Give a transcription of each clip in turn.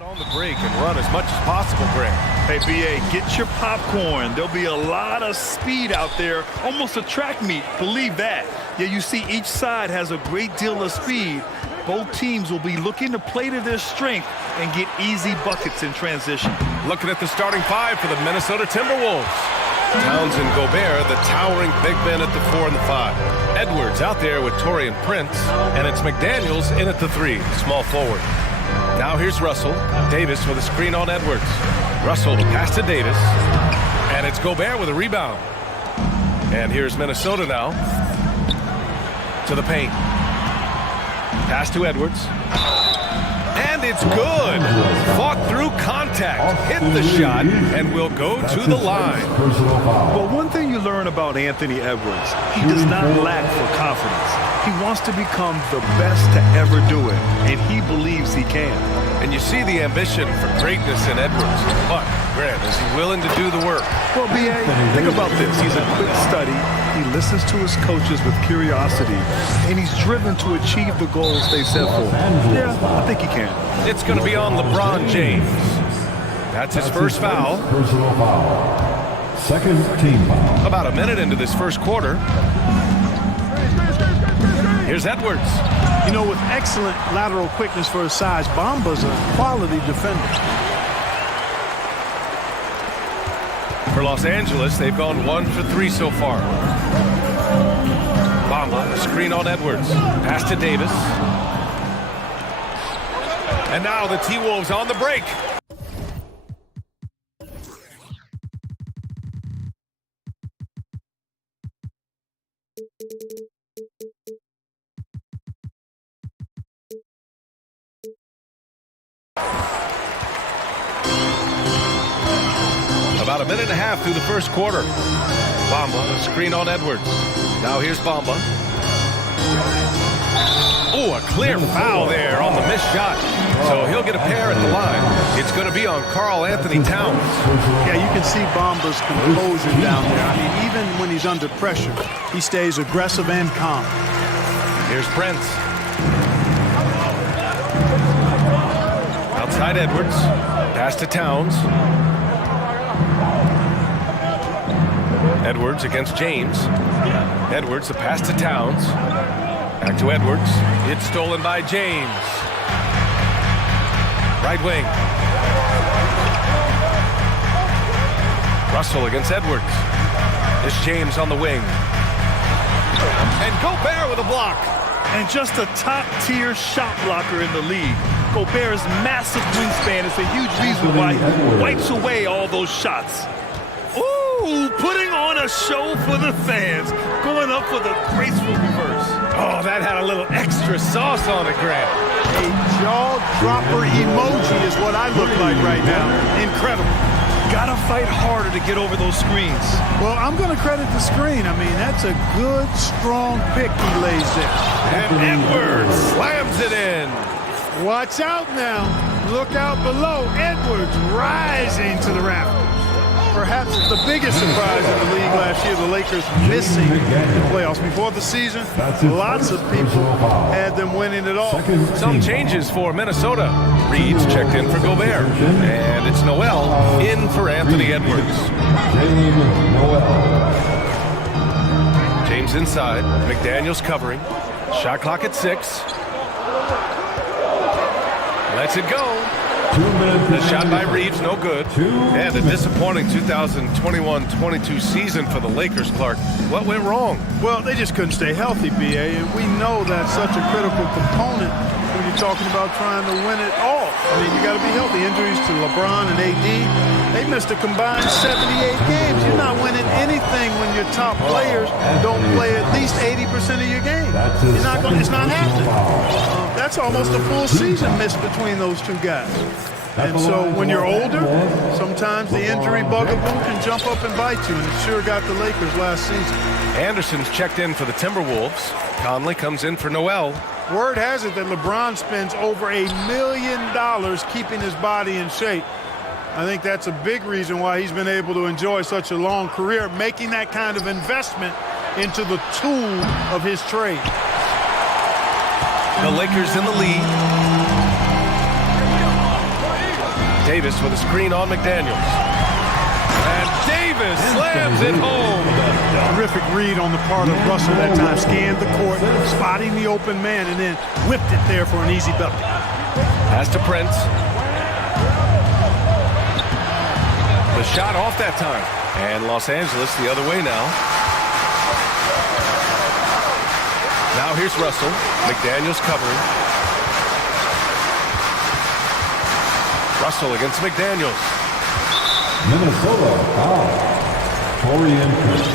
On the break and run as much as possible, Grant. Hey, BA, get your popcorn. There'll be a lot of speed out there, almost a track meet, believe that. Yeah, you see each side has a great deal of speed. Both teams will be looking to play to their strength and get easy buckets in transition. Looking at the starting five for the Minnesota Timberwolves. Towns and Gobert, the towering big men at the 4 and the 5. Edwards out there with Taurean Prince, and it's McDaniels in at the 3, small forward. Now here's Russell. Davis with a screen on Edwards. Russell to pass to Davis. And it's Gobert with a rebound. And here's Minnesota now. To the paint. Pass to Edwards. And it's good. Fought through contact. Hit the shot and will go to the line. Well, one thing you learn about Anthony Edwards, he does not lack for confidence. He wants to become the best to ever do it, and he believes he can. And you see the ambition for greatness in Edwards. But, Grant, is he willing to do the work? Well, B.A., think about this. He's a quick study. He listens to his coaches with curiosity, and he's driven to achieve the goals they set for him. Yeah, I think he can. It's going to be on LeBron James. That's his first foul. Personal foul. Second team foul. About a minute into this first quarter. Here's Edwards. You know, with excellent lateral quickness for his size, Bamba's a quality defender. For Los Angeles, they've gone 1 for 3 so far. Bamba, screen on Edwards. Pass to Davis. And now the T-Wolves on the break. About a minute and a half through the first quarter. Bamba, screen on Edwards. Now here's Bamba. Oh, a clear foul there on the missed shot. So he'll get a pair at the line. It's going to be on Karl Anthony Towns. Yeah, you can see Bamba's composure down there. I mean, even when he's under pressure, he stays aggressive and calm. Here's Prince. Outside Edwards. Pass to Towns. Edwards against James. Edwards, the pass to Towns. Back to Edwards. It's stolen by James. Right wing. Russell against Edwards. It's James on the wing. And Gobert with a block. And just a top-tier shot blocker in the league. Gobert's massive wingspan is a huge reason why he wipes away all those shots. Ooh, putting on a show for the fans, going up for the graceful reverse. Oh, that had a little extra sauce on it, Grant. A jaw-dropper emoji is what I look like right now. Incredible. Gotta fight harder to get over those screens. Well, I'm going to credit the screen. I mean, that's a good, strong pick he lays there. And Edwards slams it in. Watch out now. Look out below. Edwards rising to the rafters. Perhaps the biggest surprise in the league last year, the Lakers missing the playoffs. Before the season, lots of people had them winning it all. Some changes for Minnesota. Reed's checked in for Gobert. And it's Noel in for Anthony Edwards. James inside. McDaniels covering. Shot clock at 6. Lets it go. The shot by Reeves, no good. And a disappointing 2021-22 season for the Lakers, Clark. What went wrong? Well, they just couldn't stay healthy, B.A., and we know that's such a critical component when you're talking about trying to win it all. I mean, you got to be healthy. Injuries to LeBron and AD, they missed a combined 78 games. You're not winning anything when your top players don't play at least 80% of your game. It's not happening. That's almost a full season missed between those two guys. And so when you're older, sometimes the injury bugaboo can jump up and bite you, and it sure got the Lakers last season. Anderson's checked in for the Timberwolves. Conley comes in for Noel. Word has it that LeBron spends over $1 million keeping his body in shape. I think that's a big reason why he's been able to enjoy such a long career, making that kind of investment into the tool of his trade. The Lakers in the lead. Davis with a screen on McDaniels. And Davis slams it home. Terrific read on the part of Russell that time. Scanned the court, spotting the open man, and then whipped it there for an easy bucket. Pass to Prince. The shot off that time. And Los Angeles the other way now. Now here's Russell. McDaniels covering. Russell against McDaniels. Minnesota foul. Torian Prince.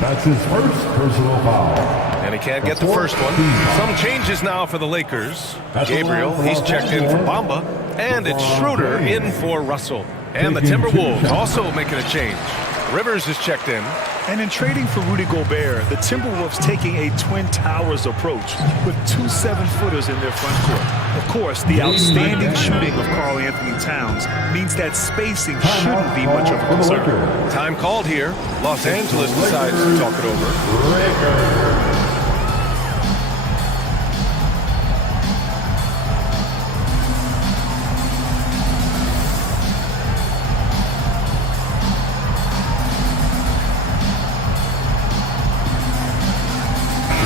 That's his first personal foul. And he can't get the first one. Some changes now for the Lakers. Gabriel, he's checked in for Bamba. And it's Schroeder in for Russell. And the Timberwolves also making a change. Rivers is checked in. And in trading for Rudy Gobert, the Timberwolves taking a Twin Towers approach with 2 7-footers in their front court. Of course, the outstanding shooting of Karl Anthony Towns means that spacing shouldn't be much of a concern. Time called here. Los Angeles decides to talk it over.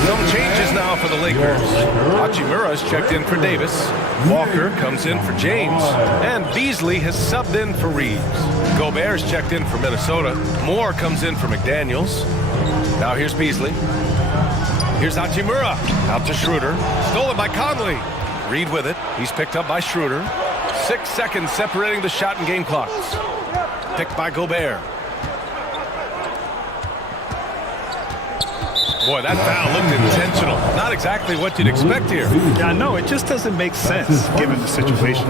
Some changes now for the Lakers. Hachimura's checked in for Davis. Walker comes in for James. And Beasley has subbed in for Reeves. Gobert's checked in for Minnesota. Moore comes in for McDaniels. Now here's Beasley. Here's Hachimura. Out to Schroeder. Stolen by Conley. Reed with it. He's picked up by Schroeder. 6 seconds separating the shot and game clocks. Picked by Gobert. Boy, that foul looked intentional. Not exactly what you'd expect here. Yeah, I know. It just doesn't make sense given the situation.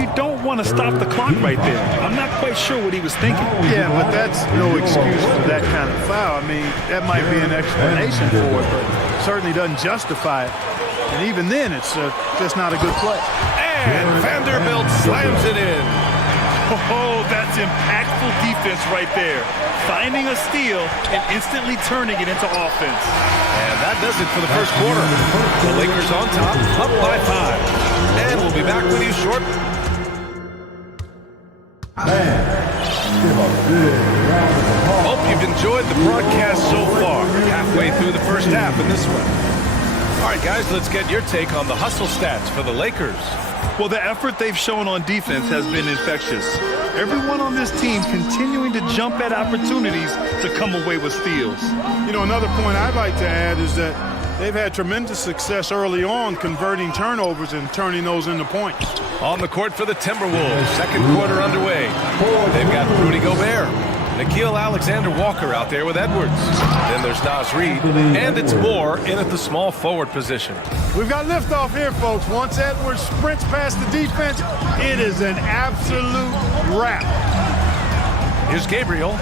You don't want to stop the clock right there. I'm not quite sure what he was thinking. Yeah, but that's no excuse for that kind of foul. I mean, that might be an explanation for it, but certainly doesn't justify it. And even then, it's just not a good play. And Vanderbilt slams it in. Oh, that's impactful defense right there. Finding a steal and instantly turning it into offense. And that does it for the first quarter. The Lakers on top, up by 5. And we'll be back with you shortly. Hope you've enjoyed the broadcast so far. Halfway through the first half in this one. All right, guys, let's get your take on the hustle stats for the Lakers. Well, the effort they've shown on defense has been infectious. Everyone on this team continuing to jump at opportunities to come away with steals. You know, another point I'd like to add is that they've had tremendous success early on converting turnovers and turning those into points. On the court for the Timberwolves, second quarter underway. They've got Rudy Gobert. Nickeil Alexander-Walker out there with Edwards. Then there's Naz Reid, and it's Moore in at the small forward position. We've got liftoff here, folks. Once Edwards sprints past the defense, it is an absolute wrap. Here's Gabriel.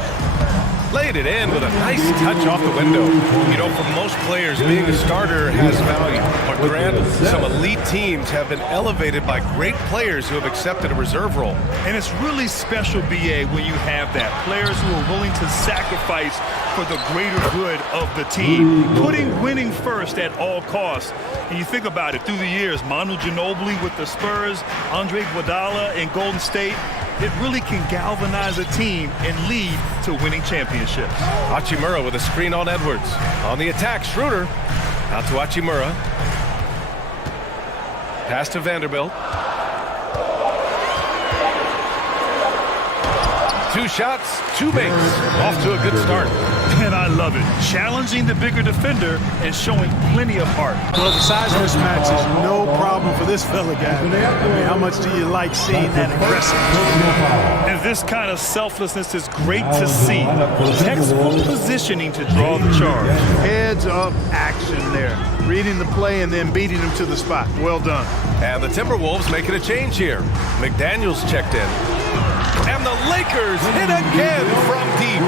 Laid it in with a nice touch off the window. You know, for most players, being a starter has value. But granted, some elite teams have been elevated by great players who have accepted a reserve role. And it's really special, BA, when you have that. Players who are willing to sacrifice for the greater good of the team. Putting winning first at all costs. And you think about it, through the years, Manu Ginobili with the Spurs, Andre Iguodala in Golden State, it really can galvanize a team and lead to winning championships. Hachimura with a screen on Edwards. On the attack, Schroeder. Out to Hachimura. Pass to Vanderbilt. 2 shots, 2 makes. Off to a good start. And I love it. Challenging the bigger defender and showing plenty of heart. Well, the size mismatch is no problem for this fella, guy. I mean, how much do you like seeing that aggressive? And this kind of selflessness is great to see. Textbook positioning to draw the charge. Heads up action there. Reading the play and then beating him to the spot. Well done. And the Timberwolves making a change here. McDaniels checked in. And the Lakers hit again from deep.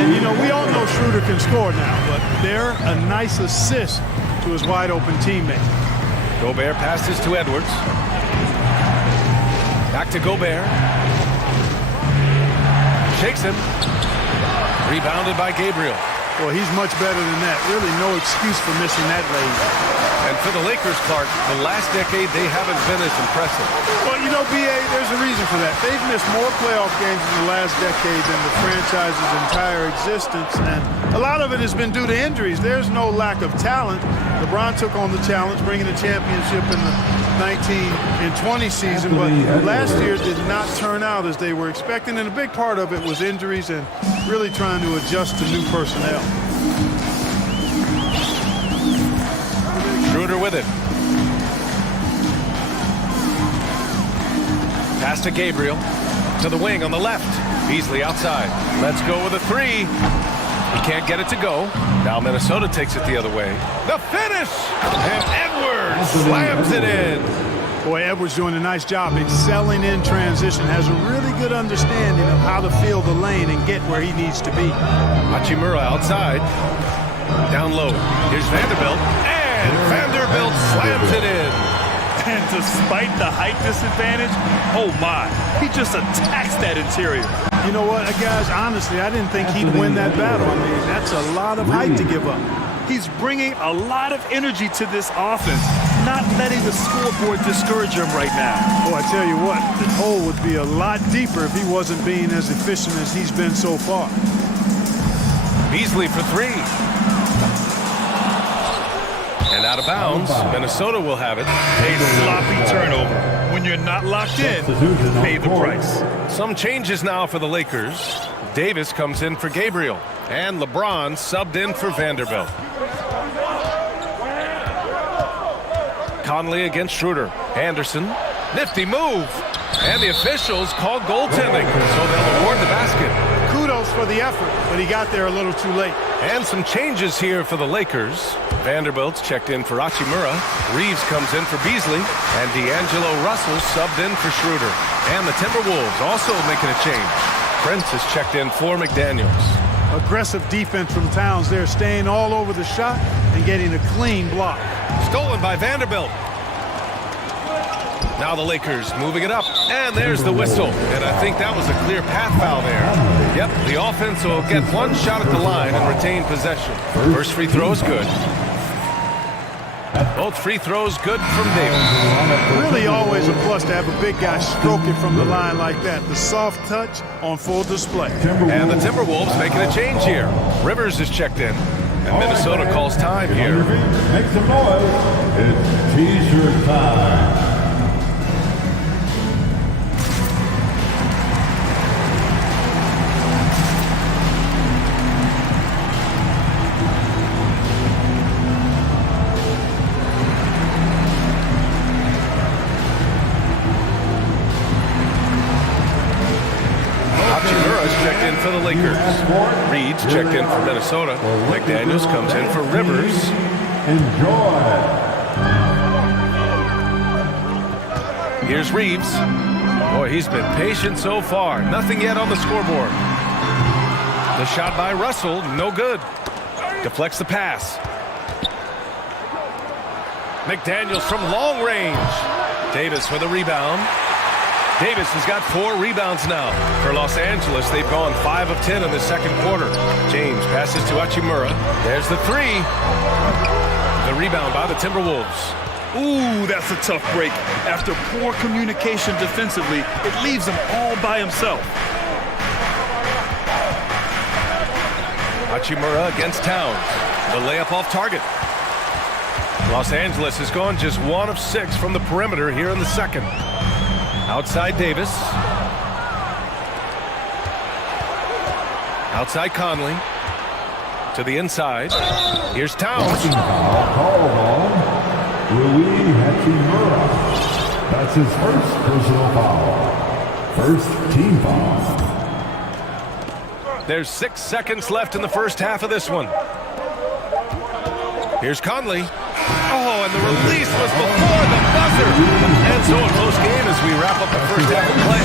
And, you know, we all know Schroeder can score now, but they're a nice assist to his wide-open teammate. Gobert passes to Edwards. Back to Gobert. Shakes him. Rebounded by Gabriel. Well, he's much better than that. Really no excuse for missing that lead. And for the Lakers, Clark, the last decade, they haven't been as impressive. Well, you know, B.A., there's a reason for that. They've missed more playoff games in the last decade than the franchise's entire existence, and a lot of it has been due to injuries. There's no lack of talent. LeBron took on the challenge, bringing a championship in the 19 and 20 season, but last year did not turn out as they were expecting, and a big part of it was injuries and really trying to adjust to new personnel. Schroeder with it. Pass to Gabriel. To the wing on the left. Beasley outside. Let's go with a three. He can't get it to go. Now Minnesota takes it the other way. The finish! And Edwards slams it in. Boy, Edwards doing a nice job excelling in transition. Has a really good understanding of how to fill the lane and get where he needs to be. Hachimura outside. Down low. Here's Vanderbilt. And Vanderbilt slams it in. And despite the height disadvantage, oh my, he just attacks that interior. You know what, guys, honestly, I didn't think he'd win that battle. I mean, that's a lot of height to give up. He's bringing a lot of energy to this offense, not letting the scoreboard discourage him right now. Boy, I tell you what, the hole would be a lot deeper if he wasn't being as efficient as he's been so far. Beasley for three. And out of bounds, Minnesota will have it. A sloppy turnover. When you're not locked in, pay the price. Some changes now for the Lakers. Davis comes in for Gabriel. And LeBron subbed in for Vanderbilt. Conley against Schroeder. Anderson. Nifty move. And the officials call goaltending, so they'll award the basket. Kudos for the effort, but he got there a little too late. And some changes here for the Lakers. Vanderbilt's checked in for Hachimura. Reeves comes in for Beasley. And D'Angelo Russell subbed in for Schroeder. And the Timberwolves also making a change. Prince is checked in for McDaniels. Aggressive defense from Towns there, staying all over the shot and getting a clean block. Stolen by Vanderbilt. Now the Lakers moving it up. And there's the whistle. And I think that was a clear path foul there. Yep, the offense will get one shot at the line and retain possession. First free throw is good. Both free throws good from Davis. Really always a plus to have a big guy stroke it from the line like that. The soft touch on full display. And the Timberwolves making a change here. Rivers is checked in. And Minnesota calls time here. Make some noise. It's T-shirt time. Checked in for the Lakers. Reed's checked in for Minnesota. McDaniels comes in for Rivers. Enjoy. Here's Reeves. Boy, he's been patient so far. Nothing yet on the scoreboard. The shot by Russell, no good. Deflects the pass. McDaniels from long range. Davis with a rebound. Davis has got 4 rebounds now. For Los Angeles, they've gone 5 of 10 in the second quarter. James passes to Hachimura. There's the 3. The rebound by the Timberwolves. Ooh, that's a tough break. After poor communication defensively, it leaves him all by himself. Hachimura against Towns. The layup off target. Los Angeles has gone just 1 of 6 from the perimeter here in the second. Outside Davis. Outside Conley. To the inside. Here's Towns. Called on Rui Hachimura. That's his first personal foul. First team foul. There's 6 seconds left in the first half of this one. Here's Conley. Oh, and the release was before the buzzer. And so a close game as we wrap up the first half of play.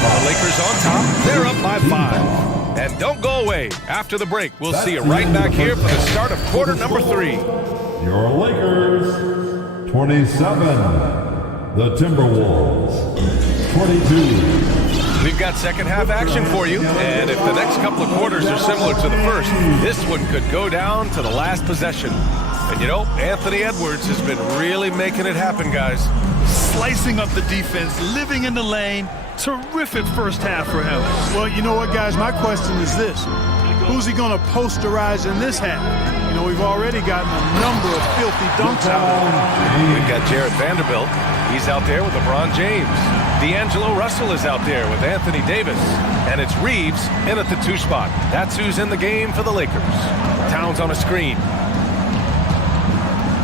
The Lakers on top. They're up by 5. And don't go away. After the break, we'll see you right back here for the start of quarter number 3. Your Lakers, 27. The Timberwolves, 22. We've got second half action for you, and if the next couple of quarters are similar to the first, this one could go down to the last possession. And you know, Anthony Edwards has been really making it happen, guys. Slicing up the defense, living in the lane. Terrific first half for him. Well, you know what, guys? My question is this. Who's he going to posterize in this half? You know, we've already gotten a number of filthy dunks out of him. We've got Jarrett Vanderbilt. He's out there with LeBron James. D'Angelo Russell is out there with Anthony Davis. And it's Reeves in at the 2 spot. That's who's in the game for the Lakers. Towns on a screen.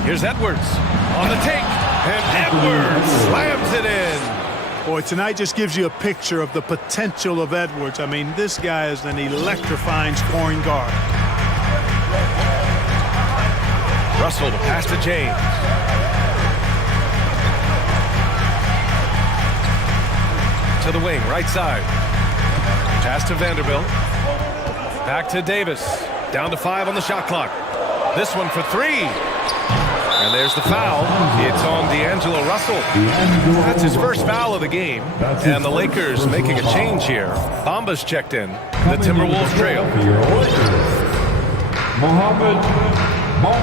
Here's Edwards on the take. And Edwards slams it in. Boy, tonight just gives you a picture of the potential of Edwards. I mean, this guy is an electrifying scoring guard. Russell to pass to James. To the wing, right side. Pass to Vanderbilt. Back to Davis. Down to 5 on the shot clock. This one for 3. And there's the foul. It's on D'Angelo Russell. That's his first foul of the game. And the Lakers making a change here. Bamba's checked in. The Timberwolves trail.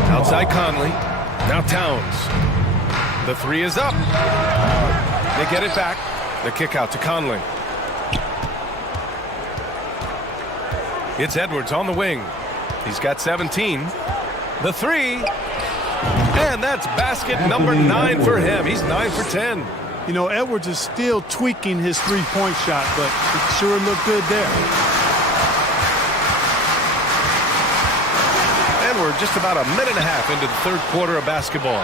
Outside Conley. Now Towns. The 3 is up. They get it back. The kick out to Conley. It's Edwards on the wing. He's got 17. The 3. And that's basket number 9 for him. He's 9 for 10. You know, Edwards is still tweaking his three-point shot, but it sure looked good there. And we're just about a minute and a half into the third quarter of basketball.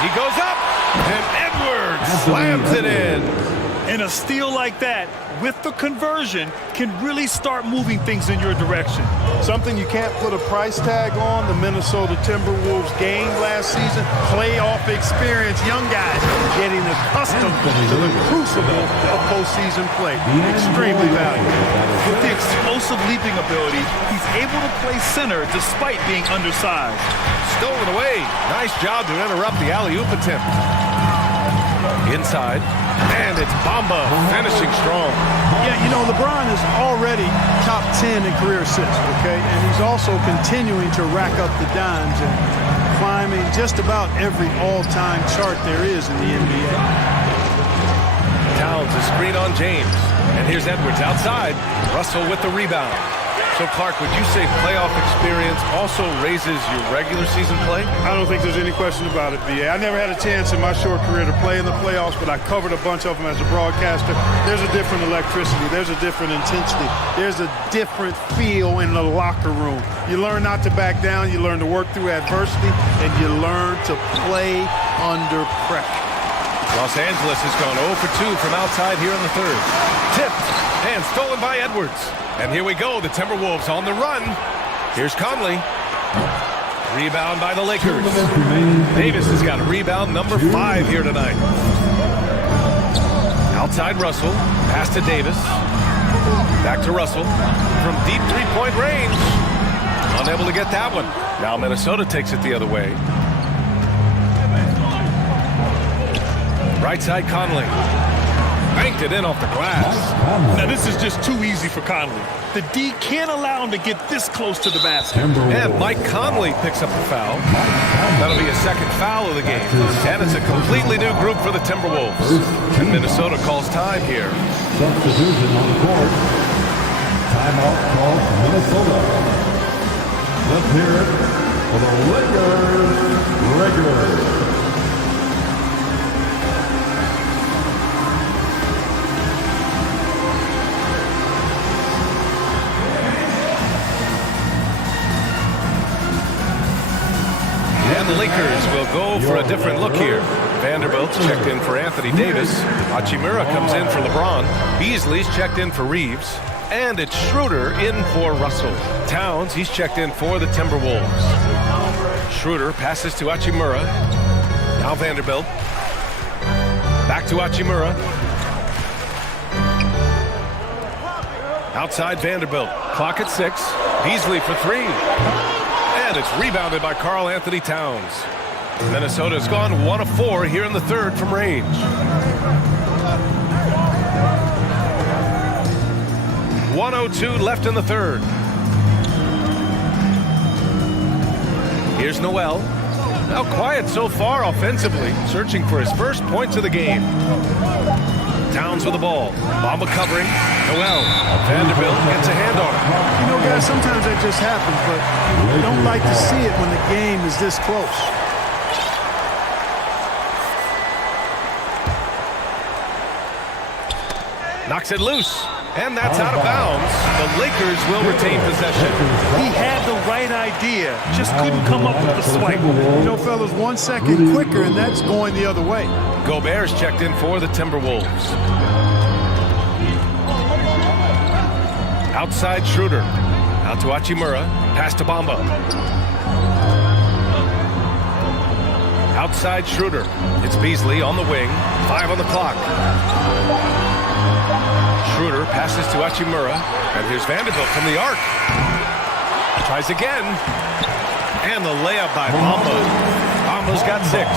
He goes up, and Edwards slams it in. And a steal like that, with the conversion, can really start moving things in your direction. Something you can't put a price tag on, the Minnesota Timberwolves game last season, playoff experience, young guys getting accustomed to the crucible of postseason play. Extremely valuable. With the explosive leaping ability, he's able to play center despite being undersized. Stolen away. Nice job to interrupt the alley-oop attempt. Inside, and it's Bamba finishing strong. Yeah, you know, LeBron is already top 10 in career assists, okay? And he's also continuing to rack up the dimes and climbing just about every all-time chart there is in the NBA. Towns is screen on James. And here's Edwards outside. Russell with the rebound. So, Clark, would you say playoff experience also raises your regular season play? I don't think there's any question about it, B.A. I never had a chance in my short career to play in the playoffs, but I covered a bunch of them as a broadcaster. There's a different electricity. There's a different intensity. There's a different feel in the locker room. You learn not to back down. You learn to work through adversity, and you learn to play under pressure. Los Angeles has gone 0 for 2 from outside here in the third. Tipped and stolen by Edwards. And here we go, the Timberwolves on the run. Here's Conley. Rebound by the Lakers. Davis has got rebound number 5 here tonight. Outside Russell. Pass to Davis. Back to Russell. From deep three-point range. Unable to get that one. Now Minnesota takes it the other way. Right side Conley. Banked it in off the glass. Now this is just too easy for Conley. The D can't allow him to get this close to the basket. And Mike Conley picks up the foul. That'll be a second foul of the game. And it's a completely new group for the Timberwolves. And Minnesota calls time here. Substitution on the court. Timeout called Minnesota. Let's hear it for the Lakers regulars. And the Lakers will go for a different look here. Vanderbilt's checked in for Anthony Davis. Hachimura comes in for LeBron. Beasley's checked in for Reeves. And it's Schroeder in for Russell. Towns, he's checked in for the Timberwolves. Schroeder passes to Hachimura. Now Vanderbilt. Back to Hachimura. Outside Vanderbilt. Clock at 6. Beasley for 3. And it's rebounded by Karl Anthony Towns. Minnesota's gone 1 of 4 here in the third from range. 1:02 left in the third. Here's Noel. Now quiet so far offensively, searching for his first points of the game. Towns with the ball. Bamba covering. Noel. Vanderbilt gets a hand on it. You know, guys, sometimes that just happens, but you don't like to see it when the game is this close. Knocks it loose. And that's out of bounds. The Lakers will retain possession. He had the right idea, just couldn't come up with the swipe. You know, fellas, 1 second quicker, and that's going the other way. Gobert's checked in for the Timberwolves. Outside Schroeder. Out to Hachimura. Pass to Bamba. Outside Schroeder. It's Beasley on the wing. 5 on the clock. Schroeder passes to Hachimura. And here's Vanderbilt from the arc. Tries again. And the layup by Bamba. Bamba's got 6.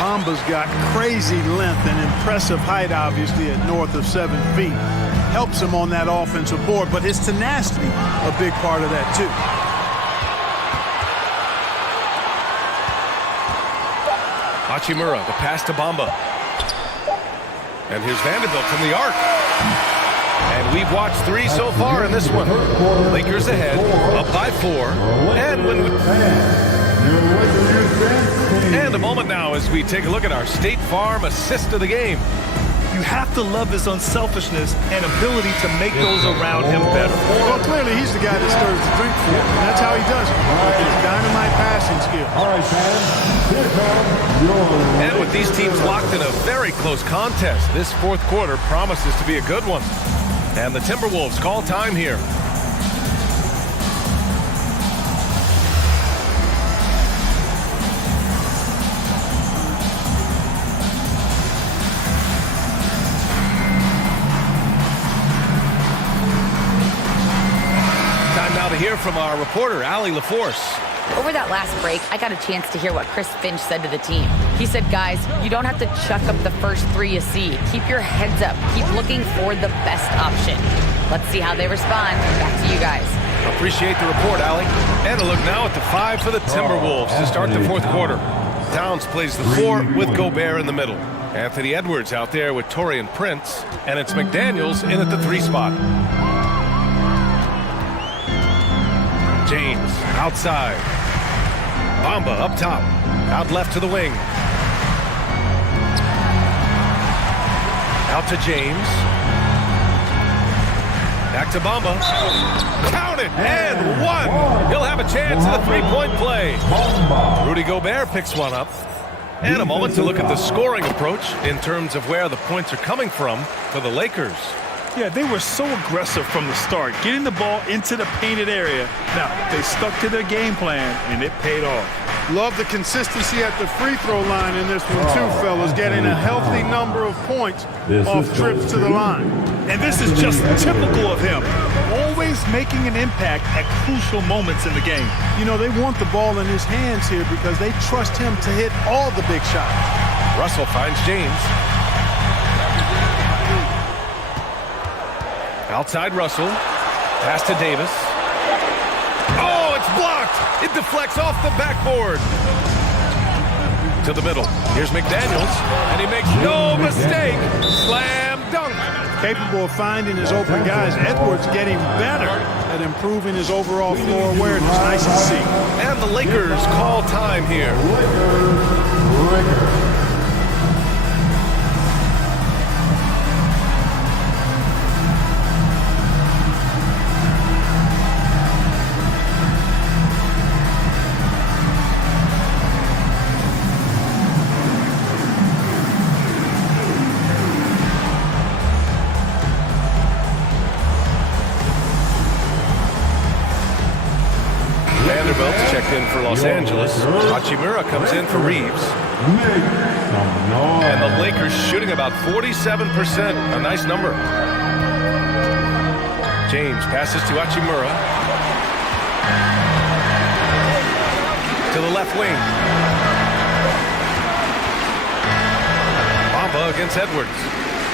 Bamba's got crazy length and impressive height, obviously, at north of 7 feet. Helps him on that offensive board, but his tenacity, a big part of that, too. Hachimura, the pass to Bamba. And here's Vanderbilt from the arc. And we've watched 3 so far in this one. Lakers ahead, up by 4. And a moment now as we take a look at our State Farm assist of the game. You have to love his unselfishness and ability to make those around him better. Well, clearly he's the guy that stirs the drink for him. That's how he does it, with his dynamite passing skills. All right, fans, here comes your... And with these teams locked in a very close contest, this fourth quarter promises to be a good one. And the Timberwolves call time here. Time now to hear from our reporter, Allie LaForce. Over that last break, I got a chance to hear what Chris Finch said to the team. He said, guys, you don't have to chuck up the first 3 you see. Keep your heads up. Keep looking for the best option. Let's see how they respond. Back to you guys. Appreciate the report, Allie. And a look now at the 5 for the Timberwolves to start the fourth quarter. Towns plays the 4 with Gobert in the middle. Anthony Edwards out there with Taurean Prince. And it's McDaniels in at the 3 spot. James outside. Bamba up top. Out left to the wing. Out to James. Back to Bamba. Count it! And 1! He'll have a chance at the 3-point play. Rudy Gobert picks one up. And a moment to look at the scoring approach in terms of where the points are coming from for the Lakers. Yeah, they were so aggressive from the start, getting the ball into the painted area. Now, they stuck to their game plan, and it paid off. Love the consistency at the free throw line in this one, too, fellas. Getting a healthy number of points off trips to the line. And this is just typical of him. Always making an impact at crucial moments in the game. You know, they want the ball in his hands here because they trust him to hit all the big shots. Russell finds James. Outside Russell. Pass to Davis. Oh, it's blocked. It deflects off the backboard. To the middle. Here's McDaniels. And he makes no mistake. Slam dunk. Capable of finding his open guys. Edwards getting better at improving his overall floor awareness. Nice to see. And the Lakers call time here. Lakers. Vanderbilt checked in for Los Angeles. Hachimura comes in for Reeves. And the Lakers shooting about 47%. A nice number. James passes to Hachimura. To the left wing. Bamba against Edwards.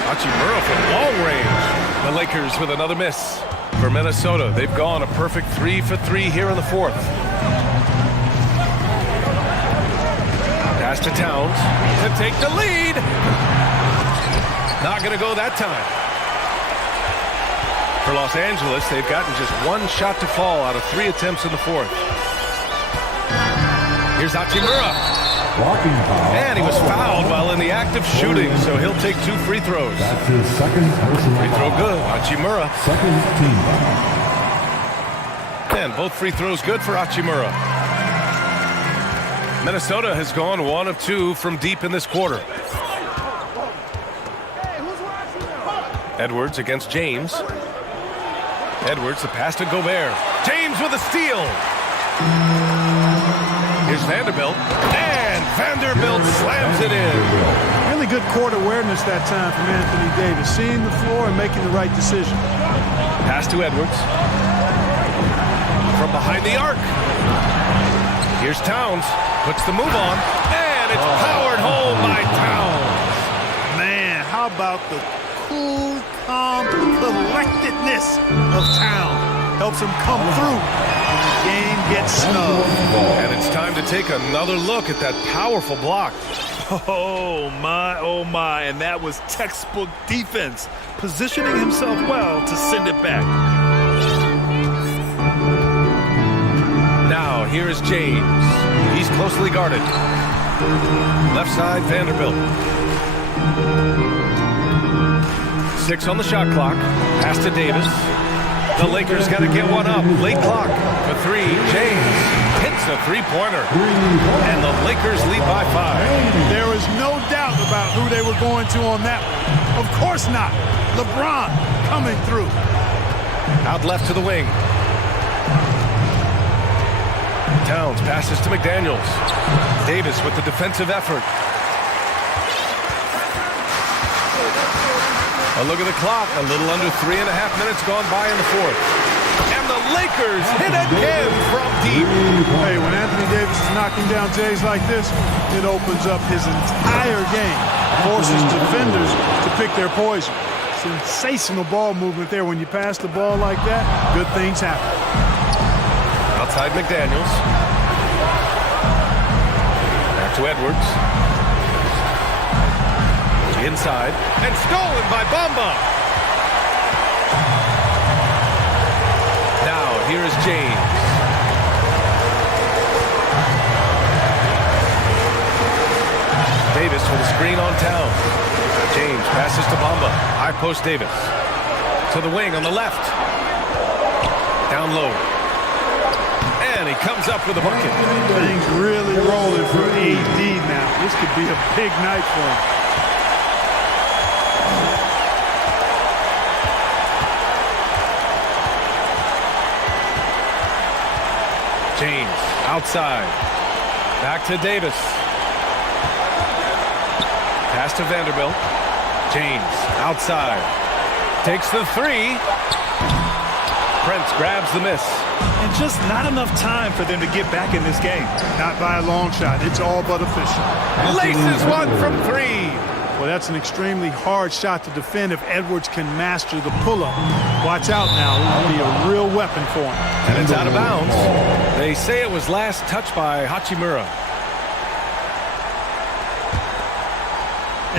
Hachimura from long range. The Lakers with another miss. for Minnesota. They've gone a perfect 3 for 3 here in the fourth. Pass to Towns to take the lead. Not going to go that time. For Los Angeles, they've gotten just one shot to fall out of 3 attempts in the fourth. Here's Hachimura. Blocking foul. And he was fouled while in the act of shooting, so he'll take 2 free throws. That's his second personal Free throw foul. good. Hachimura. Second team foul. And both free throws good for Hachimura. Minnesota has gone 1 of 2 from deep in this quarter. Edwards against James. Edwards, the pass to Gobert. James with a steal. Here's Vanderbilt. And Vanderbilt slams it in. Really good court awareness that time from Anthony Davis, seeing the floor and making the right decision. Pass to Edwards. From behind the arc. Here's Towns. Puts the move on. And it's powered home by Towns. Man, how about the cool, calm collectedness of Town? Helps him come through when the game gets snug. And it's time to take another look at that powerful block. Oh my, and that was textbook defense, positioning himself well to send it back. Now, here is James. He's closely guarded. Left side, Vanderbilt. 6 on the shot clock. Pass to Davis. The Lakers got to get one up. Late clock for 3. James hits a three-pointer. And the Lakers lead by 5. There is no doubt about who they were going to on that one. Of course not. LeBron coming through. Out left to the wing. Towns passes to McDaniels. Davis with the defensive effort. A look at the clock. A little under 3.5 minutes gone by in the fourth. And the Lakers hit again from deep. Hey, when Anthony Davis is knocking down Jays like this, it opens up his entire game. Forces defenders to pick their poison. Sensational ball movement there. When you pass the ball like that, good things happen. Outside McDaniels. Back to Edwards. Inside. And stolen by Bamba. Now, here is James. Davis with a screen on Towns. James passes to Bamba. High post Davis. To the wing on the left. Down low. And he comes up with a bucket. Things really rolling for AD now. This could be a big night for him. James outside. Back to Davis. Pass to Vanderbilt. James outside. Takes the 3. Prince grabs the miss. And just not enough time for them to get back in this game. Not by a long shot. It's all but official. Laces one from 3. Well, that's an extremely hard shot to defend if Edwards can master the pull-up. Watch out now. It will be a real weapon for him. And it's out of bounds. They say it was last touched by Hachimura.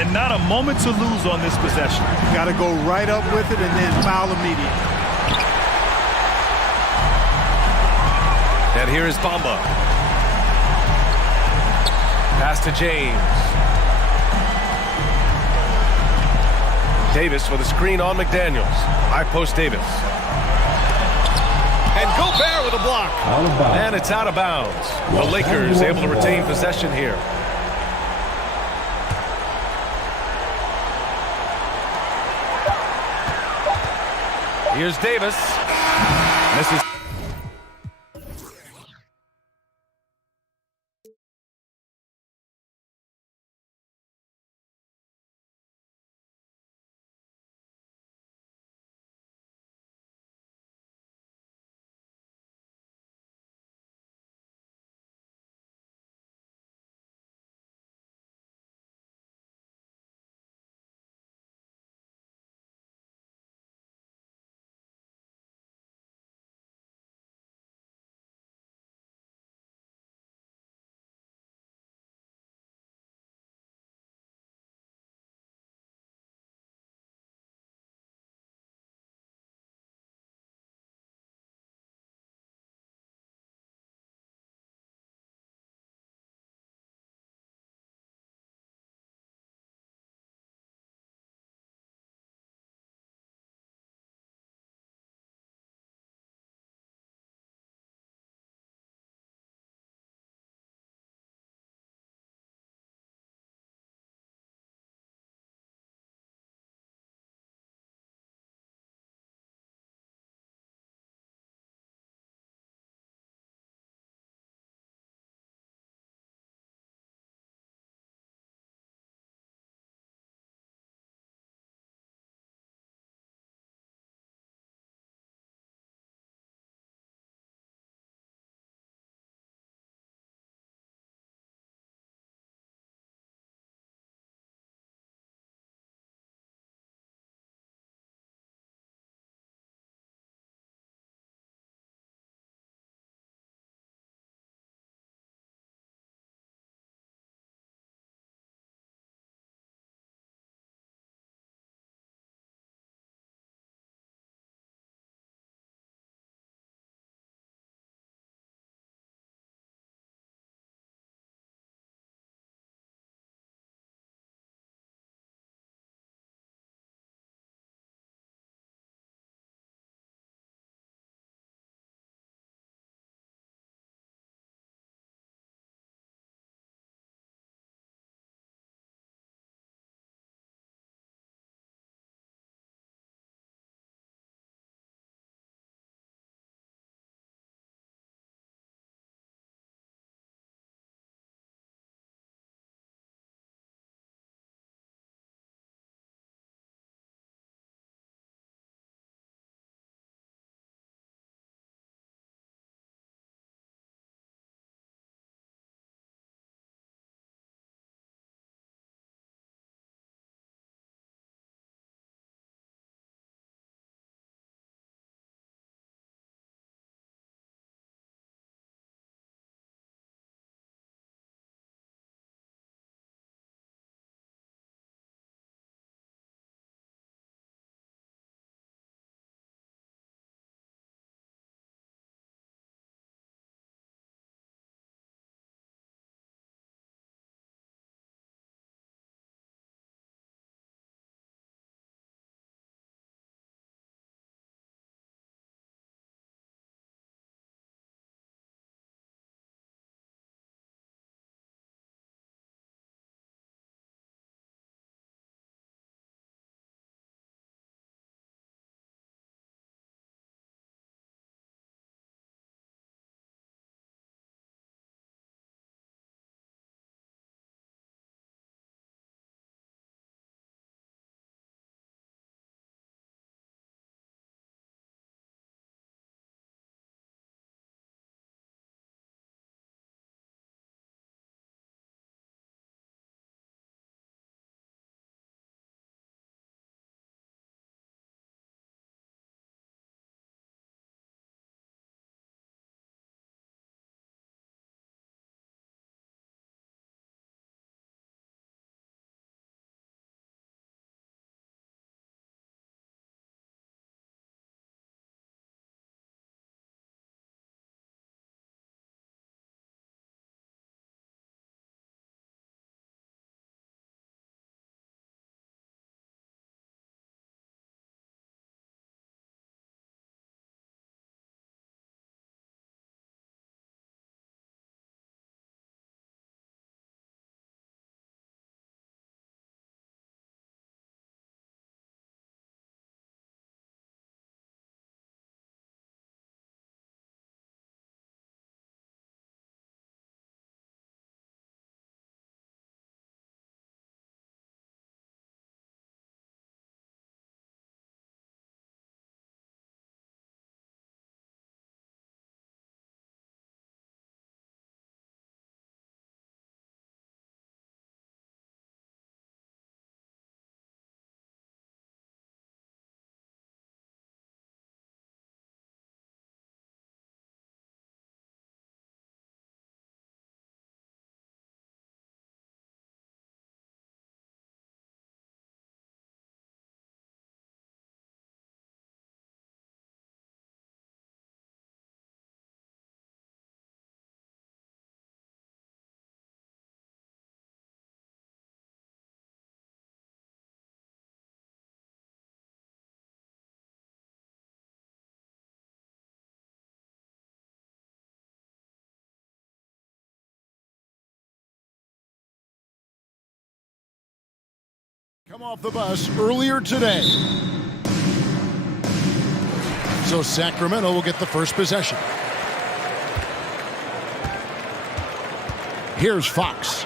And not a moment to lose on this possession. Got to go right up with it and then foul immediately. And here is Bamba. Pass to James. Davis with a screen on McDaniels. High post Davis. And Gobert with a block. And it's out of bounds. The Lakers able to retain possession here. Here's Davis. Misses. come off the bus earlier today. So Sacramento will get the first possession. Here's Fox.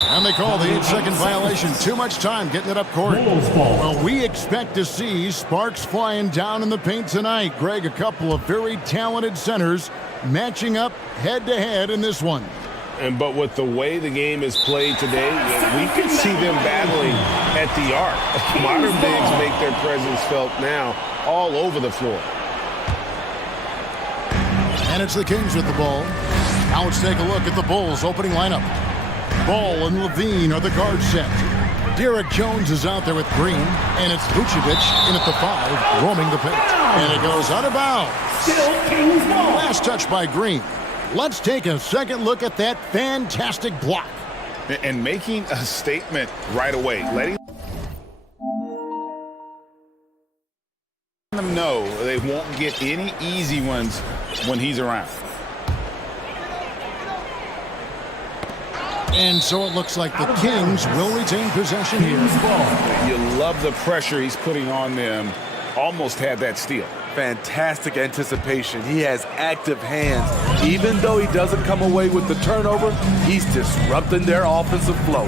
And they call the 8-second violation. Too much time getting it up court. Well, we expect to see sparks flying down in the paint tonight. Greg, a couple of very talented centers matching up head-to-head in this one. But with the way the game is played today, we can see them battling at the arc. Modern bigs make their presence felt now all over the floor. And it's the Kings with the ball. Now let's take a look at the Bulls' opening lineup. Ball and Levine are the guard set. Derek Jones is out there with Green, and it's Vucevic in at the 5, roaming the paint. And it goes out of bounds. Last touch by Green. Let's take a second look at that fantastic block. And making a statement right away, letting them know they won't get any easy ones when he's around. And so it looks like the Kings will retain possession here. You love the pressure he's putting on them. Almost had that steal. Fantastic anticipation. He has active hands. Even though he doesn't come away with the turnover, he's disrupting their offensive flow.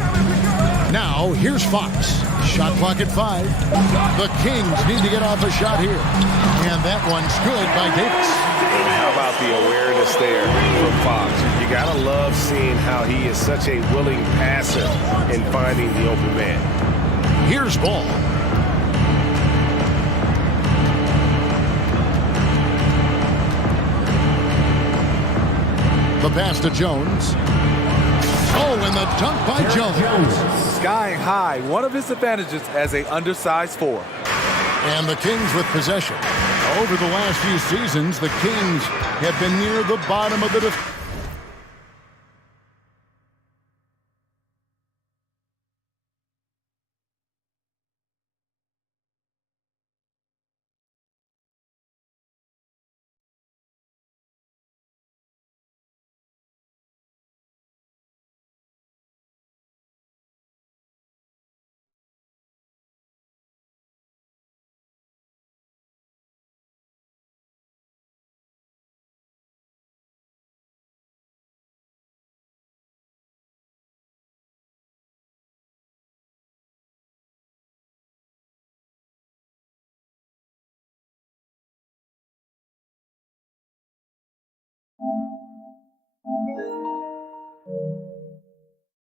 Now, here's Fox. Shot clock at 5. The Kings need to get off a shot here. And that one's good by Davis. How about the awareness there from Fox? You gotta love seeing how he is such a willing passer in finding the open man. Here's Ball. The pass to Jones. Oh, and the dunk by Jones. Skying high, one of his advantages as a undersized 4. And the Kings with possession. Over the last few seasons, the Kings have been near the bottom of the defense.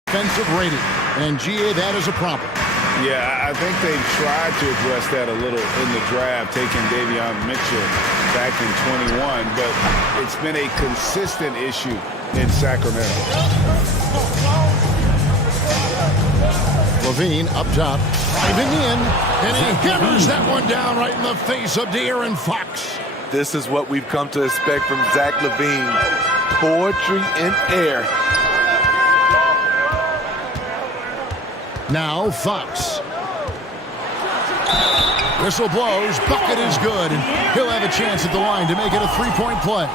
Defensive rating, and GA, that is a problem. Yeah, I think they tried to address that a little in the draft, taking Davion Mitchell back in 21, but it's been a consistent issue in Sacramento. Levine up top, driving in, and he hammers that one down right in the face of De'Aaron Fox. This is what we've come to expect from Zach LaVine. Poetry in air. Now Fox. Whistle blows, bucket is good, and he'll have a chance at the line to make it a three-point play.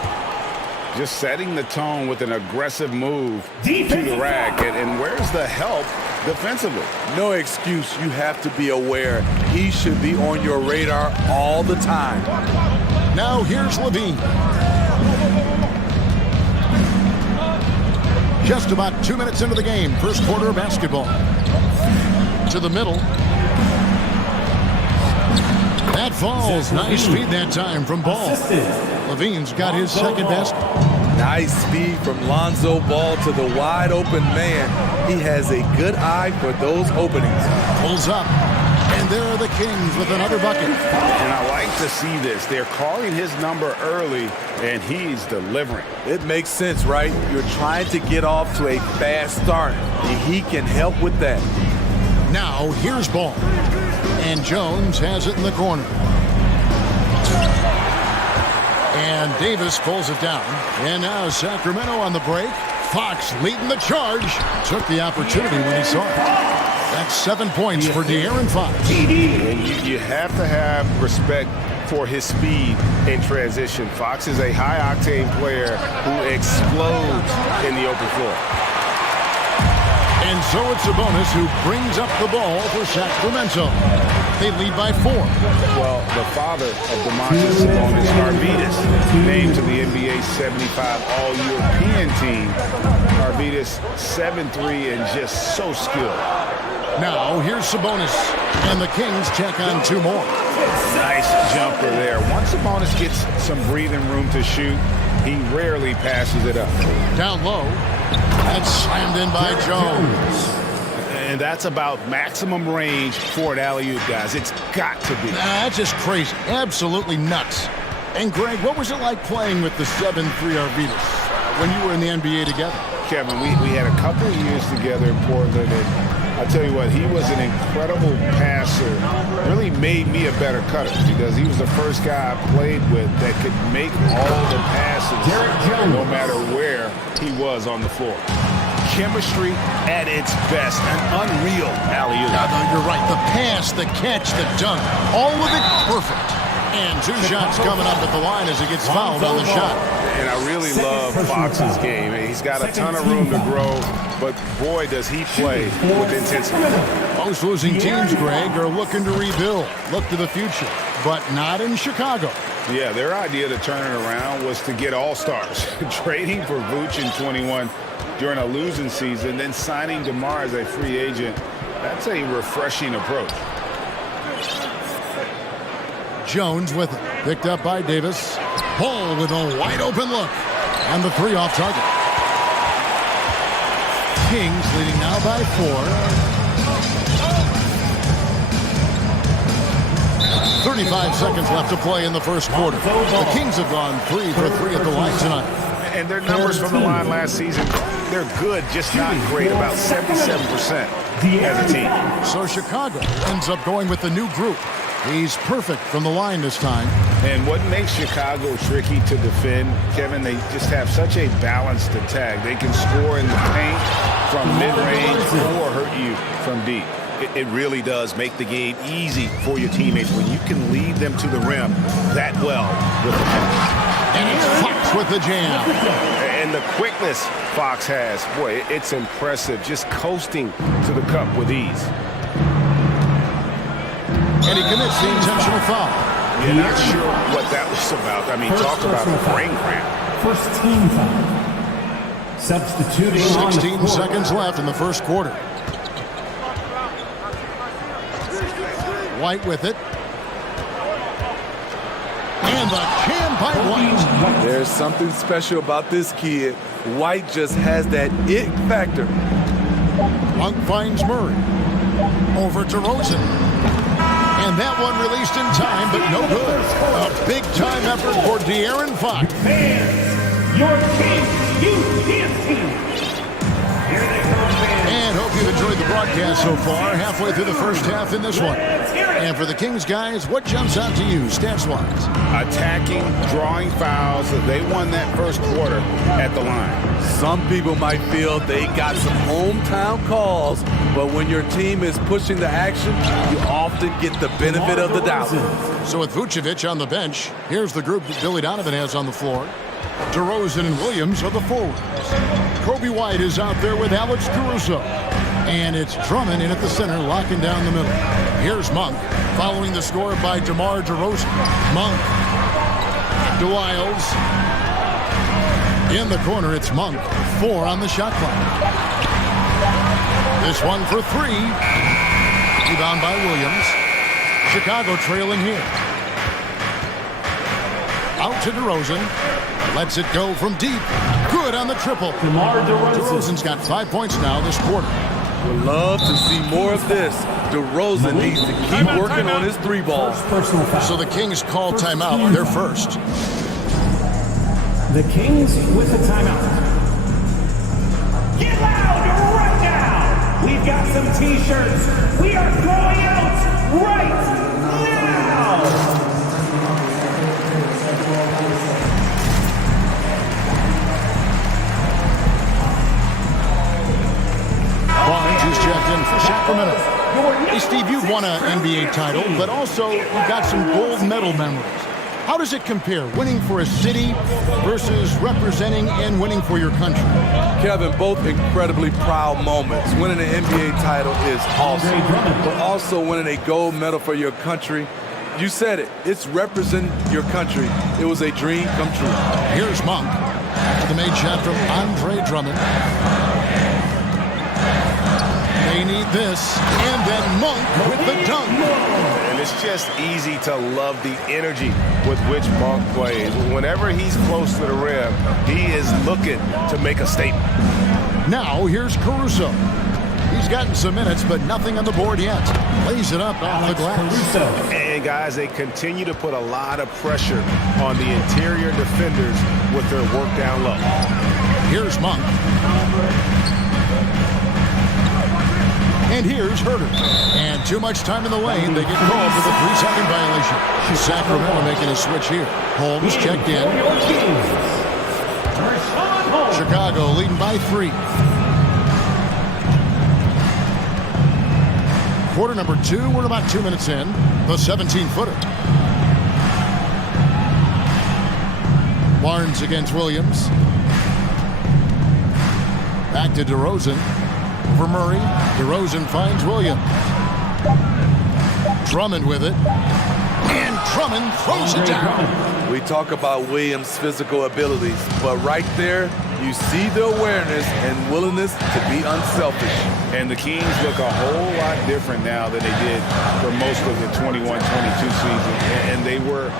Just setting the tone with an aggressive move to the rack, and where's the help defensively? No excuse. You have to be aware. He should be on your radar all the time. Now here's Levine. Just about 2 minutes into the game, first quarter of basketball. To the middle. That falls. Nice feed that time from Ball. Levine's got his second basket. Nice speed from Lonzo Ball to the wide open man. He has a good eye for those openings. Pulls up. And there are the Kings with another bucket. And I like to see this. They're calling his number early, and he's delivering. It makes sense, right? You're trying to get off to a fast start, and he can help with that. Now, here's Ball. And Jones has it in the corner. And Davis pulls it down. And now Sacramento on the break. Fox leading the charge. Took the opportunity when he saw it. That's 7 points for De'Aaron Fox. And you have to have respect for his speed in transition. Fox is a high-octane player who explodes in the open floor. And so it's Sabonis who brings up the ball for Sacramento. They lead by 4. Well, the father of Domantas Sabonis, Arvydas, named to the NBA 75 All-European team. Arvydas 7'3" and just so skilled. Now, here's Sabonis. And the Kings check on 2 more. Nice jumper there. Once Sabonis gets some breathing room to shoot, He rarely passes it up. Down low. And slammed in by Jones. And that's about maximum range for an alley-oop, guys. It's got to be. That's just crazy. Absolutely nuts. And Greg, what was it like playing with the 7'3" Arvidas when you were in the NBA together? Kevin, we had a couple of years together in Portland, and I tell you what, he was an incredible passer. Really made me a better cutter because he was the first guy I played with that could make all the passes no matter where he was on the floor. Chemistry at its best, an unreal alley-oop. Yeah, no, you're right. The pass, the catch, the dunk, all of it perfect. And 2 shots coming up at the line as he gets fouled on the shot. And I really love Fox's game. He's got a ton of room to grow, but boy, does he play with intensity. Most losing teams, Greg, are looking to rebuild, look to the future, but not in Chicago. Yeah, their idea to turn it around was to get all-stars. Trading for Vooch in 21 during a losing season, then signing DeMar as a free agent. That's a refreshing approach. Jones with it. Picked up by Davis. Ball with a wide open look. And the 3 off target. Kings leading now by 4. 35 seconds left to play in the first quarter. The Kings have gone 3 for 3 at the line tonight. And their numbers from the line last season, they're good, just not great, about 77% as a team. So Chicago ends up going with the new group. He's perfect from the line this time. And what makes Chicago tricky to defend, Kevin, they just have such a balanced attack. They can score in the paint from mid-range or hurt you from deep. It really does make the game easy for your teammates when you can lead them to the rim that well with the pass. And it's Fox with the jam. And the quickness Fox has, boy, it's impressive. Just coasting to the cup with ease. And he commits the intentional foul. Yeah, not sure what that was about. I mean, talk about a brain cramp. First team foul. Substituting 16 seconds left in the first quarter. White with it. And the jam by White. There's something special about this kid. White just has that it factor. Monk finds Murray. Over to Rosen. And that one released in time, but no good. A big-time effort for De'Aaron Fox. Fans, your king, you dance team. Here they come, fans. And hope you've enjoyed the broadcast so far, halfway through the first half in this one. And for the Kings, guys, what jumps out to you, stats-wise? Attacking, drawing fouls. They won that first quarter at the line. Some people might feel they got some hometown calls, but when your team is pushing the action, you often get the benefit of the doubt. So with Vucevic on the bench, here's the group that Billy Donovan has on the floor. DeRozan and Williams are the forwards. Kobe White is out there with Alex Caruso. And it's Drummond in at the center, locking down the middle. Here's Monk, following the score by DeMar DeRozan. Monk to Wiles. In the corner, it's Monk. 4 on the shot clock. This one for 3. Rebound by Williams. Chicago trailing here. Out to DeRozan. Lets it go from deep. Good on the triple. DeRozan's got 5 points now this quarter. Would love to see more of this. DeRozan needs to keep working on his 3-ball. So the Kings call timeout. They're first. The Kings with a timeout. Get loud right now! We've got some t-shirts. We are throwing out right now! Barnes is checked in for Sacramento. Hey, Steve, you've won an NBA title, but also you've got some gold medal memories. How does it compare, winning for a city versus representing and winning for your country? Kevin, both incredibly proud moments. Winning an NBA title is awesome, but also winning a gold medal for your country. You said it. It's representing your country. It was a dream come true. Here's Monk after the made shot from Andre Drummond. They need this, and then Monk with the dunk. And it's just easy to love the energy with which Monk plays. Whenever he's close to the rim, he is looking to make a statement. Now here's Caruso. He's gotten some minutes, but nothing on the board yet. Lays it up off the glass. And guys, they continue to put a lot of pressure on the interior defenders with their work down low. Here's Monk. And here's Herter. And too much time in the lane. They get called for the 3-second violation. Sacramento making a switch here. Holmes checked in. Chicago leading by 3. Quarter number 2, we're about 2 minutes in. The 17-footer. Barnes against Williams. Back to DeRozan. For Murray. DeRozan finds Williams. Drummond with it. And Drummond throws it down. We talk about Williams' physical abilities, but right there, you see the awareness and willingness to be unselfish. And the Kings look a whole lot different now than they did for most of the 21-22 season. And they were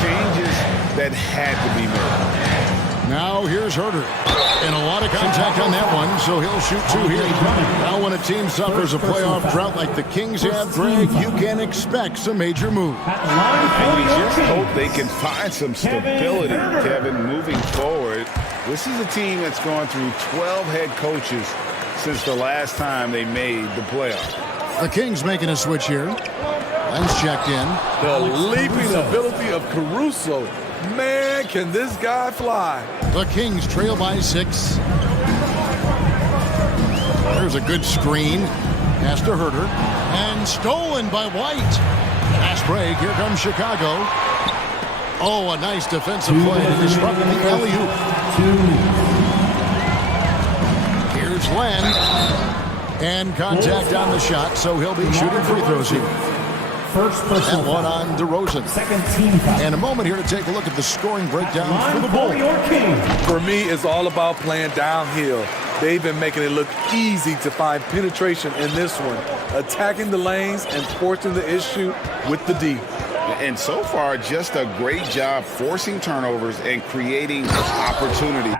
changes that had to be made. Now here's Herter. And a lot of contact on that one, so he'll shoot 2 here. Now when a team suffers a playoff drought like the Kings have, Greg, you can expect some major moves. And we just hope they can find some stability, Kevin, moving forward. This is a team that's gone through 12 head coaches since the last time they made the playoffs. The Kings making a switch here. Len's checked in. The leaping ability of Caruso. Man, can this guy fly? The Kings trail by 6. There's a good screen. Pass to Herter. And stolen by White. Fast break. Here comes Chicago. Oh, a nice defensive play to disrupt the alley-oop. Here's Len. And contact on the shot, so he'll be shooting free throws here. First personal And one on DeRozan. Second team foul. And a moment here to take a look at the scoring breakdown for the Bulls. For me, it's all about playing downhill. They've been making it look easy to find penetration in this one, attacking the lanes and forcing the issue with the D. And so far, just a great job forcing turnovers and creating opportunity.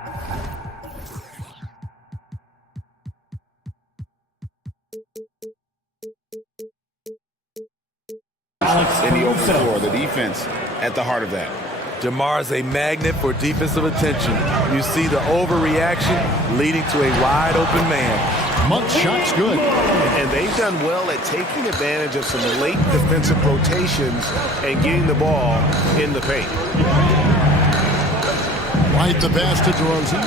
In the open floor, the defense at the heart of that. DeMar's a magnet for defensive attention. You see the overreaction leading to a wide open man. Monk's shot's good. And they've done well at taking advantage of some late defensive rotations and getting the ball in the paint. Right the pass to DeRozan.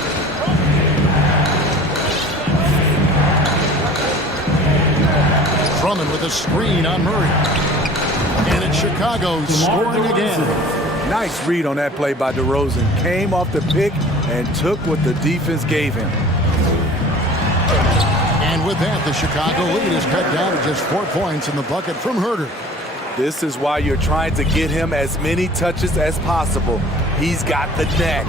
Drummond with a screen on Murray. And it's Chicago scoring again. Nice read on that play by DeRozan. Came off the pick and took what the defense gave him. And with that, the Chicago lead is cut down to just 4 points in the bucket from Herter. This is why you're trying to get him as many touches as possible. He's got the neck.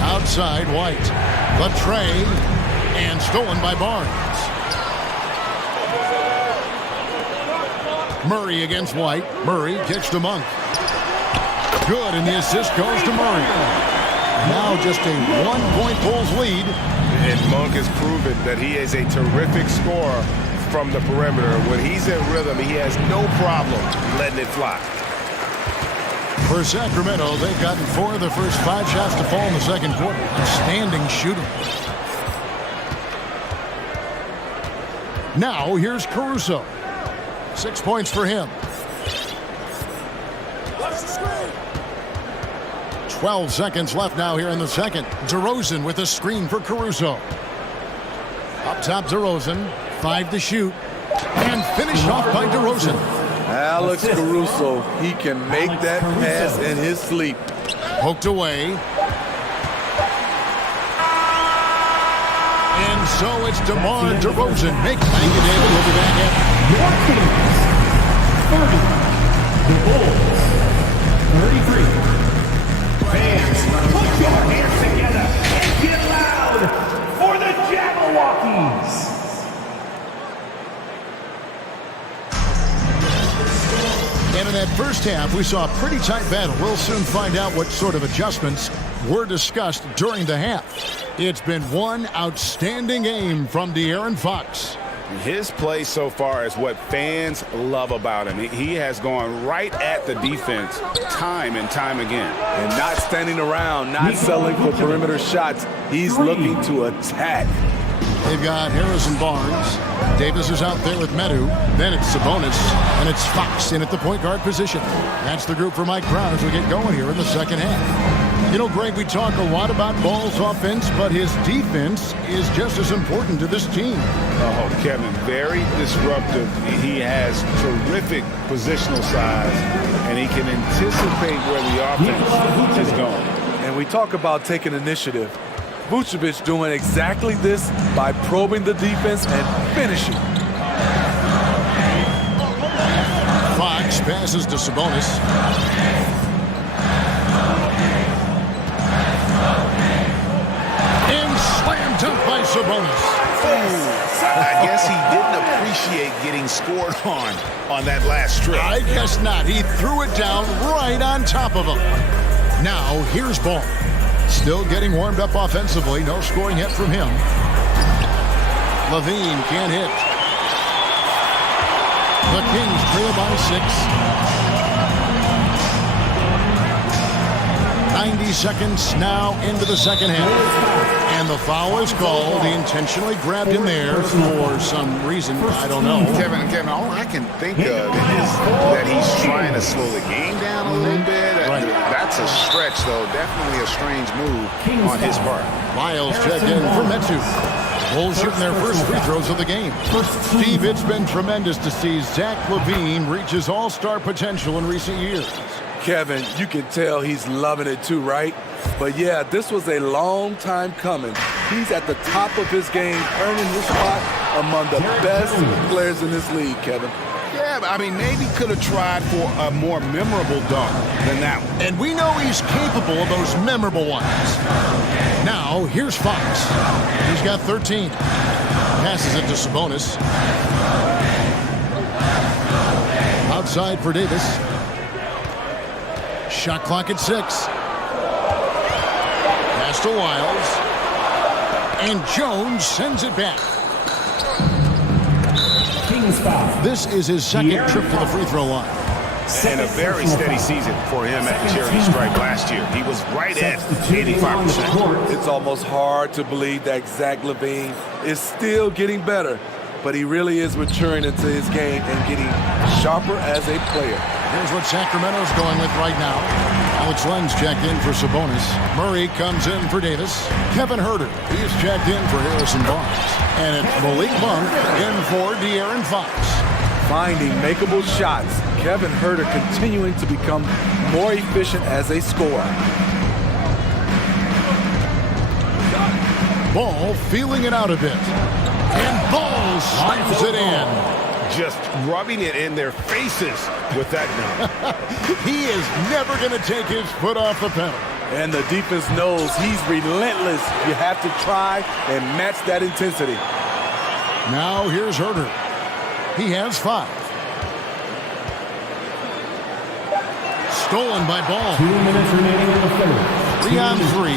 Outside, White. The tray. And stolen by Barnes. Murray against White. Murray kicks to Monk. Good, and the assist goes to Murray. Now just a 1-point Bulls lead. And Monk has proven that he is a terrific scorer from the perimeter. When he's in rhythm, he has no problem letting it fly. For Sacramento, they've gotten 4 of the first 5 shots to fall in the second quarter. Outstanding shooting. Now here's Caruso. 6 points for him. 12 seconds left now here in the second. DeRozan with a screen for Caruso. Up top, DeRozan. 5 to shoot. And finished off by DeRozan. Alex Caruso, he can make that pass in his sleep. Poked away. And so it's DeMar DeRozan. Thank you, David. We'll be back after. Your Kings, 30. The Bulls, 33. Fans, put your hands together and get loud for the Jabberwockies. That first half, we saw a pretty tight battle. We'll soon find out what sort of adjustments were discussed during the half. It's been one outstanding game from De'Aaron Fox. His play so far is what fans love about him. He has gone right at the defense time and time again. And not standing around, not settling for perimeter shots. He's looking to attack. They've got Harrison Barnes. Davis is out there with Medu. Then it's Sabonis. And it's Fox in at the point guard position. That's the group for Mike Brown as we get going here in the second half. You know, Greg, we talk a lot about Ball's offense, but his defense is just as important to this team. Oh, Kevin, very disruptive. He has terrific positional size, and he can anticipate where the offense is going. And we talk about taking initiative. Vucevic doing exactly this by probing the defense and finishing. Fox passes to Sabonis. And slam dunk by Sabonis. I guess he didn't appreciate getting scored on that last strip. I guess not. He threw it down right on top of him. Now, here's Ball. Still getting warmed up offensively. No scoring yet from him. Levine can't hit. The Kings trail by 6. 90 seconds now into the second half. And the foul is called. He intentionally grabbed him there for some reason. I don't know. Kevin, all I can think of is that he's trying to slow the game down a little bit. That's a stretch, though. Definitely a strange move on his part. Miles checked in for Metu. Bulls shooting their first free throws of the game. Steve, it's been tremendous to see Zach LaVine reach his all-star potential in recent years. Kevin, you can tell he's loving it too, right? But yeah, this was a long time coming. He's at the top of his game, earning his spot among the best players in this league, Kevin. Yeah, I mean, maybe could have tried for a more memorable dunk than that one. And we know he's capable of those memorable ones. Now, here's Fox. He's got 13. Passes it to Sabonis. Outside for Davis. Shot clock at 6. Pass to Wiles. And Jones sends it back. This is his second trip to the free throw line. And a very steady season for him at the charity stripe last year. He was right at 85%. It's almost hard to believe that Zach LaVine is still getting better, but he really is maturing into his game and getting sharper as a player. Here's what Sacramento's going with right now. Alex Len's checked in for Sabonis. Murray comes in for Davis. Kevin Huerter, he's checked in for Harrison Barnes. And it's Malik Monk in for De'Aaron Fox. Finding makeable shots. Kevin Huerter continuing to become more efficient as a scorer. Ball feeling it out a bit. And Ball slams it in. Just rubbing it in their faces with that dunk. He is never going to take his foot off the pedal. And the defense knows he's relentless. You have to try and match that intensity. Now here's Huerter. He has 5. Stolen by Ball. 2 minutes remaining in the third. 3 on 3.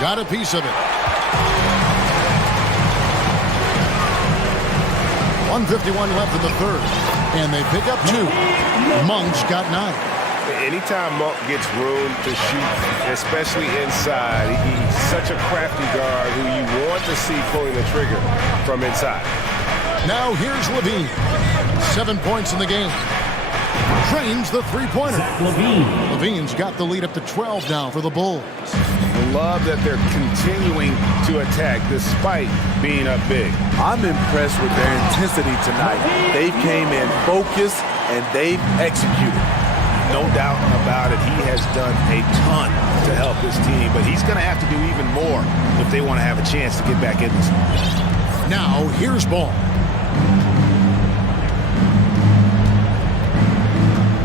Got a piece of it. 1:51 left in the third. And they pick up 2. Monk's got 9. Anytime Monk gets room to shoot, especially inside, he's such a crafty guard who you want to see pulling the trigger from inside. Now here's Levine. 7 points in the game. Trains the three-pointer. Levine's got the lead up to 12 now for the Bulls. I love that they're continuing to attack despite being up big. I'm impressed with their intensity tonight. They came in focused and they've executed. No doubt about it. He has done a ton to help this team, but he's going to have to do even more if they want to have a chance to get back in this one. Now here's Ball.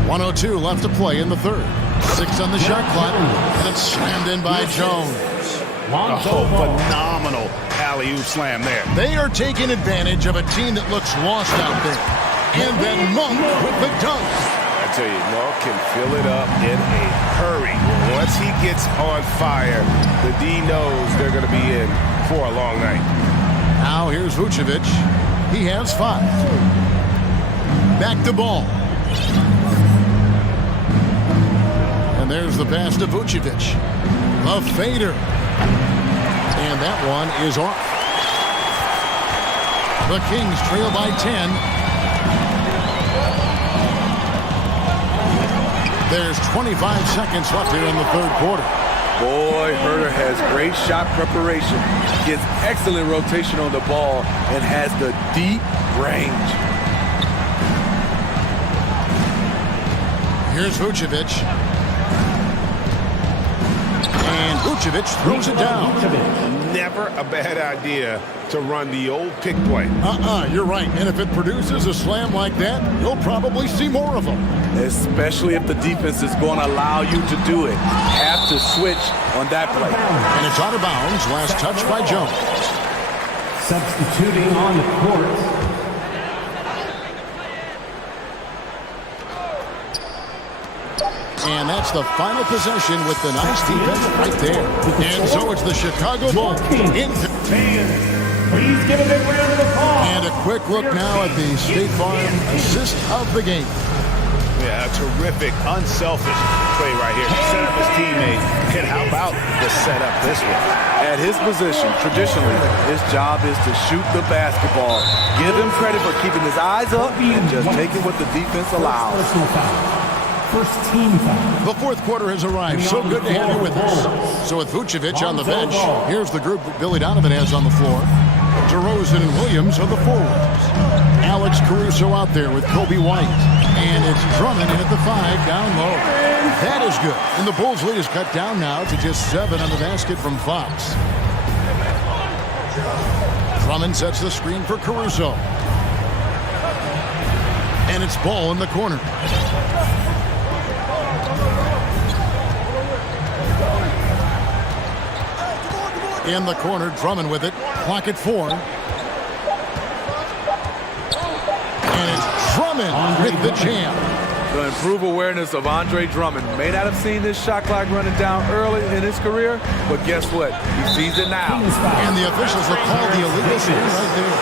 1:02 left to play in the third. 6 on the shot clock, and it's slammed in by Jones. Oh, phenomenal alley-oop slam there. They are taking advantage of a team that looks lost out there. And then Monk with the dunk. I tell you, Monk can fill it up in a hurry. Once he gets on fire, the D knows they're going to be in for a long night. Now here's Vucevic. He has 5. Back to Ball. And there's the pass to Vucevic. A fader. And that one is off. The Kings trail by 10. There's 25 seconds left here in the third quarter. Boy, Herter has great shot preparation, gets excellent rotation on the ball, and has the deep range. Here's Vucevic. And Vucevic throws it down. Never a bad idea to run the old pick play. You're right. And if it produces a slam like that, you'll probably see more of them. Especially if the defense is going to allow you to do it. Have to switch on that play. And it's out of bounds. Last touch by Jones. Substituting on the court. And that's the final possession with the nice defense right there. And so it's the Chicago Bulls. Please give a big round of applause. And a quick look now at the State Farm assist of the game. Yeah, a terrific, unselfish play right here. Set up his teammate. And how about the setup this one? At his position, traditionally, his job is to shoot the basketball. Give him credit for keeping his eyes up and just taking what the defense allows. First team foul. The fourth quarter has arrived. So good to have you with us. So with Vucevic on the bench, here's the group that Billy Donovan has on the floor. DeRozan and Williams are the forwards. Alex Caruso out there with Kobe White. And it's Drummond in at the 5 down low. That is good. And the Bulls' lead is cut down now to just 7 on the basket from Fox. Drummond sets the screen for Caruso. And it's Ball in the corner. In the corner, Drummond with it. Clock at 4. And it's Drummond with the jam. The improved awareness of Andre Drummond. May not have seen this shot clock running down early in his career, but guess what? He sees it now. And the officials have called the illegal screen right there.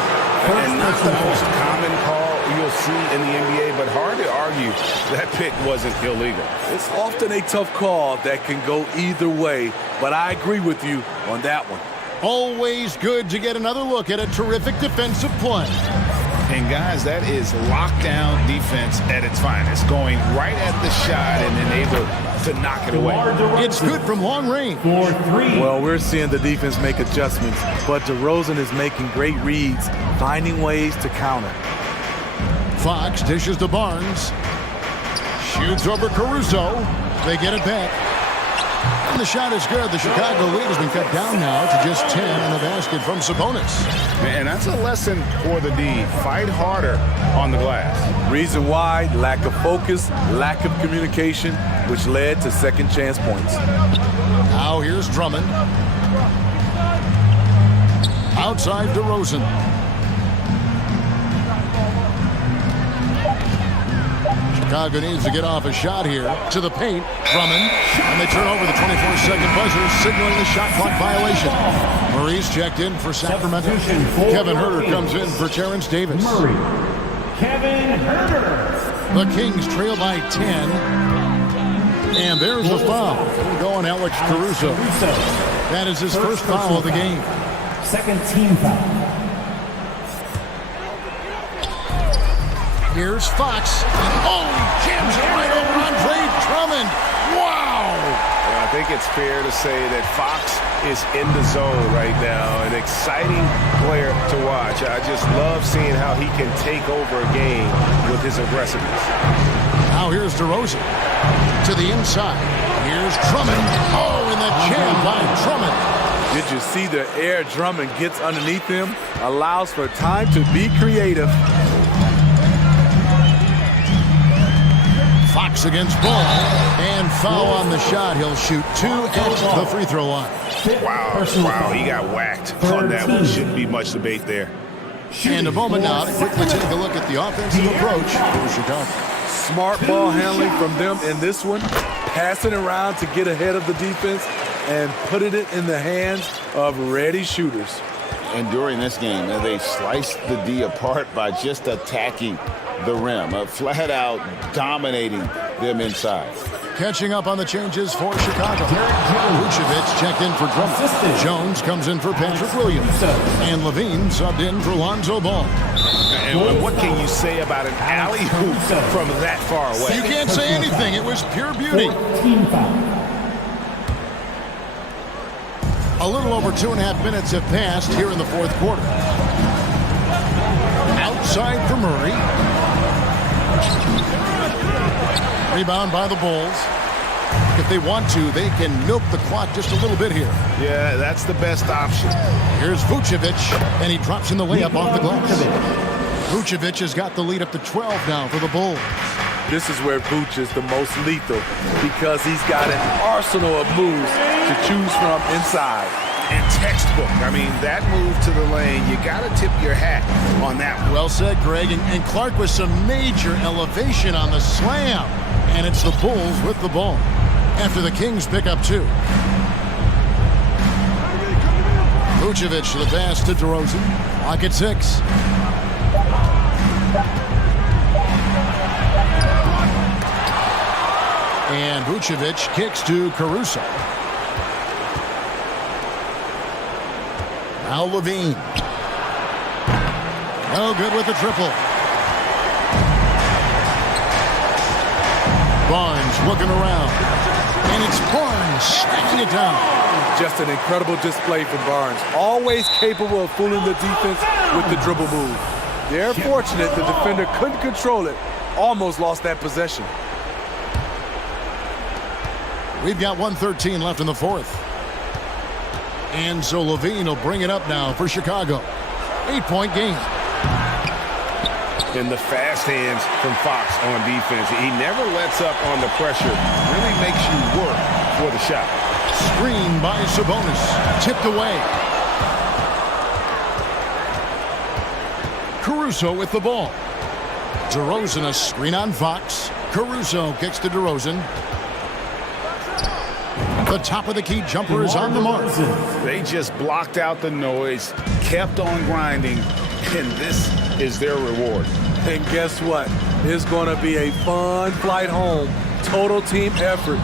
And not the most common call you'll see in the NBA, but hard to argue that pick wasn't illegal. It's often a tough call that can go either way, but I agree with you on that one. Always good to get another look at a terrific defensive play. And guys, that is lockdown defense at its finest, going right at the shot and then able to knock it away. It's good from long range. For 3. Well, we're seeing the defense make adjustments, but DeRozan is making great reads, finding ways to counter. Fox dishes to Barnes. Shoots over Caruso. They get it back. And the shot is good. The Chicago lead has been cut down now to just 10 in the basket from Sabonis. Man, that's a lesson for the D. Fight harder on the glass. Reason why, lack of focus, lack of communication, which led to second chance points. Now here's Drummond. Outside DeRozan. Chicago needs to get off a shot here to the paint. Drummond. And they turn over the 24-second buzzer, signaling the shot clock violation. Murray's checked in for Sacramento. Kevin Herter comes in for Terrence Davis. Murray. Kevin Herter. The Kings trail by 10. And there's the foul. Going Alex Caruso. That is his first foul of the game. Second team foul. Here's Fox. Oh, he jams it right over Andre Drummond. Wow! Yeah, I think it's fair to say that Fox is in the zone right now. An exciting player to watch. I just love seeing how he can take over a game with his aggressiveness. Now here's DeRozan to the inside. Here's Drummond. Oh, and the jam by Drummond. Did you see the air Drummond gets underneath him? Allows for time to be creative. Fox against Ball. And foul on the shot. He'll shoot 2 at the free throw line. Wow, he got whacked on that one. Shouldn't be much debate there. And a moment now to quickly take a look at the offensive approach for Chicago. Smart ball handling from them in this one, passing around to get ahead of the defense and putting it in the hands of ready shooters. And during this game, they sliced the D apart by just attacking the rim, flat out dominating them inside. Catching up on the changes for Chicago. Vucevic checked in for Drummond. Jones comes in for Patrick Williams. And Levine subbed in for Lonzo Ball. And what can you say about an alley-oop from that far away? You can't say anything. It was pure beauty. A little over 2.5 minutes have passed here in the fourth quarter. Outside for Murray. Rebound by the Bulls. If they want to, they can milk the clock just a little bit here. Yeah, that's the best option. Here's Vucevic, and he drops in the layup off the glass. Vucevic has got the lead up to 12 now for the Bulls. This is where Vooch is the most lethal because he's got an arsenal of moves to choose from inside. And textbook. I mean, that move to the lane, you got to tip your hat on that one. Well said, Greg. And Clark with some major elevation on the slam. And it's the Bulls with the ball after the Kings pick up 2. Vucevic to the pass to DeRozan. Clock at 6. And Vucevic kicks to Caruso. Now Levine. No good with the triple. Barnes looking around. And it's Barnes smacking it down. Just an incredible display from Barnes. Always capable of fooling the defense with the dribble move. They're fortunate the defender couldn't control it. Almost lost that possession. We've got 1:13 left in the fourth. And so Levine will bring it up now for Chicago. 8-point game. In the fast hands from Fox on defense. He never lets up on the pressure. Really makes you work for the shot. Screen by Sabonis. Tipped away. Caruso with the ball. DeRozan a screen on Fox. Caruso kicks to DeRozan. The top of the key jumper is on the mark. They just blocked out the noise, kept on grinding, and this is their reward. And guess what? It's going to be a fun flight home. Total team effort.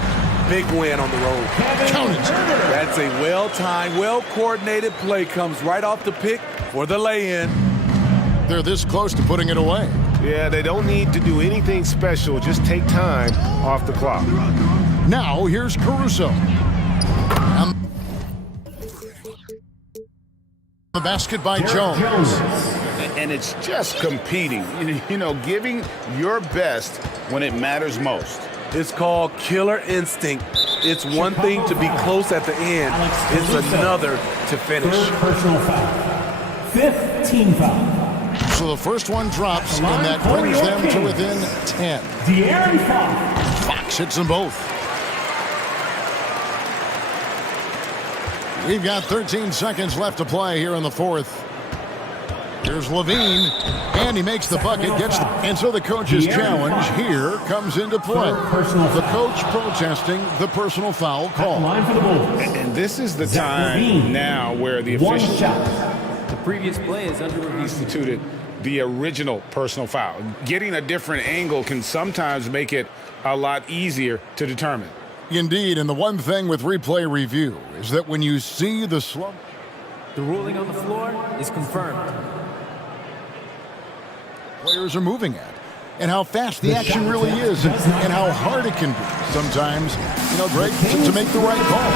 Big win on the road. Count it. That's a well-timed, well-coordinated play. Comes right off the pick for the lay-in. They're this close to putting it away. Yeah, they don't need to do anything special. Just take time off the clock. Now, here's Caruso. The basket by Jones. And it's just competing. You know, giving your best when it matters most. It's called killer instinct. It's one thing to be close at the end. It's another to finish. Personal foul. 5th team foul. So the first one drops, and that brings them to within 10. De'Aaron Fox. Fox hits them both. We've got 13 seconds left to play here in the fourth. Here's Levine, and he makes the bucket, and so the coach's challenge here comes into play. The coach protesting the personal foul call. And this is the time now where the officials The previous play is under review. instituted the original personal foul. Getting a different angle can sometimes make it a lot easier to determine. Indeed, and the one thing with replay review is that when you see the slow... The ruling on the floor is confirmed. Players are moving at, and how fast the action really is, and how hard it can be sometimes, Greg, to make the right call.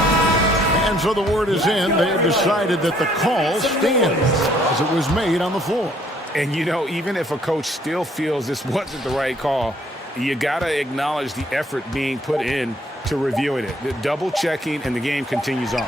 And so the word is in. They have decided that the call stands as it was made on the floor. And, even if a coach still feels this wasn't the right call, you got to acknowledge the effort being put in to reviewing it. The double checking, and the game continues on.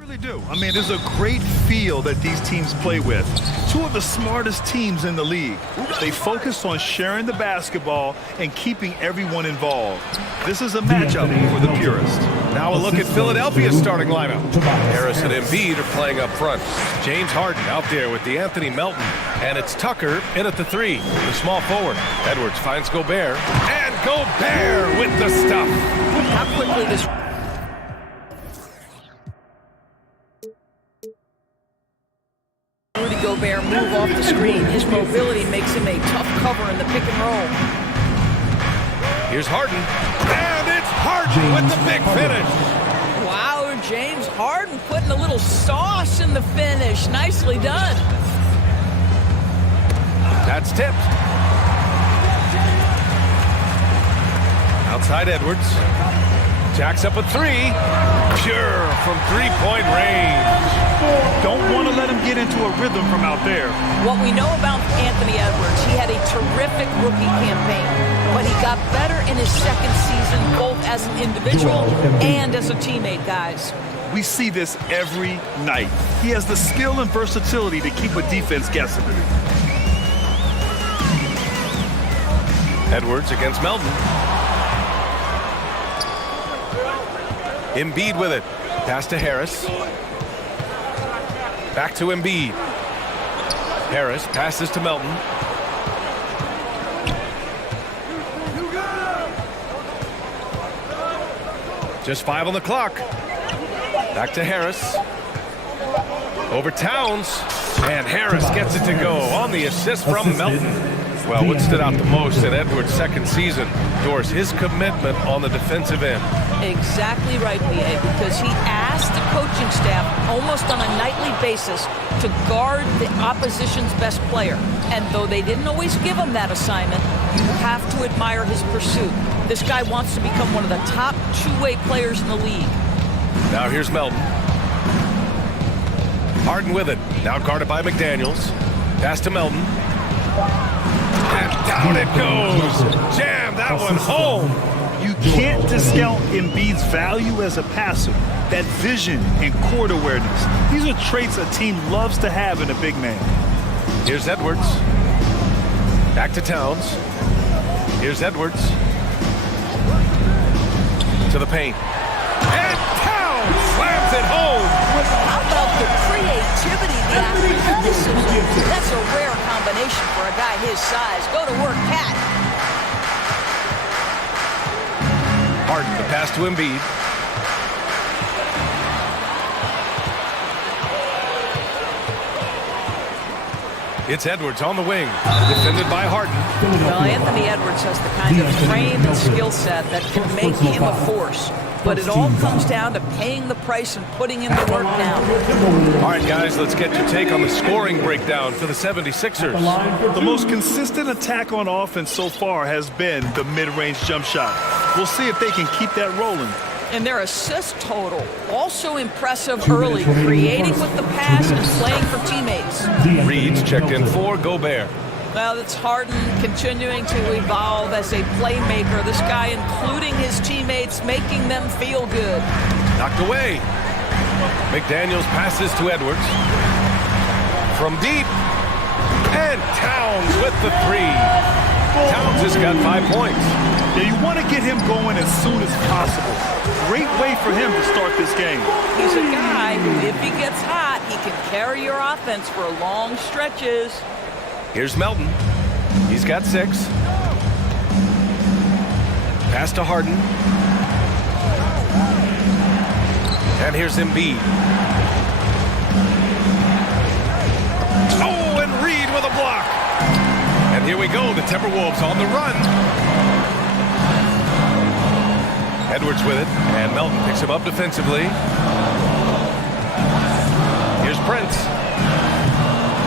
Really do. I mean, there's a great feel that these teams play with. Two of the smartest teams in the league. They focus on sharing the basketball and keeping everyone involved. This is a matchup for the purist. Now a look at Philadelphia's starting lineup. Harris and Embiid are playing up front. James Harden out there with the Anthony Melton. And it's Tucker in at the 3, the small forward. Edwards finds Gobert. And Gobert with the stuff. How quickly this... Rudy Gobert move off the screen. His mobility makes him a tough cover in the pick and roll. Here's Harden. And it's Harden with the big finish. Wow, James Harden putting a little sauce in the finish. Nicely done. That's tipped. Outside Edwards. Jacks up a 3. Pure from three-point range. Don't want to let him get into a rhythm from out there. What we know about Anthony Edwards, he had a terrific rookie campaign, but he got better in his second season, both as an individual and as a teammate, guys. We see this every night. He has the skill and versatility to keep a defense guessing. Edwards against Melton. Embiid with it. Pass to Harris. Back to Embiid. Harris passes to Melton. Just 5 on the clock. Back to Harris. Over Towns. And Harris gets it to go on the assist from Melton. Well, what stood out the most in Edwards' second season, Doris, his commitment on the defensive end. Exactly right, B.A., because he asked the coaching staff almost on a nightly basis to guard the opposition's best player. And though they didn't always give him that assignment, you have to admire his pursuit. This guy wants to become one of the top two-way players in the league. Now here's Melton. Harden with it. Now guarded by McDaniels. Pass to Melton. And down it goes. Jam that one home. You can't discount Embiid's value as a passer. That vision and court awareness. These are traits a team loves to have in a big man. Here's Edwards. Back to Towns. Here's Edwards. To the paint. And Towns slams it home. How about the creativity, the athleticism? That's a rare combination for a guy his size. Go to work, Cat. Harden, the pass to Embiid. It's Edwards on the wing, defended by Harden. Well, Anthony Edwards has the kind of frame and skill set that can make him a force. But it all comes down to paying the price and putting in the work now. All right, guys, let's get your take on the scoring breakdown for the 76ers. The most consistent attack on offense so far has been the mid-range jump shot. We'll see if they can keep that rolling. And their assist total, also impressive early, creating with the pass and playing for teammates. Reed's checked in for Gobert. Well, it's Harden continuing to evolve as a playmaker. This guy including his teammates, making them feel good. Knocked away. McDaniels passes to Edwards. From deep. And Towns with the 3. Towns has got 5 points. Yeah, you want to get him going as soon as possible. Great way for him to start this game. He's a guy who, if he gets hot, he can carry your offense for long stretches. Here's Melton. He's got 6. Pass to Harden. And here's Embiid. Oh, and Reed with a block. And here we go, the Timberwolves on the run. Edwards with it, and Melton picks him up defensively. Here's Prince.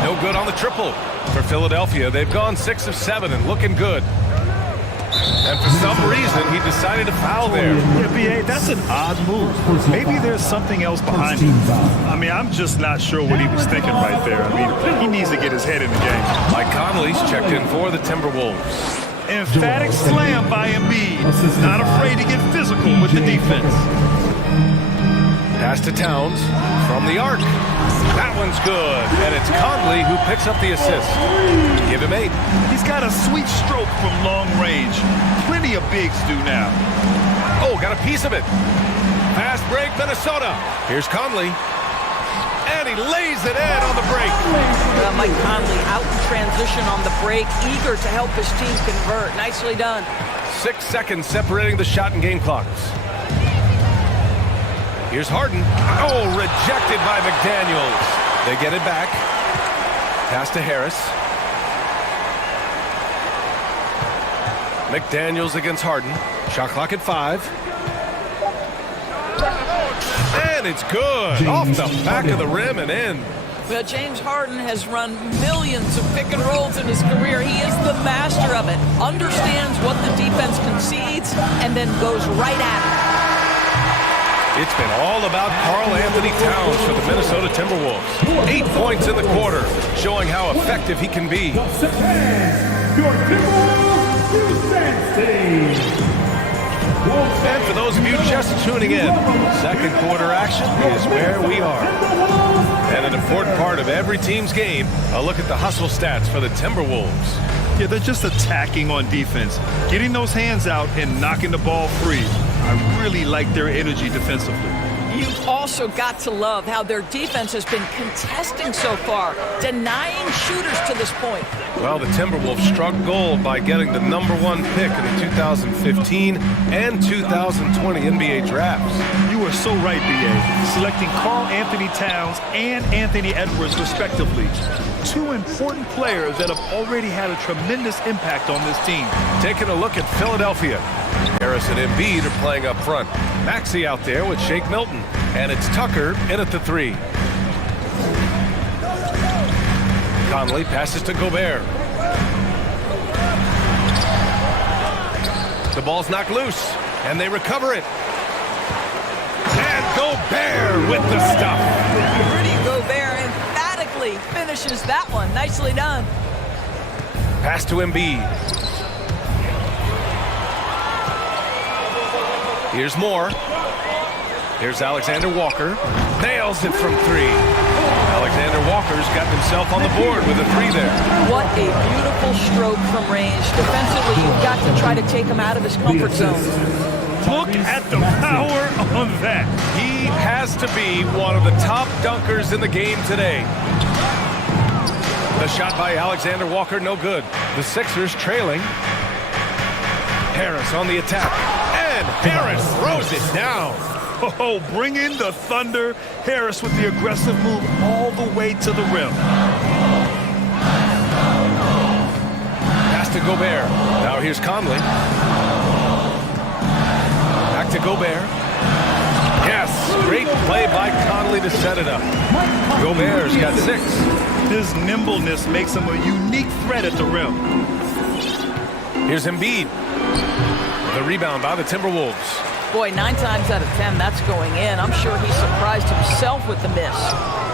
No good on the triple for Philadelphia. They've gone 6 of 7 and looking good. And for some reason, he decided to foul there. Yeah, B.A., that's an odd move. Maybe there's something else behind it. I mean, I'm just not sure what he was thinking right there. I mean, he needs to get his head in the game. Mike Conley's checked in for the Timberwolves. Emphatic slam by Embiid. Not afraid to get physical with the defense. Pass to Towns from the arc. That one's good. And it's Conley who picks up the assist. Give him 8. He's got a sweet stroke from long range. Plenty of bigs do now. Oh, got a piece of it. Fast break, Minnesota. Here's Conley. And he lays it in on the break. Mike Conley out in transition on the break, eager to help his team convert. Nicely done. 6 seconds separating the shot and game clocks. Here's Harden. Oh, rejected by McDaniels. They get it back. Pass to Harris. McDaniels against Harden. Shot clock at 5. And it's good. Off the back of the rim and in. Well, James Harden has run millions of pick and rolls in his career. He is the master of it. Understands what the defense concedes and then goes right at it. It's been all about Karl Anthony Towns for the Minnesota Timberwolves. 8 points in the quarter, showing how effective he can be. And for those of you just tuning in, second quarter action is where we are. And an important part of every team's game, a look at the hustle stats for the Timberwolves. Yeah, they're just attacking on defense, getting those hands out and knocking the ball free. I really like their energy defensively. You've also got to love how their defense has been contesting so far, denying shooters to this point. Well, the Timberwolves struck gold by getting the #1 pick in the 2015 and 2020 NBA drafts. You are so right, B.A. Selecting Karl Anthony Towns and Anthony Edwards, respectively. 2 important players that have already had a tremendous impact on this team. Taking a look at Philadelphia. Harris and Embiid are playing up front. Maxey out there with Shake Milton. And it's Tucker in at the 3. Conley passes to Gobert. The ball's knocked loose, and they recover it. And Gobert with the stuff. Rudy Gobert emphatically finishes that one. Nicely done. Pass to Embiid. Here's more. Here's Alexander Walker. Nails it from 3. Alexander Walker's got himself on the board with a 3 there. What a beautiful stroke from range. Defensively, you've got to try to take him out of his comfort zone. Look at the power on that. He has to be one of the top dunkers in the game today. The shot by Alexander Walker, no good. The Sixers trailing. Harris on the attack. And Harris throws it down. Oh, bring in the thunder. Harris with the aggressive move all the way to the rim. Pass to Gobert. Now here's Conley. Back to Gobert. Yes, great play by Conley to set it up. Gobert's got 6. His nimbleness makes him a unique threat at the rim. Here's Embiid. The rebound by the Timberwolves. Boy, 9 times out of 10, that's going in. I'm sure he surprised himself with the miss.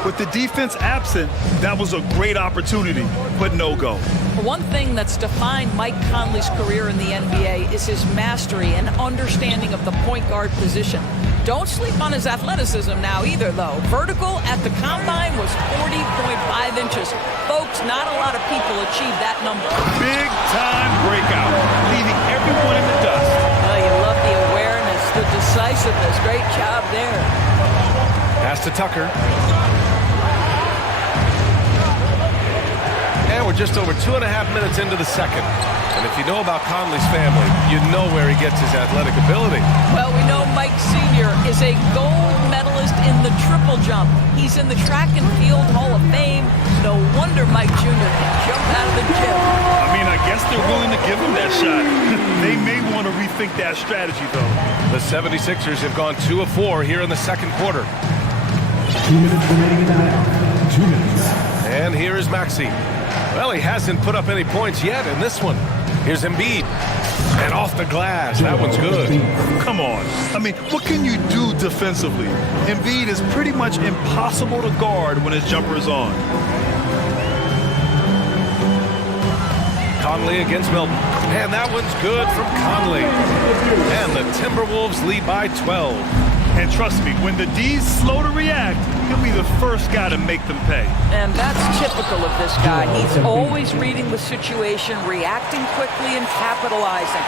With the defense absent, that was a great opportunity, but no go. One thing that's defined Mike Conley's career in the NBA is his mastery and understanding of the point guard position. Don't sleep on his athleticism now either, though. Vertical at the combine was 40.5 inches. Folks, not a lot of people achieve that number. Big time breakout, leaving everyone in the dust. Oh, you love the awareness, the decisiveness. Great job there. Pass to Tucker. And we're just over 2.5 minutes into the second. And if you know about Conley's family, you know where he gets his athletic ability. Well, we know Mike Sr. is a gold medalist in the triple jump. He's in the track and field Hall of Fame. No wonder Mike Jr. can jump out of the gym. I mean, I guess they're willing to give him that shot. They may want to rethink that strategy, though. The 76ers have gone 2 of 4 here in the second quarter. 2 minutes remaining in the half. 2 minutes. And here is Maxey. Well, he hasn't put up any points yet in this one. Here's Embiid. And off the glass. That one's good. Come on. I mean, what can you do defensively? Embiid is pretty much impossible to guard when his jumper is on. Conley against Milton. And that one's good from Conley. And the Timberwolves lead by 12. And trust me, when the D's slow to react, he'll be the first guy to make them pay. And that's typical of this guy. He's always reading the situation, reacting quickly and capitalizing.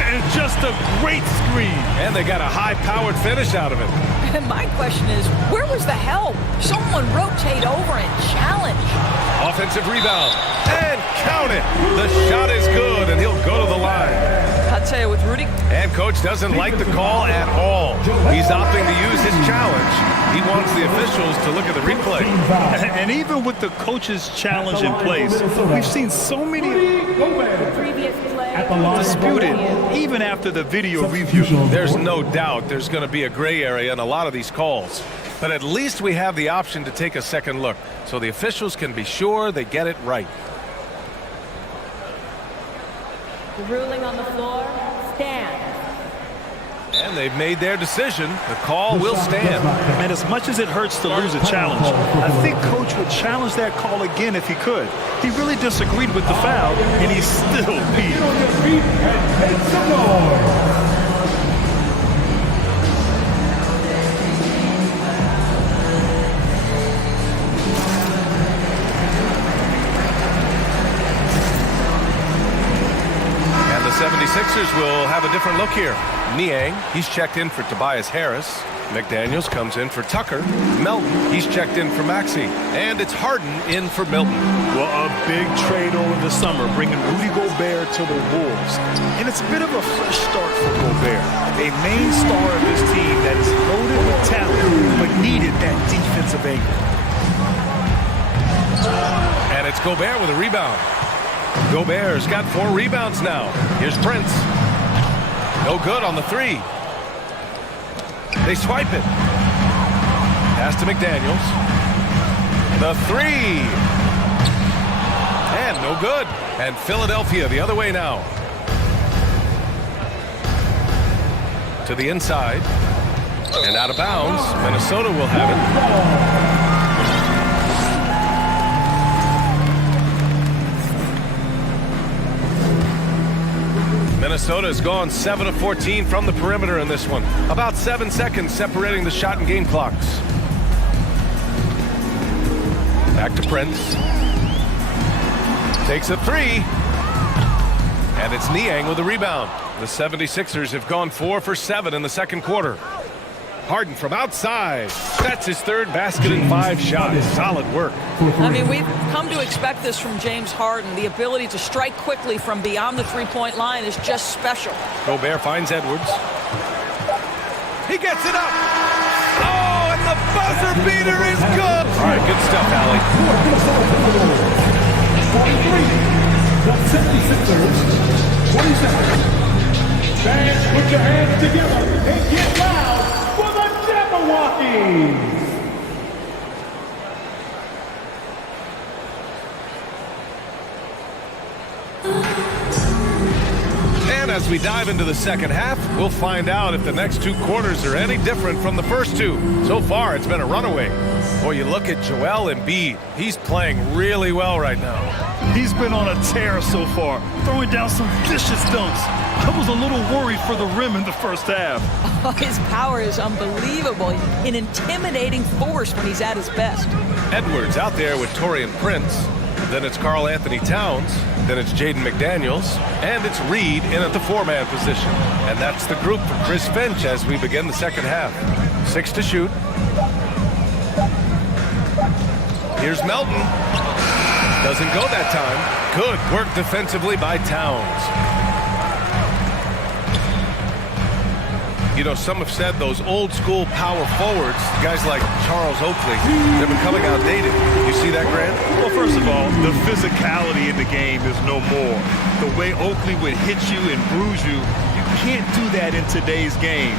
And just a great screen. And they got a high-powered finish out of it. And my question is, where was the help? Someone rotate over and challenge. Offensive rebound. And count it. The shot is good, and he'll go to the line. I'll tell you, with Rudy... And coach doesn't like the call at all. He's opting to use his challenge. He wants the officials to look at the replay. And even with the coach's challenge in place, we've seen so many disputed, even after the video review. There's no doubt there's going to be a gray area in a lot of these calls. But at least we have the option to take a second look, so the officials can be sure they get it right. The ruling on the floor stands. And they've made their decision. The call will stand. And as much as it hurts to lose a challenge, I think Coach would challenge that call again if he could. He really disagreed with the foul, and he still beat it. The 76ers will have a different look here. Niang, he's checked in for Tobias Harris. McDaniels comes in for Tucker. Melton, he's checked in for Maxey. And it's Harden in for Milton. Well, a big trade over the summer, bringing Rudy Gobert to the Wolves. And it's a bit of a fresh start for Gobert. A main star of this team that is loaded with talent, but needed that defensive anchor. And it's Gobert with a rebound. Gobert's got 4 rebounds now. Here's Prince. No good on the 3. They swipe it. Pass to McDaniels. The 3. And no good. And Philadelphia the other way now. To the inside. And out of bounds. Minnesota will have it. Minnesota has gone 7 of 14 from the perimeter in this one. About 7 seconds separating the shot and game clocks. Back to Prince. Takes a 3. And it's Niang with a rebound. The 76ers have gone 4 for 7 in the second quarter. Harden from outside. That's his 3rd basket in 5 shots. Solid work. I mean, we've come to expect this from James Harden. The ability to strike quickly from beyond the three-point line is just special. Gobert finds Edwards. He gets it up. Oh, and the buzzer beater is good. All right, good stuff, Allie. 43, the 76ers, 27. Fans, put your hands together and get loud for the Jabberwockies. And as we dive into the second half, we'll find out if the next 2 quarters are any different from the first 2. So far, it's been a runaway. Boy, you look at Joel Embiid. He's playing really well right now. He's been on a tear so far, throwing down some vicious dunks. I was a little worried for the rim in the first half. Oh, his power is unbelievable. An intimidating force when he's at his best. Edwards out there with Taurean Prince. Then it's Karl Anthony Towns. Then it's Jaden McDaniels. And it's Reed in at the 4-man position. And that's the group for Chris Finch as we begin the second half. 6 to shoot. Here's Melton. Doesn't go that time. Good work defensively by Towns. You know, some have said those old school power forwards, guys like Charles Oakley, they've been coming outdated. You see that, Grant? Well, first of all, the physicality in the game is no more. The way Oakley would hit you and bruise you, you can't do that in today's game.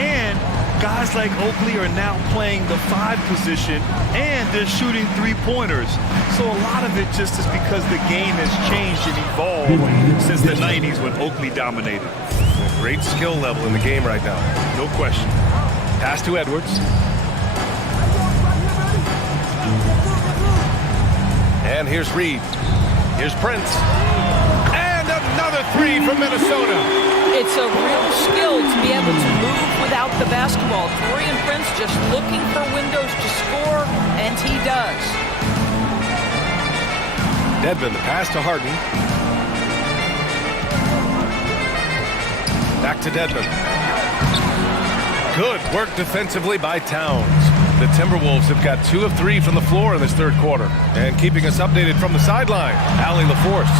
And guys like Oakley are now playing the 5 position, and they're shooting 3-pointers. So a lot of it just is because the game has changed and evolved since the 90s when Oakley dominated. Great skill level in the game right now. No question. Pass to Edwards. And here's Reed. Here's Prince. And another 3 from Minnesota. It's a real skill to be able to move with without the basketball. Torian Prince just looking for windows to score, and he does. Dedmon, the pass to Harden. Back to Dedmon. Good work defensively by Towns. The Timberwolves have got 2 of 3 from the floor in this third quarter. And keeping us updated from the sideline, Allie LaForce.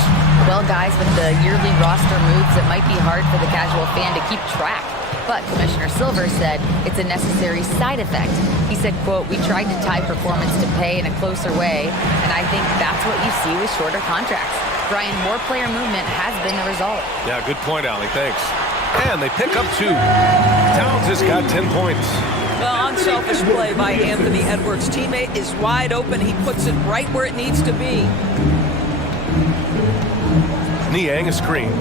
Well, guys, with the yearly roster moves, it might be hard for the casual fan to keep track. But Commissioner Silver said it's a necessary side effect. He said, quote, "We tried to tie performance to pay in a closer way, and I think that's what you see with shorter contracts." Brian, more player movement has been the result. Yeah, good point, Allie. Thanks. And they pick up 2. Towns has got 10 points. Well, unselfish play by Anthony Edwards. Teammate is wide open. He puts it right where it needs to be. Niang a screen.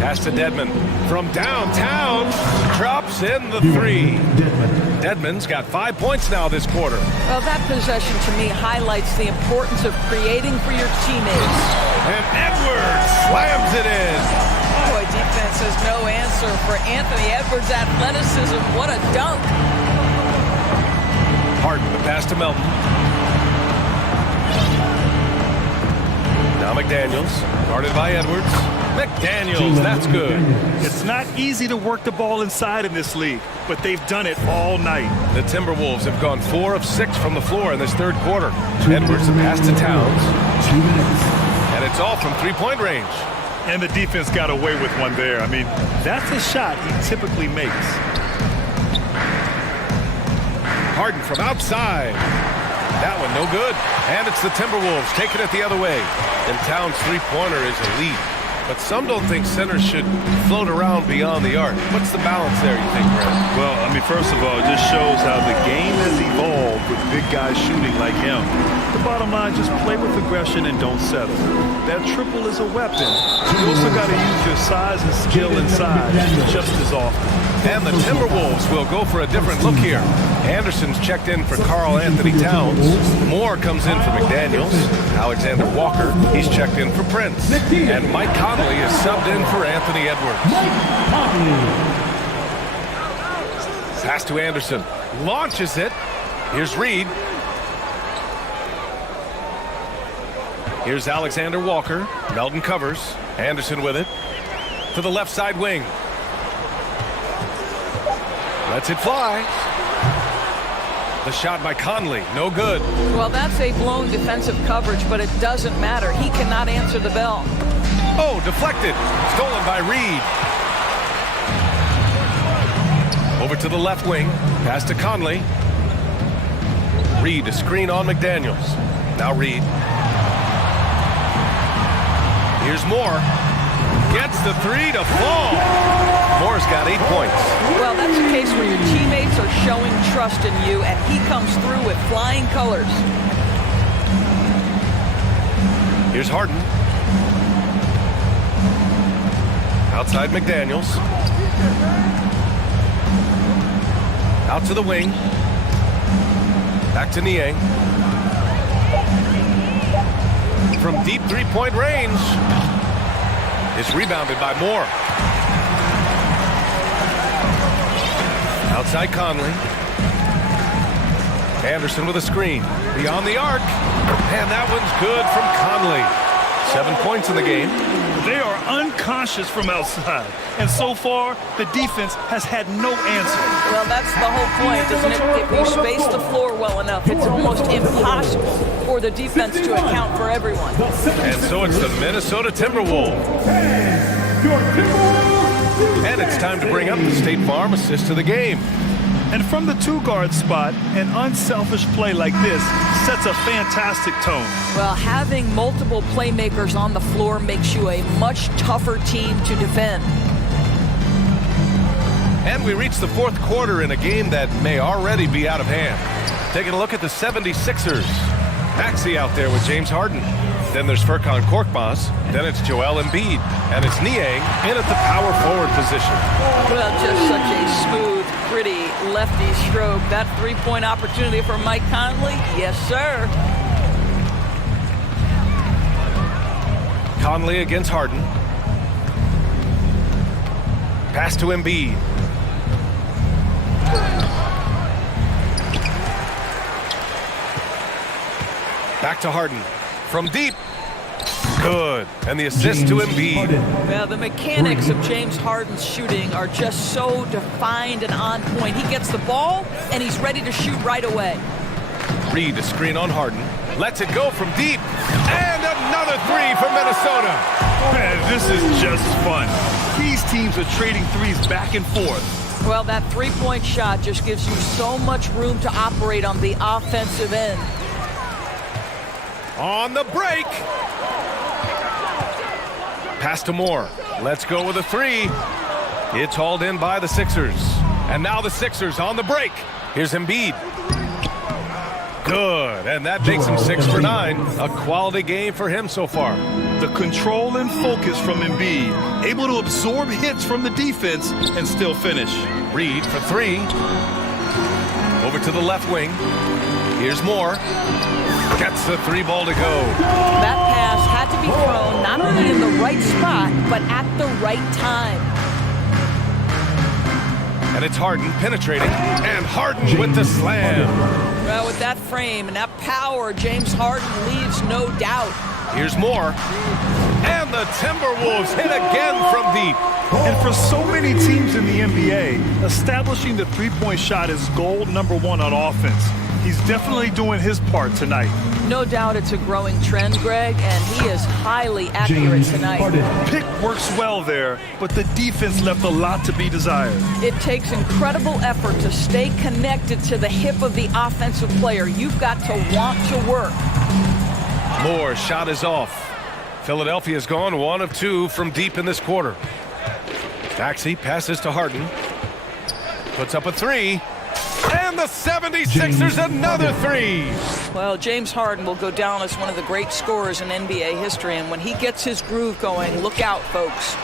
Pass to Dedmon. From downtown, drops in the 3. Dedmon's got 5 points now this quarter. Well, that possession to me highlights the importance of creating for your teammates. And Edwards slams it in. Boy, defense has no answer for Anthony Edwards' athleticism. What a dunk. Harden, the pass to Melton. Now McDaniels, guarded by Edwards. McDaniels, that's good. It's not easy to work the ball inside in this league, but they've done it all night. The Timberwolves have gone 4 of 6 from the floor in this third quarter. Edwards, the pass to Towns. And it's all from three-point range. And the defense got away with one there. I mean, that's a shot he typically makes. Harden from outside. That one no good. And it's the Timberwolves taking it the other way. And Towns' three-pointer is elite. But some don't think centers should float around beyond the arc. What's the balance there, you think, Brad? Well, I mean, first of all, it just shows how the game has evolved with big guys shooting like him. The bottom line, just play with aggression and don't settle. That triple is a weapon. You also got to use your size and skill inside just as often. And the Timberwolves will go for a different look here. Anderson's checked in for Karl Anthony Towns. Moore comes in for McDaniels. Alexander Walker, he's checked in for Prince. And Mike Conley is subbed in for Anthony Edwards. Pass to Anderson. Launches it. Here's Reed. Here's Alexander Walker. Melton covers. Anderson with it. To the left side wing. Lets it fly. The shot by Conley, no good. Well, that's a blown defensive coverage, but it doesn't matter. He cannot answer the bell. Oh, deflected. Stolen by Reed. Over to the left wing. Pass to Conley. Reed, a screen on McDaniels. Now Reed. Here's Moore. Gets the 3 to fall. Moore's got 8 points. Well, that's a case where your teammates are showing trust in you, and he comes through with flying colors. Here's Harden. Outside McDaniels. Out to the wing. Back to Niang. From deep three-point range. It's rebounded by Moore. Outside Conley. Anderson with a screen. Beyond the arc. And that one's good from Conley. 7 points in the game. They are unconscious from outside. And so far, the defense has had no answer. Well, that's the whole point, isn't it? If you space the floor well enough, it's almost impossible for the defense to account for everyone. And so it's the Minnesota Timberwolves. And it's time to bring up the State Farm assist to the game. And from the two-guard spot, an unselfish play like this sets a fantastic tone. Well, having multiple playmakers on the floor makes you a much tougher team to defend. And we reach the fourth quarter in a game that may already be out of hand. Taking a look at the 76ers. Maxey out there with James Harden. Then there's Furkan Korkmaz. Then it's Joel Embiid. And it's Niang in at the power forward position. Well, just such a smooth, pretty lefty stroke. That three-point opportunity for Mike Conley. Yes, sir. Conley against Harden. Pass to Embiid. Back to Harden. From deep. Good. And the assist to Embiid. Well, the mechanics of James Harden's shooting are just so defined and on point. He gets the ball, and he's ready to shoot right away. Reed to screen on Harden. Lets it go from deep. And another three from Minnesota. Man, this is just fun. These teams are trading threes back and forth. Well, that three-point shot just gives you so much room to operate on the offensive end. On the break. Pass to Moore. Let's go with a three. It's hauled in by the Sixers. And now the Sixers on the break. Here's Embiid. Good. And that makes him 6 for 9. A quality game for him so far. The control and focus from Embiid. Able to absorb hits from the defense and still finish. Reed for three. Over to the left wing. Here's Moore. Gets the three ball to go. That pass had to be thrown not only in the right spot, but at the right time. And it's Harden penetrating. And Harden with the slam. Well, with that frame and that power, James Harden leaves no doubt. Here's Moore. And the Timberwolves hit again from deep. And for so many teams in the NBA, establishing the three-point shot is goal number one on offense. He's definitely doing his part tonight. No doubt it's a growing trend, Greg, and he is highly accurate tonight. Pick works well there, but the defense left a lot to be desired. It takes incredible effort to stay connected to the hip of the offensive player. You've got to want to work. Moore shot is off. Philadelphia's gone 1 of 2 from deep in this quarter. Maxey passes to Harden. Puts up a three. And the 76ers another three. Well, James Harden will go down as one of the great scorers in NBA history, and when he gets his groove going, look out, folks.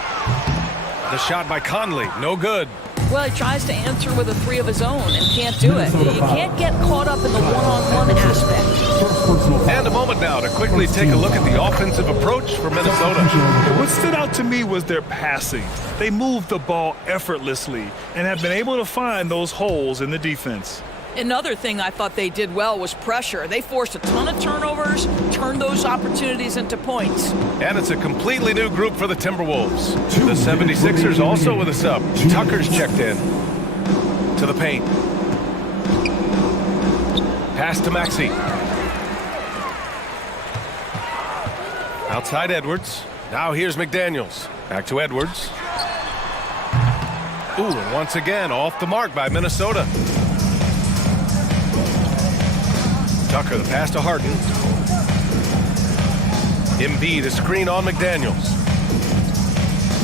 The shot by Conley, no good. Well, he tries to answer with a three of his own and can't do it. You can't get caught up in the one-on-one aspect. And a moment now to quickly take a look at the offensive approach for Minnesota. What stood out to me was their passing. They moved the ball effortlessly and have been able to find those holes in the defense. Another thing I thought they did well was pressure. They forced a ton of turnovers, turned those opportunities into points. And it's a completely new group for the Timberwolves. The 76ers also with a sub. Tucker's checked in. To the paint. Pass to Maxey. Outside Edwards. Now here's McDaniels. Back to Edwards. Ooh, and once again off the mark by Minnesota. Tucker, the pass to Harden. Embiid, a screen on McDaniels.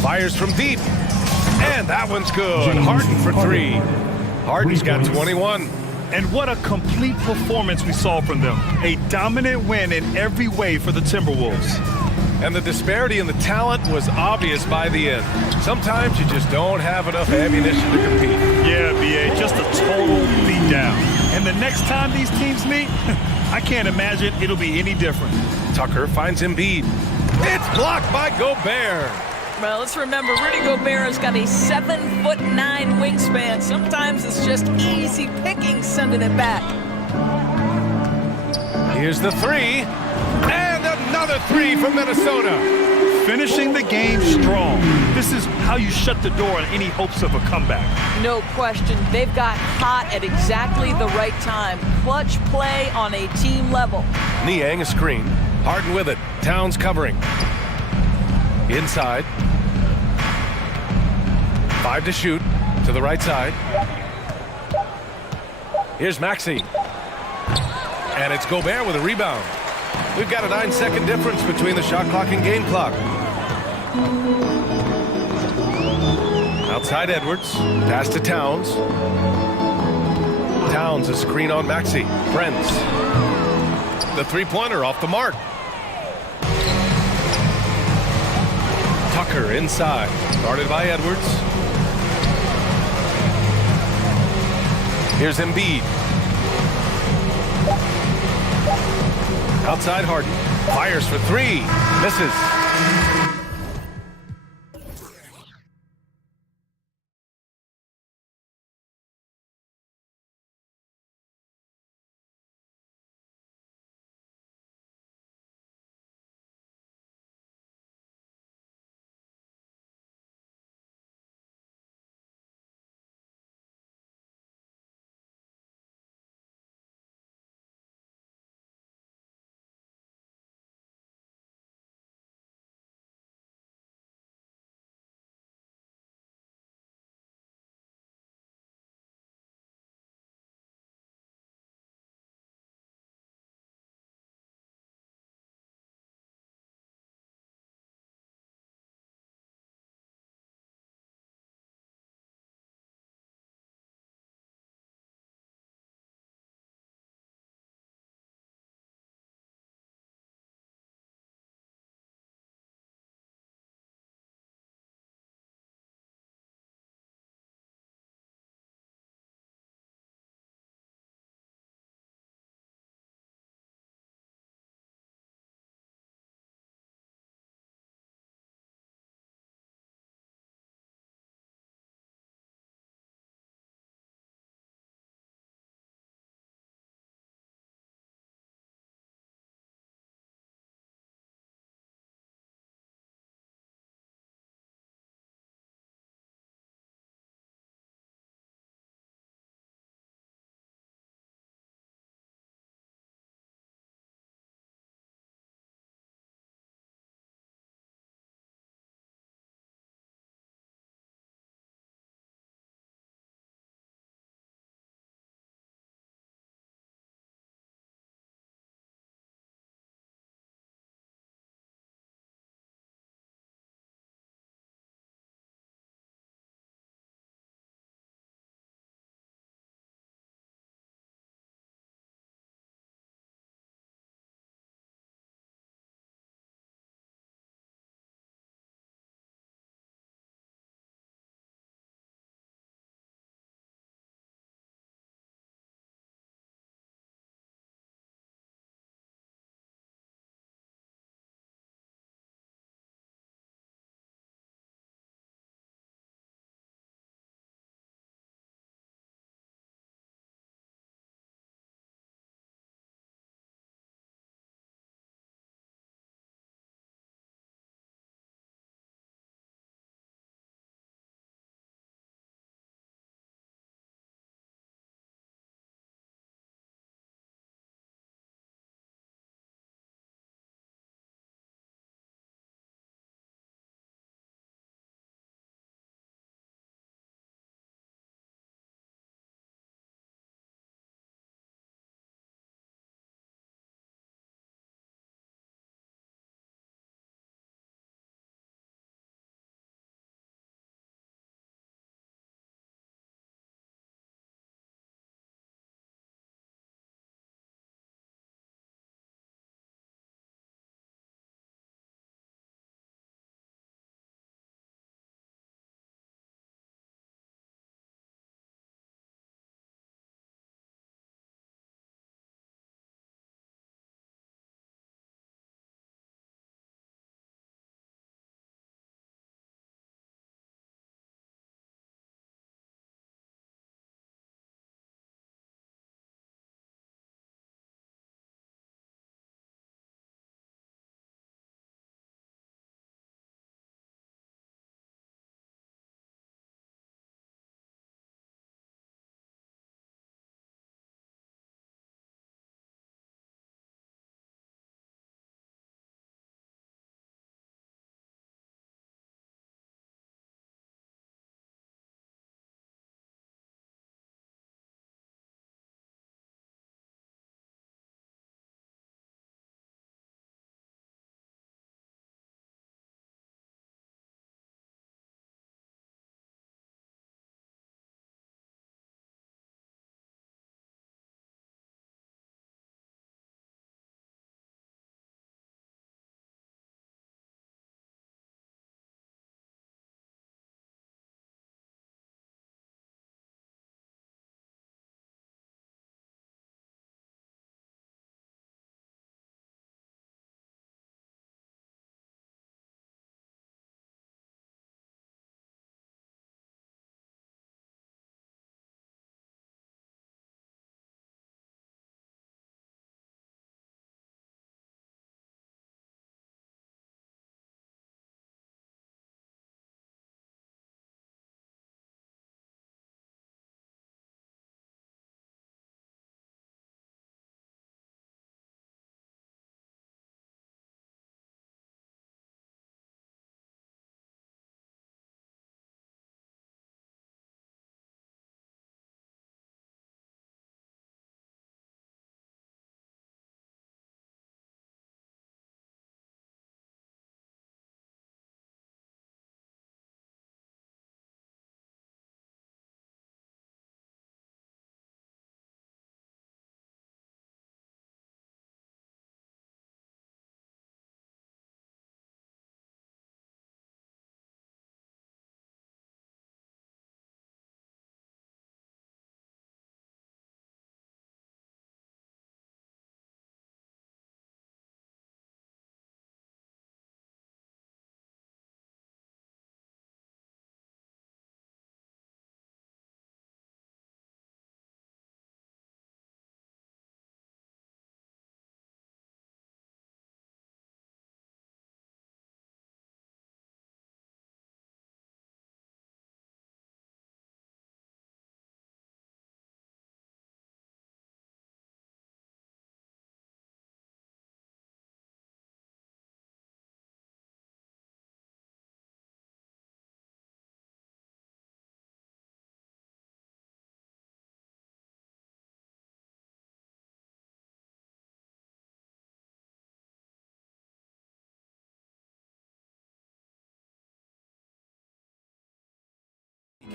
Fires from deep. And that one's good. Harden for three. Harden's got 21. And what a complete performance we saw from them. A dominant win in every way for the Timberwolves. And the disparity in the talent was obvious by the end. Sometimes you just don't have enough ammunition to compete. Yeah, B.A., just a total beatdown. And the next time these teams meet, I can't imagine it'll be any different. Tucker finds Embiid. It's blocked by Gobert. Well, let's remember, Rudy Gobert has got a 7'9" wingspan. Sometimes it's just easy picking sending it back. Here's the three. And another three from Minnesota. Finishing the game strong. This is how you shut the door on any hopes of a comeback. No question. They've got hot at exactly the right time. Clutch play on a team level. Niang a screen. Harden with it. Towns covering. Inside. 5 to shoot. To the right side. Here's Maxey. And it's Gobert with a rebound. We've got a 9-second difference between the shot clock and game clock. Outside Edwards. Pass to Towns. Towns a screen on Maxey. Prince. The three-pointer off the mark. Tucker inside. Guarded by Edwards. Here's Embiid. Outside Harden. Fires for three. Misses.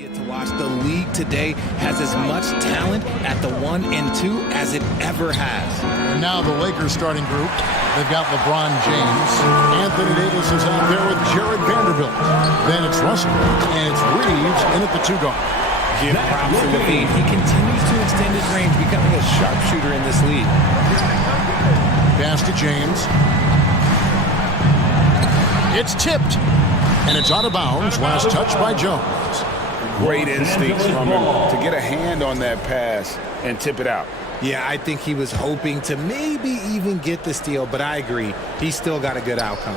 To watch the league today has as much talent at the 1 and 2 as it ever has. And now the Lakers starting group. They've got LeBron James. Anthony Davis is out there with Jared Vanderbilt. Then it's Russell. And it's Reeves in at the 2 guard. Give props to Levine. He continues to extend his range, becoming a sharpshooter in this league. Pass to James. It's tipped. And it's out of bounds. Last touch by Jones. Great instincts from him to get a hand on that pass and tip it out. Yeah, I think he was hoping to maybe even get the steal, but I agree. He's still got a good outcome.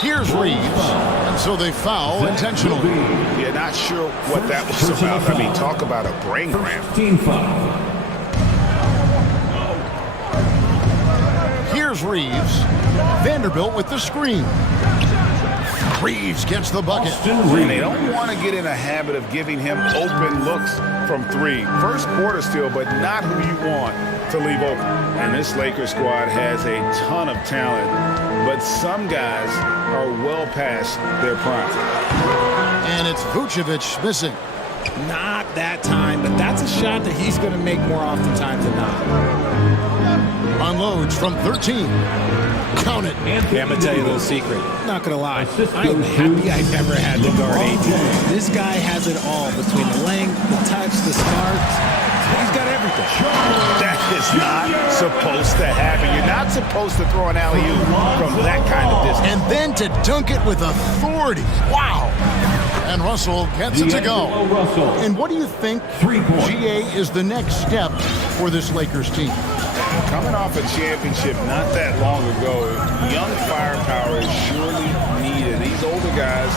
Here's Reeves. And so they foul intentionally. Yeah, not sure what that was about. I mean, talk about a brain cramp. Team foul. Here's Reeves. Vanderbilt with the screen. Reeves gets the bucket. And they don't want to get in a habit of giving him open looks from 3. First quarter still, but not who you want to leave open. And this Lakers squad has a ton of talent, but some guys are well past their prime. And it's Vucevic missing. Not that time, but that's a shot that he's going to make more oftentimes than not. Unloads from 13. Count it. Yeah, I'm going to tell you a little secret. Not going to lie. I am happy I never had to guard AD. This guy has it all between the length, the touch, the smarts. He's got everything. That is not supposed to happen. You're not supposed to throw an alley-oop from that kind of distance. And then to dunk it with authority. Wow. And Russell gets it to go. And what do you think, GA, is the next step for this Lakers team? Coming off a championship not that long ago, young firepower is surely needed. These older guys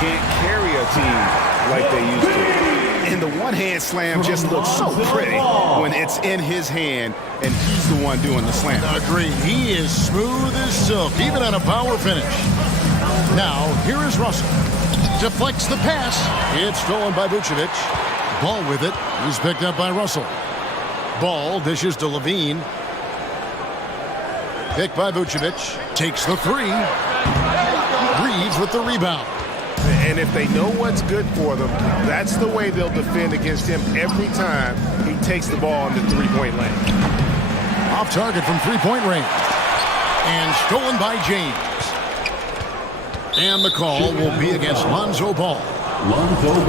can't carry a team like they used to. And the one-hand slam just looks so pretty when it's in his hand and he's the one doing the slam. Agreed. He is smooth as silk, even on a power finish. Now, here is Russell. Deflects the pass. It's stolen by Vucevic. Ball with it. He's picked up by Russell. Ball dishes to Levine. Picked by Vucevic. Takes the 3. Reeves with the rebound. And if they know what's good for them, that's the way they'll defend against him every time he takes the ball in the 3-point lane. Off target from 3-point range. And stolen by James. And the call will be against Lonzo Ball.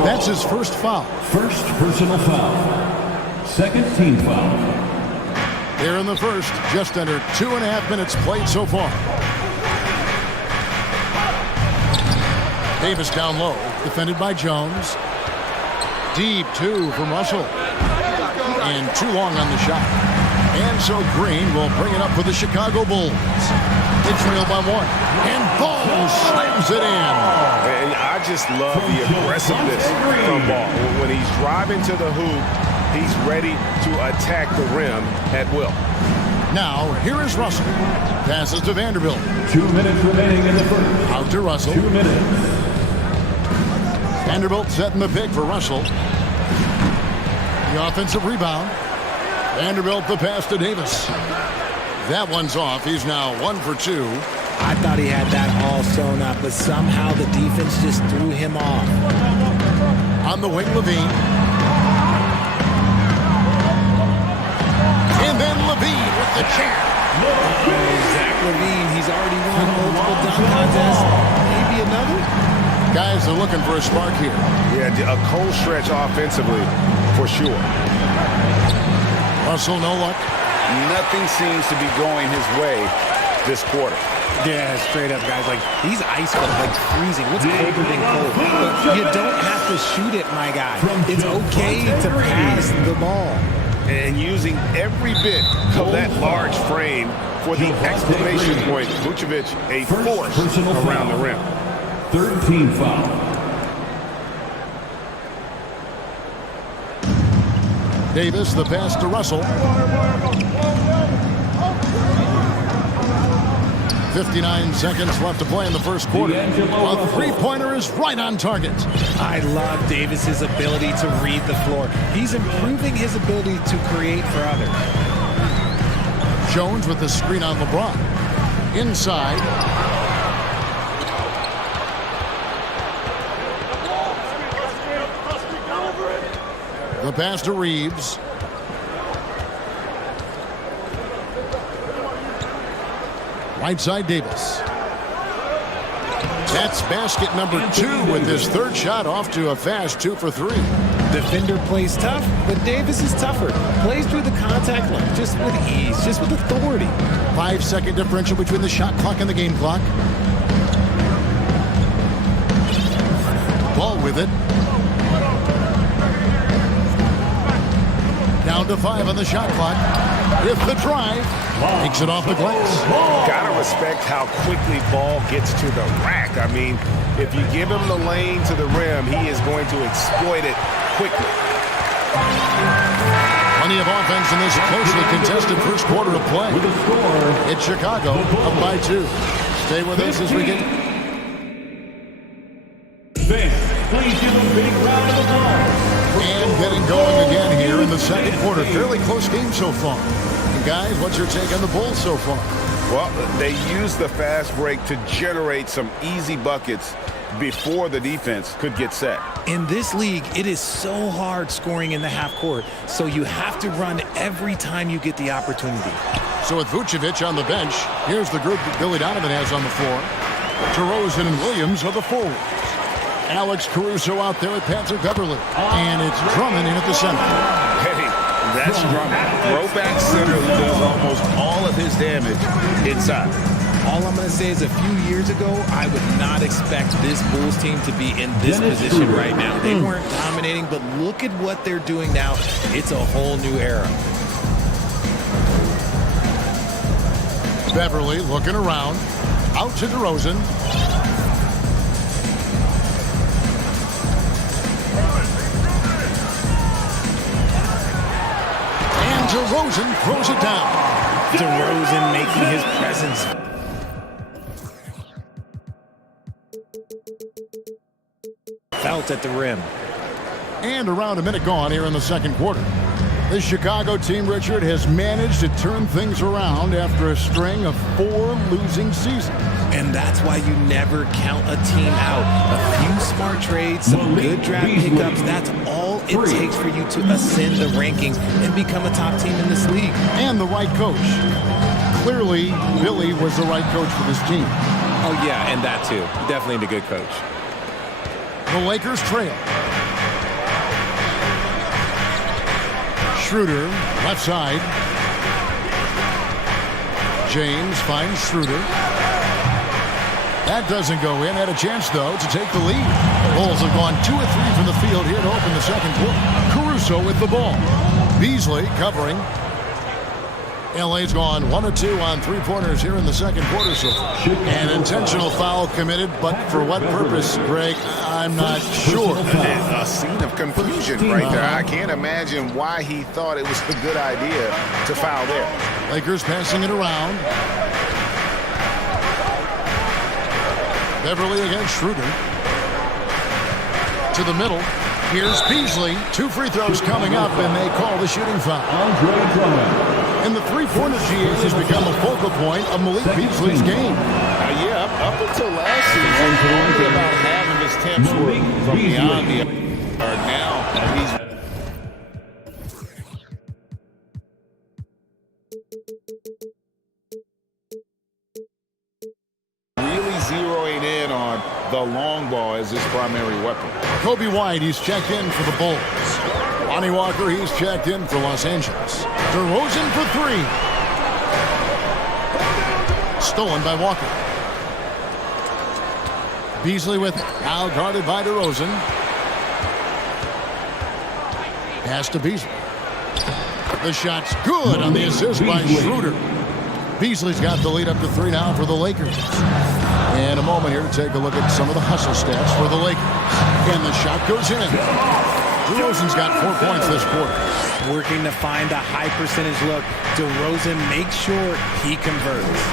That's his first foul. First personal foul. Second team foul. Here in the first, just under 2.5 minutes played so far. Davis down low, defended by Jones. Deep 2 from Russell. And too long on the shot. And so Green will bring it up for the Chicago Bulls. They trail by 1. And Ball slams it in. And I just love the aggressiveness from Ball. When he's driving to the hoop, he's ready to attack the rim at will. Now, here is Russell. Passes to Vanderbilt. 2 minutes remaining in the first. Out to Russell. 2 minutes. Vanderbilt setting the pick for Russell. The offensive rebound. Vanderbilt the pass to Davis. That one's off. He's now 1 for 2. I thought he had that all sewn up, but somehow the defense just threw him off. On the wing, Levine. And then Levine with the jam. Zach Levine, he's already won multiple dunk contests. Maybe another? Guys are looking for a spark here. Yeah, a cold stretch offensively, for sure. Russell, no luck. Nothing seems to be going his way this quarter. Yeah, straight up, guys. Like, he's ice cold, like freezing. What's colder than cold? But you don't have to shoot it, my guy. It's okay to pass the ball. And using every bit of that large frame for the exclamation point. Vucevic, a force around the rim. Third team foul. Davis, the pass to Russell. 59 seconds left to play in the first quarter. A three-pointer is right on target. I love Davis's ability to read the floor. He's improving his ability to create for others. Jones with the screen on LeBron. Inside. The pass to Reeves. Right side, Davis. That's basket number 2 with his third shot off to a fast 2 for 3. Defender plays tough, but Davis is tougher. Plays through the contact line, just with ease, just with authority. 5-second differential between the shot clock and the game clock. Ball with it. Down to 5 on the shot clock. With the drive, takes it off the glass. Gotta respect how quickly Ball gets to the rack. I mean, if you give him the lane to the rim, he is going to exploit it quickly. Plenty of offense in this closely contested first quarter of play. It's Chicago up by 2. Stay with us as we get... Please give a big round of applause. And getting going again here in the second quarter. Fairly close game so far. And guys, what's your take on the Bulls so far? Well, they used the fast break to generate some easy buckets before the defense could get set. In this league, it is so hard scoring in the half court, so you have to run every time you get the opportunity. So with Vucevic on the bench, here's the group that Billy Donovan has on the floor. DeRozan and Williams are the forwards. Alex Caruso out there with Patrick Beverly. And it's Drummond in at the center. Hey, that's Drummond. Throwback center who does almost all of his damage inside. All I'm going to say is a few years ago, I would not expect this Bulls team to be in this position right now. They weren't dominating, but look at what they're doing now. It's a whole new era. Beverly looking around. Out to DeRozan. And DeRozan throws it down. DeRozan making his presence felt at the rim. And around a minute gone here in the second quarter. This Chicago team, Richard, has managed to turn things around after a string of 4 losing seasons. And that's why you never count a team out. A few smart trades, some good draft pickups, that's all it takes for you to ascend the rankings and become a top team in this league. And the right coach. Clearly, Billy was the right coach for this team. Oh, yeah, and that too. Definitely the good coach. The Lakers trail. Schroeder, left side. James finds Schroeder. That doesn't go in. Had a chance, though, to take the lead. Bulls have gone 2 of 3 from the field here to open the second quarter. Caruso with the ball. Beasley covering. LA's gone 1 of 2 on 3-pointers here in the second quarter so far. An intentional foul committed, but for what purpose, Greg, I'm not sure. A scene of confusion right there. I can't imagine why he thought it was a good idea to foul there. Lakers passing it around. Beverly against Schroeder. To the middle. Here's Beasley. 2 free throws coming up, and they call the shooting foul. And the three-pointer GA has become a focal point of Malik Beasley's game. Yeah, up until last season, only about half of his attempts were from beyond the arc. Now he's really zeroing in on the long ball as his primary weapon. Kobe White, he's checked in for the Bulls. Lonnie Walker, he's checked in for Los Angeles. DeRozan for 3. Stolen by Walker. Beasley with it. Now guarded by DeRozan. Pass to Beasley. The shot's good on the assist by Schroeder. Beasley's got the lead up to 3 now for the Lakers. And a moment here to take a look at some of the hustle stats for the Lakers. And the shot goes in. DeRozan's got 4 points this quarter. Working to find a high percentage look. DeRozan makes sure he converts.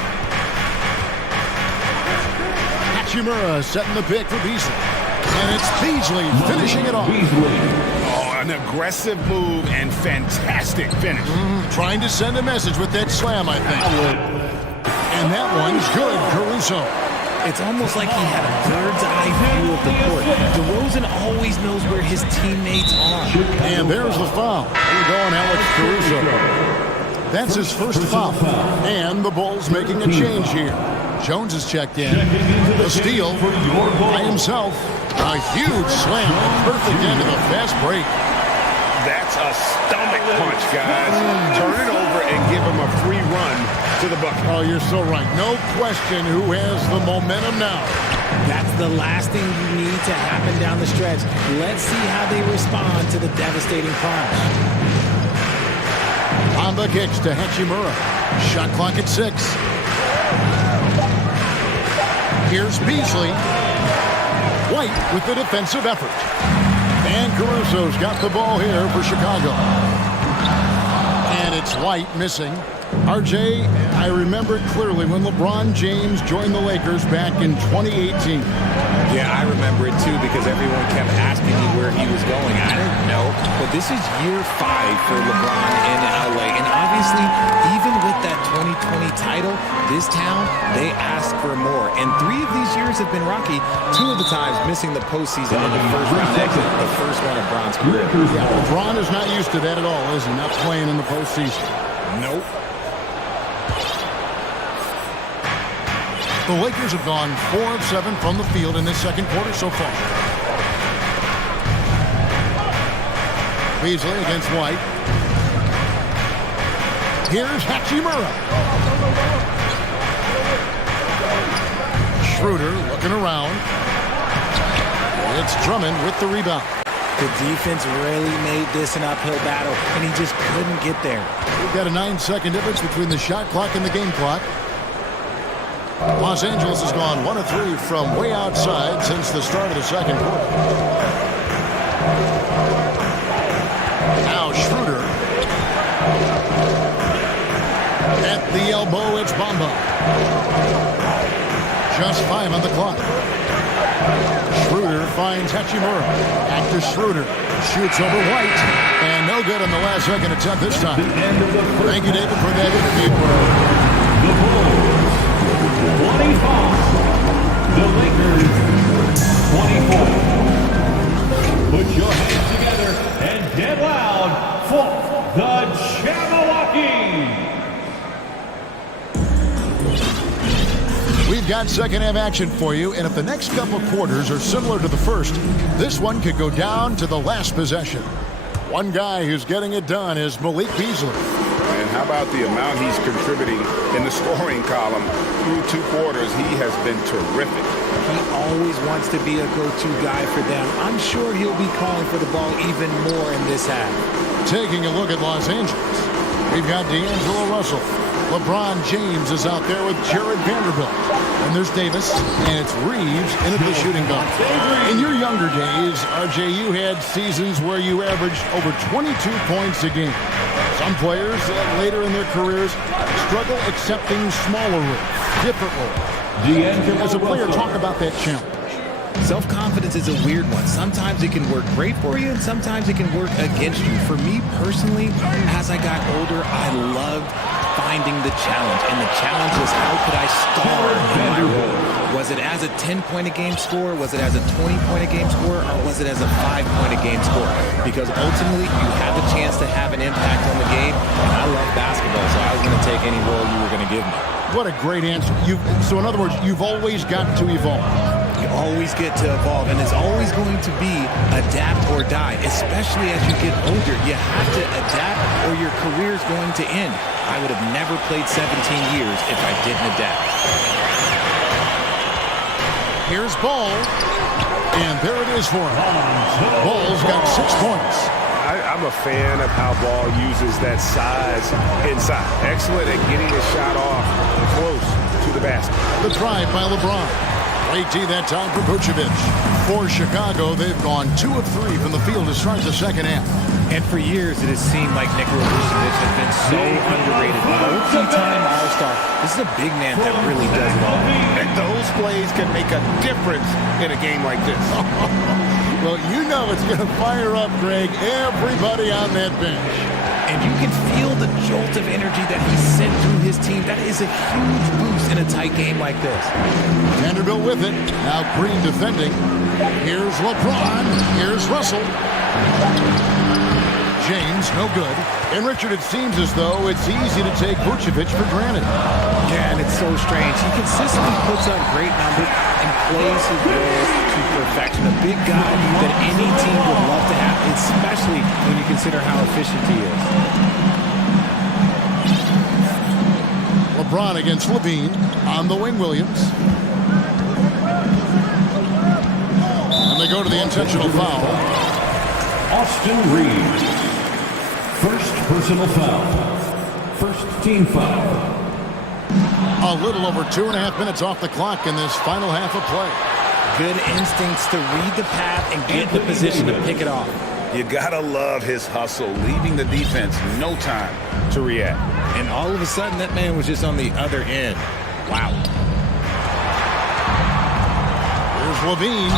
Hachimura setting the pick for Beasley. And it's Beasley finishing it off. Oh, an aggressive move and fantastic finish. Trying to send a message with that slam, I think. And that one's good, Caruso. It's almost like he had a bird's eye view of the court. DeRozan always knows where his teammates are. And there's the foul. Here we go on Alex Caruso. That's his first foul. And the Bulls making a change here. Jones is checked in. The steal by himself. A huge slam. A perfect end of the fast break. That's a stomach punch, guys. Turn it over and give him a free run to the bucket. Oh, you're so right. No question who has the momentum now. That's the last thing you need to happen down the stretch. Let's see how they respond to the devastating punch. Amba kicks to Hachimura. Shot clock at 6. Here's Beasley. White with the defensive effort. And Caruso's got the ball here for Chicago. And it's White missing. RJ, I remember clearly when LeBron James joined the Lakers back in 2018. Yeah, I remember it too because everyone kept asking me where he was going. I didn't know, but this is year 5 for LeBron in LA. And obviously, even with that 2020 title, this town, they asked for more. And 3 of these years have been rocky. 2 of the times missing the postseason in the first round exit, the first one of Bron's career. Yeah, LeBron is not used to that at all, is he? Not playing in the postseason. Nope. The Lakers have gone 4 of 7 from the field in this second quarter so far. Beasley against White. Here's Hachimura. Schroeder looking around. It's Drummond with the rebound. The defense really made this an uphill battle, and he just couldn't get there. We've got a 9-second difference between the shot clock and the game clock. Los Angeles has gone 1 of 3 from way outside since the start of the second quarter. Now Schroeder. At the elbow, it's Bamba. Just 5 on the clock. Schroeder finds Hachimura. Back to Schroeder. Shoots over White. And no good on the last second attempt this time. Thank you, David, for that interview. The Bulls 25. The Lakers 24. Put your hands together and get loud for the Jabberwocky. We've got second half action for you, and if the next couple quarters are similar to the first, this one could go down to the last possession. One guy who's getting it done is Malik Beasley. And how about the amount he's contributing in the scoring column through 2 quarters? He has been terrific. He always wants to be a go-to guy for them. I'm sure he'll be calling for the ball even more in this half. Taking a look at Los Angeles, we've got D'Angelo Russell. LeBron James is out there with Jared Vanderbilt. And there's Davis, and it's Reeves in at the shooting guard. In your younger days, RJ, you had seasons where you averaged over 22 points a game. Some players later in their careers struggle accepting smaller roles, different roles. As a player, talk about that challenge. Self-confidence is a weird one. Sometimes it can work great for you, and sometimes it can work against you. For me personally, as I got older, I loved finding the challenge. And the challenge was, how could I star in my role? Was it as a 10-point-a-game scorer? Was it as a 20-point-a-game scorer? Or was it as a 5-point-a-game scorer? Because ultimately, you have a chance to have an impact on the game. And I love basketball, so I was going to take any role you were going to give me. What a great answer. So in other words, you've always got to evolve. You always get to evolve, and it's always going to be adapt or die, especially as you get older. You have to adapt or your career's going to end. I would have never played 17 years if I didn't adapt. Here's Ball, and there it is for him. Ball's got 6 points. I'm a fan of how Ball uses that size inside. Excellent at getting a shot off close to the basket. The drive by LeBron. Great D that time for Vucevic. For Chicago, they've gone 2 of 3 from the field to start the second half. And for years, it has seemed like Nikola Vucevic has been so underrated. Multi-time All-Star. This is a big man that really does it all. And those plays can make a difference in a game like this. Well, you know it's going to fire up, Greg, everybody on that bench. And you can feel the jolt of energy that he sent through his team. That is a huge boost in a tight game like this. Vanderbilt with it. Now Green defending. Here's LeBron. Here's Russell. James, no good. And Richard, it seems as though it's easy to take Vucevic for granted. Yeah, and it's so strange. He consistently puts up great numbers and plays his role to perfection. A big guy that any team would love to have, especially when you consider how efficient he is. LeBron against Levine on the wing, Williams. And they go to the intentional foul. Austin Reeves. First personal foul. First team foul. A little over 2.5 minutes off the clock in this final half of play. Good instincts to read the path and get the position to pick it off. You gotta love his hustle, leaving the defense no time to react. And all of a sudden, that man was just on the other end. Wow. Here's Levine.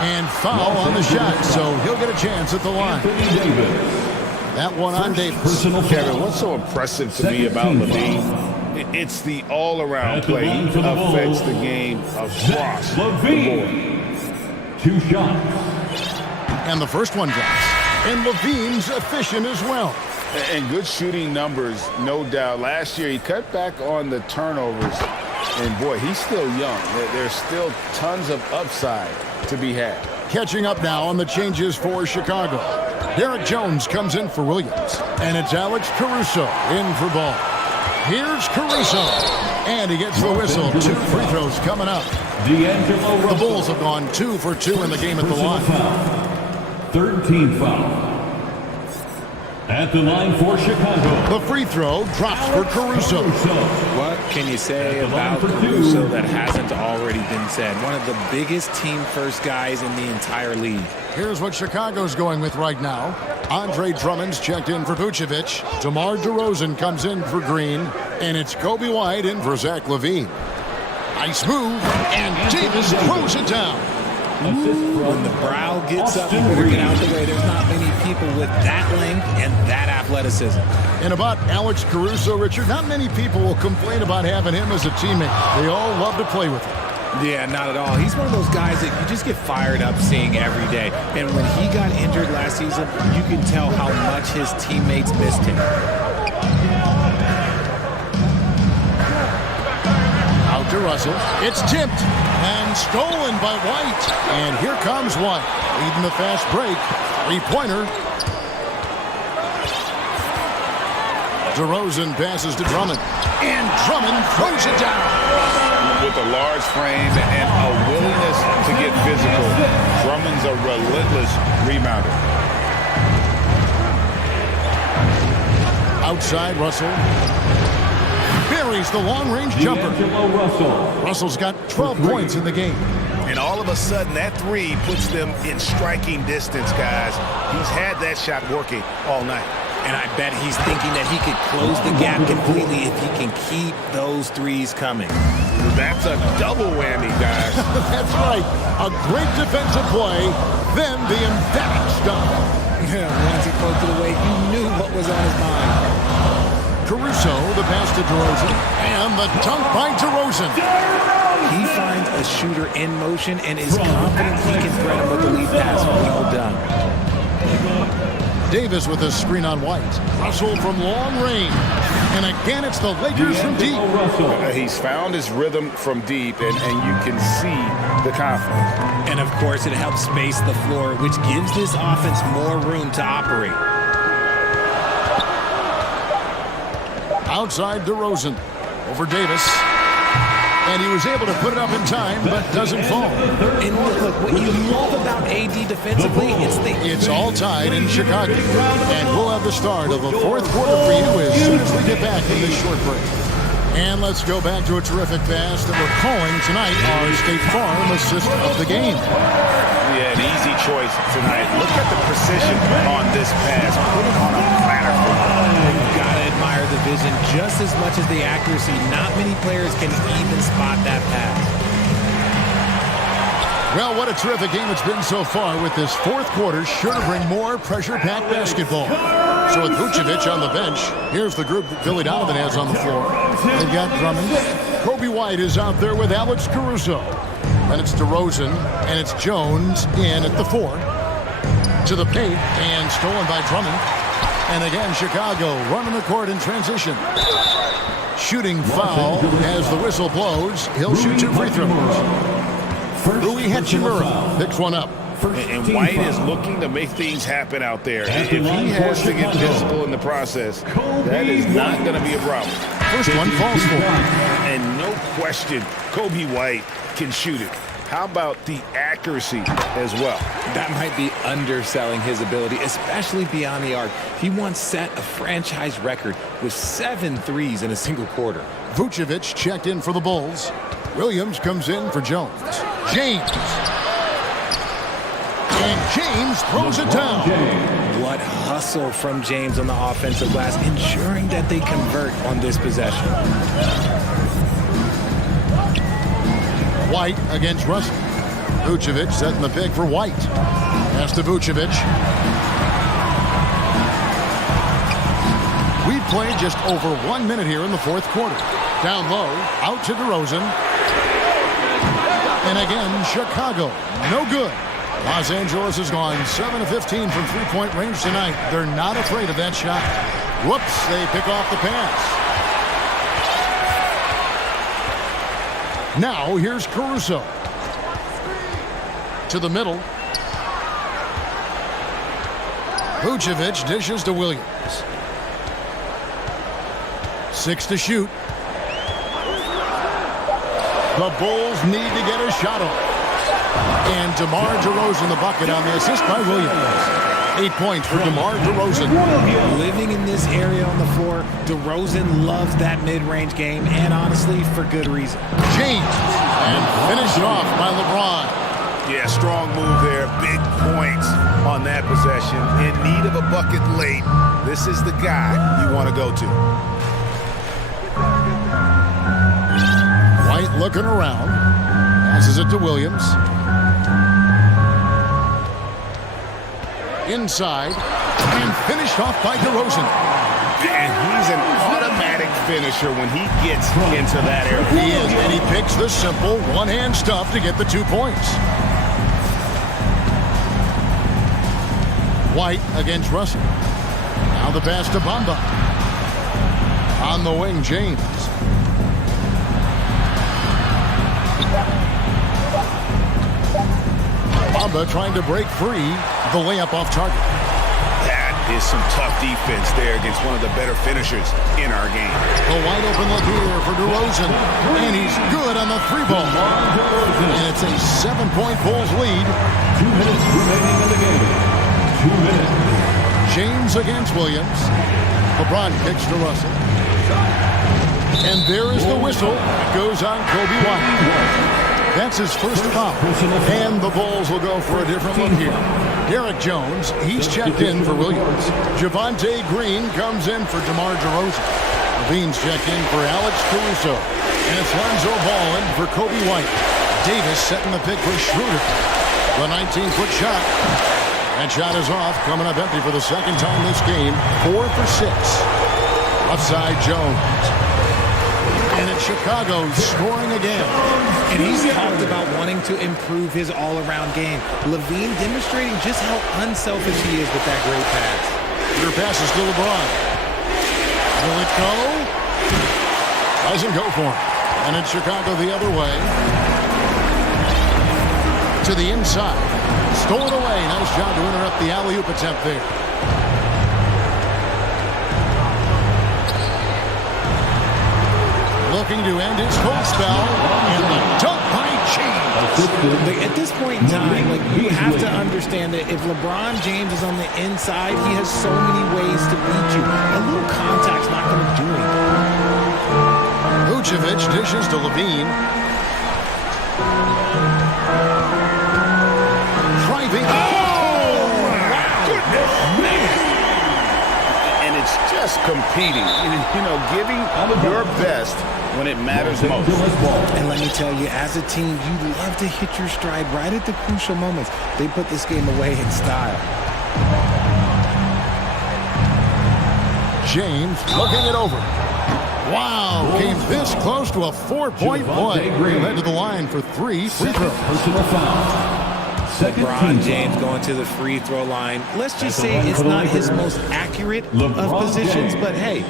And foul on the shot, so he'll get a chance at the line. That one on Davis. Kevin, what's so impressive to me about Levine? It's the all-around play. He affects the game across the board. 2 shots. And the first one drops. And Levine's efficient as well. And good shooting numbers, no doubt. Last year, he cut back on the turnovers. And, boy, he's still young. There's still tons of upside to be had. Catching up now on the changes for Chicago. Derek Jones comes in for Williams. And it's Alex Caruso in for Ball. Here's Caruso. And he gets the whistle. 2 free throws coming up. The Bulls have gone 2 for 2 in the game at the line. Third team foul. At the line for Chicago. The free throw drops for Caruso. What can you say about Caruso that hasn't already been said? One of the biggest team-first guys in the entire league. Here's what Chicago's going with right now. Andre Drummond's checked in for Vucevic. DeMar DeRozan comes in for Green. And it's Kobe White in for Zach LaVine. Nice move. And Davis throws it down. When the brow gets up and working out the way, there's not many people with that length and that athleticism. And about Alex Caruso, Richard, not many people will complain about having him as a teammate. They all love to play with him. Yeah, not at all. He's one of those guys that you just get fired up seeing every day. And when he got injured last season, you can tell how much his teammates missed him. Out to Russell. It's tipped and stolen by White. And here comes White, leading the fast break. 3-pointer. DeRozan passes to Drummond. And Drummond throws it down. With a large frame and a willingness to get physical, Drummond's a relentless rebounder. Outside, Russell buries the long-range jumper. Russell's got 12 points in the game. And all of a sudden, that 3 puts them in striking distance, guys. He's had that shot working all night. And I bet he's thinking that he could close the gap completely if he can keep those 3s coming. That's a double whammy, guys. That's right. A great defensive play, then the emphatic stop. Yeah, once he poked it away, you knew what was on his mind. Caruso, the pass to DeRozan, and the dunk by DeRozan. He finds a shooter in motion and is confident he can thread him with the lead pass. Well done. Davis with a screen on White. Russell from long range. And again, it's the Lakers from deep. He's found his rhythm from deep, and you can see the confidence. And, of course, it helps space the floor, which gives this offense more room to operate. Outside DeRozan. Over Davis. And he was able to put it up in time, but doesn't fall. And look, what you love about AD defensively, it's all tied in Chicago. And we'll have the start of the fourth quarter for you as soon as we get back from this short break. And let's go back to a terrific pass that we're calling tonight our State Farm assist of the game. Yeah, an easy choice tonight. Look at the precision on this pass. Put it on a platter. You've got to admire the vision just as much as the accuracy. Not many players can even spot that pass. Well, what a terrific game it's been so far, with this fourth quarter sure to bring more pressure-packed basketball. So with Vucevic on the bench, here's the group that Billy Donovan has on the floor. They've got Drummond. Kobe White is out there with Alex Caruso. And it's DeRozan, and it's Jones in at the 4. To the paint, and stolen by Drummond. And again, Chicago running the court in transition. Shooting foul as the whistle blows. He'll shoot 2 free throws. Rui Hachimura picks one up. And White is looking to make things happen out there. If he has to get physical in the process, that is not going to be a problem. First one falls for him. And no question, Kobe White can shoot it. How about the accuracy as well? That might be underselling his ability, especially beyond the arc. He once set a franchise record with 7 threes in a single quarter. Vucevic checked in for the Bulls. Williams comes in for Jones. James. And James throws it down. What hustle from James on the offensive glass, ensuring that they convert on this possession. White against Russell. Vucevic setting the pick for White. Pass to Vucevic. We've played just over 1 minute here in the fourth quarter. Down low, out to DeRozan. And again, Chicago, no good. Los Angeles has gone 7 of 15 from three-point range tonight. They're not afraid of that shot. Whoops, they pick off the pass. Now, here's Caruso. To the middle. Vucevic dishes to Williams. 6 to shoot. The Bulls need to get a shot off. And DeMar DeRozan the bucket on the assist by Williams. 8 points for DeMar DeRozan. Living in this area on the floor, DeRozan loves that mid-range game, and honestly, for good reason. James, and finished off by LeBron. Yeah, strong move there. Big points on that possession. In need of a bucket late. This is the guy you want to go to. White looking around. Passes it to Williams. Inside, and finished off by DeRozan. And he's an automatic finisher when he gets into that area. He is, and he picks the simple one-hand stuff to get the 2 points. White against Russell. Now the pass to Bamba. On the wing, James. Bamba trying to break free. The layup off target. That is some tough defense there against one of the better finishers in our game. The wide open look here for DeRozan. And he's good on the 3-ball. And it's a 7-point Bulls lead. 2 minutes remaining in the game. 2 minutes. James against Williams. LeBron kicks to Russell. And there is the whistle. It goes on Kobe White. That's his first foul. And the Bulls will go for a different look here. Derek Jones, he's checked in for Williams. Javonte Green comes in for DeMar DeRozan. Levine's checked in for Alex Caruso. And it's Lonzo Ball in for Kobe White. Davis setting the pick for Schroeder. The 19-foot shot. That shot is off, coming up empty for the second time this game. 4 for 6. Upside Jones. And it's Chicago scoring again. And he's talked about wanting to improve his all-around game. Levine demonstrating just how unselfish he is with that great pass. Your pass is to LeBron. Will it go? Doesn't go for him. And it's Chicago the other way. To the inside. Stolen away. Nice job to interrupt the alley-oop attempt there. Looking to end his full spell. And the dunk by James. At this point in time, you have to understand that if LeBron James is on the inside, he has so many ways to beat you. A little contact's not going to do anything. Vucevic dishes to Levine. Driving. Oh, my goodness, man. And it's just competing, giving your best when it matters most. And let me tell you, as a team, you love to hit your stride right at the crucial moments. They put this game away in style. James looking it over. Wow, came this close to a 4-point play. He'll head to the line for 3 free throws. LeBron James going to the free throw line. Let's just say it's not his most accurate of positions, but hey,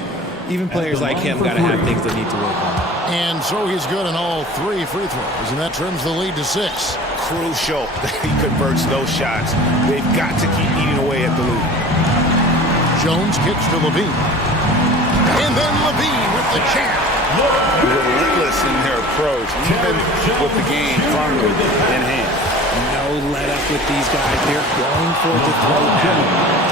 even players like him got to have things they need to work on. And so he's good on all 3 free throws, and that trims the lead to 6. Crucial that he converts those shots. They've got to keep eating away at the lead. Jones kicks to Levine. And then Levine with the jam. Relentless in their approach, even with the game firmly in hand. No let up with these guys. They're going for the throw down.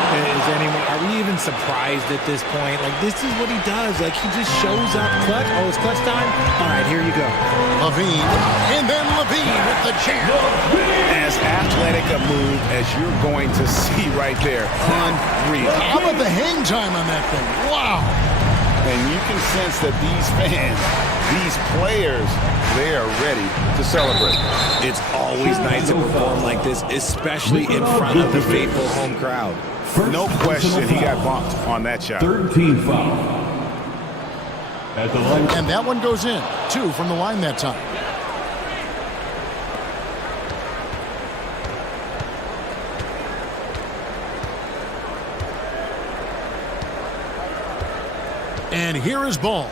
Are we even surprised at this point? Like, this is what he does. Like, he just shows up clutch. Oh, it's clutch time? All right, here you go. Levine. And then Levine with the jam. As athletic a move as you're going to see right there. Unreal. How about the hang time on that thing? Wow. And you can sense that these fans, these players, they are ready to celebrate. It's always nice to perform like this, especially in front of the faithful home crowd. No question he got bumped on that shot. 13 foul. At the line. And that one goes in. 2 from the line that time. And here is Ball.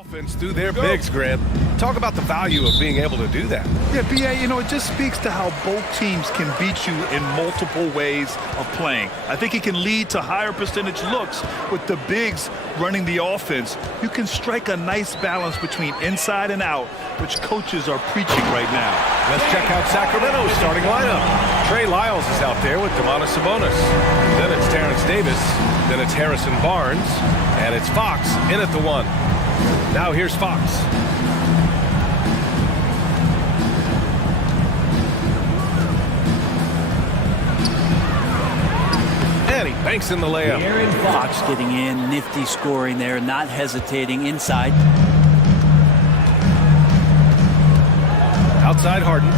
Offense through their bigs, Grant. Talk about the value of being able to do that. Yeah, B.A., you know, it just speaks to how both teams can beat you in multiple ways of playing. I think it can lead to higher percentage looks with the bigs running the offense. You can strike a nice balance between inside and out, which coaches are preaching right now. Let's check out Sacramento's starting lineup. Trey Lyles is out there with Domantas Sabonis. Then it's Terrence Davis. Then it's Harrison Barnes. And it's Fox in at the 1. Now here's Fox. And he banks in the layup. Fox getting in, nifty scoring there, not hesitating inside. Outside Harden.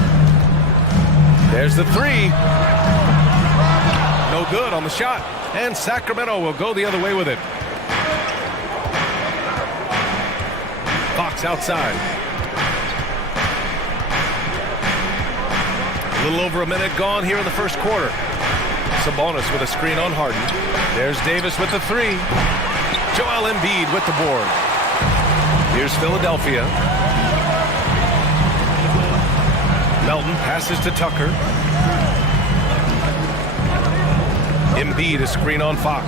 There's the 3. No good on the shot. And Sacramento will go the other way with it. Fox outside. A little over a minute gone here in the first quarter. Sabonis with a screen on Harden. There's Davis with the 3. Joel Embiid with the board. Here's Philadelphia. Melton passes to Tucker. Embiid a screen on Fox.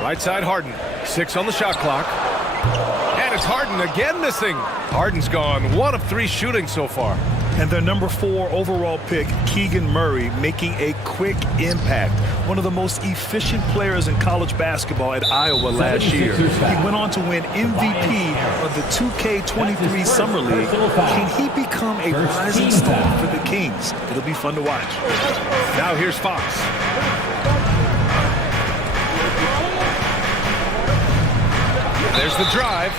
Right side Harden. 6 on the shot clock. And it's Harden again missing. Harden's gone 1 of 3 shooting so far. And their number 4 overall pick, Keegan Murray, making a quick impact. One of the most efficient players in college basketball at Iowa last year. He went on to win MVP of the 2K23 Summer League. Can he become a rising star for the Kings? It'll be fun to watch. Now here's Fox. There's the drive.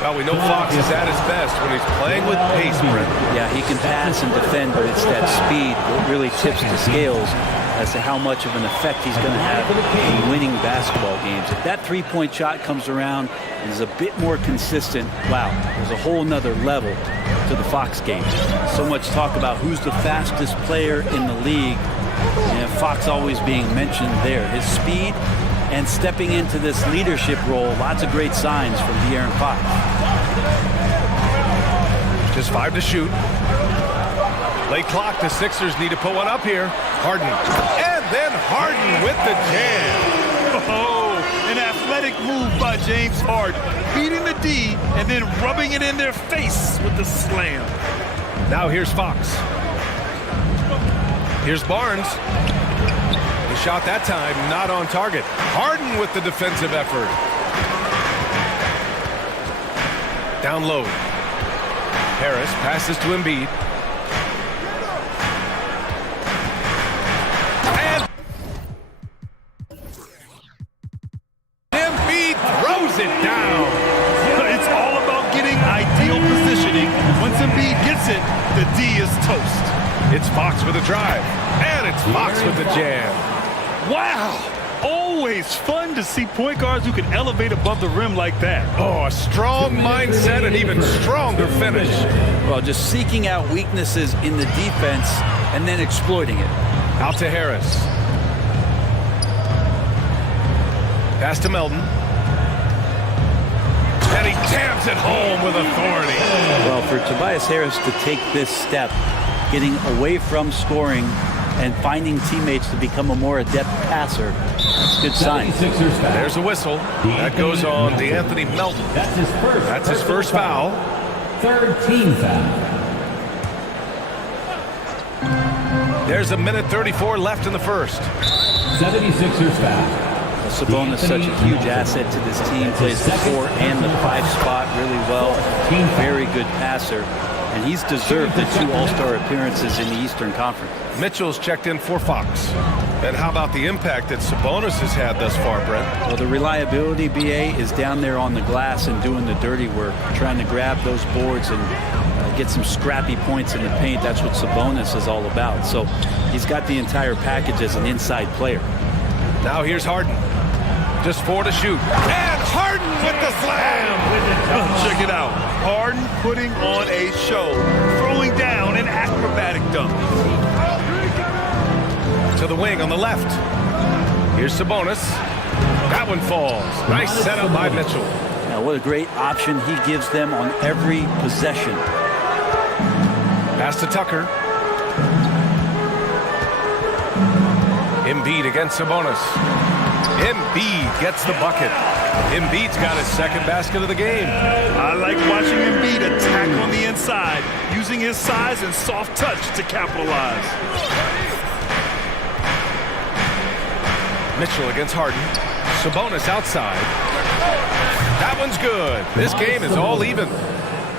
Well, we know Fox is at his best when he's playing with pace, Brent. Yeah, he can pass and defend, but it's that speed that really tips the scales as to how much of an effect he's going to have in winning basketball games. If that three-point shot comes around and is a bit more consistent, wow, there's a whole nother level to the Fox game. So much talk about who's the fastest player in the league, and Fox always being mentioned there. His speed and stepping into this leadership role, lots of great signs from De'Aaron Fox. Just 5 to shoot. Late clock, the Sixers need to put one up here. Harden. And then Harden with the jam. Oh, an athletic move by James Harden. Beating the D and then rubbing it in their face with the slam. Now here's Fox. Here's Barnes. The shot that time not on target. Harden with the defensive effort. Down low. Harris passes to Embiid. And Embiid throws it down. It's all about getting ideal positioning. Once Embiid gets it, the D is toast. It's Fox with a drive. And it's Fox with the jam. Wow! Always fun to see point guards who can elevate above the rim like that. Oh, a strong mindset and even stronger finish. Well, just seeking out weaknesses in the defense and then exploiting it. Out to Harris. Pass to Melton. And he jams it home with authority. Well, for Tobias Harris to take this step, getting away from scoring and finding teammates to become a more adept passer, it's a good sign. There's a whistle. That goes on DeAnthony Melton. That's his first foul. Third team foul. There's a minute 34 left in the first. 76ers foul. Sabonis is such a huge asset to this team. Plays the 4 and the 5 spot really well. Very good passer. And he's deserved the 2 All-Star appearances in the Eastern Conference. Mitchell's checked in for Fox. And how about the impact that Sabonis has had thus far, Brent? Well, the reliability, BA, is down there on the glass and doing the dirty work, trying to grab those boards and get some scrappy points in the paint. That's what Sabonis is all about. So he's got the entire package as an inside player. Now here's Harden. Just 4 to shoot. And Harden with the slam! Check it out. Harden putting on a show. Throwing down an acrobatic dunk. To the wing on the left. Here's Sabonis. That one falls. Nice setup by Mitchell. Now, what a great option he gives them on every possession. Pass to Tucker. Embiid against Sabonis. Embiid gets the bucket. Embiid's got his second basket of the game. I like watching Embiid attack on the inside, using his size and soft touch to capitalize. Mitchell against Harden. Sabonis outside. That one's good. This game is all even.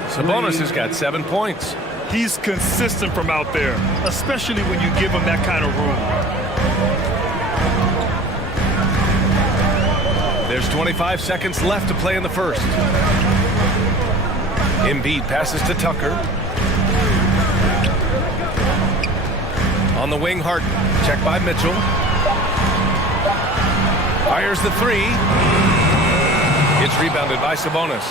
Sabonis has got 7 points. He's consistent from out there, especially when you give him that kind of room. There's 25 seconds left to play in the first. Embiid passes to Tucker. On the wing, Harden. Check by Mitchell. Fires the three. It's rebounded by Sabonis.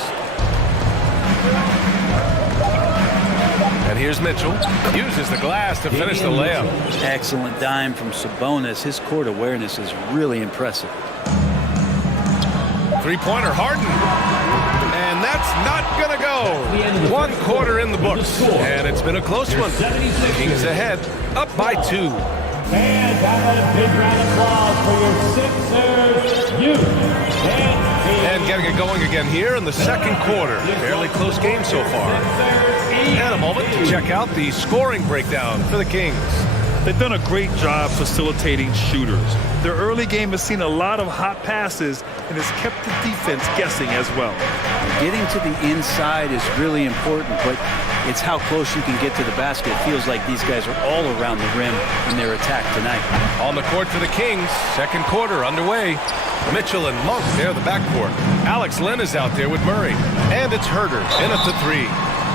And here's Mitchell. Uses the glass to finish the layup. Excellent dime from Sabonis. His court awareness is really impressive. Three-pointer, Harden. And that's not going to go. 1 quarter in the books. And it's been a close one. The Kings ahead, up by 2. And have a big round of applause for your Sixers youth. And getting it going again here in the second quarter. Fairly close game so far. And a moment to check out the scoring breakdown for the Kings. They've done a great job facilitating shooters. Their early game has seen a lot of hot passes and has kept the defense guessing as well. Getting to the inside is really important, but it's how close you can get to the basket. It feels like these guys are all around the rim in their attack tonight. On the court for the Kings, second quarter underway. Mitchell and Monk, they're the backcourt. Alex Len is out there with Murray. And it's Herder in at the three.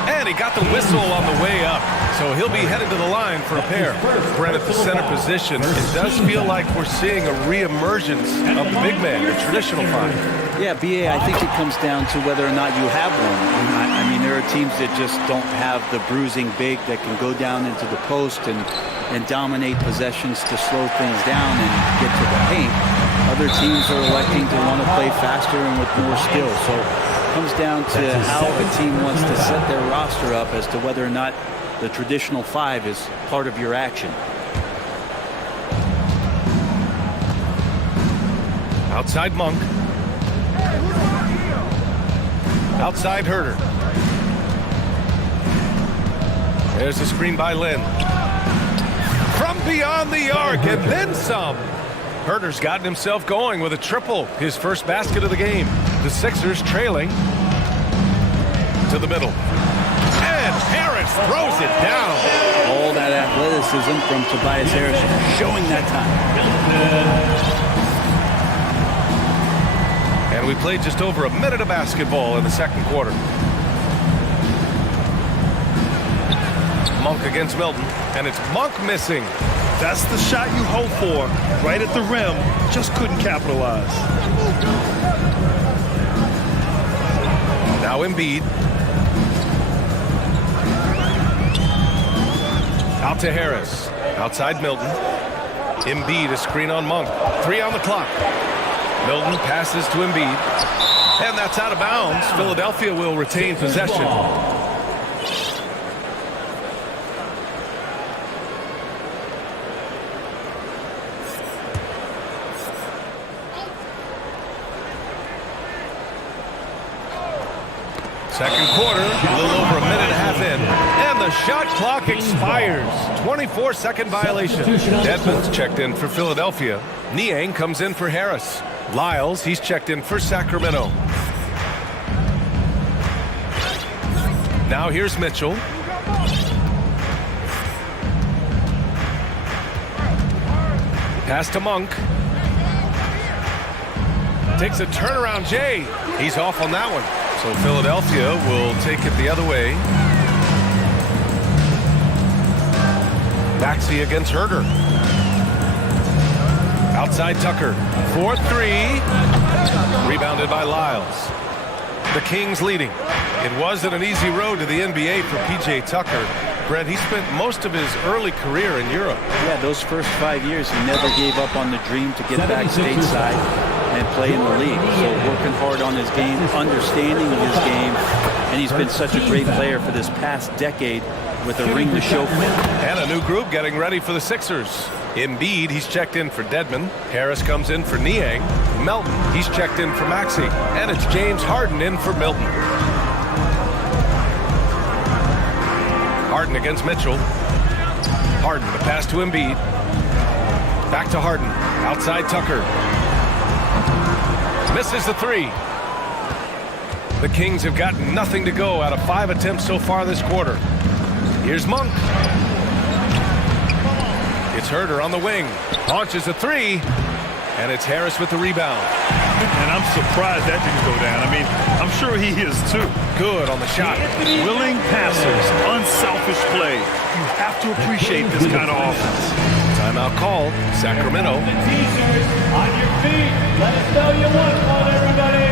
And he got the whistle on the way up. So he'll be headed to the line for a pair. Brent at the center position. It does feel like we're seeing a re-emergence of the big man, the traditional five. Yeah, BA, I think it comes down to whether or not you have one. I mean, there are teams that just don't have the bruising big that can go down into the post and dominate possessions to slow things down and get to the paint. Other teams are electing to want to play faster and with more skill. So it comes down to how a team wants to set their roster up as to whether or not the traditional five is part of your action. Outside Monk. Outside Herder. There's the screen by Lynn. From beyond the arc and then some. Herder's gotten himself going with a triple, his first basket of the game. The Sixers trailing to the middle. And Harris throws it down. All that athleticism from Tobias Harris showing that time. And we played just over a minute of basketball in the second quarter. Monk against Milton, and it's Monk missing. That's the shot you hope for. Right at the rim, just couldn't capitalize. Now Embiid. Out to Harris. Outside Milton. Embiid, a screen on Monk. 3 on the clock. Milton passes to Embiid. And that's out of bounds. Philadelphia will retain possession. Second quarter, a little over a minute and a half in. And the shot clock expires. 24-second violation. Edmonds checked in for Philadelphia. Niang comes in for Harris. Lyles, he's checked in for Sacramento. Now here's Mitchell. Pass to Monk. Takes a turnaround, Jay. He's off on that one. So Philadelphia will take it the other way. Maxey against Herder. Outside Tucker. 4-3. Rebounded by Lyles. The Kings leading. It wasn't an easy road to the NBA for P.J. Tucker. Brett, he spent most of his early career in Europe. Yeah, those first 5 years, he never gave up on the dream to get back stateside. and play in the league. So working hard on his game, understanding his game, and he's been such a great player for this past decade with a ring to show for it. And a new group getting ready for the Sixers. Embiid, he's checked in for Dedmon. Harris comes in for Niang. Melton, he's checked in for Maxey. And it's James Harden in for Milton. Harden against Mitchell. Harden, the pass to Embiid. Back to Harden. Outside Tucker. Misses the three. The Kings have got nothing to go out of 5 attempts so far this quarter. Here's Monk. It's Herter on the wing. Launches a three. And it's Harris with the rebound. And I'm surprised that didn't go down. I mean, I'm sure he is too. Good on the shot. Willing passers, unselfish play. You have to appreciate this kind of offense. Timeout called. Sacramento. T-shirts on your feet. Let us know you want one, everybody.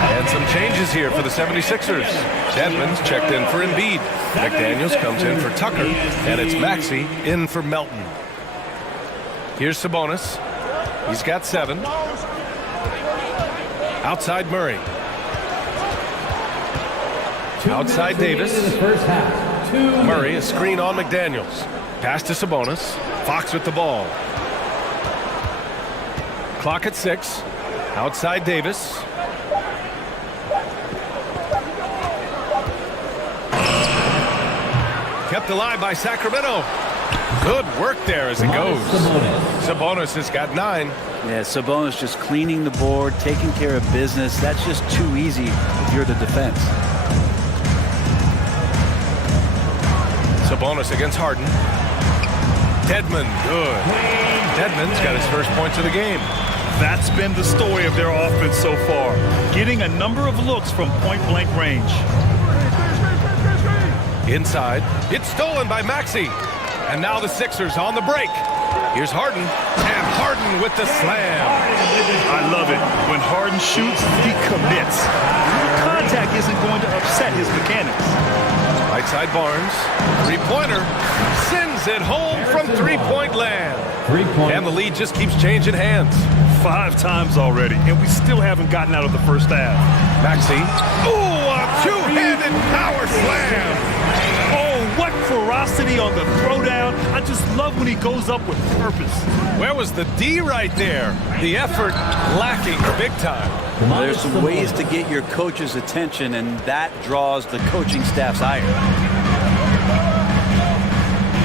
And some changes here for the 76ers. Dedmon's checked in for Embiid. McDaniels comes in for Tucker. And it's Maxey in for Melton. Here's Sabonis. He's got 7. Outside Murray. Outside Davis. Murray, a screen on McDaniels. Pass to Sabonis. Fox with the ball. Clock at 6. Outside Davis. Kept alive by Sacramento. Good work there as it goes. Sabonis has got 9. Yeah, Sabonis just cleaning the board, taking care of business. That's just too easy if you're the defense. Sabonis against Harden. Dedmon, good. Dedmon's got his first points of the game. That's been the story of their offense so far. Getting a number of looks from point-blank range. Inside, it's stolen by Maxey. And now the Sixers on the break. Here's Harden, and Harden with the slam. I love it. When Harden shoots, he commits. Contact isn't going to upset his mechanics. Right side Barnes, three-pointer, sends it home from three-point land. And the lead just keeps changing hands. 5 times already, and we still haven't gotten out of the first half. Maxey, ooh, a two-handed power slam. Oh, what ferocity on the throwdown. I just love when he goes up with purpose. Where was the D right there? The effort lacking big time. There's some ways to get your coach's attention, and that draws the coaching staff's ire.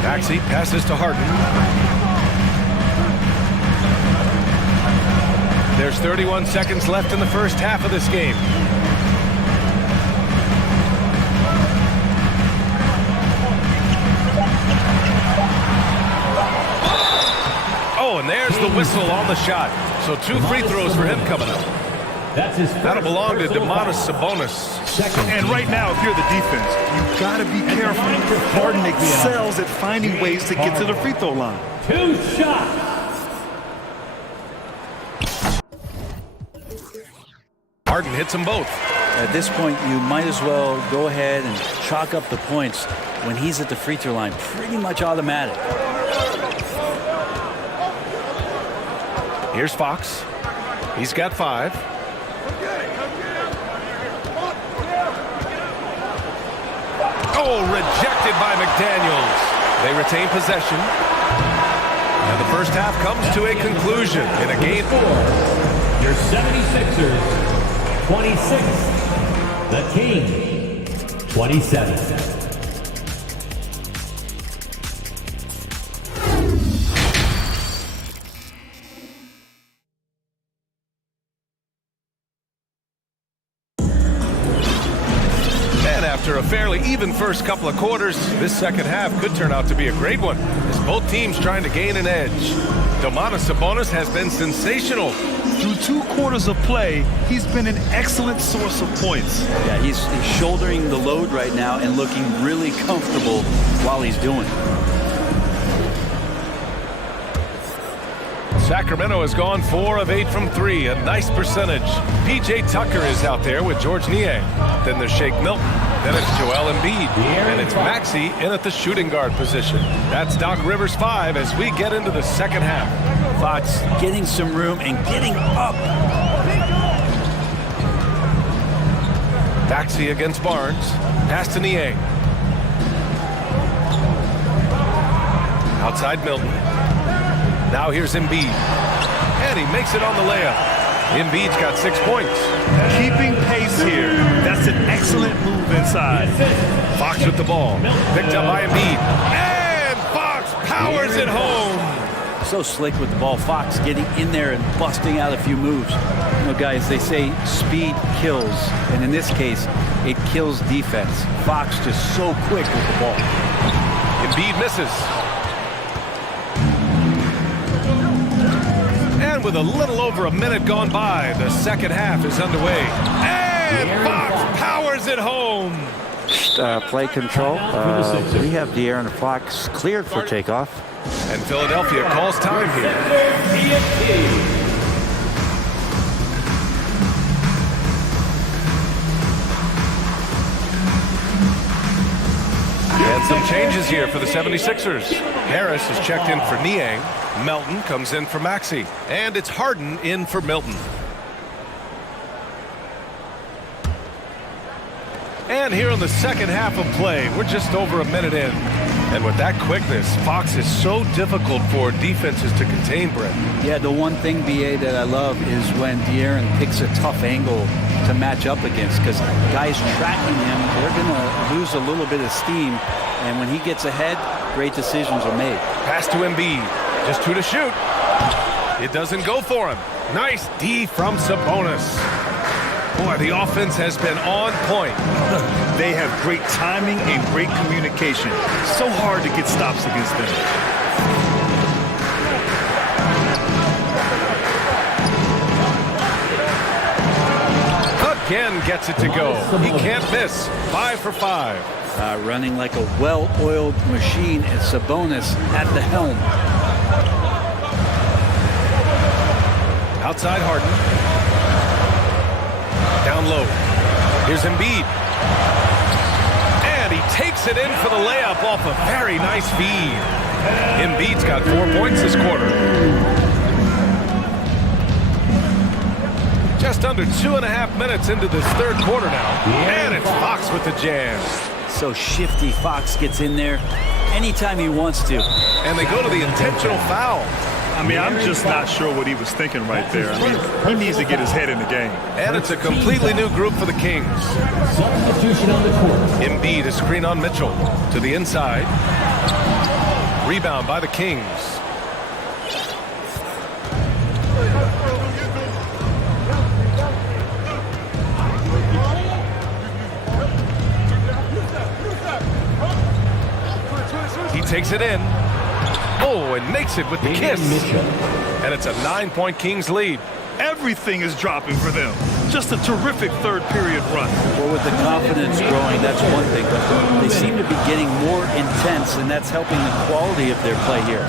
Maxey passes to Harden. There's 31 seconds left in the first half of this game. Oh, and there's the whistle on the shot. So 2 free throws for him coming up. That'll belong to Domantas Sabonis. And right now, if you're the defense, you've got to be careful. Harden excels at finding ways to get to the free throw line. 2 shots. Harden hits them both. At this point, you might as well go ahead and chalk up the points when he's at the free throw line. Pretty much automatic. Here's Fox. He's got 5. Oh, rejected by McDaniels. They retain possession. And the first half comes to a conclusion in a game. Your 76ers, 26. The King, 27. After a fairly even first couple of quarters, this second half could turn out to be a great one, as both teams trying to gain an edge. Domantas Sabonis has been sensational. Through 2 quarters of play, he's been an excellent source of points. Yeah, he's shouldering the load right now and looking really comfortable while he's doing it. Sacramento has gone 4 of 8 from 3, a nice percentage. P.J. Tucker is out there with George Niang. Then there's Shake Milton. Then it's Joel Embiid. And it's Maxey in at the shooting guard position. That's Doc Rivers 5 as we get into the second half. Fox getting some room and getting up. Maxey against Barnes. Pass to Niang. Outside Milton. Now here's Embiid. And he makes it on the layup. Embiid's got 6 points. Keeping pace here. That's an excellent move inside. Fox with the ball. Picked up by Embiid. And Fox powers it home. So slick with the ball. Fox getting in there and busting out a few moves. You know, guys, they say speed kills. And in this case, it kills defense. Fox just so quick with the ball. Embiid misses. And with a little over a minute gone by, the second half is underway. And Fox powers it home. Play control. We have De'Aaron Fox cleared for takeoff. And Philadelphia calls time here. And some changes here for the 76ers. Harris is checked in for Niang. Melton comes in for Maxey. And it's Harden in for Milton. And here in the second half of play, we're just over a minute in. And with that quickness, Fox is so difficult for defenses to contain, Brett. Yeah, the one thing, BA, that I love is when De'Aaron picks a tough angle to match up against, because guys tracking him, they're going to lose a little bit of steam. And when he gets ahead, great decisions are made. Pass to Embiid. Just 2 to shoot. It doesn't go for him. Nice D from Sabonis. Boy, the offense has been on point. They have great timing and great communication. So hard to get stops against them. Again gets it to go. He can't miss. 5 for 5. Running like a well-oiled machine, and Sabonis at the helm. Outside Harden. Down low. Here's Embiid. And he takes it in for the layup off a very nice feed. Embiid's got 4 points this quarter. Just under 2.5 minutes into this third quarter now. And it's Fox with the jam. So shifty. Fox gets in there anytime he wants to. And they go to the intentional foul. I mean, I'm just not sure what he was thinking right there. I mean, he needs to get his head in the game. And it's a completely new group for the Kings. Substitution on the court. Embiid, a screen on Mitchell. To the inside. Rebound by the Kings. He takes it in. Oh, and makes it with the kiss. And it's a 9-point Kings lead. Everything is dropping for them. Just a terrific third period run. Well, with the confidence growing, that's one thing, but they seem to be getting more intense, and that's helping the quality of their play here.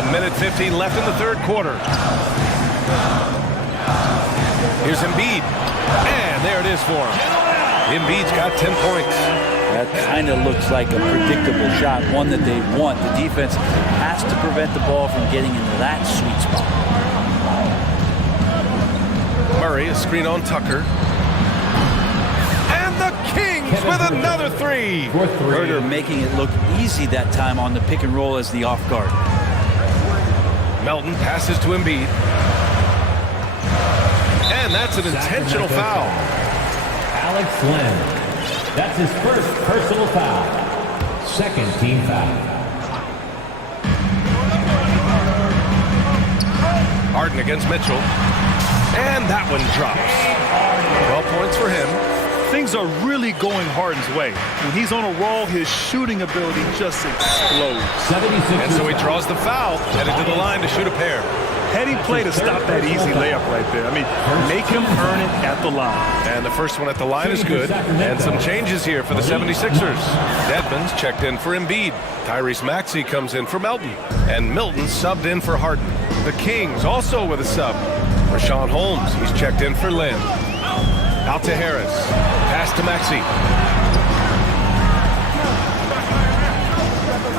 A minute 15 left in the third quarter. Here's Embiid. And there it is for him. Embiid's got 10 points. That kind of looks like a predictable shot, one that they want. The defense has to prevent the ball from getting into that sweet spot. Murray, a screen on Tucker. And the Kings with another 3. Herder making it look easy that time on the pick and roll as the off guard. Melton passes to Embiid. And that's an intentional foul. Alex Len. That's his first personal foul. Second team foul. Harden against Mitchell. And that one drops. 12 points for him. Things are really going Harden's way. When he's on a roll, his shooting ability just explodes. 76. And so he draws the foul, headed to the line to shoot a pair. Heady play to stop that easy layup right there. I mean, make him earn it at the line. And the first one at the line is good. And some changes here for the 76ers. Dedmon's checked in for Embiid. Tyrese Maxey comes in for Melton. And Milton subbed in for Harden. The Kings also with a sub. Rashawn Holmes, he's checked in for Lynn. Out to Harris. Pass to Maxey.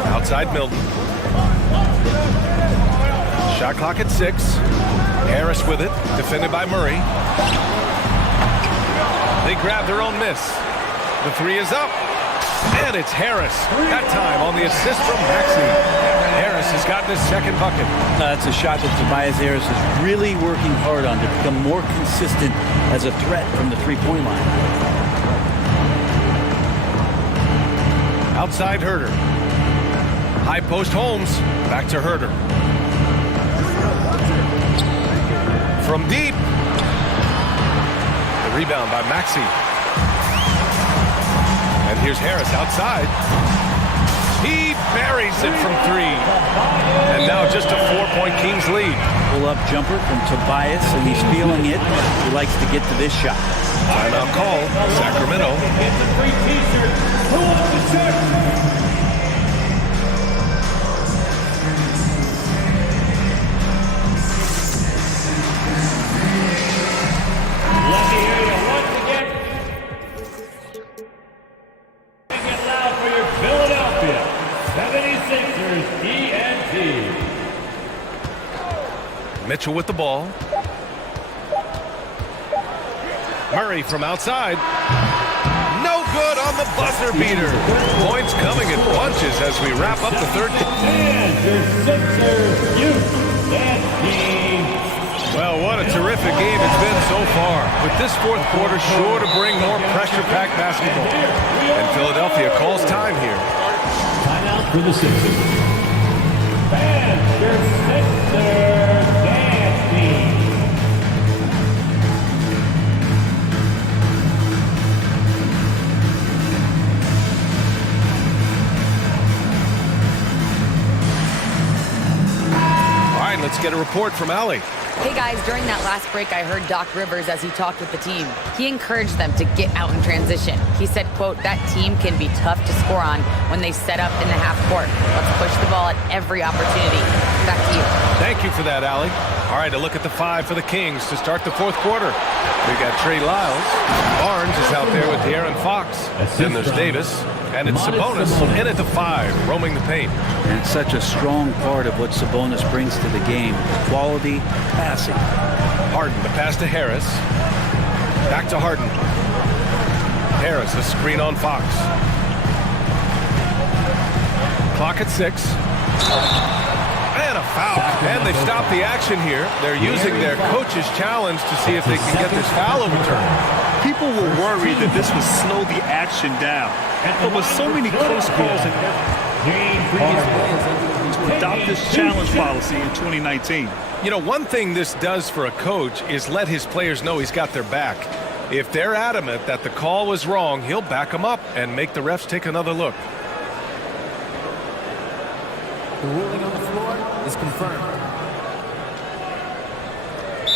Outside Milton. Shot clock at 6. Harris with it, defended by Murray. They grab their own miss. The three is up. And it's Harris. That time on the assist from Maxey. Harris has gotten his second bucket. That's a shot that Tobias Harris is really working hard on to become more consistent as a threat from the three-point line. Outside Herter. High post Holmes. Back to Herter. From deep. The rebound by Maxey. And here's Harris outside. He buries it from 3. And now just a 4-point Kings lead. Pull-up jumper from Tobias, and he's feeling it. He likes to get to this shot. Timeout call, Sacramento. Get the free t-shirt. Who wants the shirt? Let me hear you once again. Make it loud for your Philadelphia 76ers ENT. Mitchell with the ball. Murray from outside. No good on the buzzer beater. Points coming in bunches as we wrap up the third. And your Sixers youth and team. Well, what a terrific game it's been so far. With this fourth quarter sure to bring more pressure-packed basketball. And Philadelphia calls time here. Timeout for the Sixers. And your Sixers dance team. All right, let's get a report from Allie. Hey guys, during that last break, I heard Doc Rivers as he talked with the team. He encouraged them to get out in transition. He said, quote, that team can be tough to score on when they set up in the half court. Let's push the ball at every opportunity. Back to you. Thank you for that, Allie. All right, a look at the 5 for the Kings to start the fourth quarter. We got Trey Lyles. Barnes is out there with De'Aaron Fox. Then there's Davis. And it's Sabonis in at the 5, roaming the paint. And it's such a strong part of what Sabonis brings to the game. Quality passing. Harden, the pass to Harris. Back to Harden. Harris, a screen on Fox. Clock at 6. And a foul. And they've stopped the action here. They're using their coach's challenge to see if they can get this foul overturned. People were worried that this would slow the action down. But with so many close calls and to adopt this challenge policy in 2019. You know, one thing this does for a coach is let his players know he's got their back. If they're adamant that the call was wrong, he'll back them up and make the refs take another look. The ruling on the floor is confirmed.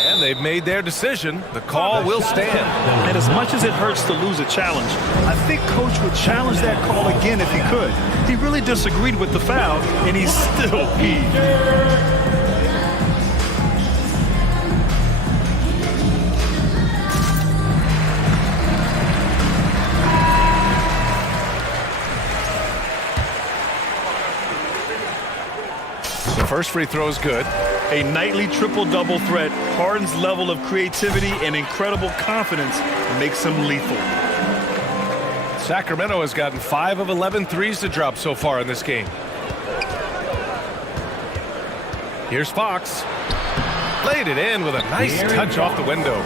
And they've made their decision. The call will stand. And as much as it hurts to lose a challenge, I think Coach would challenge that call again if he could. He really disagreed with the foul, and he's still peeved. First free throw is good. A nightly triple-double threat. Harden's level of creativity and incredible confidence makes him lethal. Sacramento has gotten 5 of 11 threes to drop so far in this game. Here's Fox. Laid it in with a nice touch off the window.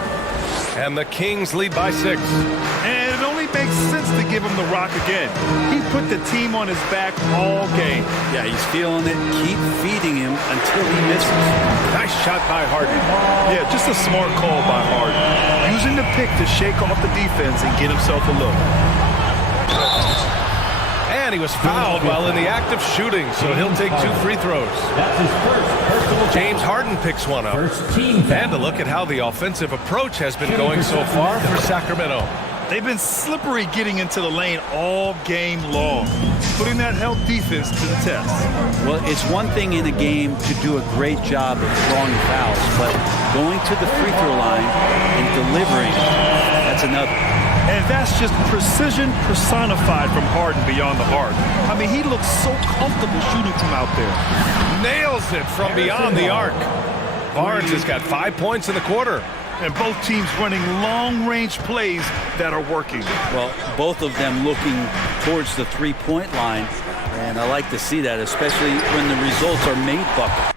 And the Kings lead by 6. And it only makes sense to give him the rock again. He put the team on his back all game. Yeah, he's feeling it. Keep feeding him until he misses. Nice shot by Harden. Yeah, just a smart call by Harden. Using the pick to shake off the defense and get himself a look. And And he was fouled while in the act of shooting, so he'll take 2 free throws. That's his first personal James Harden picks one up. First team foul. And a look at how the offensive approach has been going so far for Sacramento. They've been slippery getting into the lane all game long, putting that help defense to the test. Well, it's one thing in a game to do a great job of drawing fouls, but going to the free throw line and delivering, that's another. And that's just precision personified from Harden beyond the arc. I mean, he looks so comfortable shooting from out there. Nails it from beyond the arc. Barnes has got 5 points in the quarter. And both teams running long-range plays that are working. Well, both of them looking towards the three-point line, and I like to see that, especially when the results are made bucket.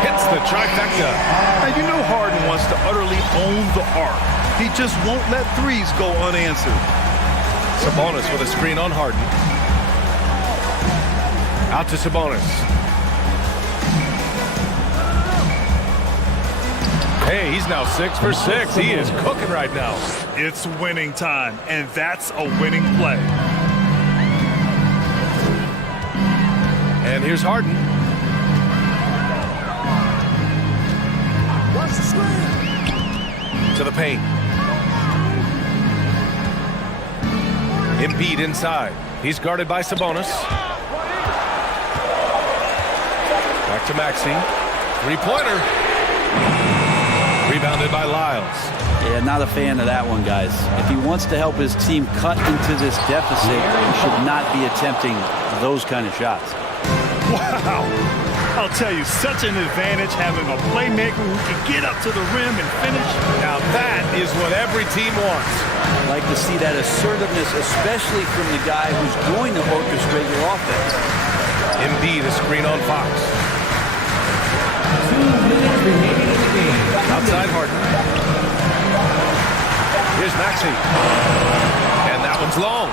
Hits the trifecta. Now, you know Harden wants to utterly own the arc. He just won't let threes go unanswered. Sabonis with a screen on Harden. Out to Sabonis. Hey, he's now 6 for 6. He is cooking right now. It's winning time, and that's a winning play. And here's Harden. To the paint. Embiid inside. He's guarded by Sabonis. Back to Maxey. Three-pointer. Rebounded by Lyles. Yeah, not a fan of that one, guys. If he wants to help his team cut into this deficit, he should not be attempting those kind of shots. Wow. I'll tell you, such an advantage having a playmaker who can get up to the rim and finish. Now that is what every team wants. I'd like to see that assertiveness, especially from the guy who's going to orchestrate your offense. Embiid, a screen on Fox. 2 minutes remaining in the game. Outside Harden. Here's Maxey. And that one's long.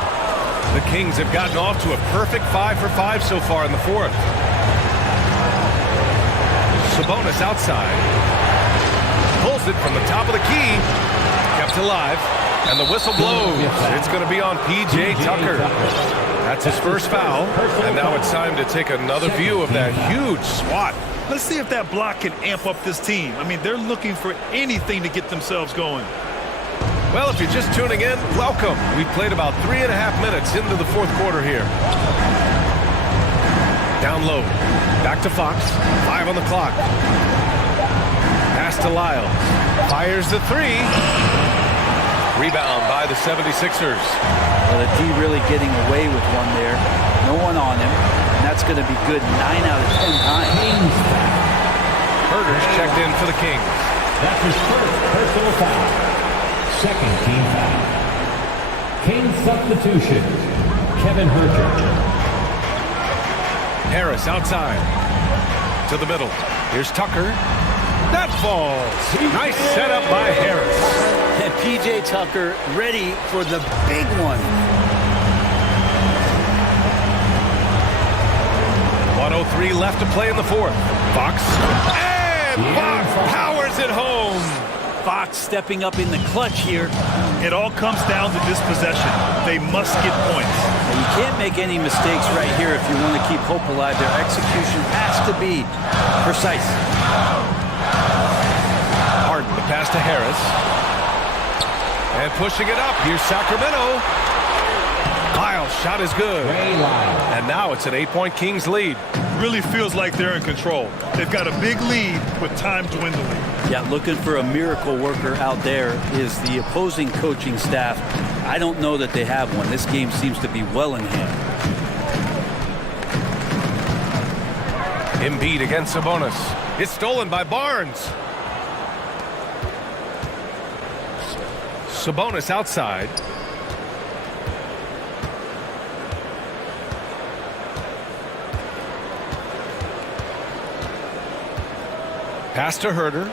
The Kings have gotten off to a perfect 5 for 5 so far in the fourth. Sabonis outside. Pulls it from the top of the key. Kept alive. And the whistle blows. It's going to be on P.J. Tucker. That's his first foul. And now it's time to take another view of that huge swat. Let's see if that block can amp up this team. I mean, they're looking for anything to get themselves going. Well, if you're just tuning in, welcome. We've played about 3.5 minutes into the fourth quarter here. Down low. Back to Fox. 5 on the clock. Pass to Lyles. Fires the three. Rebound by the 76ers. Well, the D really getting away with one there. No one on him. And that's going to be good 9 out of 10 times. Herter's checked in for the Kings. That's his first personal foul. Second team foul. King substitution. Kevin Herter. Harris outside. To the middle. Here's Tucker. That falls. Nice setup by Harris. And P.J. Tucker ready for the big one. 1:03 left to play in the fourth. Fox. And Fox powers it home. Fox stepping up in the clutch here. It all comes down to this possession. They must get points. And you can't make any mistakes right here if you want to keep hope alive. Their execution has to be precise. Harden, the pass to Harris. And pushing it up. Here's Sacramento. Lyles' shot is good. And now it's an 8-point Kings lead. Really feels like they're in control. They've got a big lead with time dwindling. Yeah, looking for a miracle worker out there is the opposing coaching staff. I don't know that they have one. This game seems to be well in hand. Embiid against Sabonis. It's stolen by Barnes. Sabonis outside. Pass to Herder.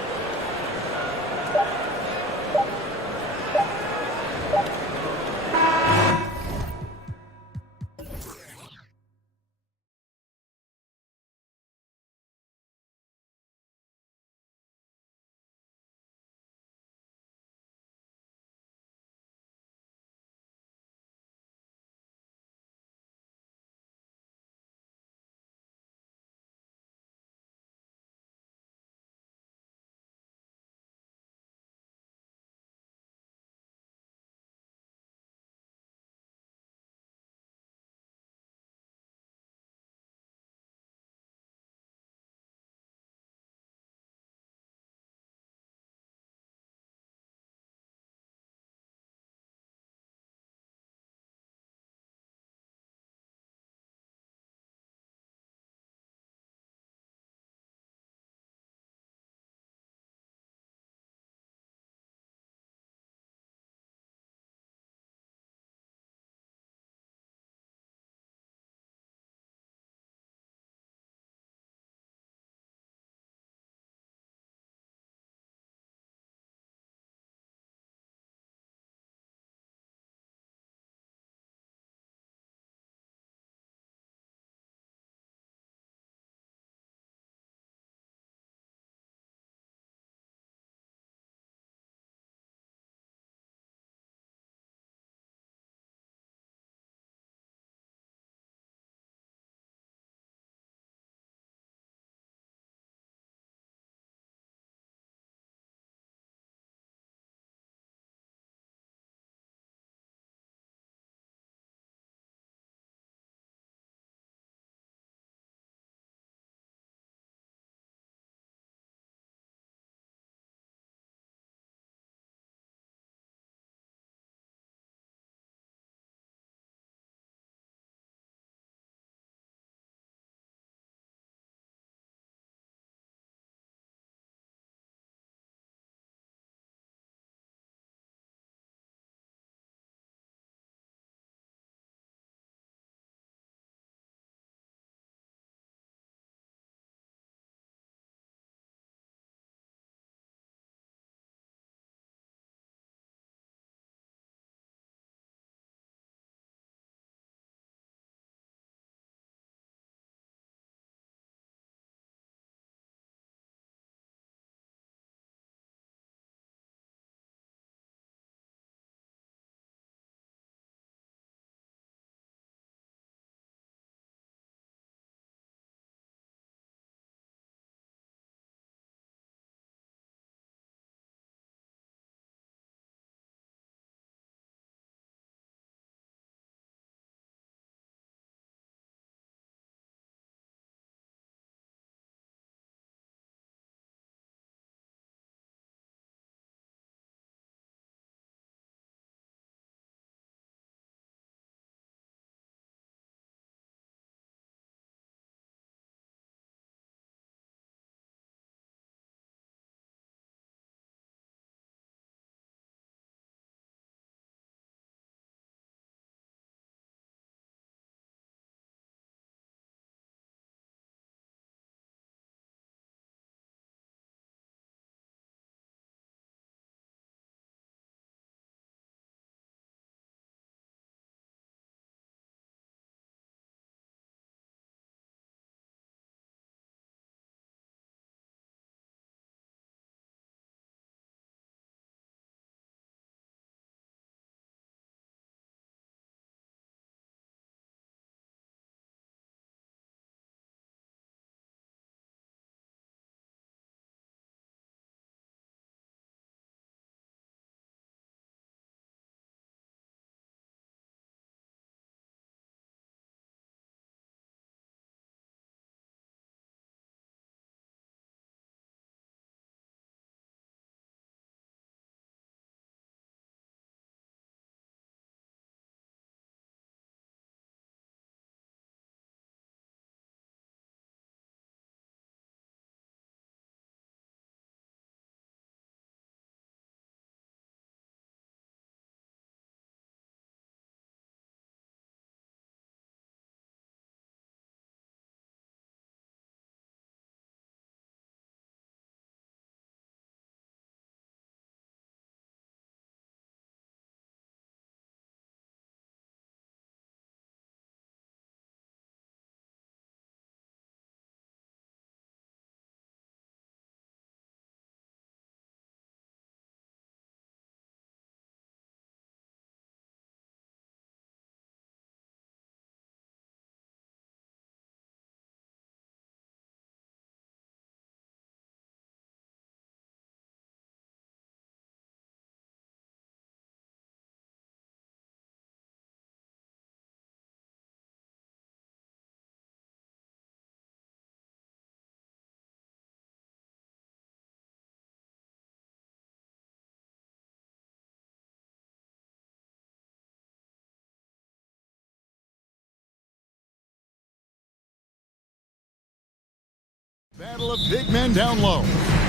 Battle of big men down low.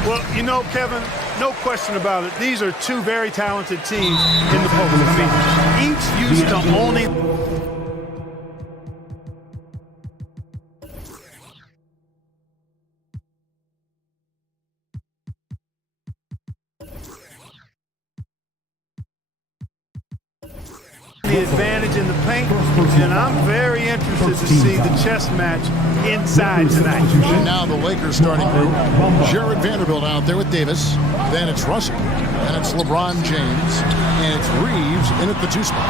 Well, you know, Kevin, no question about it. These are two very talented teams in the post. I mean, each used to only... the advantage in the paint, and I'm very interested to see the chess match inside tonight. And now the Lakers starting group. Jared Vanderbilt out there with Davis. Then it's Russell. Then it's LeBron James. And it's Reeves in at the 2 spot.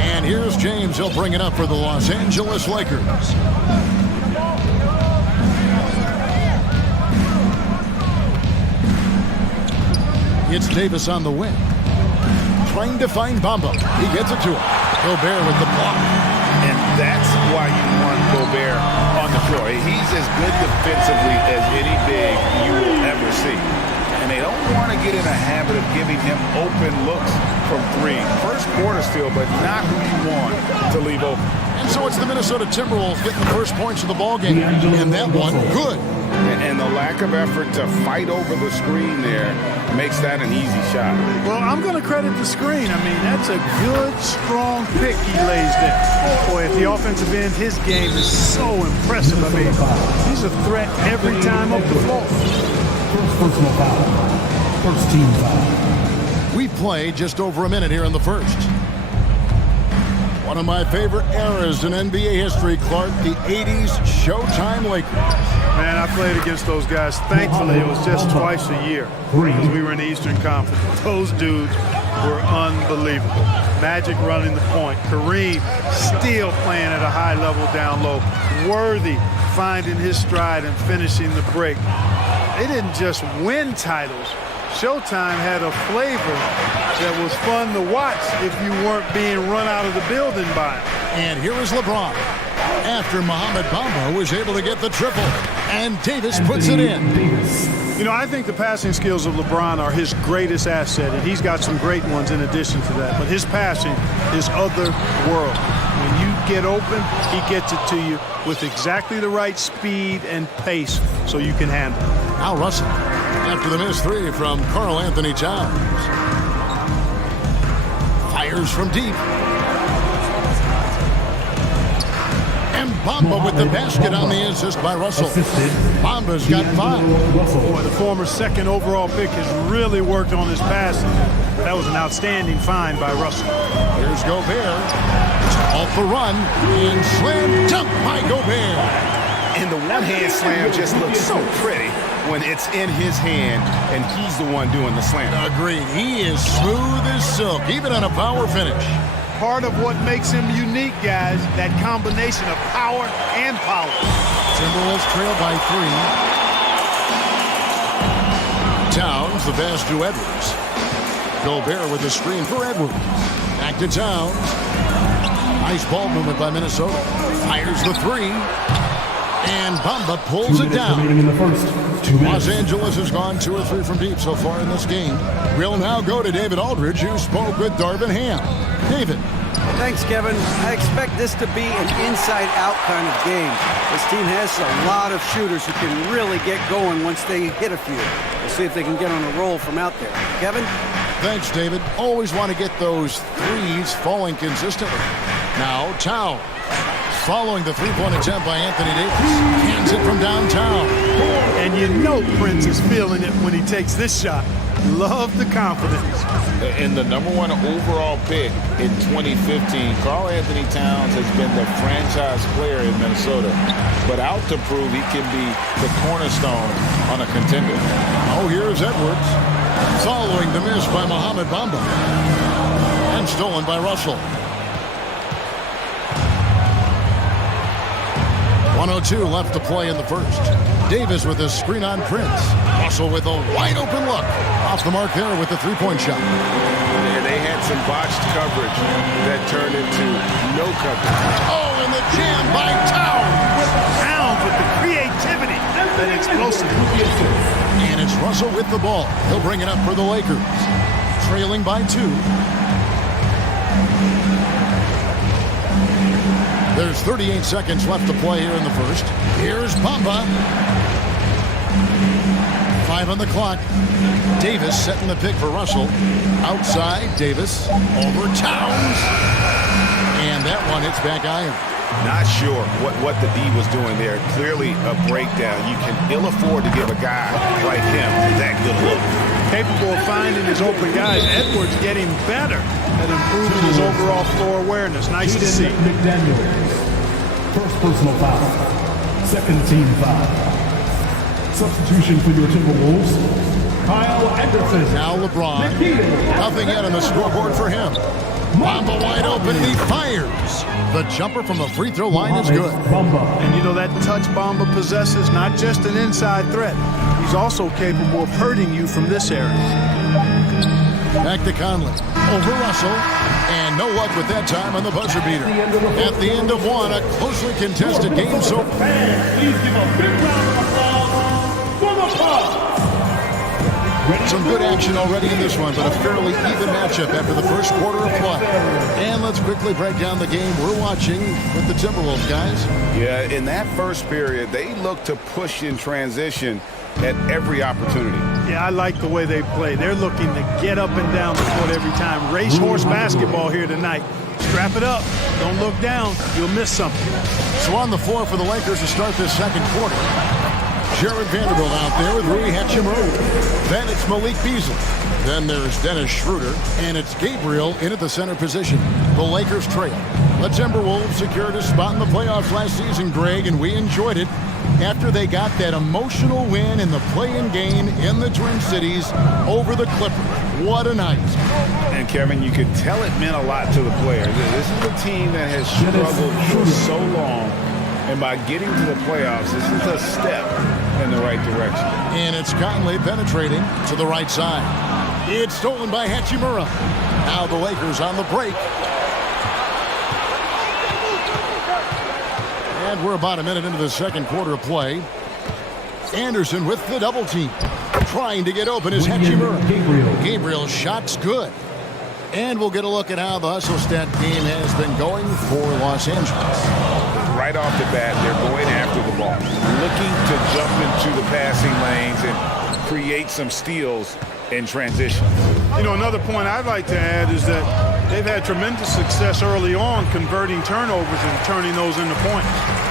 And here's James. He'll bring it up for the Los Angeles Lakers. It's Davis on the wing. Trying to find Bamba. He gets it to him. Gobert with the block. And that's why you want Gobert on the floor. He's as good defensively as any big you will ever see. And they don't want to get in a habit of giving him open looks from 3. First quarter still, but not who you want to leave open. And so it's the Minnesota Timberwolves getting the first points of the ballgame. And that one, good. And the lack of effort to fight over the screen there makes that an easy shot. Well, I'm going to credit the screen. I mean, that's a good, strong pick he lays there. Boy, at the offensive end, his game is so impressive. I mean, he's a threat every time up the floor. First personal foul. First team foul. We play just over a minute here in the first. One of my favorite eras in NBA history, Clark, the 80s Showtime Lakers. Man, I played against those guys. Thankfully, it was just twice a year because we were in the Eastern Conference. Those dudes were unbelievable. Magic running the point. Kareem still playing at a high level down low. Worthy finding his stride and finishing the break. They didn't just win titles. Showtime had a flavor that was fun to watch if you weren't being run out of the building by him. And here is LeBron. After Mohamed Bamba was able to get the triple. And Davis puts it in. You know, I think the passing skills of LeBron are his greatest asset, and he's got some great ones in addition to that. But his passing is otherworldly. When you get open, he gets it to you with exactly the right speed and pace so you can handle it. Now Russell, after the missed 3 from Karl Anthony Towns. Fires from deep. And Bamba with the basket on the assist by Russell. Bamba's got 5. Boy, the former second overall pick has really worked on his passing. That was an outstanding find by Russell. Here's Gobert. Off the run. And slam dunk by Gobert. And the one-hand slam just looks so pretty when it's in his hand and he's the one doing the slam. Agreed. He is smooth as silk, even on a power finish. Part of what makes him unique, guys, that combination of power and power. Timberwolves trail by 3. Towns, the pass to Edwards. Gobert with the screen for Edwards. Back to Towns. Nice ball movement by Minnesota. Fires the 3. And Bamba pulls it down. Los Angeles has gone 2 or 3 from deep so far in this game. We'll now go to David Aldridge, who spoke with Darvin Ham. David. Thanks, Kevin. I expect this to be an inside-out kind of game. This team has a lot of shooters who can really get going once they hit a few. We'll see if they can get on a roll from out there. Kevin? Thanks, David. Always want to get those 3s falling consistently. Now, Towns. Following the 3-point attempt by Anthony Davis. Hands it from downtown. And you know Prince is feeling it when he takes this shot. Love the confidence. And the #1 overall pick in 2015, Karl Anthony Towns has been the franchise player in Minnesota. But out to prove he can be the cornerstone on a contender. Oh, here's Edwards. Following the miss by Mohamed Bamba. And stolen by Russell. 1:02 left to play in the first. Davis with a screen on Prince. Russell with a wide open look. Off the mark there with the 3-point shot. And they had some botched coverage that turned into no coverage. Oh, and the jam by Towns. Towns with the creativity and explosiveness. And it's Russell with the ball. He'll bring it up for the Lakers. Trailing by 2. There's 38 seconds left to play here in the first. Here's Bamba. 5 on the clock. Davis setting the pick for Russell. Outside, Davis. Over Towns. And that one hits back iron. Not sure what the D was doing there. Clearly a breakdown. You can ill afford to give a guy like him that good look. Capable of finding his open guys. Edwards getting better at improving his overall floor awareness. Nice to see. McDaniels. First personal foul. Second team foul. Substitution for your Timberwolves. Kyle Anderson. Now LeBron. Nothing yet on the scoreboard for him. Bamba wide open, and he fires. The jumper from the free throw line is good. And you know that touch Bamba possesses not just an inside threat. He's also capable of hurting you from this area. Back to Conley. Over Russell. And no luck with that time on the buzzer beater. At the end of one, a closely contested game so far. Please give a big round of applause for the Bucks. Some good action already in this one, but a fairly even matchup after the first quarter of play. And let's quickly break down the game we're watching with the Timberwolves, guys. Yeah, in that first period, they looked to push in transition at every opportunity. Yeah, I like the way they play. They're looking to get up and down the court every time. Racehorse basketball here tonight. Strap it up. Don't look down. You'll miss something. So on the floor for the Lakers to start this second quarter. Jared Vanderbilt out there with Rui Hachimura. Then it's Malik Beasley. Then there's Dennis Schroeder. And it's Gabriel in at the center position. The Lakers trail. The Timberwolves secured a spot in the playoffs last season, Greg, and we enjoyed it after they got that emotional win in the play-in game in the Twin Cities over the Clippers. What a night. And Kevin, you could tell it meant a lot to the players. This is a team that has struggled for so long. And by getting to the playoffs, this is a step in the right direction. And it's Conley penetrating to the right side. It's stolen by Hachimura. Now the Lakers on the break. And we're about a minute into the second quarter of play. Anderson with the double team. Trying to get open is Hachimura. Gabriel's shot's good. And we'll get a look at how the hustle stat game has been going for Los Angeles. Right off the bat, they're going after the ball, looking to jump into the passing lanes and create some steals in transition. You know, another point I'd like to add is that they've had tremendous success early on converting turnovers and turning those into points.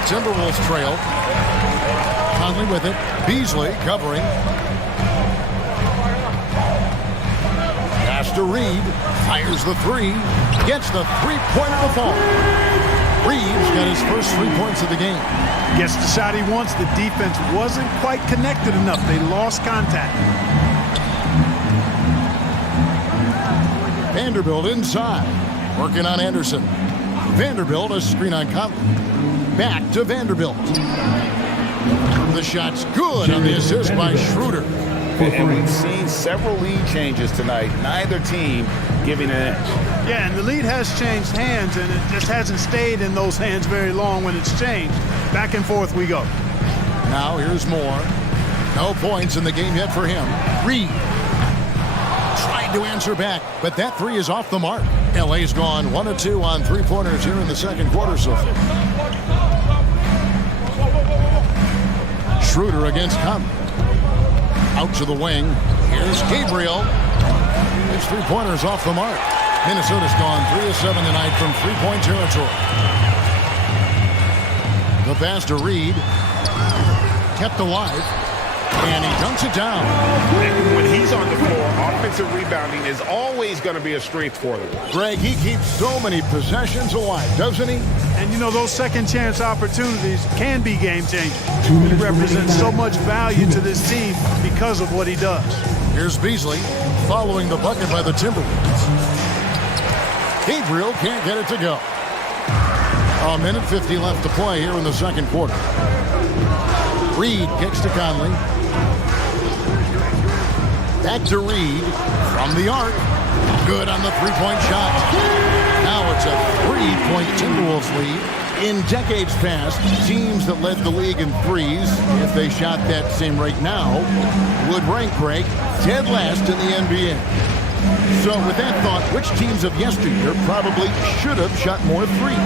Timberwolves trail. Conley with it. Beasley covering. Pass to Reed. Fires the three. Gets the three-pointer to fall. Reed's got his first 3 points of the game. Gets the shot he wants. The defense wasn't quite connected enough. They lost contact. Vanderbilt inside. Working on Anderson. Vanderbilt, a screen on Conley. Back to Vanderbilt. The shot's good on the assist by Schroeder. And we've seen several lead changes tonight. Neither team giving an edge. Yeah, and the lead has changed hands, and it just hasn't stayed in those hands very long when it's changed. Back and forth we go. Now here's Moore. No points in the game yet for him. Reed tried to answer back, but that three is off the mark. LA's gone 1 of 2 on three-pointers here in the second quarter so far. Schroeder against Conley. Out to the wing. Here's Gabriel. His three-pointers off the mark. Minnesota's gone 3 of 7 tonight from three-point territory. The pass to Reed. Kept alive. And he dunks it down. And when he's on the floor, offensive rebounding is always going to be a strength for them. Greg, he keeps so many possessions alive, doesn't he? And you know, those second chance opportunities can be game-changing. He represents so much value to this team because of what he does. Here's Beasley following the bucket by the Timberwolves. Gabriel can't get it to go. A minute 50 left to play here in the second quarter. Reed kicks to Conley. Back to Reed from the arc. Good on the three-point shot. Now it's a 3-point Timberwolves lead. In decades past, teams that led the league in threes, if they shot that same rate now, would rank Greg dead last in the NBA. So with that thought, which teams of yesteryear probably should have shot more threes?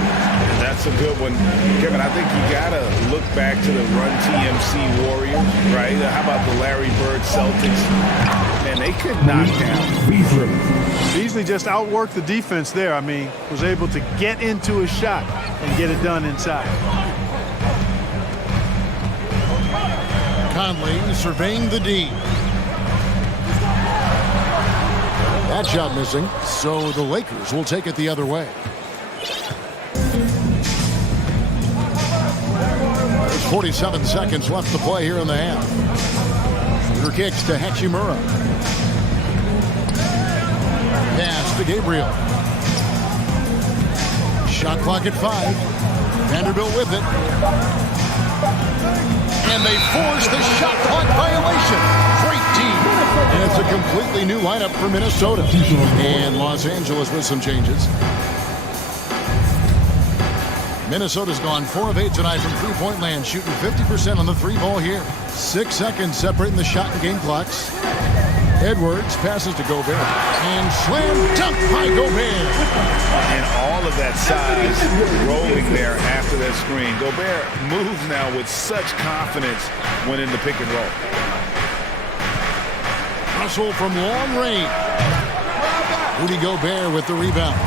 That's a good one. Kevin, I think you got to look back to the Run TMC Warriors, right? How about the Larry Bird Celtics? Man, they could knock down Beasley just outworked the defense there. I mean, was able to get into a shot and get it done inside. Conley surveying the D. That shot missing, so the Lakers will take it the other way. There's 47 seconds left to play here in the half. Shooter kicks to Hachimura. Pass to Gabriel. Shot clock at 5. Vanderbilt with it. And they force the shot clock violation. Great team. And it's a completely new lineup for Minnesota. And Los Angeles with some changes. Minnesota's gone 4 of 8 tonight from three-point land, shooting 50% on the three ball here. 6 seconds separating the shot and game clocks. Edwards passes to Gobert. And slam dunk by Gobert. And all of that size rolling there after that screen. Gobert moves now with such confidence when in the pick and roll. Russell from long range. Rudy Gobert with the rebound.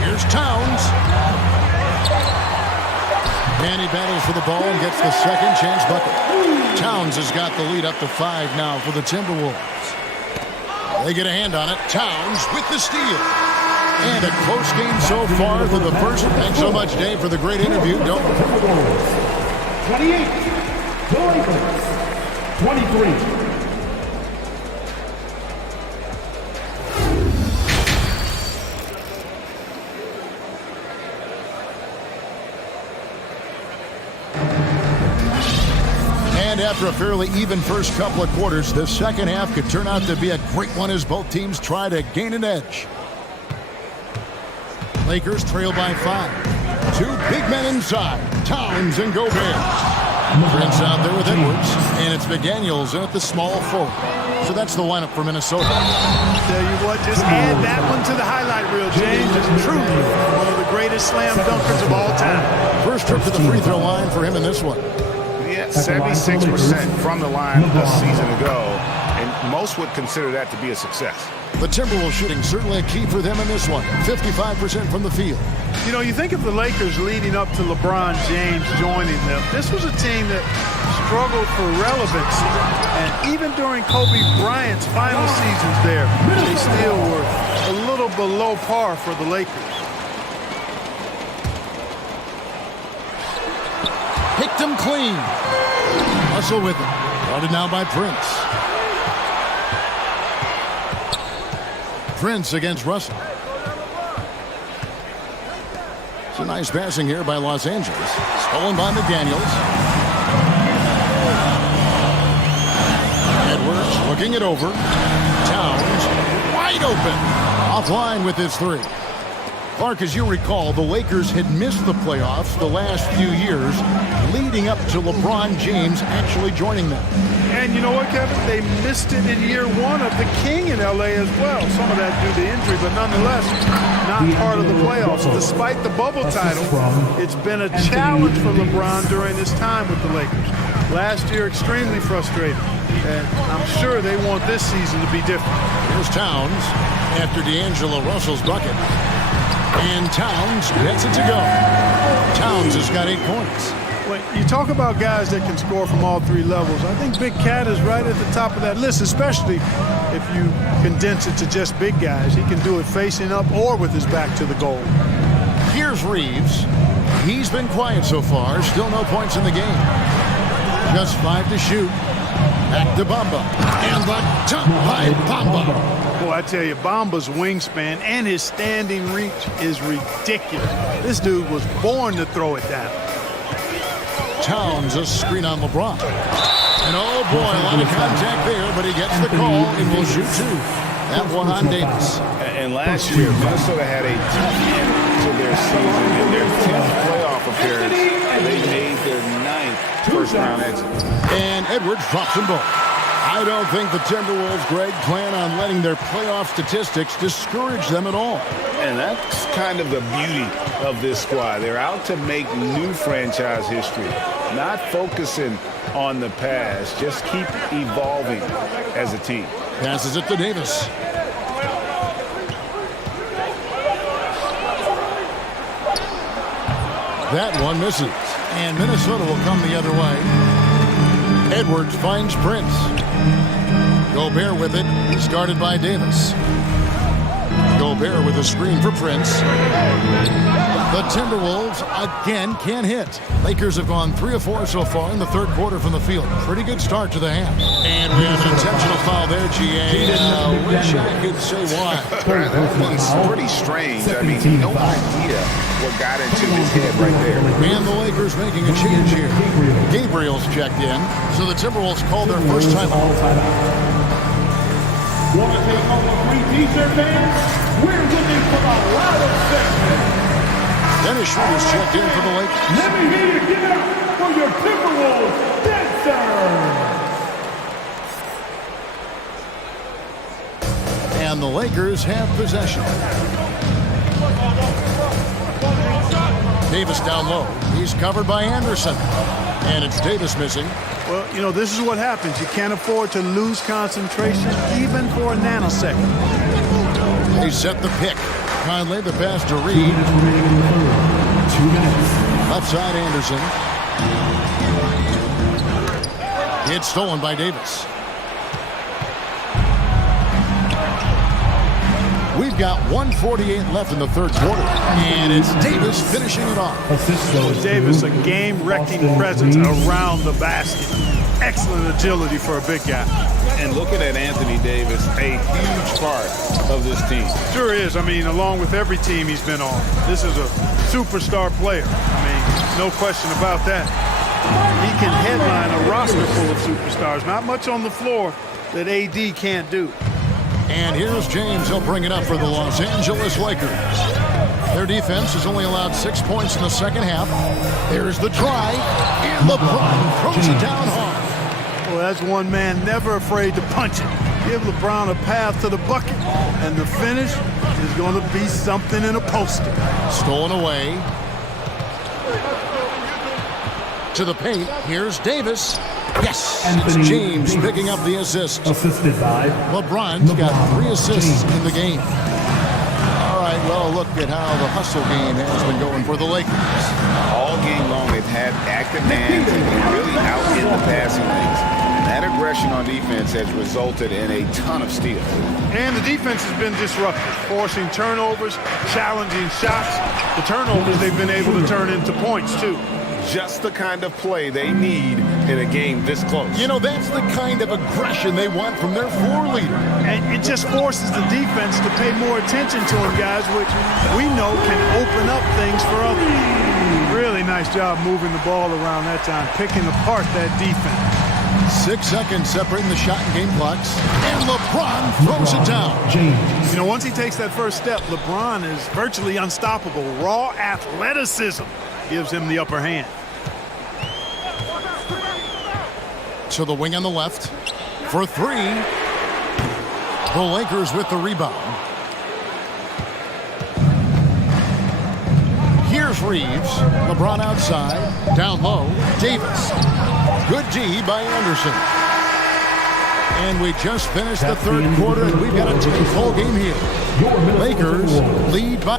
Here's Towns. And he battles for the ball and gets the second chance bucket. Towns has got the lead up to 5 now for the Timberwolves. They get a hand on it. Towns with the steal. And a close game so far for the first. Thanks so much, Dave, for the great interview. 28, the Lakers, 23. And after a fairly even first couple of quarters, the second half could turn out to be a great one as both teams try to gain an edge. Lakers trail by 5. 2 big men inside, Towns and Gobert. Prince out there with Edwards, and it's McDaniels in at the small forward. So that's the lineup for Minnesota. Tell you what, just add that one to the highlight reel, James. It's truly one of the greatest slam dunkers of all time. First trip to the free throw line for him in this one. 76% from the line a season ago, and most would consider that to be a success. The Timberwolves shooting certainly a key for them in this one. 55% from the field. You know, you think of the Lakers leading up to LeBron James joining them. This was a team that struggled for relevancy. And even during Kobe Bryant's final seasons there, they still were a little below par for the Lakers. Picked him clean. Russell with it. Guarded now by Prince. Prince against Russell. It's a nice passing here by Los Angeles. Stolen by McDaniels. Edwards looking it over. Towns wide open. Offline with his 3. Clark, as you recall, the Lakers had missed the playoffs the last few years, leading up to LeBron James actually joining them. And you know what, Kevin? They missed it in year 1 of the King in L.A. as well. Some of that due to injury, but nonetheless, not part of the playoffs. Despite the bubble title, it's been a challenge for LeBron during his time with the Lakers. Last year, extremely frustrating. And I'm sure they want this season to be different. Here's Towns after D'Angelo Russell's bucket. And Towns gets it to go. Towns has got 8 points. When you talk about guys that can score from all 3 levels, I think Big Cat is right at the top of that list, especially if you condense it to just big guys. He can do it facing up or with his back to the goal. Here's Reeves. He's been quiet so far. Still no points in the game. Just 5 to shoot. Back to Bamba. And the jump by Bamba. Boy, I tell you, Bamba's wingspan and his standing reach is ridiculous. This dude was born to throw it down. Towns a screen on LeBron. And oh boy, a lot of contact there, but he gets the call and will shoot 2. That one on Davis. And last year, Minnesota had a tough end to their season. In their 10th playoff appearance, they made their 9th first-round exit. And Edwards drops them both. I don't think the Timberwolves, Greg, plan on letting their playoff statistics discourage them at all. And that's kind of the beauty of this squad. They're out to make new franchise history, not focusing on the past. Just keep evolving as a team. Passes it to Davis. That one misses. And Minnesota will come the other way. Edwards finds Prince. Gobert with it. He's guarded by Davis. Gobert with a screen for Prince. The Timberwolves again can't hit. Lakers have gone 3 of 4 so far in the third quarter from the field. Pretty good start to the half. And we have an intentional foul there, GA. Wish I could say why. It's pretty strange. I mean, no idea what got into his head right there. And the Lakers making a change here. Gabriel's checked in, so the Timberwolves call their first timeout. Want to take home a free t-shirt, fans? We're looking for the loudest section. Dennis Schroeder's checked in for the Lakers. Let me hear you give it up for your Timberwolves dancer. And the Lakers have possession. Davis down low. He's covered by Anderson. And it's Davis missing. Well, you know, this is what happens. You can't afford to lose concentration even for a nanosecond. They set the pick. Conley the pass to Reed. 2 minutes. Left side Anderson. It's stolen by Davis. We've got 1:48 left in the third quarter. And it's Davis finishing it off. Davis, a game-wrecking presence around the basket. Excellent agility for a big guy. And looking at Anthony Davis, a huge part of this team. Sure is. I mean, along with every team he's been on. This is a superstar player. I mean, no question about that. He can headline a roster full of superstars. Not much on the floor that AD can't do. And here's James. He'll bring it up for the Los Angeles Lakers. Their defense has only allowed 6 points in the second half. There's the try. And LeBron throws it down hard. Well, that's one man never afraid to punch it. Give LeBron a path to the bucket. And the finish is going to be something in a poster. Stolen away. To the paint. Here's Davis. Yes, it's James picking up the assist. Assisted by LeBron's got 3 assists in the game. All right, well, look at how the hustle game has been going for the Lakers. All game long, they've had active hands and really out in the passing lanes. That aggression on defense has resulted in a ton of steals. And the defense has been disruptive, forcing turnovers, challenging shots. The turnovers they've been able to turn into points, too. Just the kind of play they need in a game this close. You know, that's the kind of aggression they want from their floor leader. And it just forces the defense to pay more attention to him, guys, which we know can open up things for others. Really nice job moving the ball around that time, picking apart that defense. 6 seconds separating the shot and game clocks. And LeBron throws it down. You know, once he takes that first step, LeBron is virtually unstoppable. Raw athleticism gives him the upper hand. To the wing on the left for 3. The Lakers with the rebound. Here's Reeves. LeBron outside. Down low. Davis. Good D by Anderson. And we just finished the third quarter, and we've got a 10-ball game here. Lakers lead by...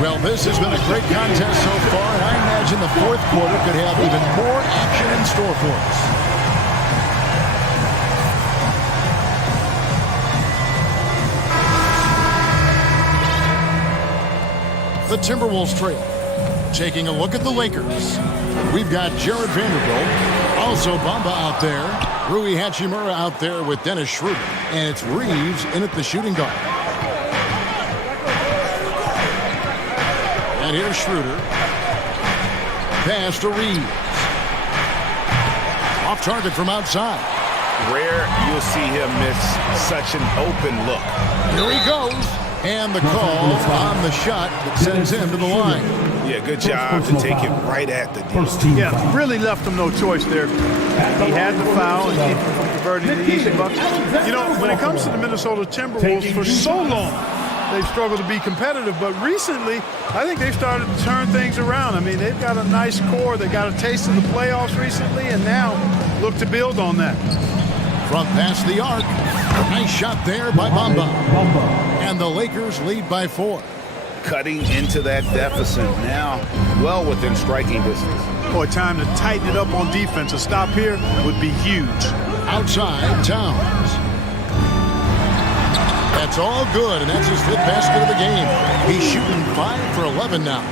Well, this has been a great contest so far, and I imagine the fourth quarter could have even more action in store for us. The Timberwolves trail. Taking a look at the Lakers. We've got Jared Vanderbilt, also Bamba out there, Rui Hachimura out there with Dennis Schroeder, and it's Reeves in at the shooting guard. And here's Schroeder. Pass to Reeves. Off target from outside. Rare you'll see him miss such an open look. Here he goes. And the call on the shot that sends him to the line. Yeah, good job to take it right at the D. Yeah, really left them no choice there. He had the foul and keep him from converting the easy bucket. You know, when it comes to the Minnesota Timberwolves, for so long, they've struggled to be competitive, but recently, I think they've started to turn things around. I mean, they've got a nice core. They got a taste of the playoffs recently, and now look to build on that. From past the arc, nice shot there by Bamba. And the Lakers lead by 4. Cutting into that deficit now, well within striking distance. Boy, time to tighten it up on defense. A stop here would be huge. Outside, Towns. That's all good, and that's his 5th basket of the game. He's shooting 5 for 11 now.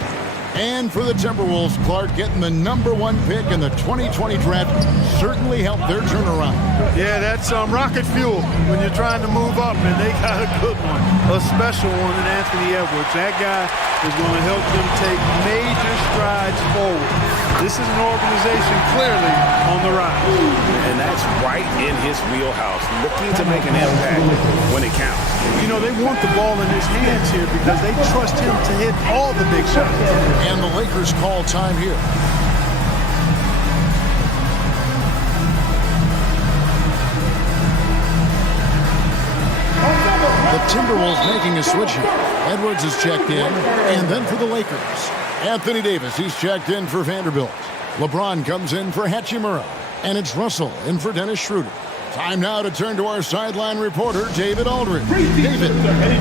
And for the Timberwolves, Clark getting the #1 pick in the 2020 draft certainly helped their turnaround. Yeah, that's rocket fuel when you're trying to move up, and they got a good one, a special one in Anthony Edwards. That guy is going to help them take major strides forward. This is an organization clearly on the rise. And that's right in his wheelhouse, looking to make an impact when it counts. You know, they want the ball in his hands here because they trust him to hit all the big shots. And the Lakers call time here. The Timberwolves making a switch here. Edwards is checked in, and then for the Lakers, Anthony Davis, he's checked in for Vanderbilt. LeBron comes in for Hachimura, and it's Russell in for Dennis Schroeder. Time now to turn to our sideline reporter, David Aldridge. David.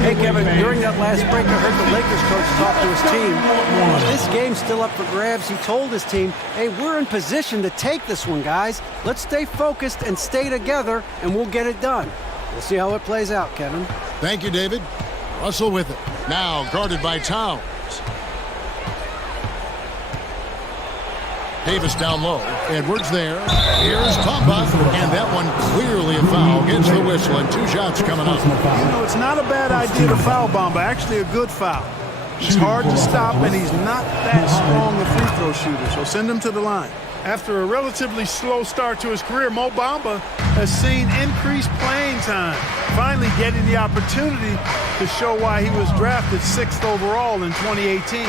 Hey, Kevin, during that last break, I heard the Lakers coach talk to his team. This game's still up for grabs. He told his team, hey, we're in position to take this one, guys. Let's stay focused and stay together, and we'll get it done. We'll see how it plays out, Kevin. Thank you, David. Russell with it. Now guarded by Towns. Davis down low. Edwards there. Here's Bamba. And that one clearly a foul. Gets the whistle and 2 shots coming up. You know, it's not a bad idea to foul Bamba. Actually a good foul. He's hard to stop, and he's not that strong a free throw shooter. So send him to the line. After a relatively slow start to his career, Mo Bamba has seen increased playing time, finally getting the opportunity to show why he was drafted 6th overall in 2018.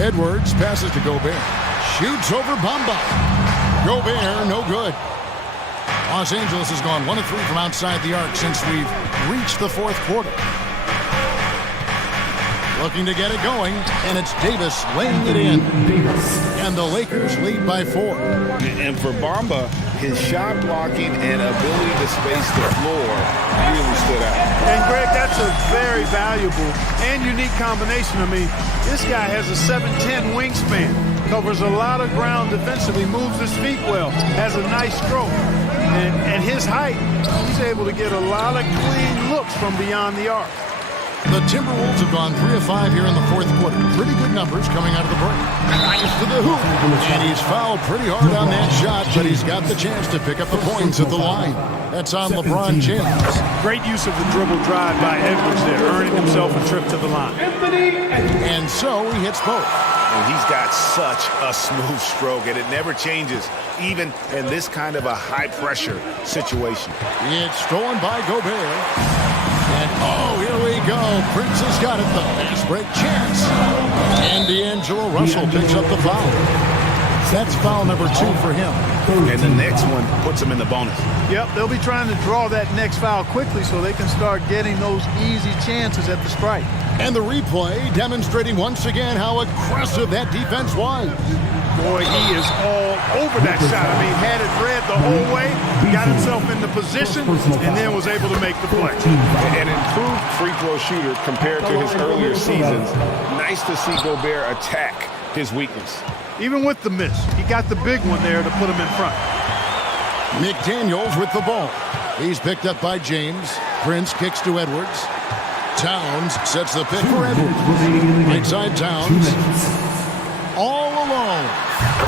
Edwards passes to Gobert. Shoots over Bamba. Gobert, no good. Los Angeles has gone 1 of 3 from outside the arc since we've reached the 4th quarter. Looking to get it going, and it's Davis laying it in. And the Lakers lead by 4. And for Bamba, his shot blocking and ability to space the floor really stood out. And Greg, that's a very valuable and unique combination. I mean, this guy has a 7'10" wingspan, covers a lot of ground defensively, moves his feet well, has a nice stroke. And at his height, he's able to get a lot of clean looks from beyond the arc. The Timberwolves have gone 3 of 5 here in the 4th quarter. Pretty good numbers coming out of the break. Nice to the hoop. And he's fouled pretty hard on that shot, but he's got the chance to pick up the points at the line. That's on LeBron James. Great use of the dribble drive by Edwards there, earning himself a trip to the line. And so he hits both. And he's got such a smooth stroke, and it never changes, even in this kind of a high-pressure situation. It's stolen by Gobert. And, oh, here we go. Prince has got it. The fast break chance. And D'Angelo Russell picks up the foul. That's foul number 2 for him. And the next one puts him in the bonus. Yep, they'll be trying to draw that next foul quickly so they can start getting those easy chances at the strike. And the replay demonstrating once again how aggressive that defense was. Boy, he is all over that shot. I mean, had it read the whole way, got himself into position, and then was able to make the play. An improved free throw shooter compared to his earlier seasons. Nice to see Gobert attack his weakness. Even with the miss, he got the big one there to put him in front. McDaniels with the ball. He's picked up by James. Prince kicks to Edwards. Towns sets the pick for Edwards. Right side Towns. All alone.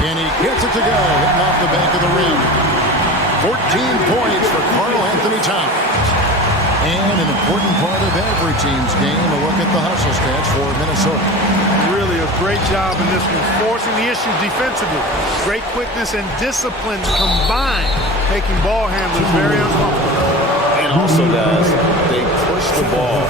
And he gets it to go, hitting off the back of the rim. 14 points for Karl Anthony Towns. And an important part of every team's game, a look at the hustle stats for Minnesota. Really a great job in this one, forcing the issue defensively. Great quickness and discipline combined, making ball handlers very uncomfortable. And also, guys, they pushed the ball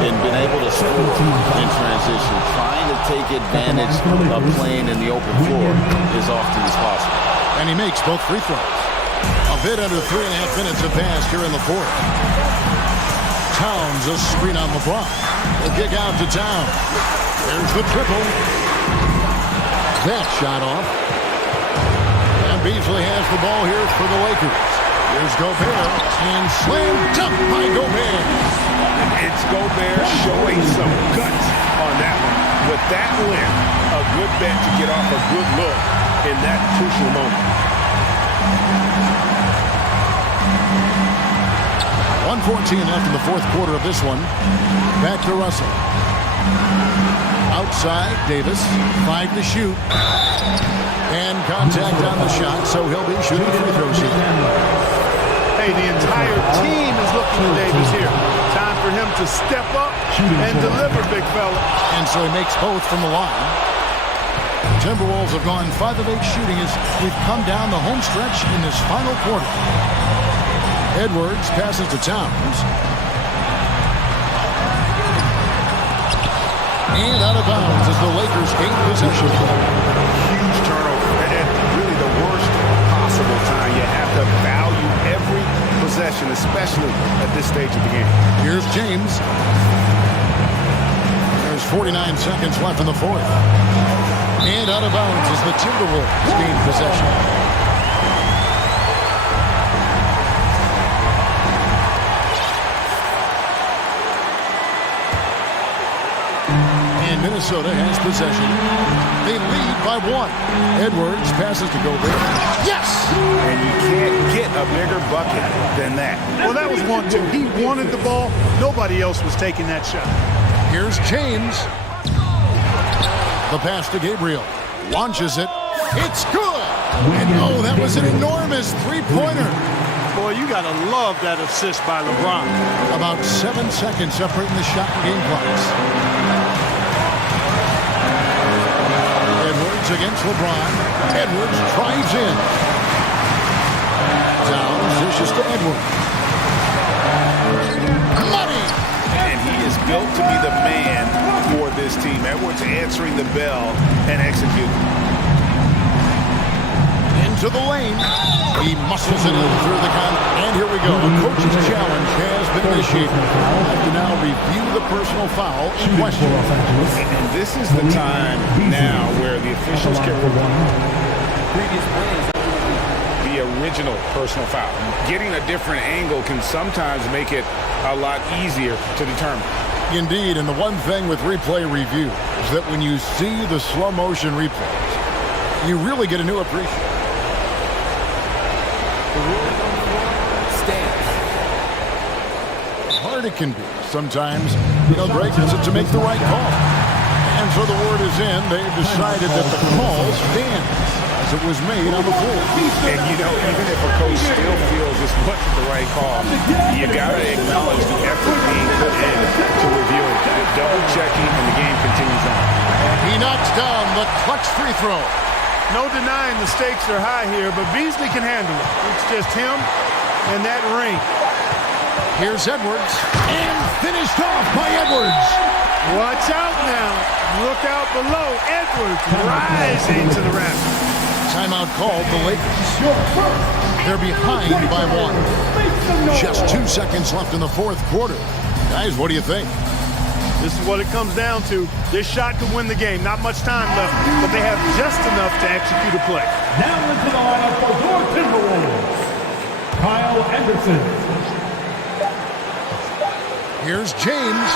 and been able to score in transition. Trying to take advantage of playing in the open floor as often as possible. And he makes both free throws. A bit under 3.5 minutes have passed here in the fourth. Towns a screen on LeBron. The kick out to Towns. There's the triple. That shot off. And Beasley has the ball here for the Lakers. Here's Gobert. And slam dunk by Gobert. It's Gobert showing some guts on that one. With that length, a good bet to get off a good look in that crucial moment. 1:14 left in the fourth quarter of this one. Back to Russell. Outside, Davis. 5 to shoot. And contact on the shot, so he'll be shooting free throws here. Hey, the entire team is looking for Davis here. Time for him to step up and deliver, big fella. And so he makes both from the line. The Timberwolves have gone 5 of 8 shooting as we've come down the home stretch in this final quarter. Edwards passes to Towns. And out of bounds as the Lakers gain possession. Huge turnover. And really the worst possible time. You have to value every possession, especially at this stage of the game. Here's James. There's 49 seconds left in the fourth. And out of bounds as the Timberwolves gain possession. And Minnesota has possession. They lead by 1. Edwards passes to Gobert. Yes! And you can't get a bigger bucket than that. Well, that was 1-2. He wanted the ball. Nobody else was taking that shot. Here's James. The pass to Gabriel. Launches it. It's good! And oh, that was an enormous three-pointer. Boy, you got to love that assist by LeBron. About 7 seconds separating the shot and game clocks. Edwards against LeBron. Edwards drives in. Towns dishes to Edwards. Money! And he is built to be the man for this team. Edwards answering the bell and executing. Into the lane. He muscles it in through the count. And here we go. A coach's challenge has been initiated. I have to now review the personal foul in question. And this is the time now where the officials can review the original personal foul. Getting a different angle can sometimes make it a lot easier to determine. Indeed, and the one thing with replay review is that when you see the slow motion replays, you really get a new appreciation. Hard it can be sometimes, Greg, to make the right call. And so the word is in. They've decided that the call stands as it was made on the floor. And even if a coach still feels this wasn't the right call, you got to acknowledge the effort being put in to review it. Double checking, and the game continues on. He knocks down the clutch free throw. No denying the stakes are high here, but Beasley can handle it. It's just him and that ring. Here's Edwards, and finished off by Edwards. Watch out now. Look out below. Edwards rising to the rafters. Timeout called the Lakers. They're behind by 1. Just 2 seconds left in the fourth quarter. Guys, what do you think? This is what it comes down to. This shot could win the game. Not much time left, but they have just enough to execute a play. Now into the lineup for your Timberwolves, Kyle Anderson. Here's James.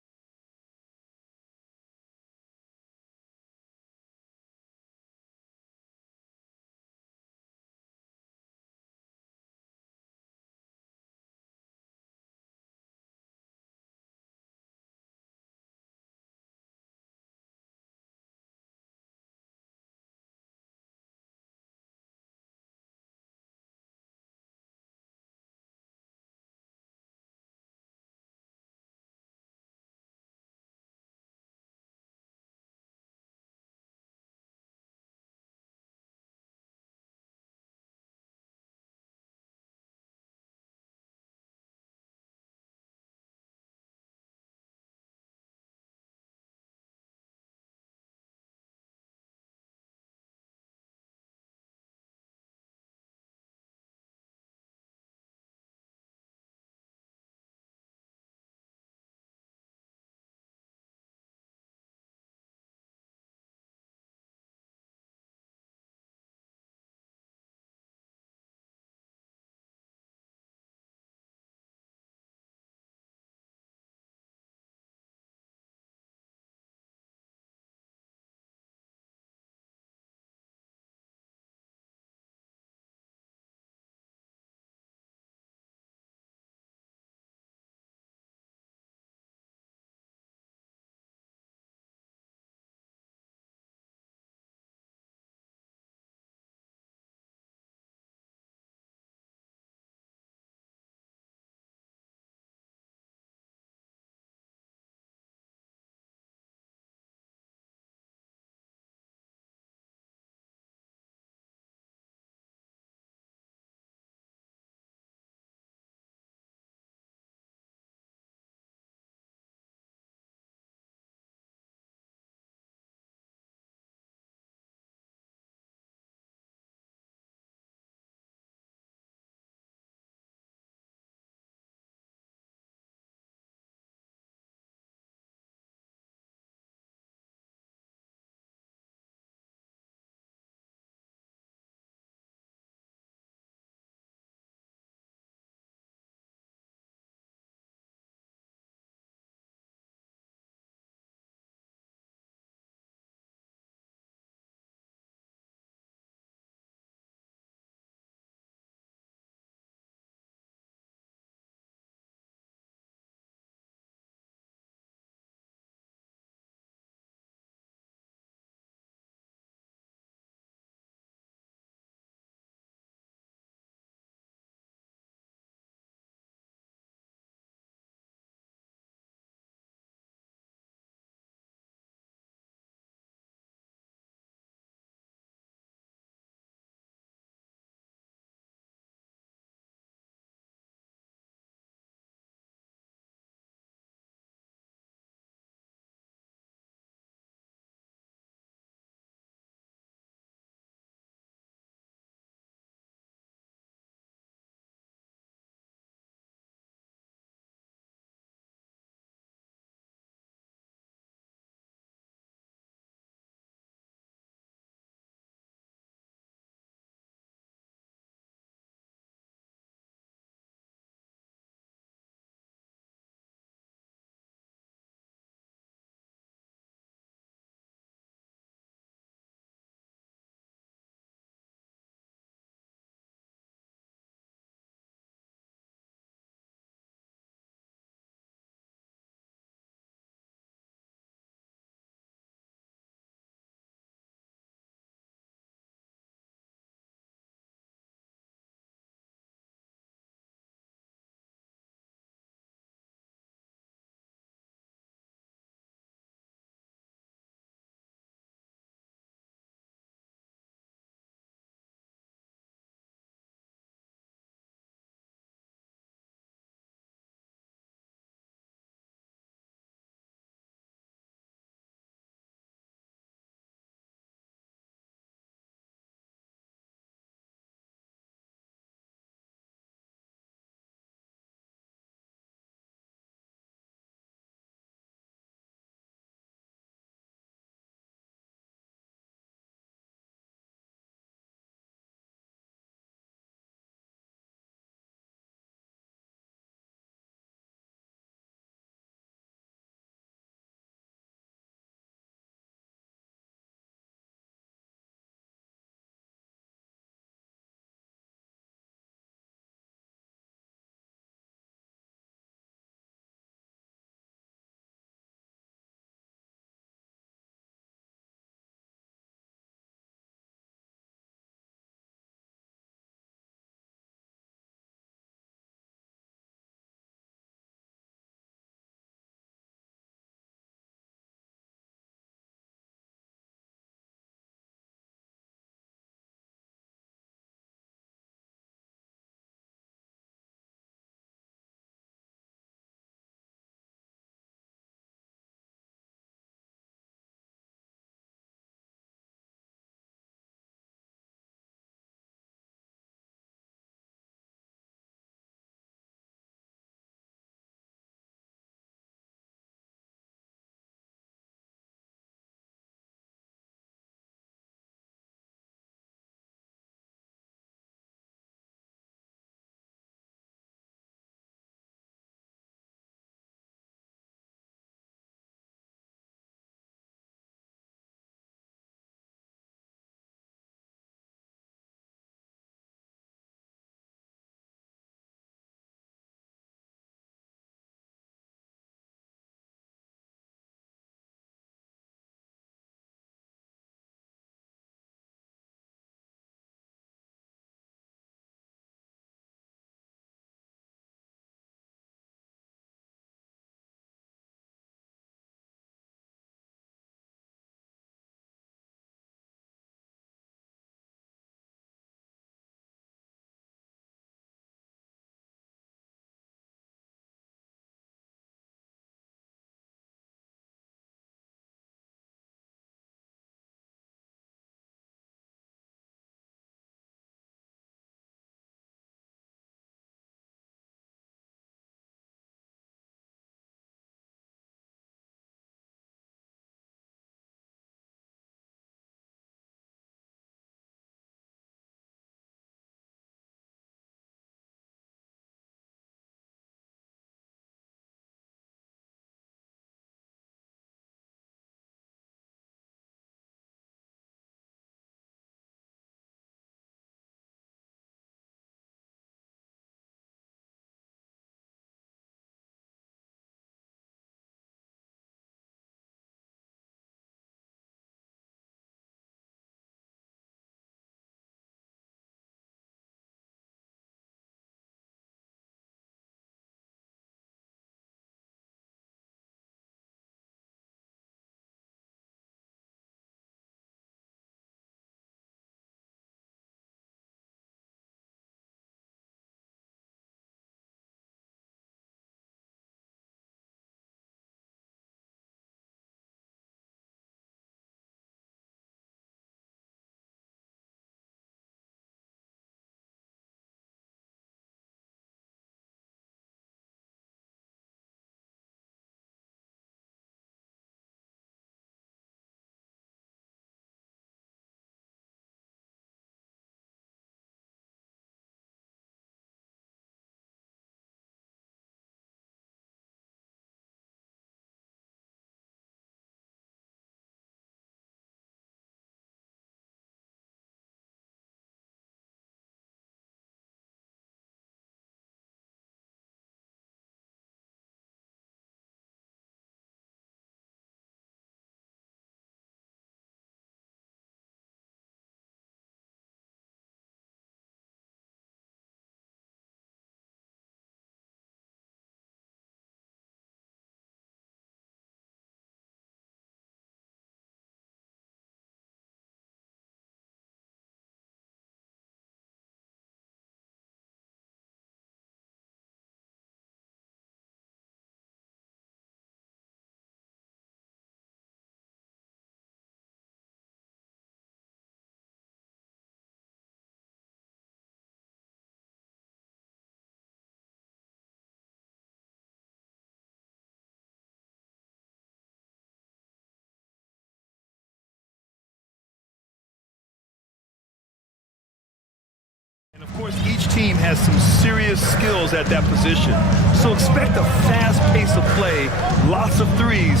team has some serious skills at that position. So expect a fast pace of play, lots of threes.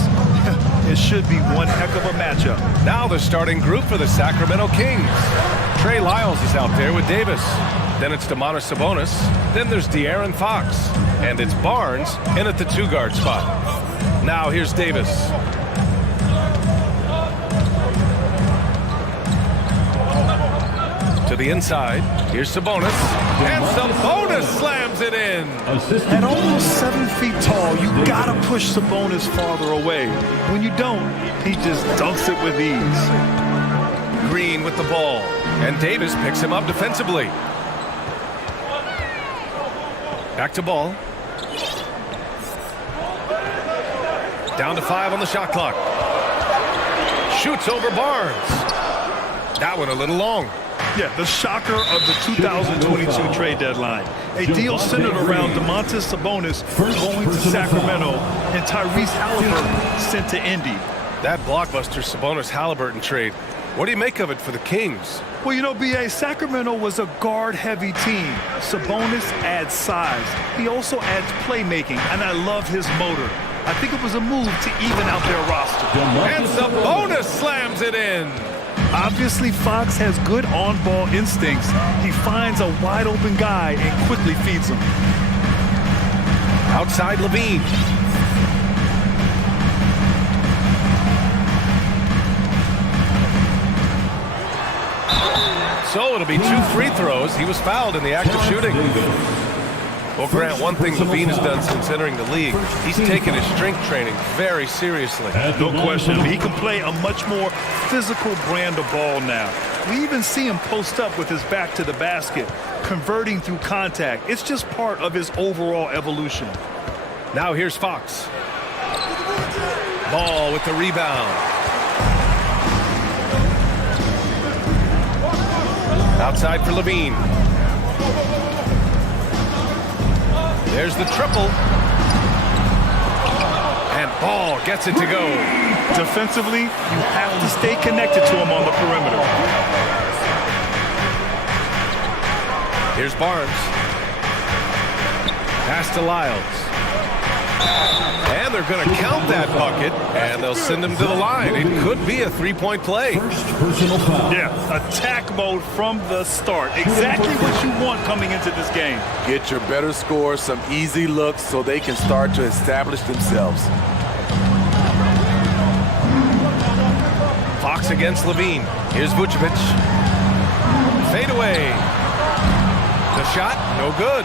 It should be one heck of a matchup. Now the starting group for the Sacramento Kings. Trey Lyles is out there with Davis. Then it's Domantas Sabonis. Then there's De'Aaron Fox. And it's Barnes in at the two-guard spot. Now here's Davis. To the inside. Here's Sabonis. And Sabonis slams it in. At almost 7 feet tall, you gotta push Sabonis farther away. When you don't, he just dunks it with ease. Green with the ball. And Davis picks him up defensively. Back to ball. Down to 5 on the shot clock. Shoots over Barnes. That one a little long. Yeah, the shocker of the 2022 trade deadline. A deal centered around Domantas Sabonis going to Sacramento and Tyrese Halliburton sent to Indy. That blockbuster Sabonis-Halliburton trade. What do you make of it for the Kings? Well, you know, B.A., Sacramento was a guard-heavy team. Sabonis adds size. He also adds playmaking, and I love his motor. I think it was a move to even out their roster. And Sabonis slams it in. Obviously, Fox has good on-ball instincts. He finds a wide-open guy and quickly feeds him. Outside Levine. So it'll be 2 free throws. He was fouled in the act of shooting. Well, Grant, one thing Levine has done since entering the league, he's taken his strength training very seriously. No question. I mean, he can play a much more physical brand of ball now. We even see him post up with his back to the basket, converting through contact. It's just part of his overall evolution. Now here's Fox. Ball with the rebound. Outside for Levine. There's the triple. And Ball gets it to go. Defensively, you have to stay connected to him on the perimeter. Here's Barnes. Pass to Lyles. And they're going to count that bucket, and they'll send him to the line. It could be a three-point play. Yeah, attack mode from the start. Exactly what you want coming into this game. Get your better scores, some easy looks, so they can start to establish themselves. Fox against Levine. Here's Vucevic. Fade away. The shot, no good.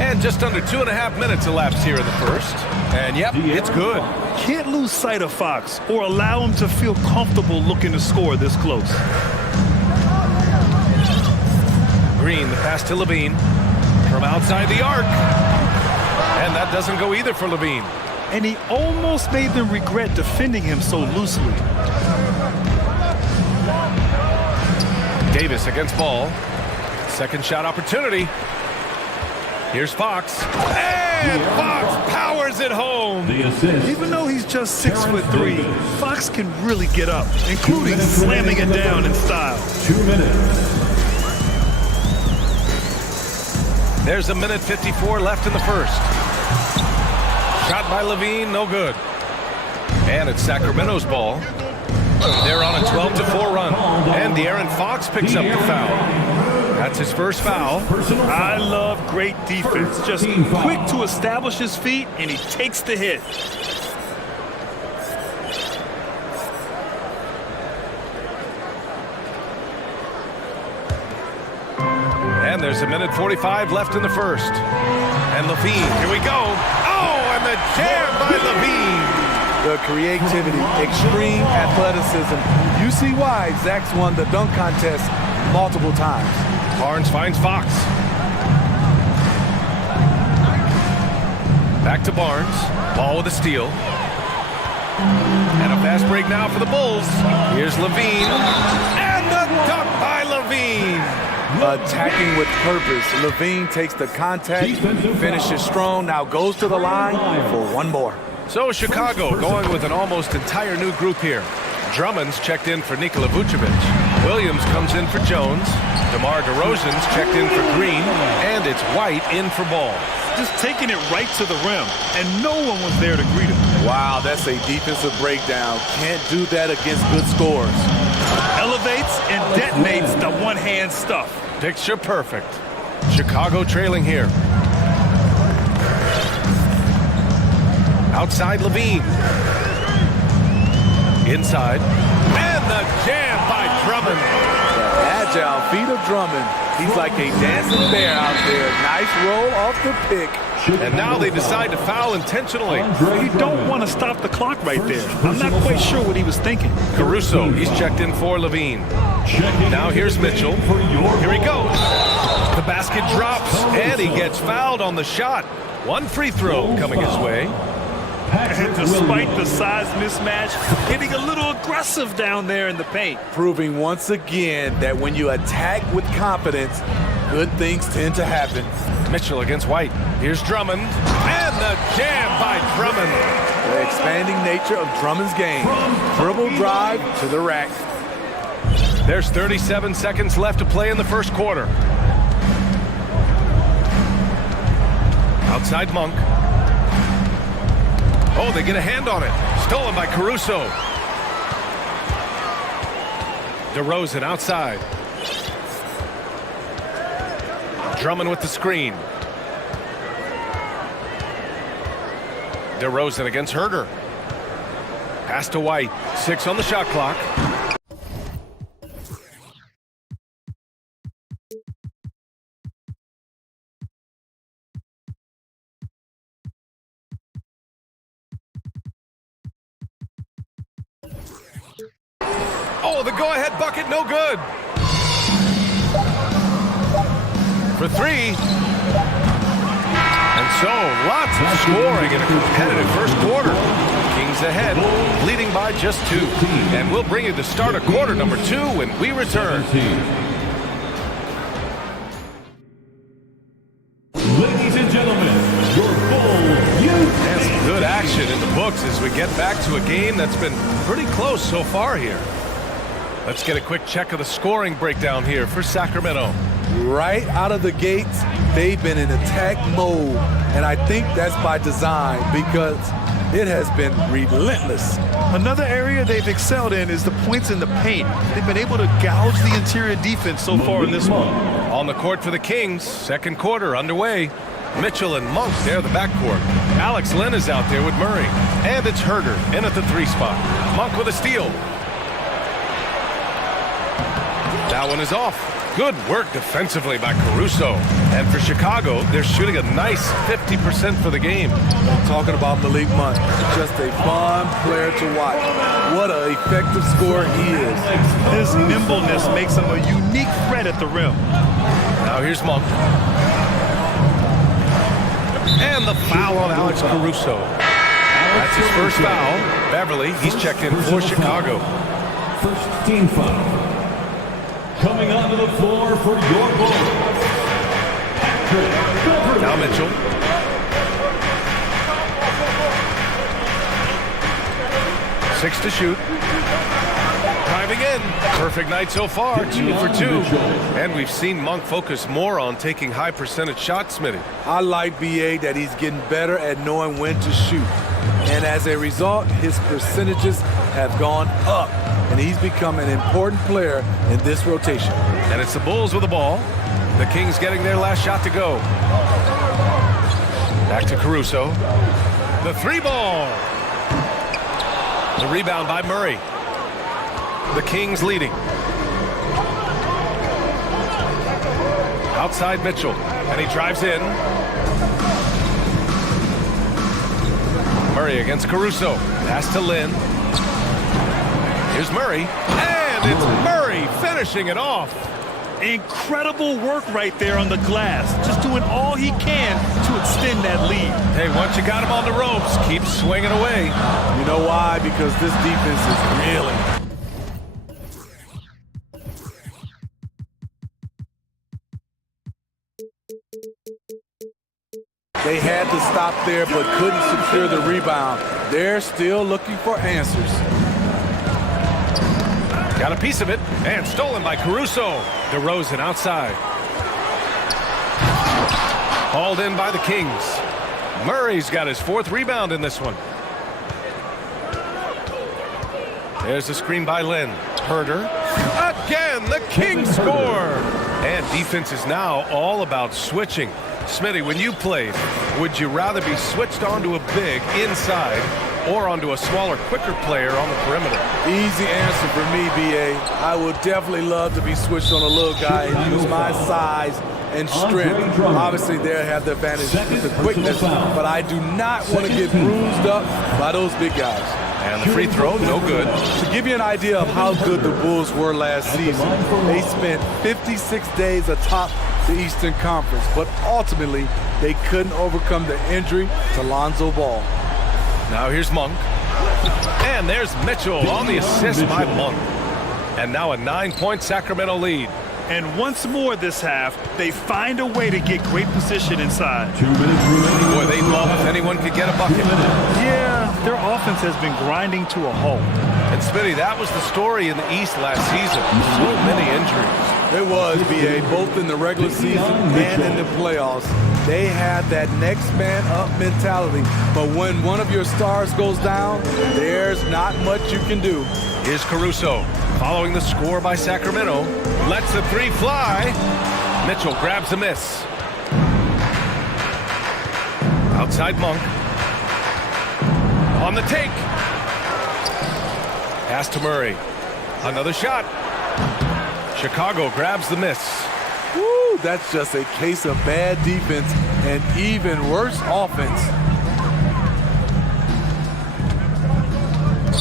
And just under 2.5 minutes elapsed here in the first. And yep, it's good. Can't lose sight of Fox or allow him to feel comfortable looking to score this close. Green, the pass to Levine from outside the arc. And that doesn't go either for Levine. And he almost made them regret defending him so loosely. Davis against Ball. Second shot opportunity. Here's Fox. And Fox powers it home. Even though he's just 6'3", Fox can really get up, including slamming it down in style. 2 minutes. There's a minute 54 left in the first. Shot by Levine, no good. And it's Sacramento's ball. They're on a 12-4 run. And De'Aaron Fox picks up the foul. That's his first foul. I love great defense. Just quick to establish his feet, and he takes the hit. And there's a minute 45 left in the first. And Levine, here we go. Oh, and the jam by Levine. The creativity, extreme athleticism. You see why Zach's won the dunk contest multiple times. Barnes finds Fox. Back to Barnes. Ball with a steal. And a fast break now for the Bulls. Here's Levine. And the dunk by Levine. Attacking with purpose. Levine takes the contact, finishes strong, now goes to the line for one more. So Chicago going with an almost entire new group here. Drummond's checked in for Nikola Vucevic. Williams comes in for Jones. DeMar DeRozan's checked in for Green. And it's White in for Ball. Just taking it right to the rim, and no one was there to greet him. Wow, that's a defensive breakdown. Can't do that against good scores. Elevates and detonates the one-hand stuff. Picture perfect. Chicago trailing here. Outside Levine. Inside. And the jam by Drummond. The agile feet of Drummond. He's like a dancing bear out there. Nice roll off the pick. And now they decide to foul intentionally. You don't want to stop the clock right there. I'm not quite sure what he was thinking. Caruso, he's checked in for Levine. Now here's Mitchell. Here he goes. The basket drops, and he gets fouled on the shot. One free throw coming his way. And despite the size mismatch, getting a little aggressive down there in the paint. Proving once again that when you attack with confidence, good things tend to happen. Mitchell against White. Here's Drummond. And the jam by Drummond. The expanding nature of Drummond's game. Dribble drive to the rack. There's 37 seconds left to play in the first quarter. Outside Monk. Oh, they get a hand on it. Stolen by Caruso. DeRozan outside. Drummond with the screen. DeRozan against Herder. Pass to White. 6 on the shot clock. Oh, the go-ahead bucket, no good. For 3. And so, lots of scoring in a competitive first quarter. Kings ahead, leading by just 2. And we'll bring you the start of quarter number 2 when we return. Ladies and gentlemen, your full youth. And some good action in the books as we get back to a game that's been pretty close so far here. Let's get a quick check of the scoring breakdown here for Sacramento. Right out of the gates, they've been in attack mode. And I think that's by design because it has been relentless. Another area they've excelled in is the points in the paint. They've been able to gouge the interior defense so far in this one. On the court for the Kings, second quarter underway. Mitchell and Monk, they're the backcourt. Alex Len is out there with Murray. And it's Herder in at the 3 spot. Monk with a steal. That one is off. Good work defensively by Caruso. And for Chicago, they're shooting a nice 50% for the game. Talking about Malik Monk, just a fun player to watch. What an effective scorer he is. His nimbleness makes him a unique threat at the rim. Now here's Monk. And the foul on Alex Caruso. That's his first foul. Beverly, he's checked in for Chicago. First team foul. Coming onto the floor for your goal. Now Mitchell. Six to shoot. Driving in. Perfect night so far. 2 for 2. And we've seen Monk focus more on taking high percentage shots, Smitty. I like BA that he's getting better at knowing when to shoot. And as a result, his percentages have gone up. And he's become an important player in this rotation. And it's the Bulls with the ball. The Kings getting their last shot to go. Back to Caruso. The 3 ball. The rebound by Murray. The Kings leading. Outside Mitchell. And he drives in. Murray against Caruso. Pass to Lynn. Here's Murray. And it's Murray finishing it off. Incredible work right there on the glass. Just doing all he can to extend that lead. Hey, once you got him on the ropes, keep swinging away. You know why? Because this defense is reeling. They had to stop there but couldn't secure the rebound. They're still looking for answers. Got a piece of it, and stolen by Caruso. DeRozan outside. Hauled in by the Kings. Murray's got his 4th rebound in this one. There's the screen by Lynn. Herder. Again, the Kings score! And defense is now all about switching. Smitty, when you played, would you rather be switched onto a big inside or onto a smaller, quicker player on the perimeter? Easy answer for me, B.A. I would definitely love to be switched on a little guy and use my size and strength. Obviously, they have the advantage with the quickness, but I do not want to get bruised up by those big guys. And the free throw, no good. To give you an idea of how good the Bulls were last season, they spent 56 days atop the Eastern Conference, but ultimately, they couldn't overcome the injury to Lonzo Ball. Now here's Monk. And there's Mitchell on the assist by Monk. And now a 9-point Sacramento lead. And once more this half, they find a way to get great position inside. 2 minutes remaining. Boy, they'd love if anyone could get a bucket. Yeah, their offense has been grinding to a halt. And Smitty, that was the story in the East last season. So many injuries. It was, B.A., both in the regular season and in the playoffs. They had that next man up mentality. But when one of your stars goes down, there's not much you can do. Here's Caruso, following the score by Sacramento. Lets the 3 fly. Mitchell grabs a miss. Outside Monk. On the take. Pass to Murray. Another shot. Chicago grabs the miss. Woo, that's just a case of bad defense and even worse offense.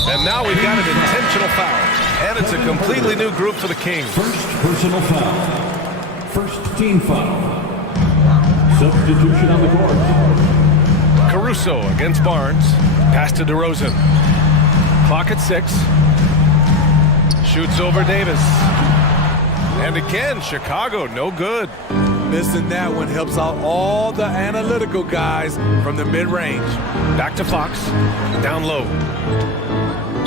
And now we've got an intentional foul. And it's a completely new group for the Kings. First personal foul. First team foul. Substitution on the court. Caruso against Barnes. Pass to DeRozan. Clock at 6. Shoots over Davis. And again, Chicago, no good. Missing that one helps out all the analytical guys from the mid-range. Back to Fox. Down low.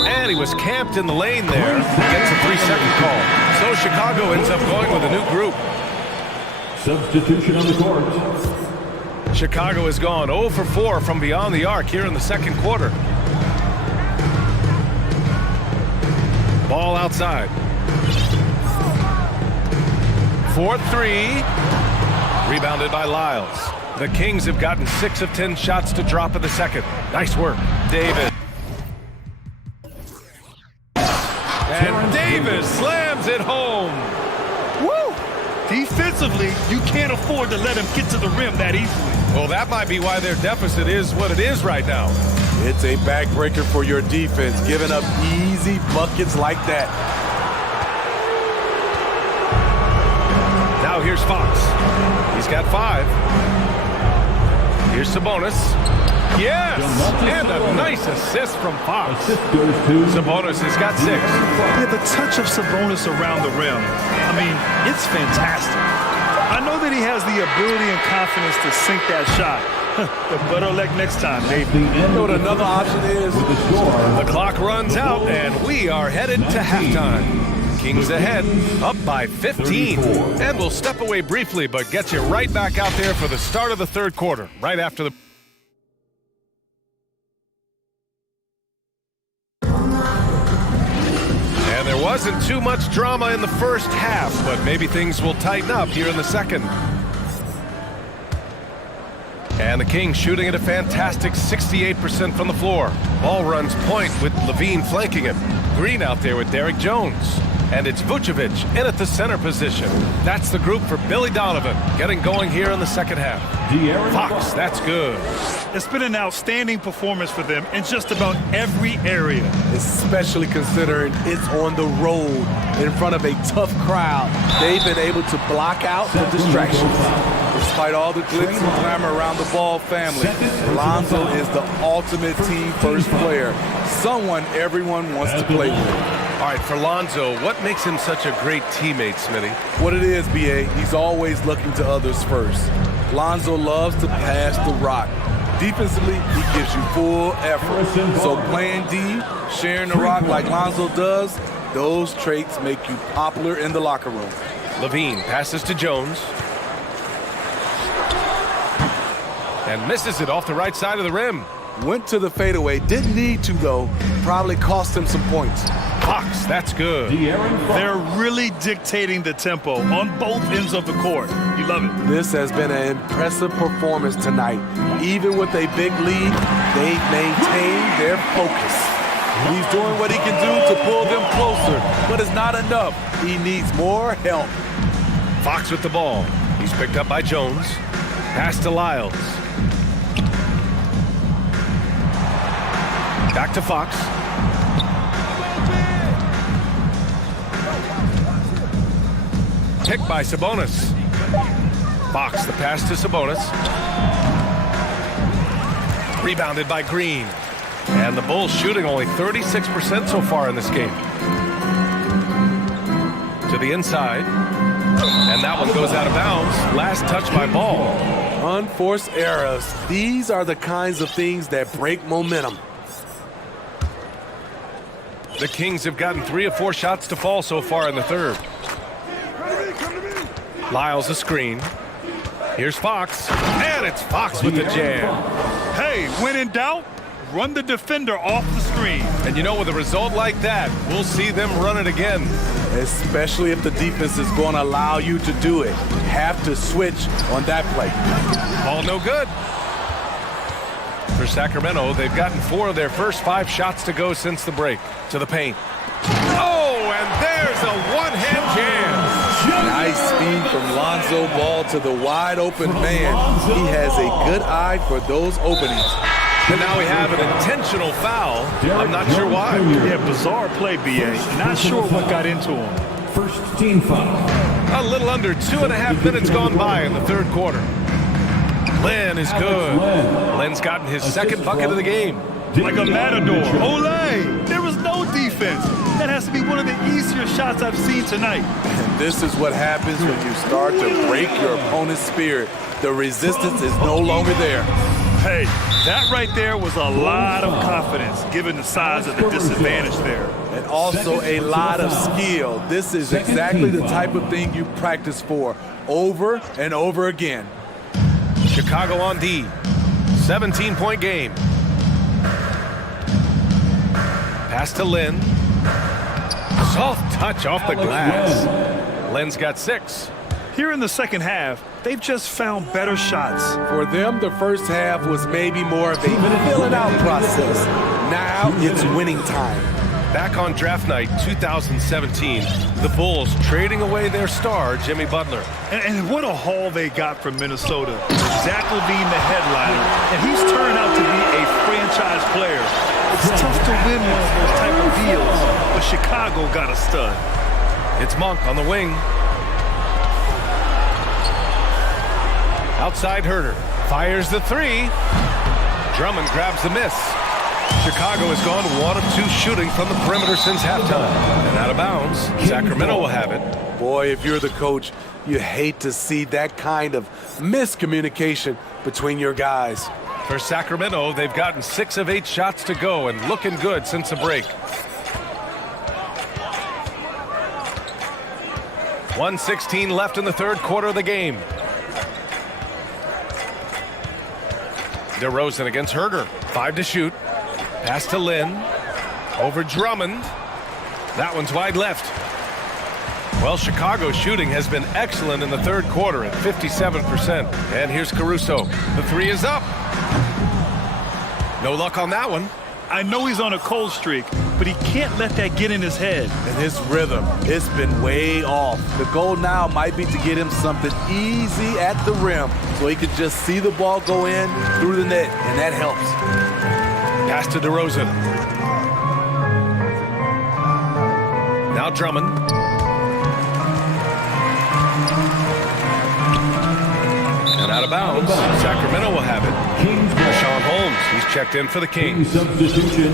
And he was camped in the lane there. Gets a 3-second call. So Chicago ends up going with a new group. Substitution on the court. Chicago has gone 0 for 4 from beyond the arc here in the second quarter. Ball outside. 4-3. Rebounded by Lyles. The Kings have gotten 6 of 10 shots to drop in the second. Nice work, David. And Davis slams it home. Woo! Defensively, you can't afford to let him get to the rim that easily. Well, that might be why their deficit is what it is right now. It's a backbreaker for your defense, giving up easy buckets like that. Now here's Fox. He's got 5. Here's Sabonis. Yes! And a nice assist from Fox. Sabonis has got 6. Yeah, the touch of Sabonis around the rim, I mean, it's fantastic. I know that he has the ability and confidence to sink that shot. But better luck next time, maybe. You know what another option is? The clock runs out, and we are headed to halftime. Kings ahead, up by 15. And we'll step away briefly, but get you right back out there for the start of the third quarter, right after the... And there wasn't too much drama in the first half, but maybe things will tighten up here in the second. And the Kings shooting at a fantastic 68% from the floor. Ball runs point with Levine flanking him. Green out there with Derek Jones. And it's Vucevic in at the center position. That's the group for Billy Donovan, getting going here in the second half. Fox, that's good. It's been an outstanding performance for them in just about every area. Especially considering it's on the road in front of a tough crowd. They've been able to block out the distractions. Despite all the glitz and glamour around the Ball family, Lonzo is the ultimate team-first player. Someone everyone wants to play with. All right, for Lonzo, what makes him such a great teammate, Smitty? What it is, B.A., he's always looking to others first. Lonzo loves to pass the rock. Defensively, he gives you full effort. So playing D, sharing the rock like Lonzo does, Those traits make you popular in the locker room. Levine passes to Jones. And misses it off the right side of the rim. Went to the fadeaway. Didn't need to, though. Probably cost him some points. Fox, that's good. They're really dictating the tempo on both ends of the court. You love it. This has been an impressive performance tonight. Even with a big lead, they've maintained their focus. He's doing what he can do to pull them closer, but it's not enough. He needs more help. Fox with the ball. He's picked up by Jones. Pass to Lyles. Back to Fox. Picked by Sabonis. Fox, the pass to Sabonis. Rebounded by Green. And the Bulls shooting only 36% so far in this game. To the inside. And that one goes out of bounds. Last touch by Ball. Unforced errors. These are the kinds of things that break momentum. The Kings have gotten 3 of 4 shots to fall so far in the third. Lyles a screen. Here's Fox. And it's Fox with the jam. Hey, when in doubt, run the defender off the screen. And you know, with a result like that, we'll see them run it again. Especially if the defense is going to allow you to do it. Have to switch on that play. Ball no good. For Sacramento, they've gotten 4 of their first 5 shots to go since the break. To the paint. Oh, and there's a one-hand jam. Nice speed from Lonzo Ball to the wide-open man. He has a good eye for those openings. And now we have an intentional foul. I'm not sure why. Yeah, bizarre play, B.A. Not sure what got into him. First team foul. A little under 2.5 minutes gone by in the third quarter. Len is good. Len's gotten his second bucket of the game. Like a matador. Olé! There was no defense. That has to be one of the easier shots I've seen tonight. And this is what happens when you start to break your opponent's spirit. The resistance is no longer there. Hey, that right there was a lot of confidence, given the size of the disadvantage there. And also a lot of skill. This is exactly the type of thing you practice for over and over again. Chicago on D. 17-point game. Pass to Lin. Soft touch off the glass. Len's got 6. Here in the second half, they've just found better shots. For them, the first half was maybe more of a filling out process. Now it's winning time. Back on draft night 2017, the Bulls trading away their star, Jimmy Butler. And what a haul they got from Minnesota. Zach LaVine, the headliner, and he's turned out to be a franchise player. It's tough to win one of those type of deals, but Chicago got a stud. It's Monk on the wing. Outside Herter. Fires the 3. Drummond grabs the miss. Chicago has gone 1 of 2 shooting from the perimeter since halftime. And out of bounds, Sacramento will have it. Boy, if you're the coach, you hate to see that kind of miscommunication between your guys. For Sacramento, they've gotten 6 of 8 shots to go and looking good since the break. 1:16 left in the third quarter of the game. DeRozan against Herter. 5 to shoot. Pass to Lin. Over Drummond. That one's wide left. Well, Chicago's shooting has been excellent in the third quarter at 57%. And here's Caruso. The 3 is up. No luck on that one. I know he's on a cold streak, but he can't let that get in his head. And his rhythm, it's been way off. The goal now might be to get him something easy at the rim so he could just see the ball go in through the net, and that helps. Pass to DeRozan. Now Drummond. And out of bounds. Sacramento will have it. Rashawn Holmes, he's checked in for the Kings. Substitution,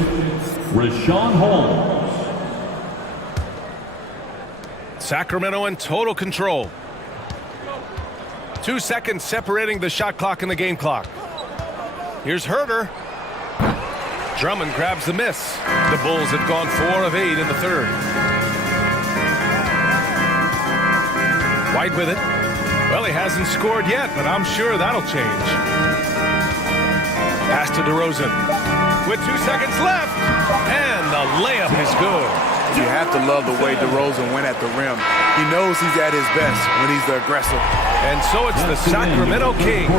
Rashawn Holmes. Sacramento in total control. 2 seconds separating the shot clock and the game clock. Here's Herter. Drummond grabs the miss. The Bulls have gone 4 of 8 in the third. White with it. Well, he hasn't scored yet, but I'm sure that'll change. Pass to DeRozan. With 2 seconds left, and the layup is good. You have to love the way DeRozan went at the rim. He knows he's at his best when he's the aggressor. And so it's the Sacramento Kings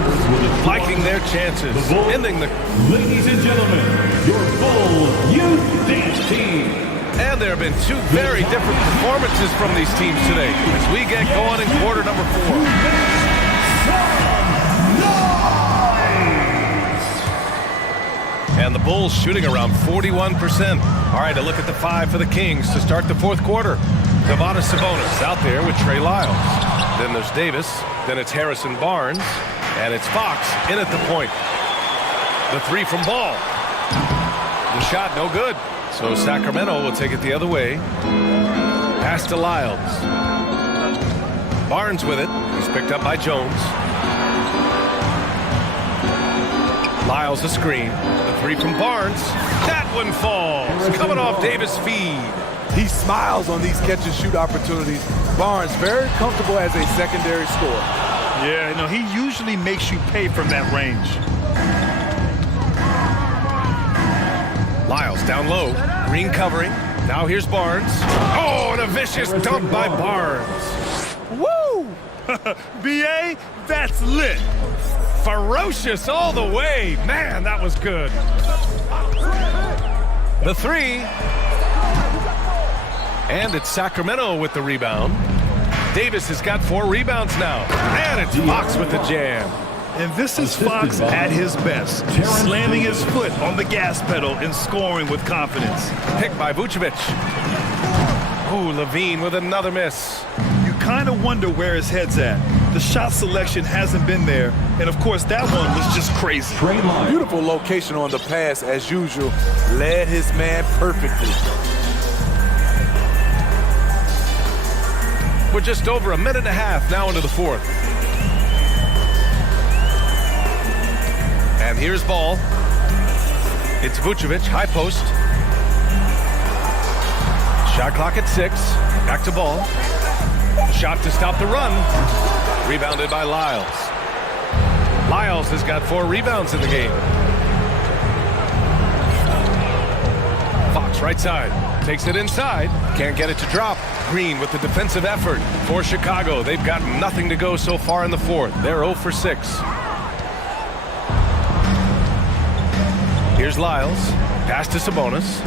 liking their chances, ending the... Ladies and gentlemen, your full youth dance team. And there have been two very different performances from these teams today as we get going in quarter number 4. And the Bulls shooting around 41%. All right, a look at the 5 for the Kings to start the fourth quarter. Domantas Sabonis out there with Trey Lyles. Then there's Davis. Then it's Harrison Barnes. And it's Fox in at the point. The 3 from Ball. The shot no good. So Sacramento will take it the other way. Pass to Lyles. Barnes with it. He's picked up by Jones. Lyles a screen. The 3 from Barnes. That one falls. Coming off Davis' feed. He smiles on these catch-and-shoot opportunities. Barnes very comfortable as a secondary scorer. Yeah, no, he usually makes you pay from that range. Lyles down low. Green covering. Now here's Barnes. Oh, and a vicious dunk by Barnes. Woo! B.A., that's lit. Ferocious all the way. Man, that was good. The 3. And it's Sacramento with the rebound. Davis has got 4 rebounds now. And it's Fox with the jam. And this is Fox at his best, slamming his foot on the gas pedal and scoring with confidence. Picked by Vucevic. Ooh, Levine with another miss. You kind of wonder where his head's at. The shot selection hasn't been there, and of course that one was just crazy. Beautiful location on the pass as usual. Led his man perfectly. We're just over a minute and a half now into the fourth. And here's Ball. It's Vucevic, high post. Shot clock at 6. Back to Ball. Shot to stop the run. Rebounded by Lyles. Lyles has got 4 rebounds in the game. Fox right side. Takes it inside. Can't get it to drop. Green with the defensive effort for Chicago. They've got nothing to go so far in the fourth. They're 0 for 6. Here's Lyles. Pass to Sabonis.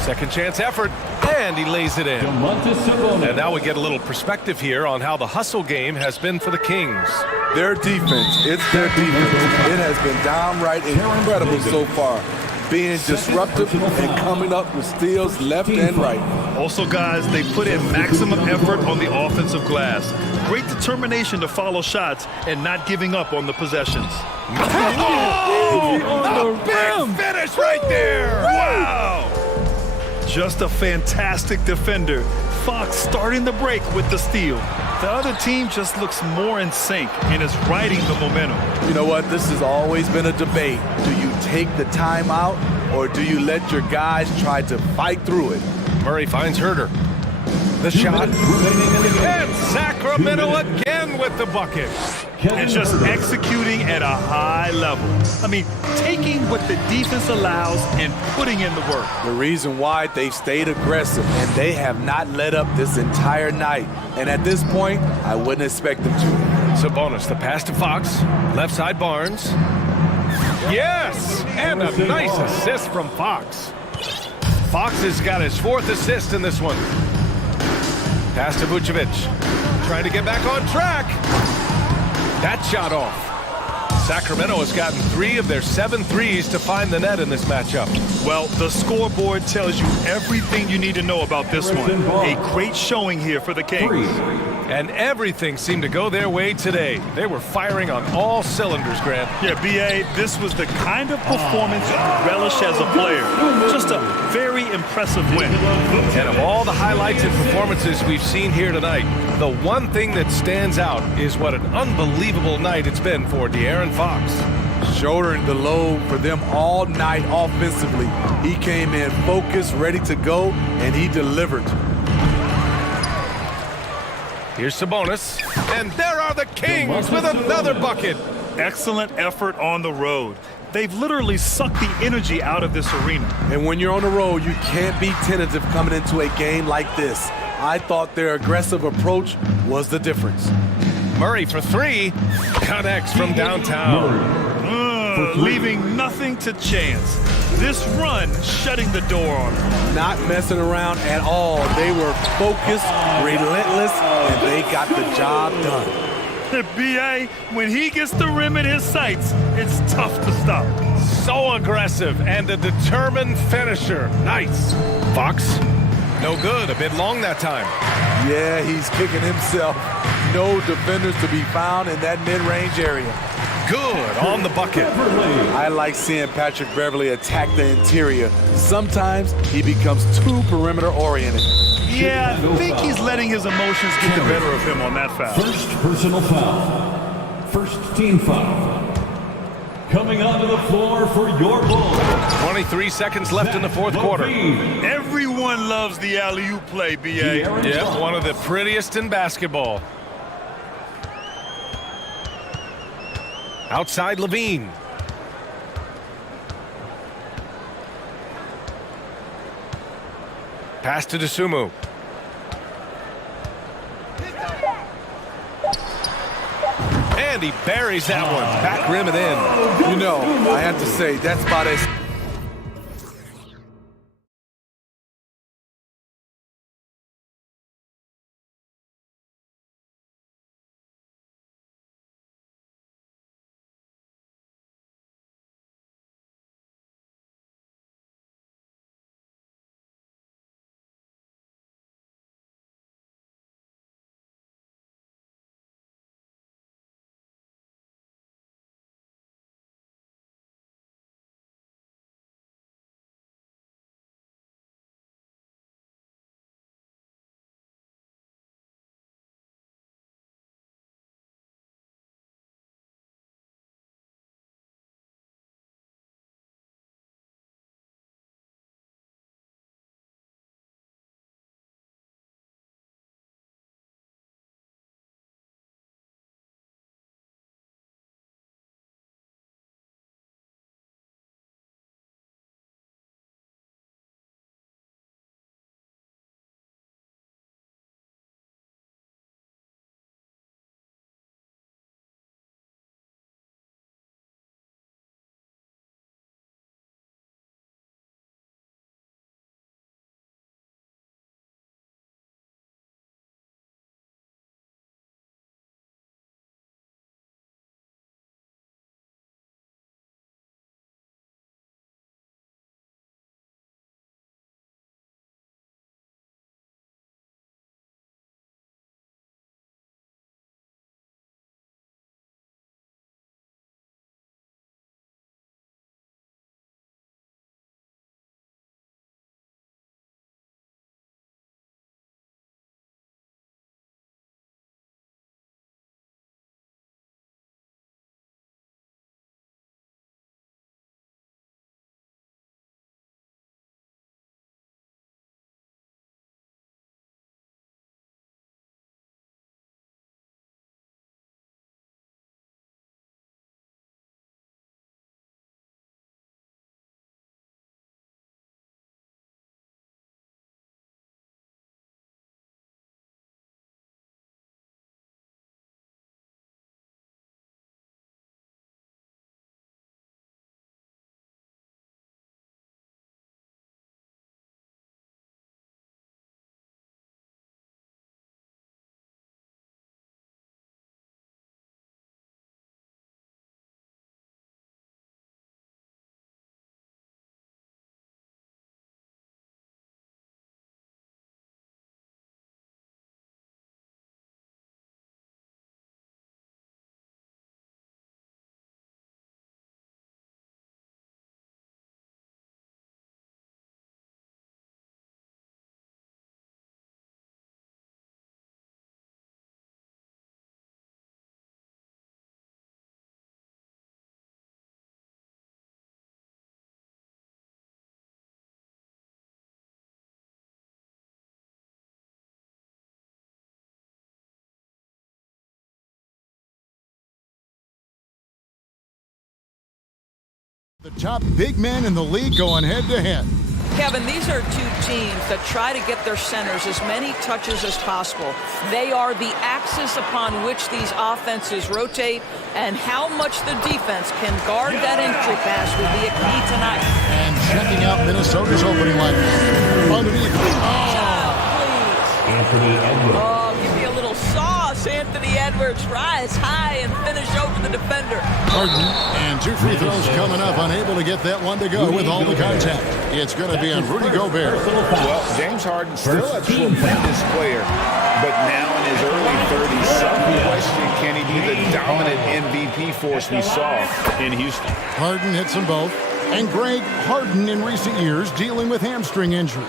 Second chance effort. And he lays it in. And now we get a little perspective here on how the hustle game has been for the Kings. Their defense, it's their defense. It has been downright incredible so far. Being disruptive and coming up with steals left and right. Also, guys, they put in maximum effort on the offensive glass. Great determination to follow shots and not giving up on the possessions. Oh, a big finish right there. Wow. Just a fantastic defender. Fox starting the break with the steal. The other team just looks more in sync and is riding the momentum. You know what? This has always been a debate. Do you take the timeout or do you let your guys try to fight through it? Murray finds Herter. The shot. And Sacramento again with the bucket. And just executing at a high level. I mean, taking what the defense allows and putting in the work. The reason why they've stayed aggressive and they have not let up this entire night. And at this point, I wouldn't expect them to. Sabonis, the pass to Fox. Left side Barnes. Yes! And a nice assist from Fox. Fox has got his 4th assist in this one. Pass to Vucevic. Trying to get back on track. That shot off. Sacramento has gotten 3 of their 7 threes to find the net in this matchup. Well, the scoreboard tells you everything you need to know about this one. A great showing here for the Kings. And everything seemed to go their way today. They were firing on all cylinders, Grant. Yeah, B.A., this was the kind of performance you relish as a player. Just a very impressive win. And of all the highlights and performances we've seen here tonight, the one thing that stands out is what an unbelievable night it's been for De'Aaron Fox. Shouldering the load for them all night offensively. He came in focused, ready to go, and he delivered. Here's Sabonis. And there are the Kings with another bucket. Excellent effort on the road. They've literally sucked the energy out of this arena. And when you're on the road, you can't be tentative coming into a game like this. I thought their aggressive approach was the difference. Murray for three. Connects from downtown. Leaving nothing to chance. This run shutting the door on them. Not messing around at all. They were focused, relentless, and they got the job done. B.A., when he gets the rim in his sights, it's tough to stop. So aggressive and a determined finisher. Nice. Fox, no good. A bit long that time. Yeah, he's kicking himself. No defenders to be found in that mid-range area. Good on the bucket. I like seeing Patrick Beverly attack the interior. Sometimes he becomes too perimeter-oriented. Yeah, I think he's letting his emotions get the better of him on that foul. First personal foul. First team foul. Coming onto the floor for your ball. 23 seconds left in the fourth quarter. Everyone loves the alley-oop play, B.A. Yeah, one of the prettiest in basketball. Outside Levine. Pass to Dosunmu. And he buries that one. Back rim and in. You know, I have to say, that's about as The top big men in the league going head-to-head. Kevin, these are two teams that try to get their centers as many touches as possible. They are the axis upon which these offenses rotate, and how much the defense can guard that entry pass will be a key tonight. And checking out Minnesota's opening line. Underneath. Anthony Edwards. Oh, give me a little sauce. Anthony Edwards rise high and finish over the defender. Harden, and 2 free throws coming up, unable to get that one to go with all the contact. It's going to be on Rudy Gobert. Well, James Harden still a tremendous player, but now in his early 30s, some question, can he be the dominant MVP force we saw in Houston? Harden hits them both. And Greg, Harden in recent years dealing with hamstring injuries.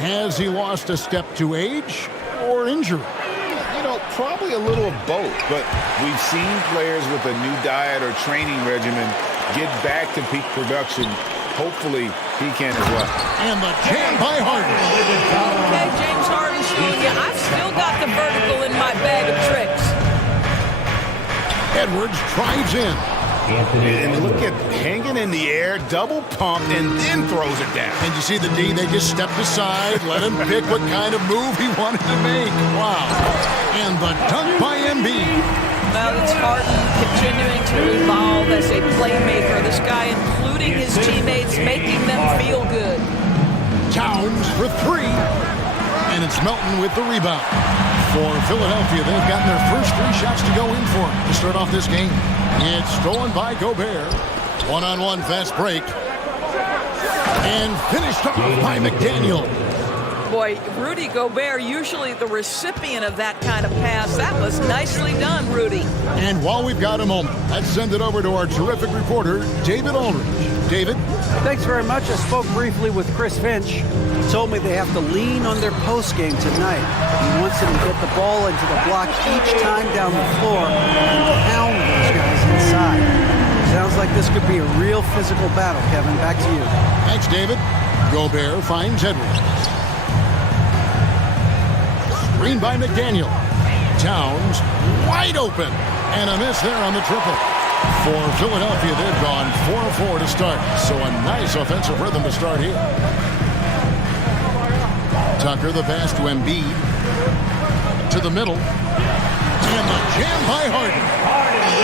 Has he lost a step to age or injury? You know, probably a little of both, but we've seen players with a new diet or training regimen get back to peak production. Hopefully, he can as well. And the jam by Harden. Okay, James Harden's showing you, I've still got the vertical in my bag of tricks. Edwards drives in. And look at hanging in the air, double pumped, and then throws it down. And you see the D, they just stepped aside, let him pick what kind of move he wanted to make. Wow. And the dunk by Embiid. Well, it's Harden continuing to evolve as a playmaker. This guy, including his teammates, making them feel good. Towns for 3. And it's Melton with the rebound. For Philadelphia, they've gotten their first 3 shots to go in for to start off this game. It's stolen by Gobert. One-on-one fast break. And finished off by McDaniel. Boy, Rudy Gobert, usually the recipient of that kind of pass. That was nicely done, Rudy. And while we've got a moment, let's send it over to our terrific reporter, David Aldridge. David? Thanks very much. I spoke briefly with Chris Finch. He told me they have to lean on their post game tonight. He wants them to get the ball into the block each time down the floor and pound those guys inside. Sounds like this could be a real physical battle, Kevin. Back to you. Thanks, David. Gobert finds Edwards. Screen by McDaniel. Towns wide open. And a miss there on the triple. For Philadelphia, they've gone 4-4 to start. So a nice offensive rhythm to start here. Tucker, the pass to Embiid. To the middle. And the jam by Harden.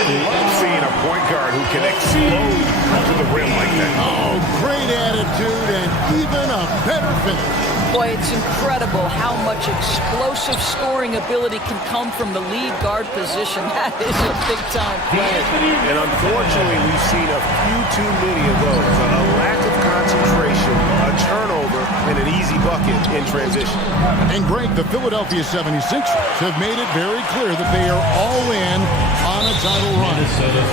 Love seeing a point guard who can explode to the rim like that. Oh, great attitude and even a better finish. Boy, it's incredible how much explosive scoring ability can come from the lead guard position. That is a big-time play. And unfortunately, we've seen a few too many of those. A lack of concentration, a turnover, and an easy bucket in transition. And Greg, the Philadelphia 76ers have made it very clear that they are all in on a title run.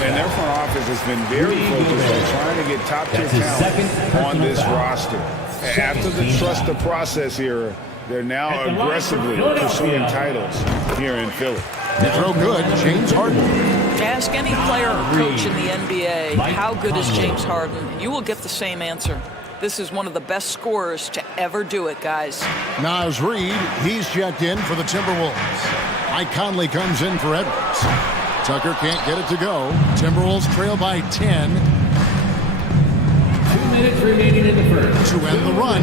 And their front office has been very focused on trying to get top-tier talent on this roster. After the trust the process era, they're now aggressively pursuing titles here in Philly. They throw good, James Harden. Ask any player or coach in the NBA, how good is James Harden? You will get the same answer. This is one of the best scorers to ever do it, guys. Naz Reid, he's checked in for the Timberwolves. Mike Conley comes in for Edwards. Tucker can't get it to go. Timberwolves trail by 10. 2 minutes remaining in the first. To end the run.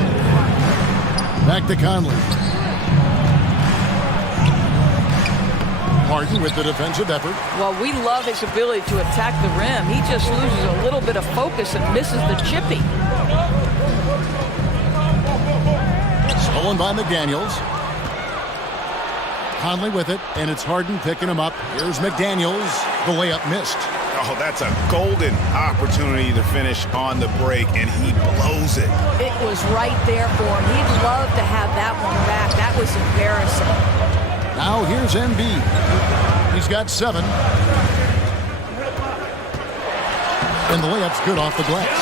Back to Conley. Harden with the defensive effort. Well, we love his ability to attack the rim. He just loses a little bit of focus and misses the chippy. Stolen by McDaniels. Conley with it, and it's Harden picking him up. Here's McDaniels. The layup missed. Oh, that's a golden opportunity to finish on the break, and he blows it. It was right there for him. He'd love to have that one back. That was embarrassing. Now here's Embiid. He's got 7. And the layup's good off the glass.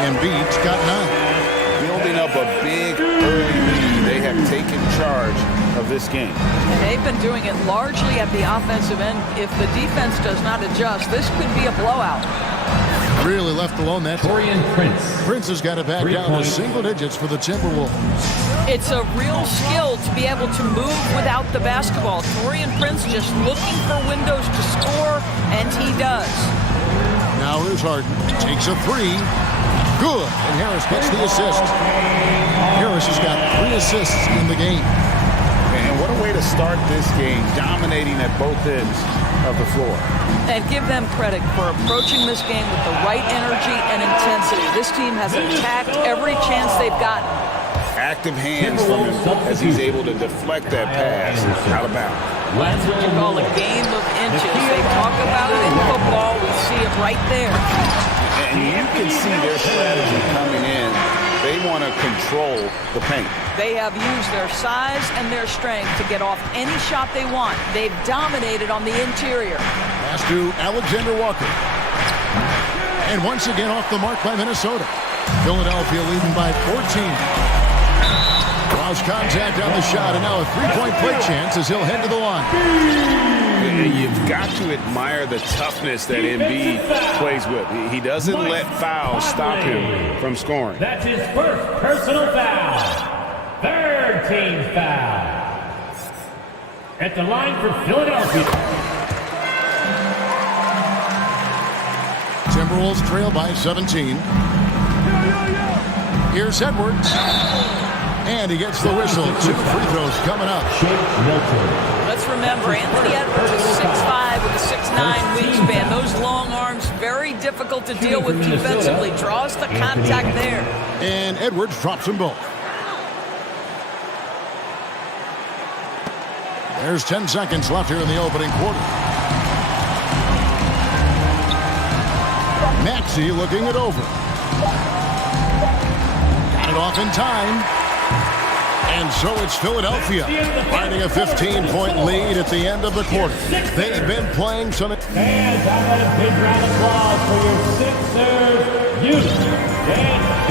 Embiid's got 9. Building up a big early lead. They have taken charge of this game. And they've been doing it largely at the offensive end. If the defense does not adjust, this could be a blowout. Really left alone that. Torian Prince. Prince has got it back down to single digits for the Timberwolves. It's a real skill to be able to move without the basketball. Torian Prince just looking for windows to score, and he does. Now Now here's Harden. Takes a three. Good. And Harris gets the assist. Harris has got 3 assists in the game. And what a way to start this game, dominating at both ends of the floor. And give them credit for approaching this game with the right energy and intensity. This team has attacked every chance they've gotten. Active hands from him as he's able to deflect that pass out of bounds. That's what you call a game of inches. They talk about it in football. We see it right there. And you can see their strategy coming in. They want to control the paint. They have used their size and their strength to get off any shot they want. They've dominated on the interior. Pass to Alexander Walker. And once again off the mark by Minnesota. Philadelphia leading by 14. Lost contact on the shot, and now a three-point play chance as he'll head to the line. You've got to admire the toughness that Embiid plays with. He doesn't let fouls stop him from scoring. That's his first personal foul. Third team foul. At the line for Philadelphia. Timberwolves trail by 17. Here's Edwards. And he gets the whistle. 2 free throws coming up. Let's remember, Anthony Edwards is 6'5" with a 6'9" wingspan. Those long arms, very difficult to deal with defensively. Draws the contact there. And Edwards drops them both. There's 10 seconds left here in the opening quarter. Maxey looking it over. Got it off in time. And so it's Philadelphia finding a 15-point lead at the end of the quarter. They've been playing some... Fans, how about a big round of applause for your Sixers youth.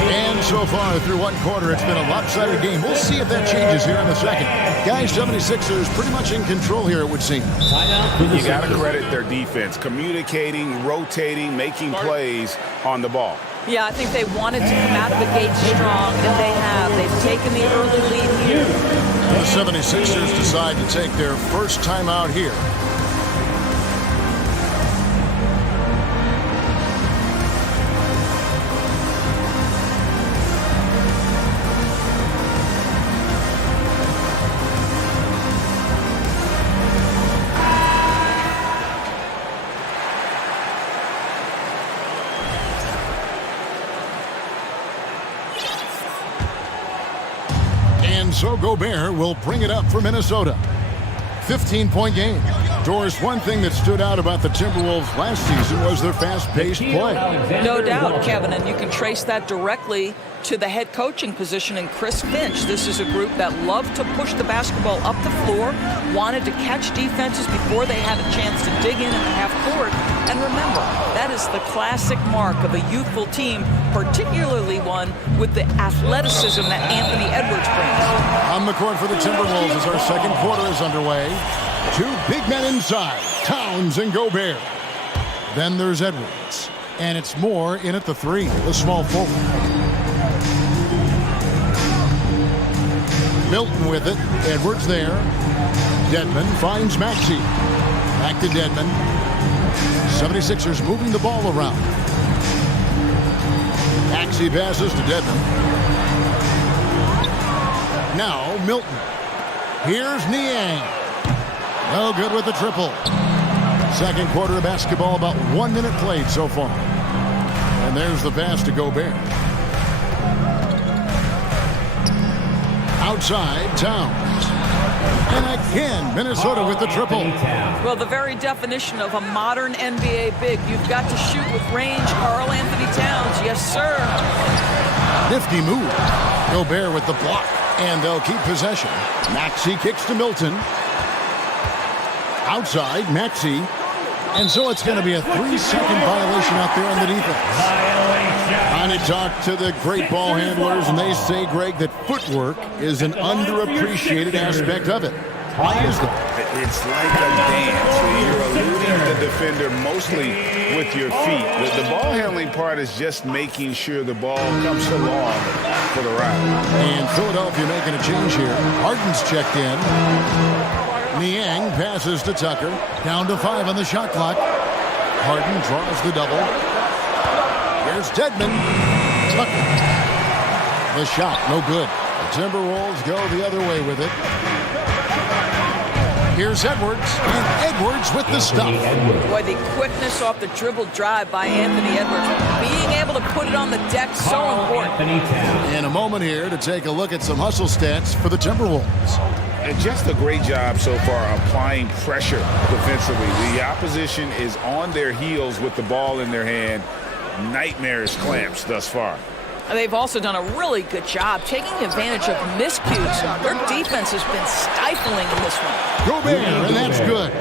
And so far through one quarter, it's been a lopsided game. We'll see if that changes here in the second. Guys, 76ers pretty much in control here, it would seem. You got to credit their defense, communicating, rotating, making plays on the ball. Yeah, I think they wanted to come out of the gate strong, and they have. They've taken the early lead here. The 76ers decide to take their first time out here. So Gobert will bring it up for Minnesota. 15-point game. Doris, one thing that stood out about the Timberwolves last season was their fast-paced play. No doubt, Kevin, and you can trace that directly to the head coaching position in Chris Finch. This is a group that loved to push the basketball up the floor, wanted to catch defenses before they had a chance to dig in at the half court. And remember, that is the classic mark of a youthful team, particularly one with the athleticism that Anthony Edwards brings. On the court for the Timberwolves as our second quarter is underway. 2 big men inside, Towns and Gobert. Then there's Edwards. And it's Moore in at the 3, the small forward. Milton with it. Edwards there. Dedmon finds Maxey. Back to Dedmon. 76ers moving the ball around. Maxey passes to Dedmon. Now Milton. Here's Niang. No good with the triple. Second quarter of basketball, about 1 minute played so far. And there's the pass to Gobert. Outside, Towns. And again, Minnesota with the triple. Well, the very definition of a modern NBA big. You've got to shoot with range. Karl Anthony Towns, yes, sir. Nifty move. Gobert with the block. And they'll keep possession. Maxey kicks to Milton. Outside, Maxey. And so it's going to be a 3-second violation out there on the defense. I talked to the great ball handlers, and they say, Greg, that footwork is an underappreciated aspect of it. Why is that? It's like a dance. You're eluding the defender mostly with your feet. The ball handling part is just making sure the ball comes along for the round. And Philadelphia making a change here. Harden's checked in. Niang passes to Tucker. Down to 5 on the shot clock. Harden draws the double. Here's Dedmon. Tucker. The shot, no good. The Timberwolves go the other way with it. Here's Edwards, and Edwards with the stop. Boy, the quickness off the dribble drive by Anthony Edwards. Being able to put it on the deck, so important. In a moment here to take a look at some hustle stats for the Timberwolves. And just a great job so far applying pressure defensively. The opposition is on their heels with the ball in their hand. Nightmarish clamps thus far. They've also done a really good job taking advantage of miscues. Their defense has been stifling in this one. Gobert, and that's good.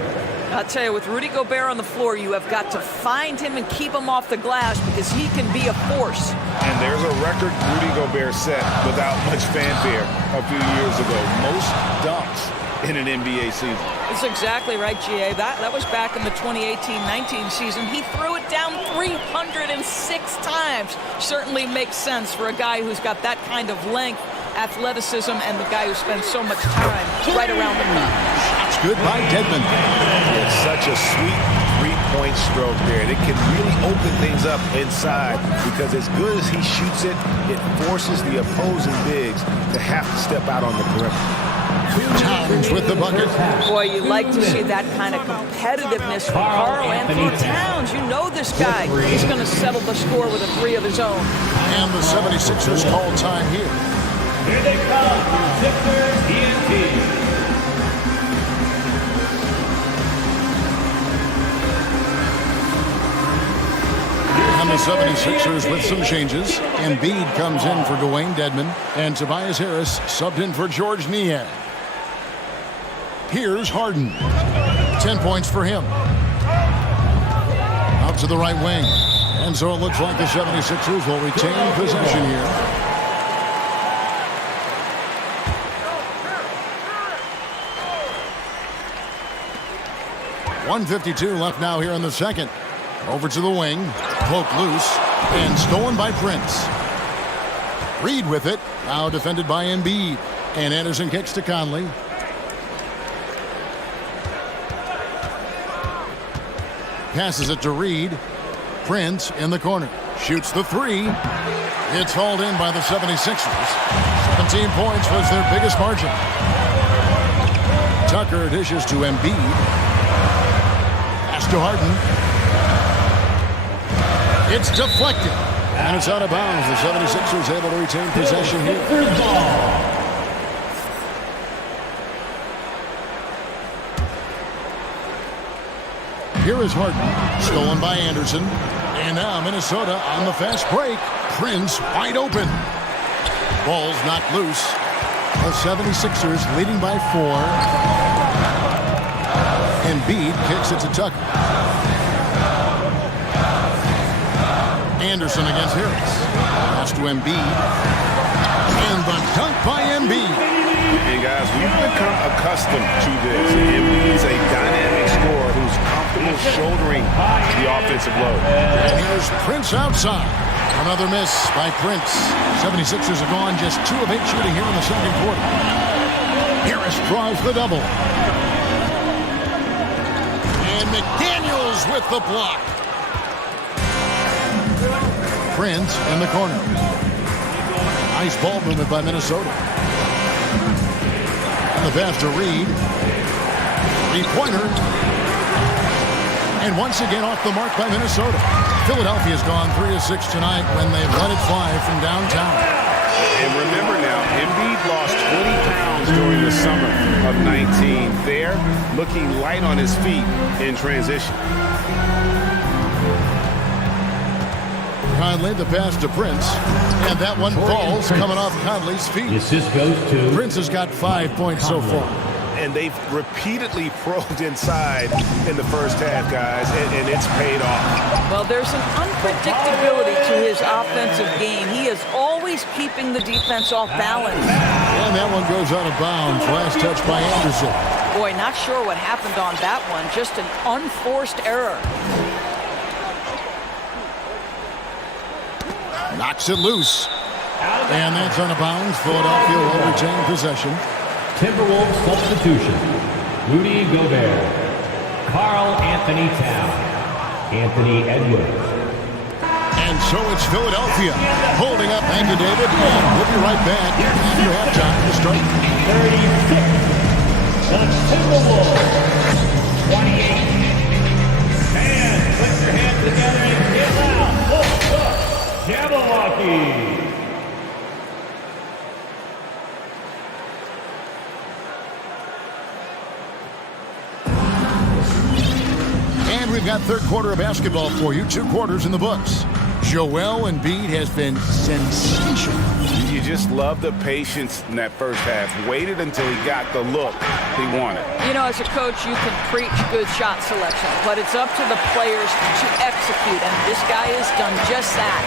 I'll tell you, with Rudy Gobert on the floor, you have got to find him and keep him off the glass because he can be a force. And there's a record Rudy Gobert set without much fanfare a few years ago. Most dunks in an NBA season. That's exactly right, GA. That was back in the 2018-19 season. He threw it down 306 times. Certainly makes sense for a guy who's got that kind of length, athleticism, and the guy who spends so much time right around the cup. Shots good by Dedmon. It's such a sweet three-point stroke there. It can really open things up inside because as good as he shoots it, it forces the opposing bigs to have to step out on the perimeter. Towns with the bucket. Boy, you like to see that kind of competitiveness from Karl Anthony Towns. You know this guy. He's going to settle the score with a three of his own. And the 76ers call time here. Here they come, Sixers TNT. And the 76ers with some changes. Embiid comes in for Dwayne Dedmon, and Tobias Harris subbed in for George Niang. Here's Harden. 10 points for him. Out to the right wing. And so it looks like the 76ers will retain possession here. .152 left now here in the second. Over to the wing. Poked loose. And stolen by Prince. Reed with it. Now defended by Embiid. And Anderson kicks to Conley. Passes it to Reed. Prince in the corner. Shoots the three. It's hauled in by the 76ers. 17 points was their biggest margin. Tucker dishes to Embiid. Pass to Harden. It's deflected. And it's out of bounds. The 76ers able to retain possession here. Here is Harden, stolen by Anderson. And now Minnesota on the fast break. Prince wide open. Ball's knocked loose. The 76ers leading by 4. Embiid kicks it to Tucker. Anderson against Harris. Pass to Embiid. And the dunk by Embiid. Hey guys, we've become accustomed to this. Embiid's a dynamic scorer who's comfortable shouldering the offensive load. And here's Prince outside. Another miss by Prince. 76ers have gone just 2 of 8 shooting here in the second quarter. Harris draws the double. And McDaniels with the block. Prince in the corner. Nice ball movement by Minnesota. And the pass to Reed. Three-pointer. And once again off the mark by Minnesota. Philadelphia's gone 3 of 6 tonight when they've let it fly from downtown. And remember now, Embiid lost 20 pounds during the summer of 19. There, looking light on his feet in transition. Conley, the pass to Prince. And that one falls coming off Conley's feet. The assist goes to Prince has got 5 points so far. And they've repeatedly probed inside in the first half, guys, and it's paid off. Well, there's an unpredictability to his offensive game. He is always keeping the defense off balance. And that one goes out of bounds. Last touch by Anderson. Boy, not sure what happened on that one. Just an unforced error. Knocks it loose. And that's out of bounds. Philadelphia will retain possession. Timberwolves substitution. Rudy Gobert. Karl Anthony Towns. Anthony Edwards. And And so it's Philadelphia holding up. Thank you, David. And we'll be right back after halftime to start. 36, the Timberwolves, 28. And put your hands together and get loud. Jabberwocky. And we've got third quarter of basketball for you. 2 quarters in the books. Joel Embiid has been sensational. You just love the patience in that first half. Waited until he got the look he wanted. You know, as a coach, you can preach good shot selection, but it's up to the players to execute, and this guy has done just that.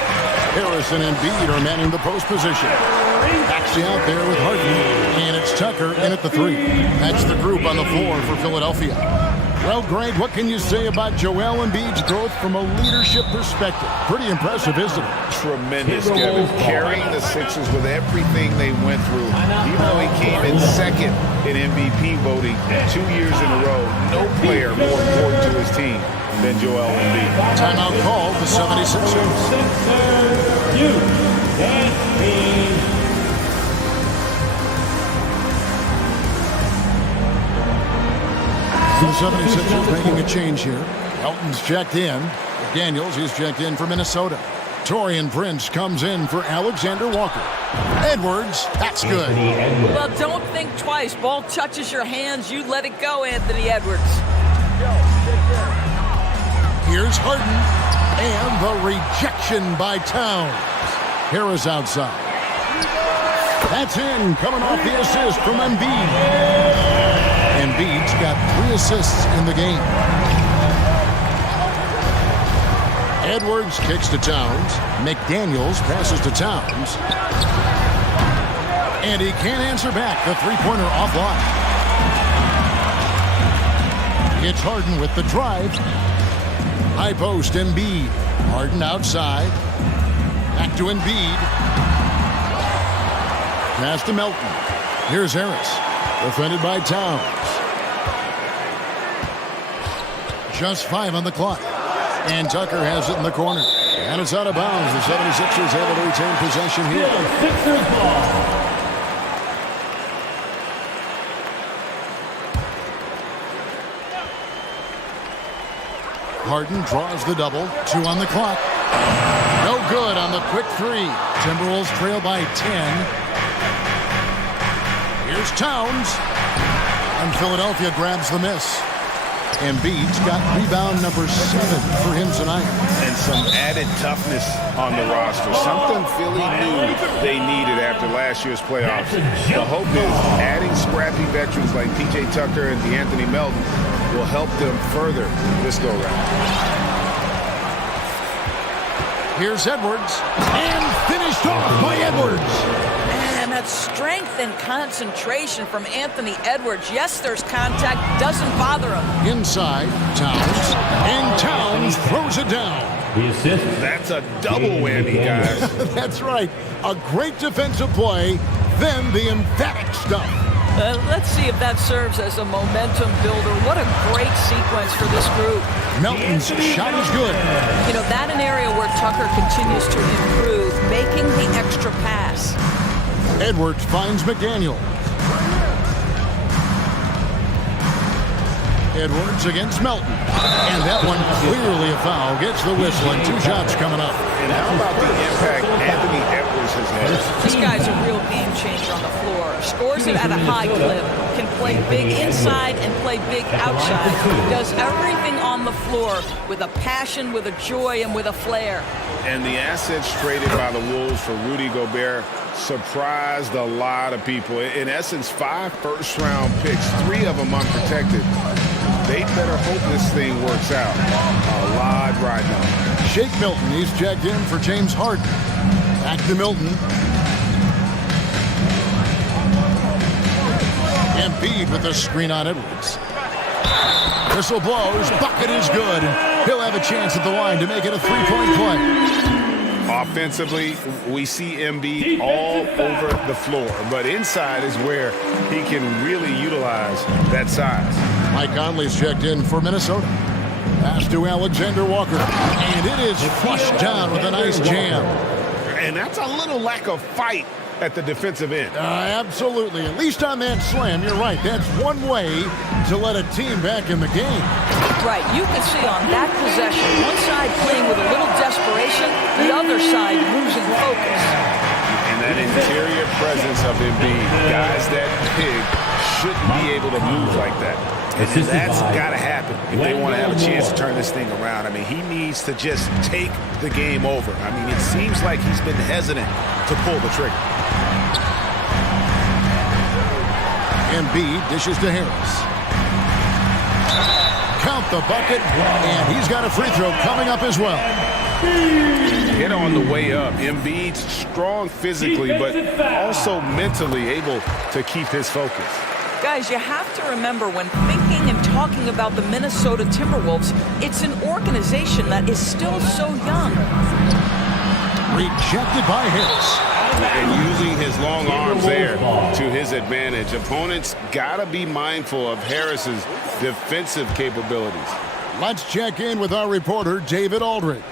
Harris and Embiid are manning the post position. Actually out there with Harden, and it's Tucker in at the 3. That's the group on the floor for Philadelphia. Well, Greg, what can you say about Joel Embiid's growth from a leadership perspective? Pretty impressive, isn't it? Tremendous, Kevin. Carrying the Sixers with everything they went through. Even though he came in second in MVP voting 2 years in a row, no player more important to his team than Joel Embiid. Timeout called the 76ers. The 76ers making a change here. Elton's checked in. Daniels is checked in for Minnesota. Torian Prince comes in for Alexander Walker. Edwards, that's good. Well, don't think twice. Ball touches your hands, you let it go, Anthony Edwards. Here's Harden, and the rejection by Towns. Harris outside. That's in, coming off the assist from Embiid. Embiid's got 3 assists in the game. Edwards kicks to Towns. McDaniels passes to Towns. And he can't answer back. The 3-pointer offline. It's Harden with the drive. High post, Embiid. Harden outside. Back to Embiid. Pass to Melton. Here's Harris. Defended by Towns. Just 5 on the clock. And Tucker has it in the corner. And it's out of bounds. The 76ers able to retain possession here. Sixers ball. Harden draws the double. 2 on the clock. No good on the quick 3. Timberwolves trail by 10. Here's Towns. And Philadelphia grabs the miss. Embiid's got rebound number 7 for him tonight. And some added toughness on the roster. Something Philly knew they needed after last year's playoffs. The hope is adding scrappy veterans like P.J. Tucker and DeAnthony Melton will help them further this go-round. Here's Edwards. And finished off by Edwards. And that strength and concentration from Anthony Edwards. Yes, there's contact. Doesn't bother him. Inside, Towns. And Towns throws it down. The assist. That's a double whammy, guys. That's right. A great defensive play, then the emphatic stuff. Let's see if that serves as a momentum builder. What a great sequence for this group. Melton's shot is good. You know, that an area where Tucker continues to improve, making the extra pass. Edwards finds McDaniel. Edwards against Melton. And that one clearly a foul. Gets the whistle and 2 shots coming up. And how about the impact Anthony Edwards has had? This guy's a real game changer on the floor. Scores it at a high clip. Can play big inside and play big outside. Does everything on the floor with a passion, with a joy, and with a flair. And the assets traded by the Wolves for Rudy Gobert surprised a lot of people. In essence, 5 first-round picks, 3 of them unprotected. They better hope this thing works out. A lot right now. Shake Milton, he's checked in for James Harden. Back to Milton. Embiid with the screen on Edwards. Whistle blows, bucket is good. He'll have a chance at the line to make it a 3-point play. Offensively, we see Embiid all over the floor, but inside is where he can really utilize that size. Mike Conley's checked in for Minnesota. Pass to Alexander Walker. And it is flushed down with a nice jam. And that's a little lack of fight at the defensive end. Absolutely. At least on that slam, you're right. That's one way to let a team back in the game. Right, you can see on that possession, one side playing with a little desperation, the other side losing focus. And that interior presence of Embiid, guys that big shouldn't be able to move like that. And that's got to happen if they want to have a chance to turn this thing around. I mean, he needs to just take the game over. I mean, it seems like he's been hesitant to pull the trigger. Embiid dishes to Harris. Count the bucket, and he's got a free throw coming up as well. Hit on the way up. Embiid's strong physically, but also mentally able to keep his focus. Guys, you have to remember when thinking and talking about the Minnesota Timberwolves, it's an organization that is still so young. Rejected by Harris. And using his long arms there to his advantage. Opponents got to be mindful of Harris's defensive capabilities. Let's check in with our reporter, David Aldridge.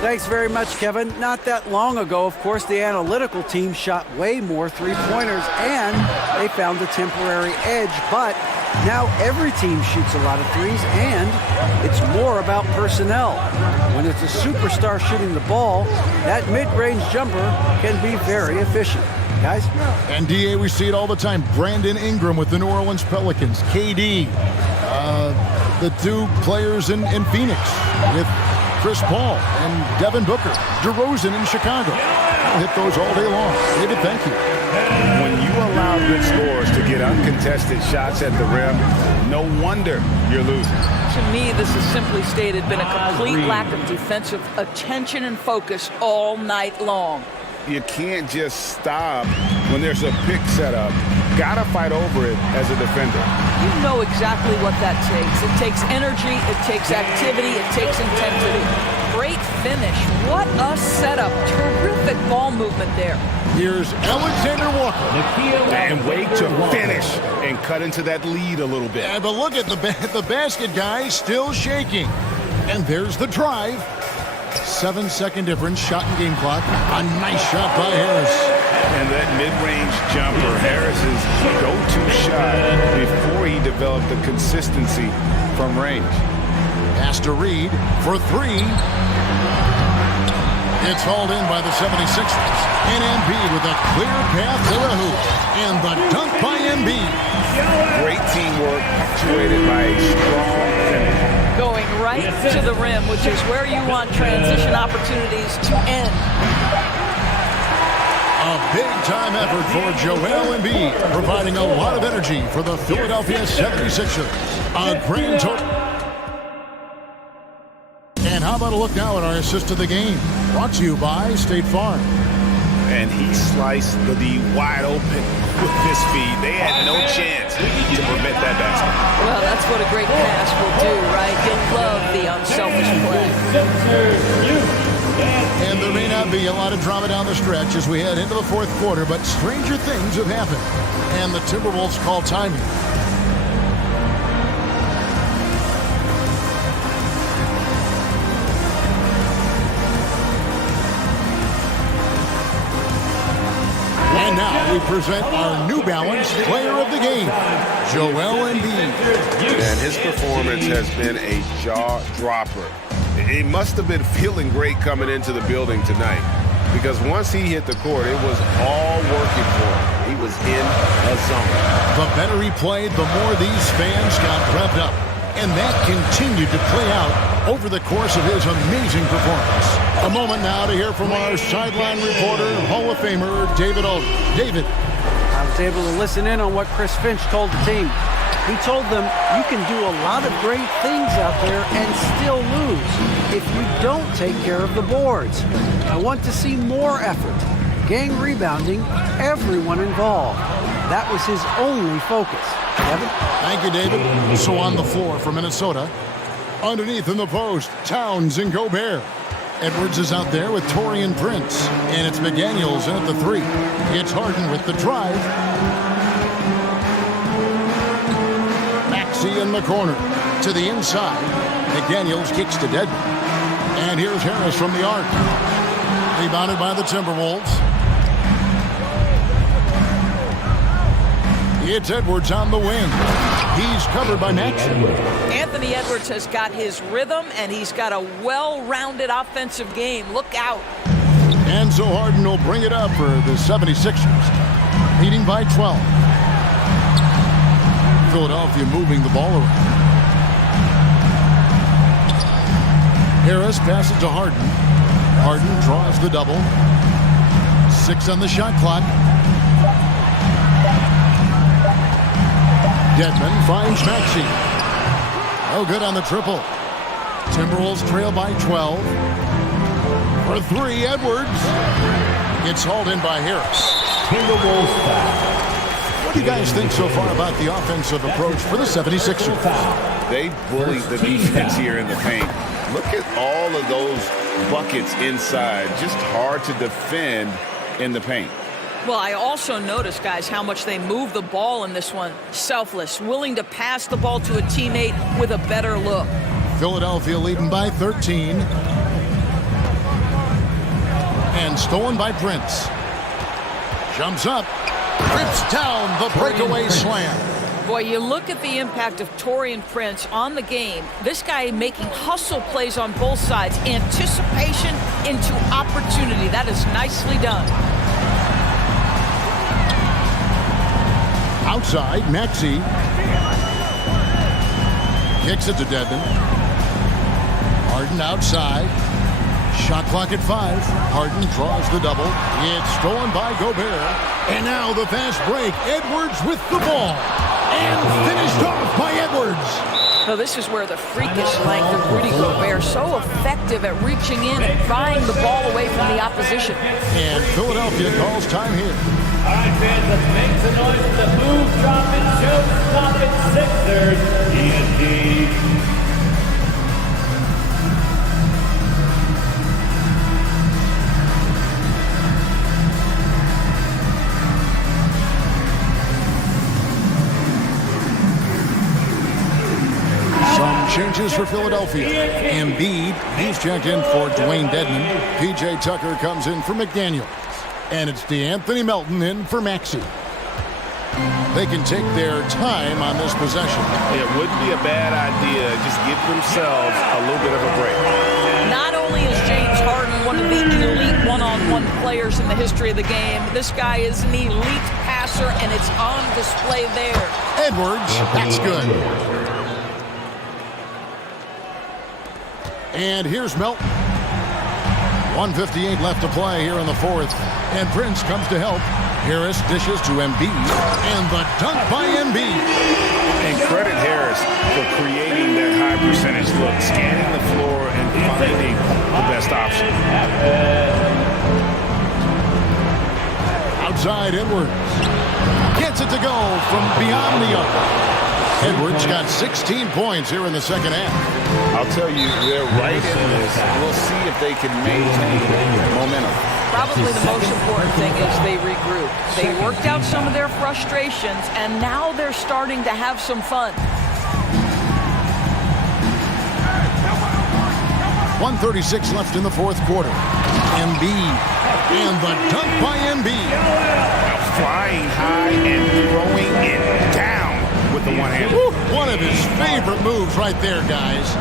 Thanks very much, Kevin. Not that long ago, of course, the analytical team shot way more three-pointers, and they found a temporary edge. But now every team shoots a lot of threes, and it's more about personnel. When it's a superstar shooting the ball, that mid-range jumper can be very efficient. Guys? And, D.A., we see it all the time. Brandon Ingram with the New Orleans Pelicans. KD, the two players in Phoenix with Chris Paul and Devin Booker. DeRozan in Chicago. I'll hit those all day long. David, thank you. When you allow good scorers to get uncontested shots at the rim, no wonder you're losing. To me, this is simply stated been a complete lack of defensive attention and focus all night long. You can't just stop when there's a pick set up. Gotta fight over it as a defender. You know exactly what that takes. It takes energy, it takes activity, it takes intensity. Great finish. What a setup. Terrific ball movement there. Here's Alexander Walker. And wait to finish and cut into that lead a little bit. Yeah, but look at the basket guy still shaking. And there's the drive. 7-second difference, shot and game clock. A nice shot by Harris. And that mid-range jumper, Harris's go-to shot before he developed the consistency from range. Pass to Reed for three. It's hauled in by the 76ers. And Embiid with a clear path to the hoop. And the dunk by Embiid. Great teamwork, punctuated by a strong finish. Going right to the rim, which is where you want transition opportunities to end. A big-time effort for Joel Embiid, providing a lot of energy for the Philadelphia 76ers. A grand total. And how about a look now at our assist of the game? Brought to you by State Farm. And he sliced the wide open with his feet. They had no chance to prevent that basket. Well, that's what a great pass will do, right? You'll love the unselfish play. And there may not be a lot of drama down the stretch as we head into the fourth quarter, but stranger things have happened. And the Timberwolves call timing. And now we present our New Balance Player of the Game, Joel Embiid. And his performance has been a jaw-dropper. He must have been feeling great coming into the building tonight, because once he hit the court, it was all working for him. He was in a zone. The better he played, the more these fans got revved up. And that continued to play out over the course of his amazing performance. A moment now to hear from our sideline reporter, Hall of Famer, David Aldridge. David. I was able to listen in on what Chris Finch told the team. He told them, you can do a lot of great things out there and still lose if you don't take care of the boards. I want to see more effort, gang rebounding, everyone involved. That was his only focus. Kevin? Thank you, David. So on the floor for Minnesota. Underneath in the post, Towns and Gobert. Edwards is out there with Taurean Prince. And it's McDaniels in at the three. It's Harden with the drive. Maxey in the corner. To the inside. McDaniels kicks to Deadman. And here's Harris from the arc. Rebounded by the Timberwolves. It's Edwards on the wing. He's covered by Maxey. Anthony Edwards has got his rhythm, and he's got a well-rounded offensive game. Look out. Enzo Harden will bring it up for the 76ers, leading by 12. Philadelphia moving the ball around. Harris passes to Harden. Harden draws the double. 6 on the shot clock. Deadman finds Maxey. No good on the triple. Timberwolves trail by 12. For 3, Edwards. It's hauled in by Harris. Timberwolves foul. What do you guys think so far about the offensive approach for the 76ers? They bullied the defense here in the paint. Look at all of those buckets inside. Just hard to defend in the paint. Well, I also noticed, guys, how much they move the ball in this one. Selfless, willing to pass the ball to a teammate with a better look. Philadelphia leading by 13. And stolen by Prince. Jumps up. Rips down the breakaway slam. Boy, you look at the impact of Taurean Prince on the game. This guy making hustle plays on both sides. Anticipation into opportunity. That is nicely done. Outside, Maxey. Kicks it to Deadman. Harden outside. Shot clock at 5. Harden draws the double. It's stolen by Gobert. And now the fast break. Edwards with the ball. And finished off by Edwards. So this is where the freakish length of Rudy Gobert so effective at reaching in and prying the ball away from the opposition. And Philadelphia calls time here. All right, fans, let's make some noise for the move, drop it, choke, stop it, Sixers, ESG. Some changes for Philadelphia. Embiid, he's checked in for Dwayne Dedmon. P.J. Tucker comes in for McDaniels. And it's DeAnthony Melton in for Maxey. They can take their time on this possession. It wouldn't be a bad idea. Just give themselves a little bit of a break. Not only is James Harden one of the elite one-on-one players in the history of the game, this guy is an elite passer, and it's on display there. Edwards, that's good. And here's Melton. 1:58 left to play here in the fourth. And Prince comes to help. Harris dishes to Embiid. And the dunk by Embiid. And credit Harris for creating that high percentage look, scanning the floor and finding the best option. Outside Edwards. Gets it to go from beyond the arc. Edwards got 16 points here in the second half. I'll tell you, they're right in this. We'll see if they can maintain momentum. Probably the most important thing is they regroup. They worked out some of their frustrations, and now they're starting to have some fun. 1:36 left in the fourth quarter. Embiid. And the dunk by Embiid. Flying high and throwing it down with the one hand. One of his favorite moves right there, guys.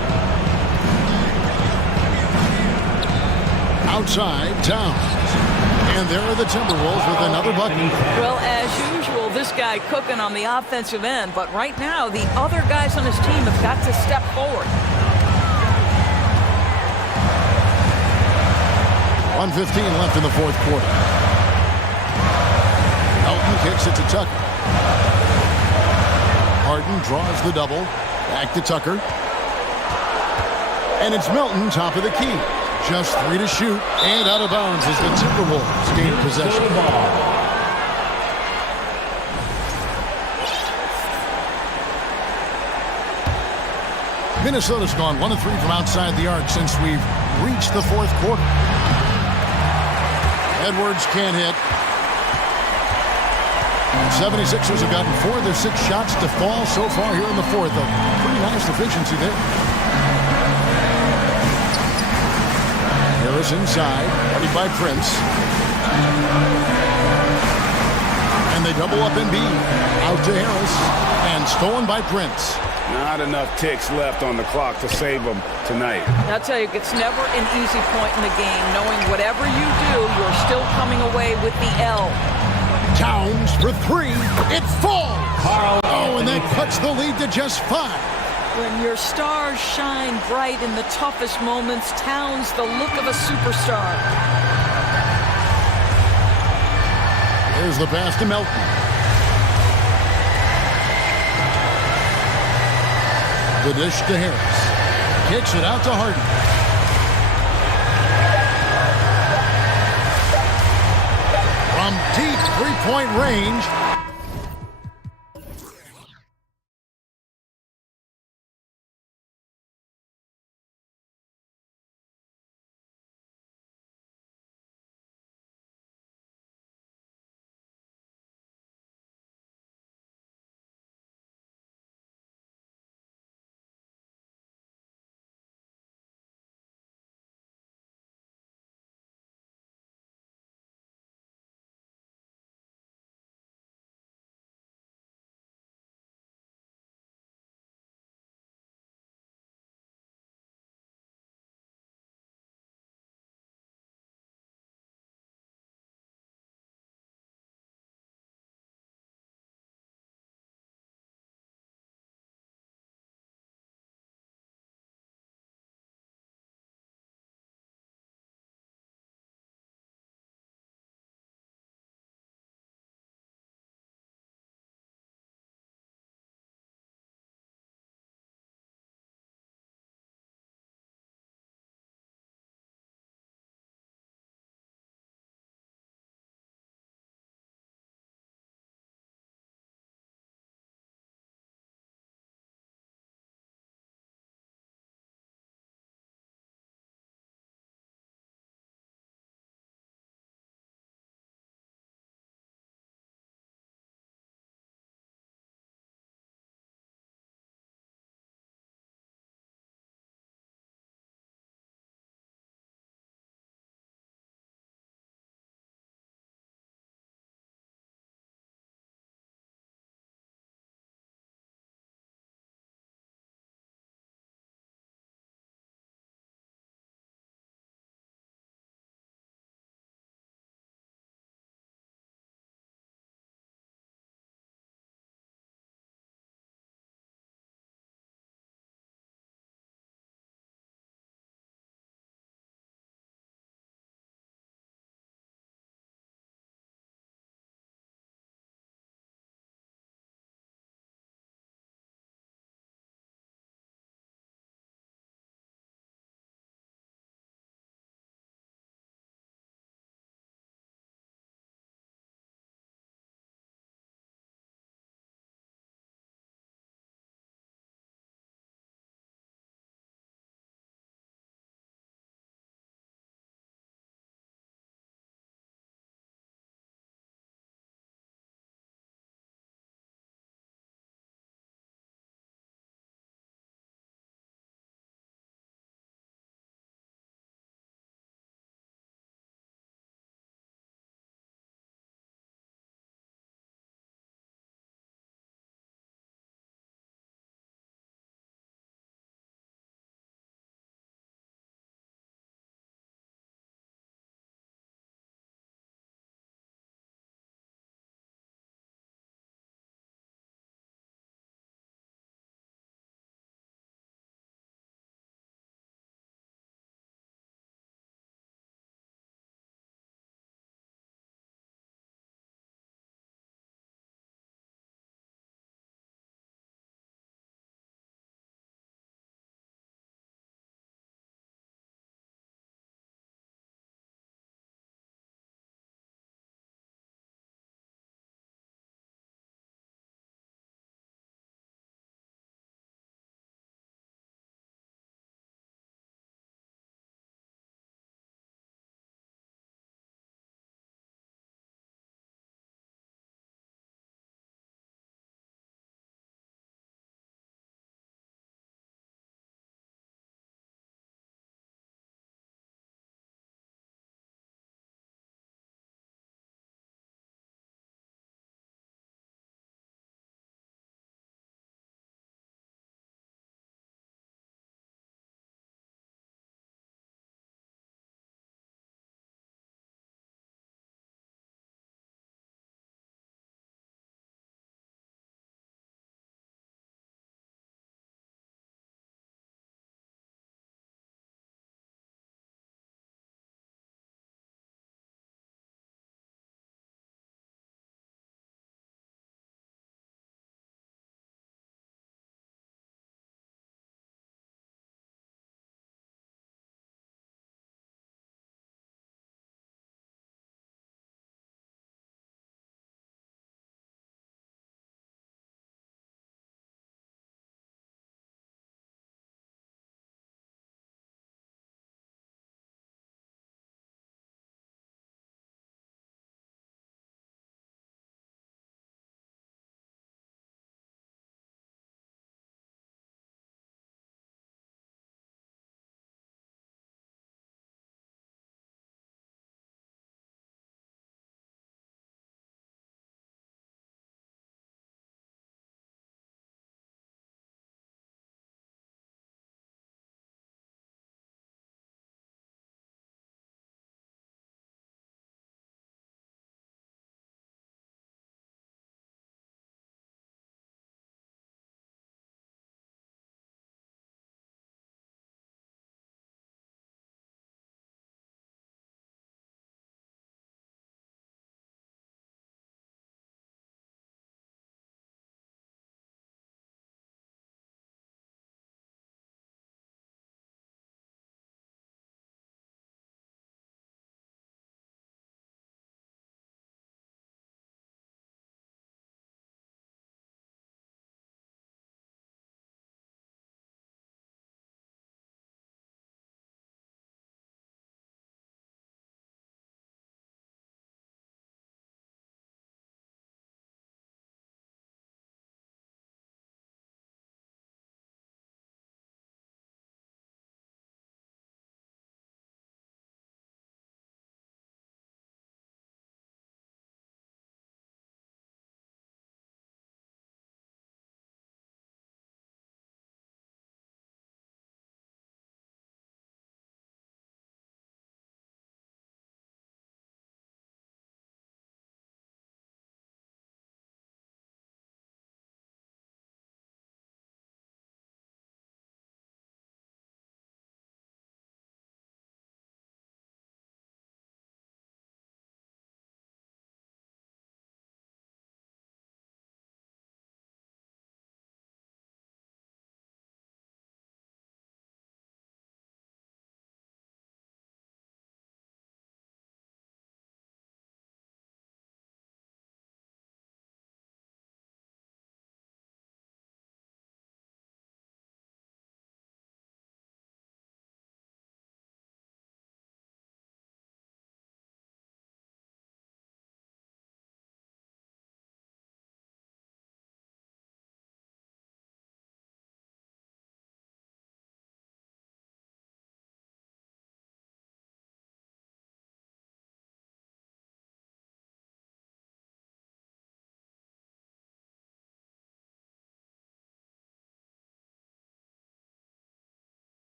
Outside, Towns. And there are the Timberwolves with another bucket. Well, as usual, this guy cooking on the offensive end, but right now, the other guys on his team have got to step forward. 1:15 left in the fourth quarter. Elton kicks it to Tucker. Harden draws the double. Back to Tucker. And it's Melton, top of the key. Just 3 to shoot. And out of bounds as the Timberwolves gain possession. Minnesota's gone 1 of 3 from outside the arc since we've reached the fourth quarter. Edwards can't hit. 76ers have gotten 4 of their 6 shots to fall so far here in the fourth. A pretty nice efficiency there. Harris inside, guarded by Prince. And they double up Embiid. Out to Harris. And stolen by Prince. Not enough ticks left on the clock to save them tonight. I'll tell you, it's never an easy point in the game, knowing whatever you do, you're still coming away with the L. Towns for three. It falls. Oh, and that cuts the lead to just 5. When your stars shine bright in the toughest moments, Towns the look of a superstar. Here's the pass to Melton. The dish to Harris. Kicks it out to Harden. From deep three-point range,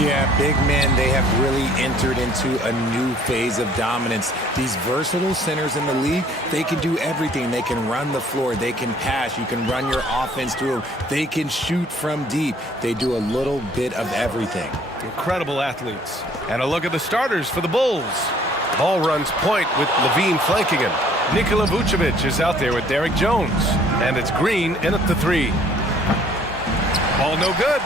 Yeah, big men, they have really entered into a new phase of dominance. These versatile centers in the league, they can do everything. They can run the floor. They can pass. You can run your offense through them. They can shoot from deep. They do a little bit of everything. Incredible athletes. And a look at the starters for the Bulls. Ball runs point with Levine flanking him. Nikola Vucevic is out there with Derek Jones. And it's Green in at the three. Ball no good.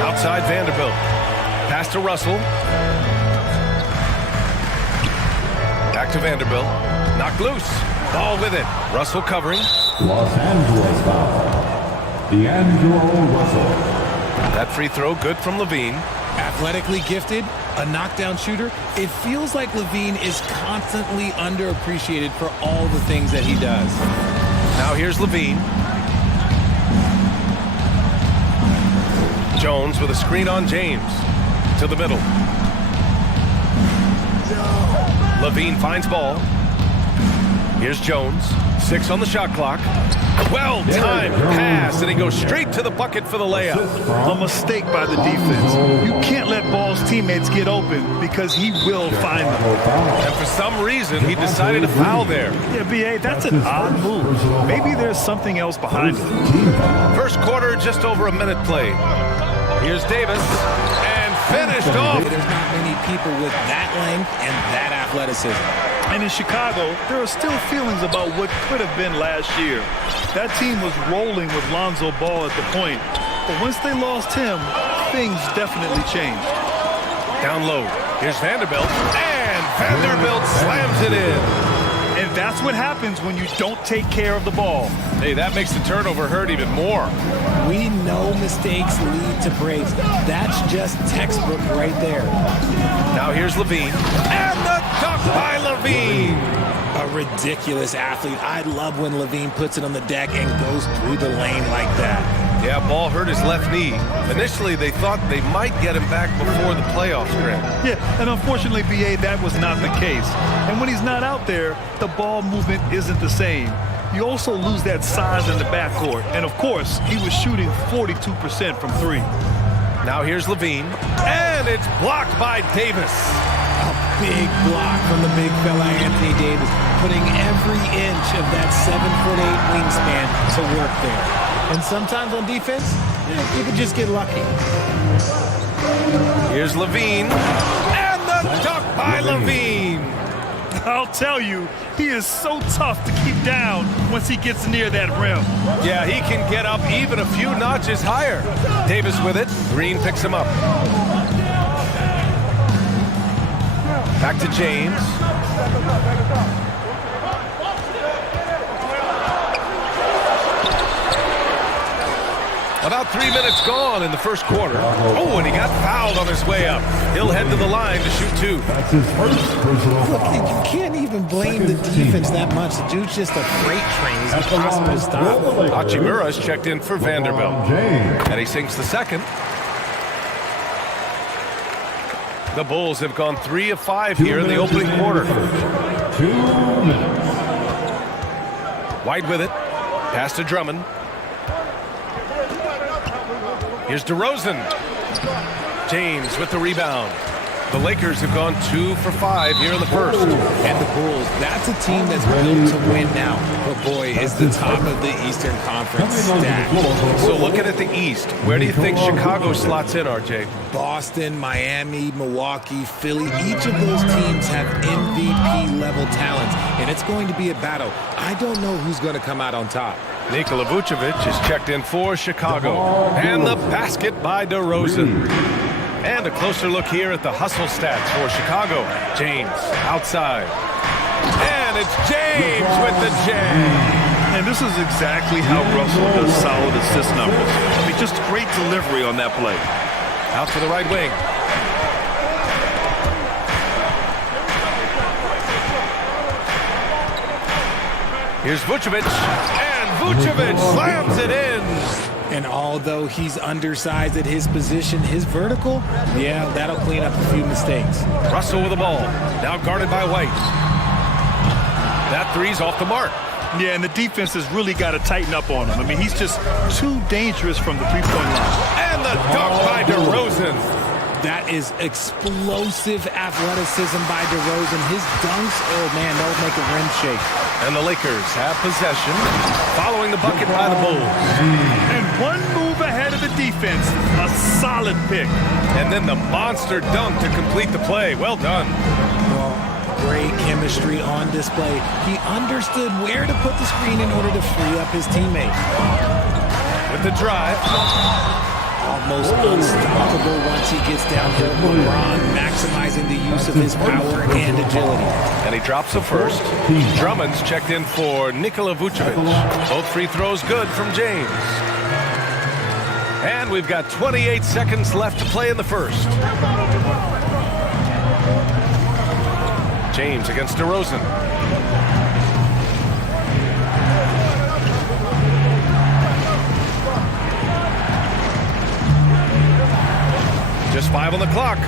Outside Vanderbilt. Pass to Russell. Back to Vanderbilt. Knocked loose. Ball with it. Russell covering. Los Angeles foul. D'Angelo Russell. That free throw good from Levine. Athletically gifted, a knockdown shooter. It feels like Levine is constantly underappreciated for all the things that he does. Now here's Levine. Jones with a screen on James. To the middle. Levine finds ball. Here's Jones. 6 on the shot clock. Well-timed pass, and he goes straight to the bucket for the layup. A mistake by the defense. You can't let Ball's teammates get open because he will find them. And for some reason, he decided to foul there. Yeah, B.A., that's an odd move. Maybe there's something else behind it. First quarter, just over a minute played. Here's Davis, and finished off. There's not many people with that length and that athleticism. And in Chicago, there are still feelings about what could have been last year. That team was rolling with Lonzo Ball at the point. But once they lost him, things definitely changed. Down low. Here's Vanderbilt. And Vanderbilt slams it in. And that's what happens when you don't take care of the ball. Hey, that makes the turnover hurt even more. We know mistakes lead to breaks. That's just textbook right there. Now here's Levine. And the dunk by Levine. A ridiculous athlete. I love when Levine puts it on the deck and goes through the lane like that. Yeah, ball hurt his left knee. Initially, they thought they might get him back before the playoffs ran. Yeah, and unfortunately, B.A., that was not the case. And when he's not out there, the ball movement isn't the same. You also lose that size in the backcourt. And of course, he was shooting 42% from three. Now here's Levine. And it's blocked by Davis. A big block from the big fella Anthony Davis, putting every inch of that 7'8" wingspan to work there. And sometimes on defense, you can just get lucky. Here's Levine. And the dunk by Levine. I'll tell you, he is so tough to keep down once he gets near that rim. Yeah, he can get up even a few notches higher. Davis with it. Green picks him up. Back to James. About 3 minutes gone in the first quarter. Oh, and he got fouled on his way up. He'll head to the line to shoot two. That's his first personal foul. You can't even blame the defense that much. The dude's just a freight train. He's impossible to stop. Hachimura's checked in for Vanderbilt. And he sinks the second. The Bulls have gone 3 of 5 here in the opening quarter. 2 minutes. White with it. Pass to Drummond. Here's DeRozan. James with the rebound. The Lakers have gone 2 for 5 here in the first. And the Bulls, that's a team that's built to win now. But boy, is the top of the Eastern Conference stacked. So looking at the East, where do you think Chicago slots in, RJ? Boston, Miami, Milwaukee, Philly, each of those teams have MVP-level talent. And it's going to be a battle. I don't know who's going to come out on top. Nikola Vucevic is checked in for Chicago. And the basket by DeRozan. And a closer look here at the hustle stats for Chicago. James outside. And it's James with the jam. And this is exactly how Russell does solid assist numbers. I mean, just great delivery on that play. Out to the right wing. Here's Vucevic. And Vucevic slams it in. And although he's undersized at his position, his vertical, yeah, that'll clean up a few mistakes. Russell with the ball. Now guarded by White. That three's off the mark. Yeah, and the defense has really got to tighten up on him. I mean, he's just too dangerous from the three-point line. And the dunk by DeRozan. That is explosive athleticism by DeRozan. His dunks, oh man, that would make a rim shake. And the Lakers have possession, following the bucket by the Bulls. And one move ahead of the defense, a solid pick. And then the monster dunk to complete the play. Well done. Well, great chemistry on display. He understood where to put the screen in order to free up his teammate. With the drive. Almost unstoppable once he gets downhill. LeBron maximizing the use of his power and agility. And he drops the first. Drummond's checked in for Nikola Vucevic. Both free throws good from James. And we've got 28 seconds left to play in the first. James against DeRozan. Just 5 on the clock.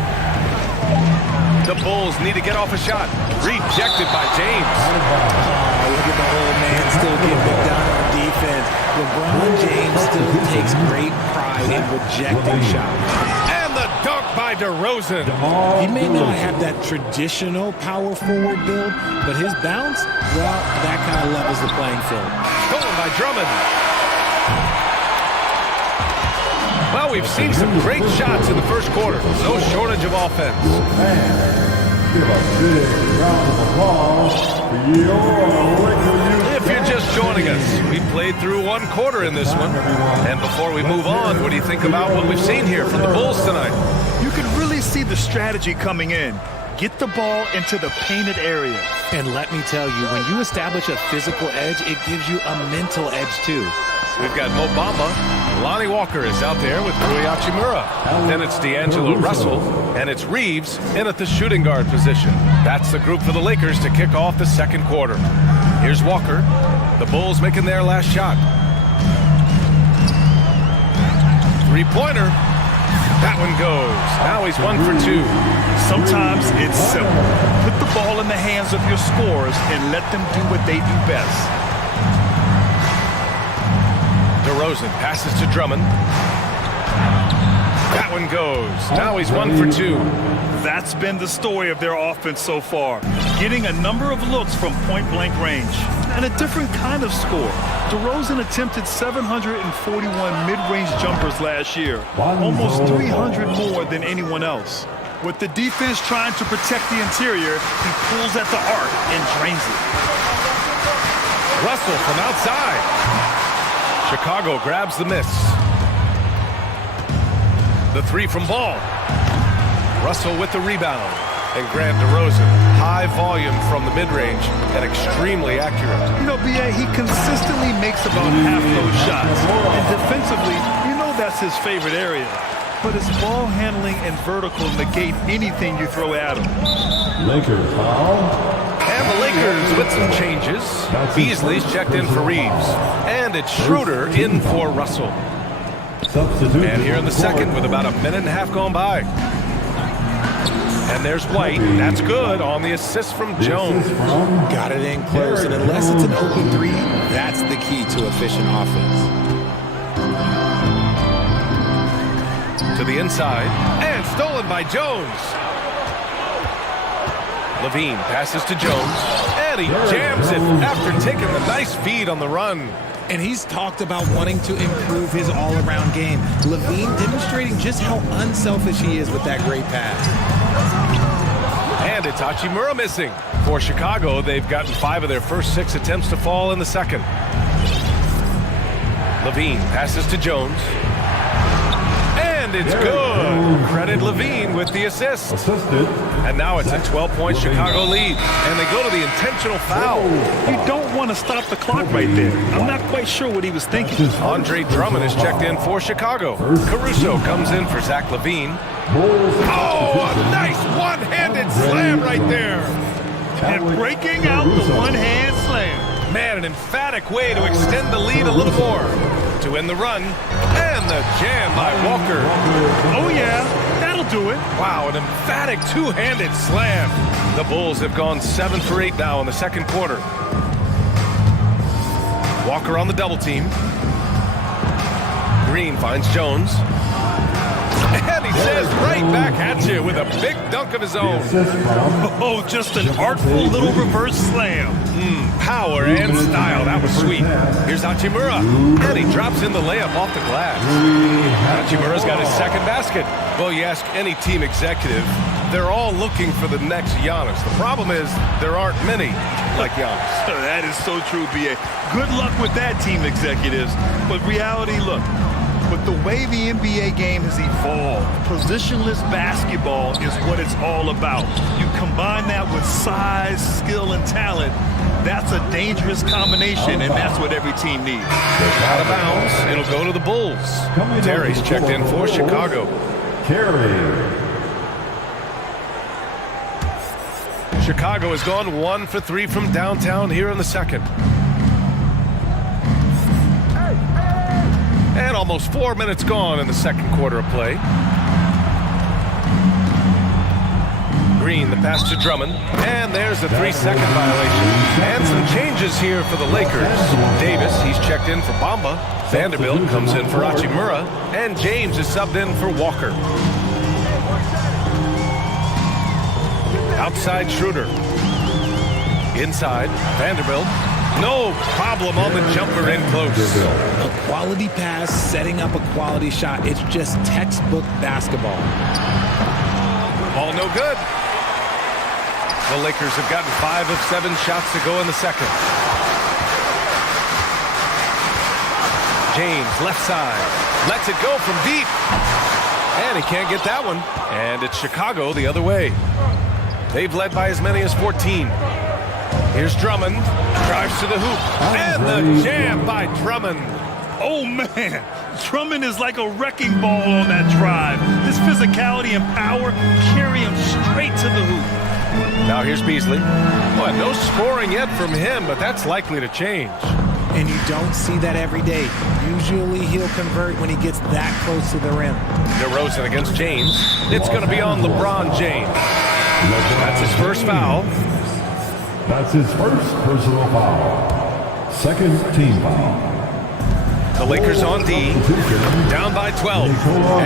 The Bulls need to get off a shot. Rejected by James. Oh, look at the old man still getting it done on defense. LeBron James still takes great pride in rejecting shots. And the dunk by DeRozan. He may not have that traditional power forward build, but his bounce, well, that kind of levels the playing field. Stolen by Drummond. Well, we've seen some great shots in the first quarter. No shortage of offense. Give a big round of applause for your If you're just joining us, we played through one quarter in this one. And before we move on, what do you think about what we've seen here from the Bulls tonight? You can really see the strategy coming in. Get the ball into the painted area. And let me tell you, when you establish a physical edge, it gives you a mental edge too. We've got Mo Bamba. Lonnie Walker is out there with Rui Hachimura. Then it's D'Angelo Russell, and it's Reeves in at the shooting guard position. That's the group for the Lakers to kick off the second quarter. Here's Walker. The Bulls making their last shot. Three-pointer. That one goes. Now he's 1 for 2. Sometimes it's simple. Put the ball in the hands of your scorers and let them do what they do best. DeRozan passes to Drummond. That one goes. Now he's 1 for 2. That's been the story of their offense so far. Getting a number of looks from point-blank range. And a different kind of score. DeRozan attempted 741 mid-range jumpers last year. Almost 300 more than anyone else. With the defense trying to protect the interior, he pulls at the arc and drains it. Russell from outside. Chicago grabs the miss. The three from Ball. Russell with the rebound. And Grant DeRozan, high volume from the mid-range and extremely accurate. You know, B.A., he consistently makes about half those shots. And defensively, you know that's his favorite area. But his ball handling and vertical negate anything you throw at him. Lakers foul. And the Lakers with some changes. Beasley's checked in for Reeves. And it's Schroeder in for Russell. And here in the second with about a minute and a half gone by. And there's White. That's good on the assist from Jones. Got it in close, and unless it's an open three, that's the key to efficient offense. To the inside, and stolen by Jones. Levine passes to Jones, and he jams it after taking the nice feed on the run. And he's talked about wanting to improve his all-around game. Levine demonstrating just how unselfish he is with that great pass. And it's Hachimura missing. For Chicago, they've gotten 5 of their first 6 attempts to fall in the second. Levine passes to Jones. And it's good. Credit Levine with the assist. And now it's a 12-point Chicago lead. And they go to the intentional foul. You don't want to stop the clock right there. I'm not quite sure what he was thinking. Andre Drummond is checked in for Chicago. Caruso comes in for Zach Levine. Oh, a nice one-handed slam right there. And breaking out the one-hand slam. Man, an emphatic way to extend the lead a little more. To end the run, and the jam by Walker. Oh yeah, that'll do it. Wow, an emphatic two-handed slam. The Bulls have gone 7 for 8 now in the second quarter. Walker on the double team. Green finds Jones. And he says right back at you with a big dunk of his own. Oh, just an artful little reverse slam. Power and style. That was sweet. Here's Hachimura. And he drops in the layup off the glass. Hachimura's got his second basket. Well, you ask any team executive, they're all looking for the next Giannis. The problem is there aren't many like Giannis. That is so true, B.A. Good luck with that, team executives. But reality, look, with the way the NBA game has evolved, positionless basketball is what it's all about. You combine that with size, skill, and talent, that's a dangerous combination, and that's what every team needs. Out of bounds, it'll go to the Bulls. Terry's checked in for Chicago. Terry. Chicago has gone 1 for 3 from downtown here in the second. And almost 4 minutes gone in the second quarter of play. Green, the pass to Drummond. And there's a 3-second violation. And some changes here for the Lakers. Davis, he's checked in for Bamba. Vanderbilt comes in for Hachimura. And James is subbed in for Walker. Outside Schroeder. Inside, Vanderbilt. No problem on the jumper in close. A quality pass, setting up a quality shot. It's just textbook basketball. Ball no good. The Lakers have gotten 5 of 7 shots to go in the second. James, left side. Lets it go from deep. And he can't get that one. And it's Chicago the other way. They've led by as many as 14. Here's Drummond, drives to the hoop, and the jam by Drummond. Oh, man. Drummond is like a wrecking ball on that drive. His physicality and power carry him straight to the hoop. Now here's Beasley. Well, no scoring yet from him, but that's likely to change. And you don't see that every day. Usually he'll convert when he gets that close to the rim. DeRozan against James. It's going to be on LeBron James. That's his first foul. That's his first personal foul. Second team foul. The Lakers on D, down by 12,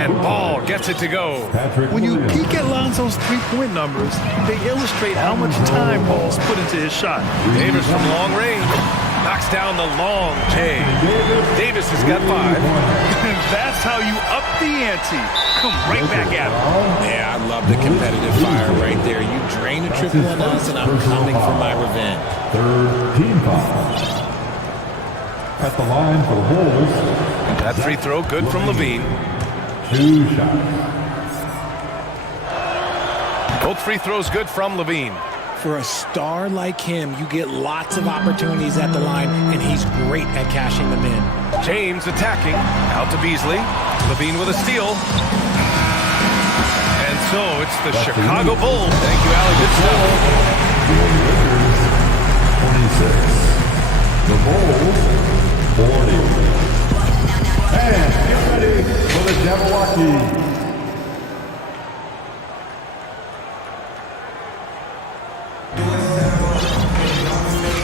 and Ball gets it to go. When you peek at Lonzo's three-point numbers, they illustrate how much time Ball's put into his shot. Davis from long range knocks down the long J. Davis has got 5. That's how you up the ante. Come right back at him. Yeah, I love the competitive fire right there. You drain a triple on us, and I'm coming for my revenge. Third team foul. At the line for the Bulls. That free throw good from Levine. 2 shots. Both free throws good from Levine. For a star like him, you get lots of opportunities at the line, and he's great at cashing them in. James attacking. Out to Beasley. Levine with a steal. And so it's the Chicago Bulls. Thank you, Allie. Good stuff. 26. The Bulls, 40. And get ready for the Jabberwocky.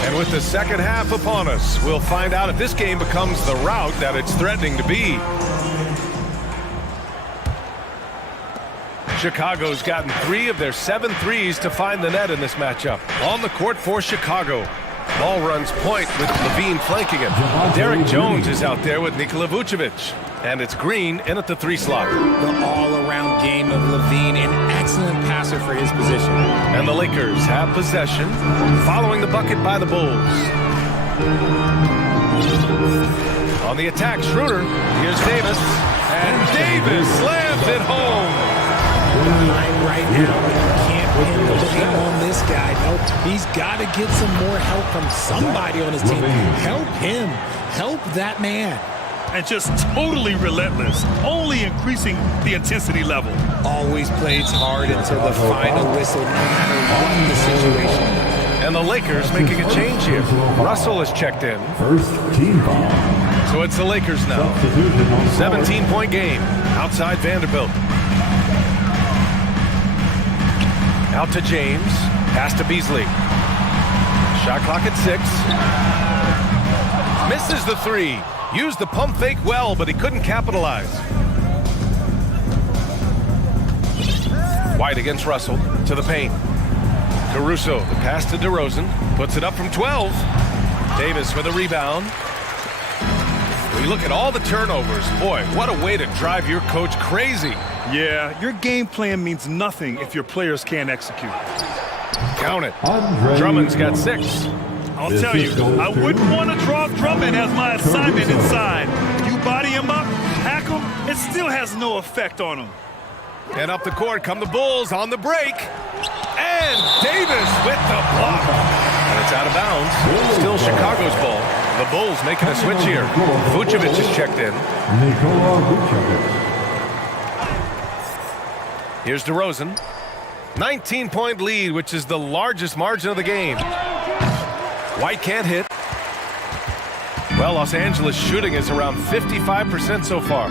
And with the second half upon us, we'll find out if this game becomes the rout that it's threatening to be. Chicago's gotten 3 of their 7 threes to find the net in this matchup. On the court for Chicago. Ball runs point with Levine flanking him. Derek Jones is out there with Nikola Vucevic. And it's Green in at the 3 slot. The all-around game of Levine, an excellent passer for his position. And the Lakers have possession, following the bucket by the Bulls. On the attack, Schroeder. Here's Davis. And Davis slams it home. Right now, you can't pin the blame on this guy. Nope, he's got to get some more help from somebody on his team. Help him. Help that man. And just totally relentless, only increasing the intensity level. Always plays hard until the final whistle, no matter what the situation is. And the Lakers making a change here. Russell is checked in. First team foul. So it's the Lakers now. 17-point game outside Vanderbilt. Out to James. Pass to Beasley. Shot clock at 6. Misses the three. Used the pump fake well, but he couldn't capitalize. White against Russell, to the paint. Caruso, the pass to DeRozan, puts it up from 12. Davis with a rebound. When you look at all the turnovers, boy, what a way to drive your coach crazy. Yeah, your game plan means nothing if your players can't execute. Count it. Drummond's got 6. I'll tell you, I wouldn't want to draw Drummond as my assignment inside. You body him up, hack him, it still has no effect on him. And up the court come the Bulls on the break. And Davis with the block. And it's out of bounds. Still Chicago's ball. The Bulls making a switch here. Vucevic is checked in. Here's DeRozan. 19-point lead, which is the largest margin of the game. White can't hit. Well, Los Angeles shooting is around 55% so far.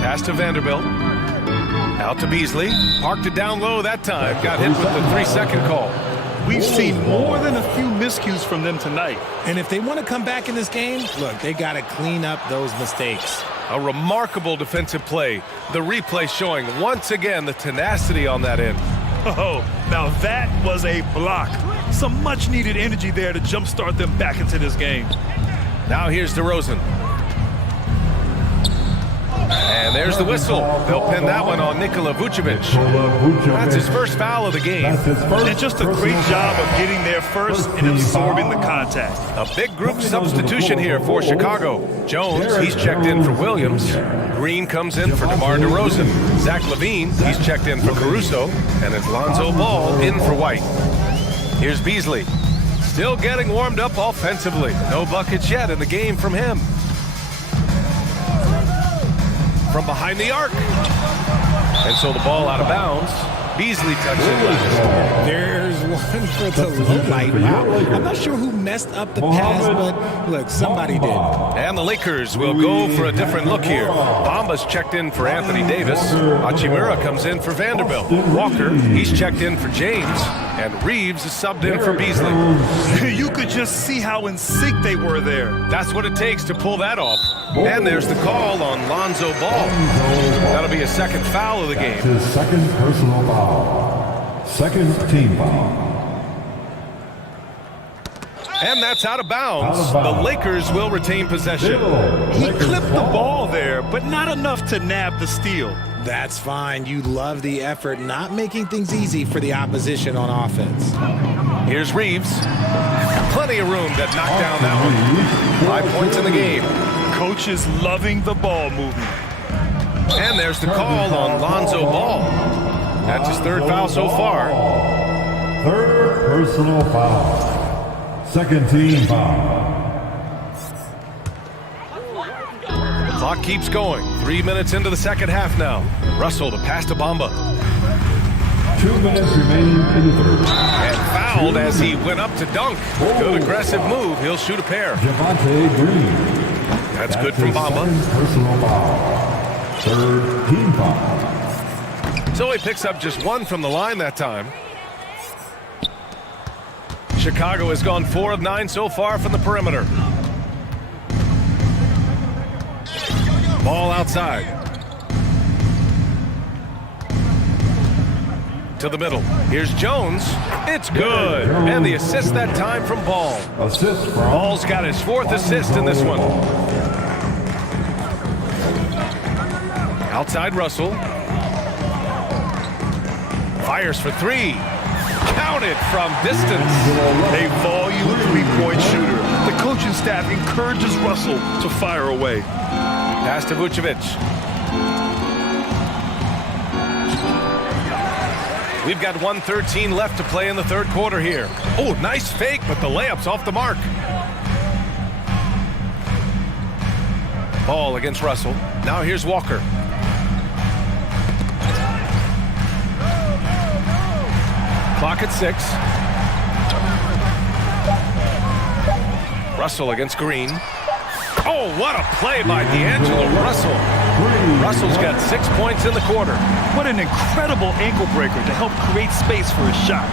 Pass to Vanderbilt. Out to Beasley. Parked it down low that time. Got hit with the 3-second call. We've seen more than a few miscues from them tonight. And if they want to come back in this game, look, they got to clean up those mistakes. A remarkable defensive play. The replay showing once again the tenacity on that end. Oh, now that was a block. Some much-needed energy there to jumpstart them back into this game. Now here's DeRozan. And there's the whistle. They'll pin that one on Nikola Vucevic. That's his first foul of the game. And just a great job of getting there first and absorbing the contact. A big group substitution here for Chicago. Jones, he's checked in for Williams. Green comes in for DeMar DeRozan. Zach LaVine, he's checked in for Caruso. And it's Lonzo Ball in for White. Here's Beasley. Still getting warmed up offensively. No buckets yet in the game from him. From behind the arc. And so the ball out of bounds. Beasley tucks it last. There's one for the low light. Wow. I'm not sure who messed up the pass, but look, somebody did. And the Lakers will go for a different look here. Bamba's checked in for Anthony Davis. Hachimura comes in for Vanderbilt. Walker, he's checked in for James. And Reeves is subbed in for Beasley. You could just see how in sync they were there. That's what it takes to pull that off. And there's the call on Lonzo Ball. That'll be a second foul of the game. His second personal foul. Second team foul. And that's out of bounds. The Lakers will retain possession. He clipped the ball there, but not enough to nab the steal. That's fine. You love the effort, not making things easy for the opposition on offense. Here's Reeves. Plenty of room to knock down that one. 5 points in the game. Coach is loving the ball movement. And there's the call on Lonzo Ball. That's his third foul so far. Third personal foul. Second team foul. Clock keeps going. 3 minutes into the second half now. Russell to pass to Bamba. 2 minutes remaining in the third. And fouled as he went up to dunk. Good aggressive move. He'll shoot a pair. Javante Green. That's good from Bamba. Personal foul. Third team foul. So he picks up just one from the line that time. Chicago has gone 4 of 9 so far from the perimeter. Ball outside. To the middle. Here's Jones. It's good. And the assist that time from Ball. Assist from Ball's got his 4th assist in this one. Outside Russell. Fires for 3. Counted from distance. A volume three-point shooter. The coaching staff encourages Russell to fire away. Pass to Vucevic. We've got 1:13 left to play in the third quarter here. Oh, nice fake, but the layup's off the mark. Ball against Russell. Now here's Walker. Clock at 6. Russell against Green. Oh, what a play by D'Angelo Russell. Russell's got 6 points in the quarter. What an incredible ankle breaker to help create space for a shot.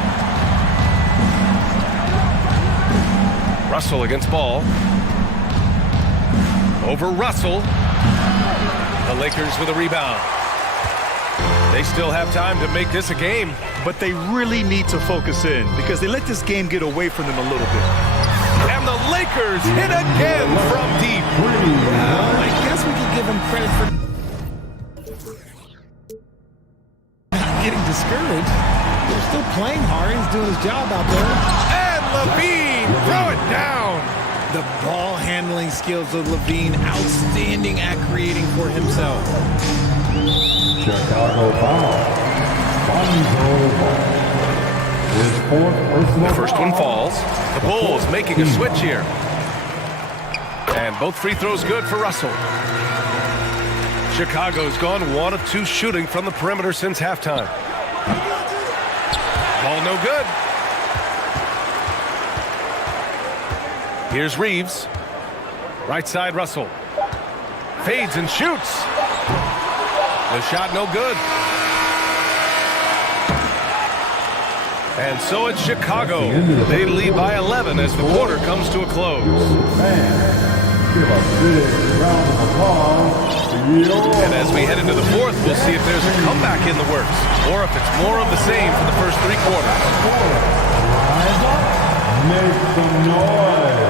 Russell against ball. Over Russell. The Lakers with a rebound. They still have time to make this a game. But they really need to focus in because they let this game get away from them a little bit. And the Lakers hit again from deep. I guess we could give them credit for not getting discouraged. They're still playing hard. He's doing his job out there. And Levine, throw it down. The ball handling skills of Levine, outstanding at creating for himself. Chicago foul. His fourth personal The first one foul. falls. The Bulls making a switch here. And both free throws good for Russell. Chicago's gone 1 of 2 shooting from the perimeter since halftime. Ball no good. Here's Reeves. Right side Russell. Fades and shoots. The shot no good. And so it's Chicago. They lead by 11 as the quarter comes to a close. Give a big round of applause to And as we head into the fourth, we'll see if there's a comeback in the works or if it's more of the same for the first 3 quarters. Make some noise.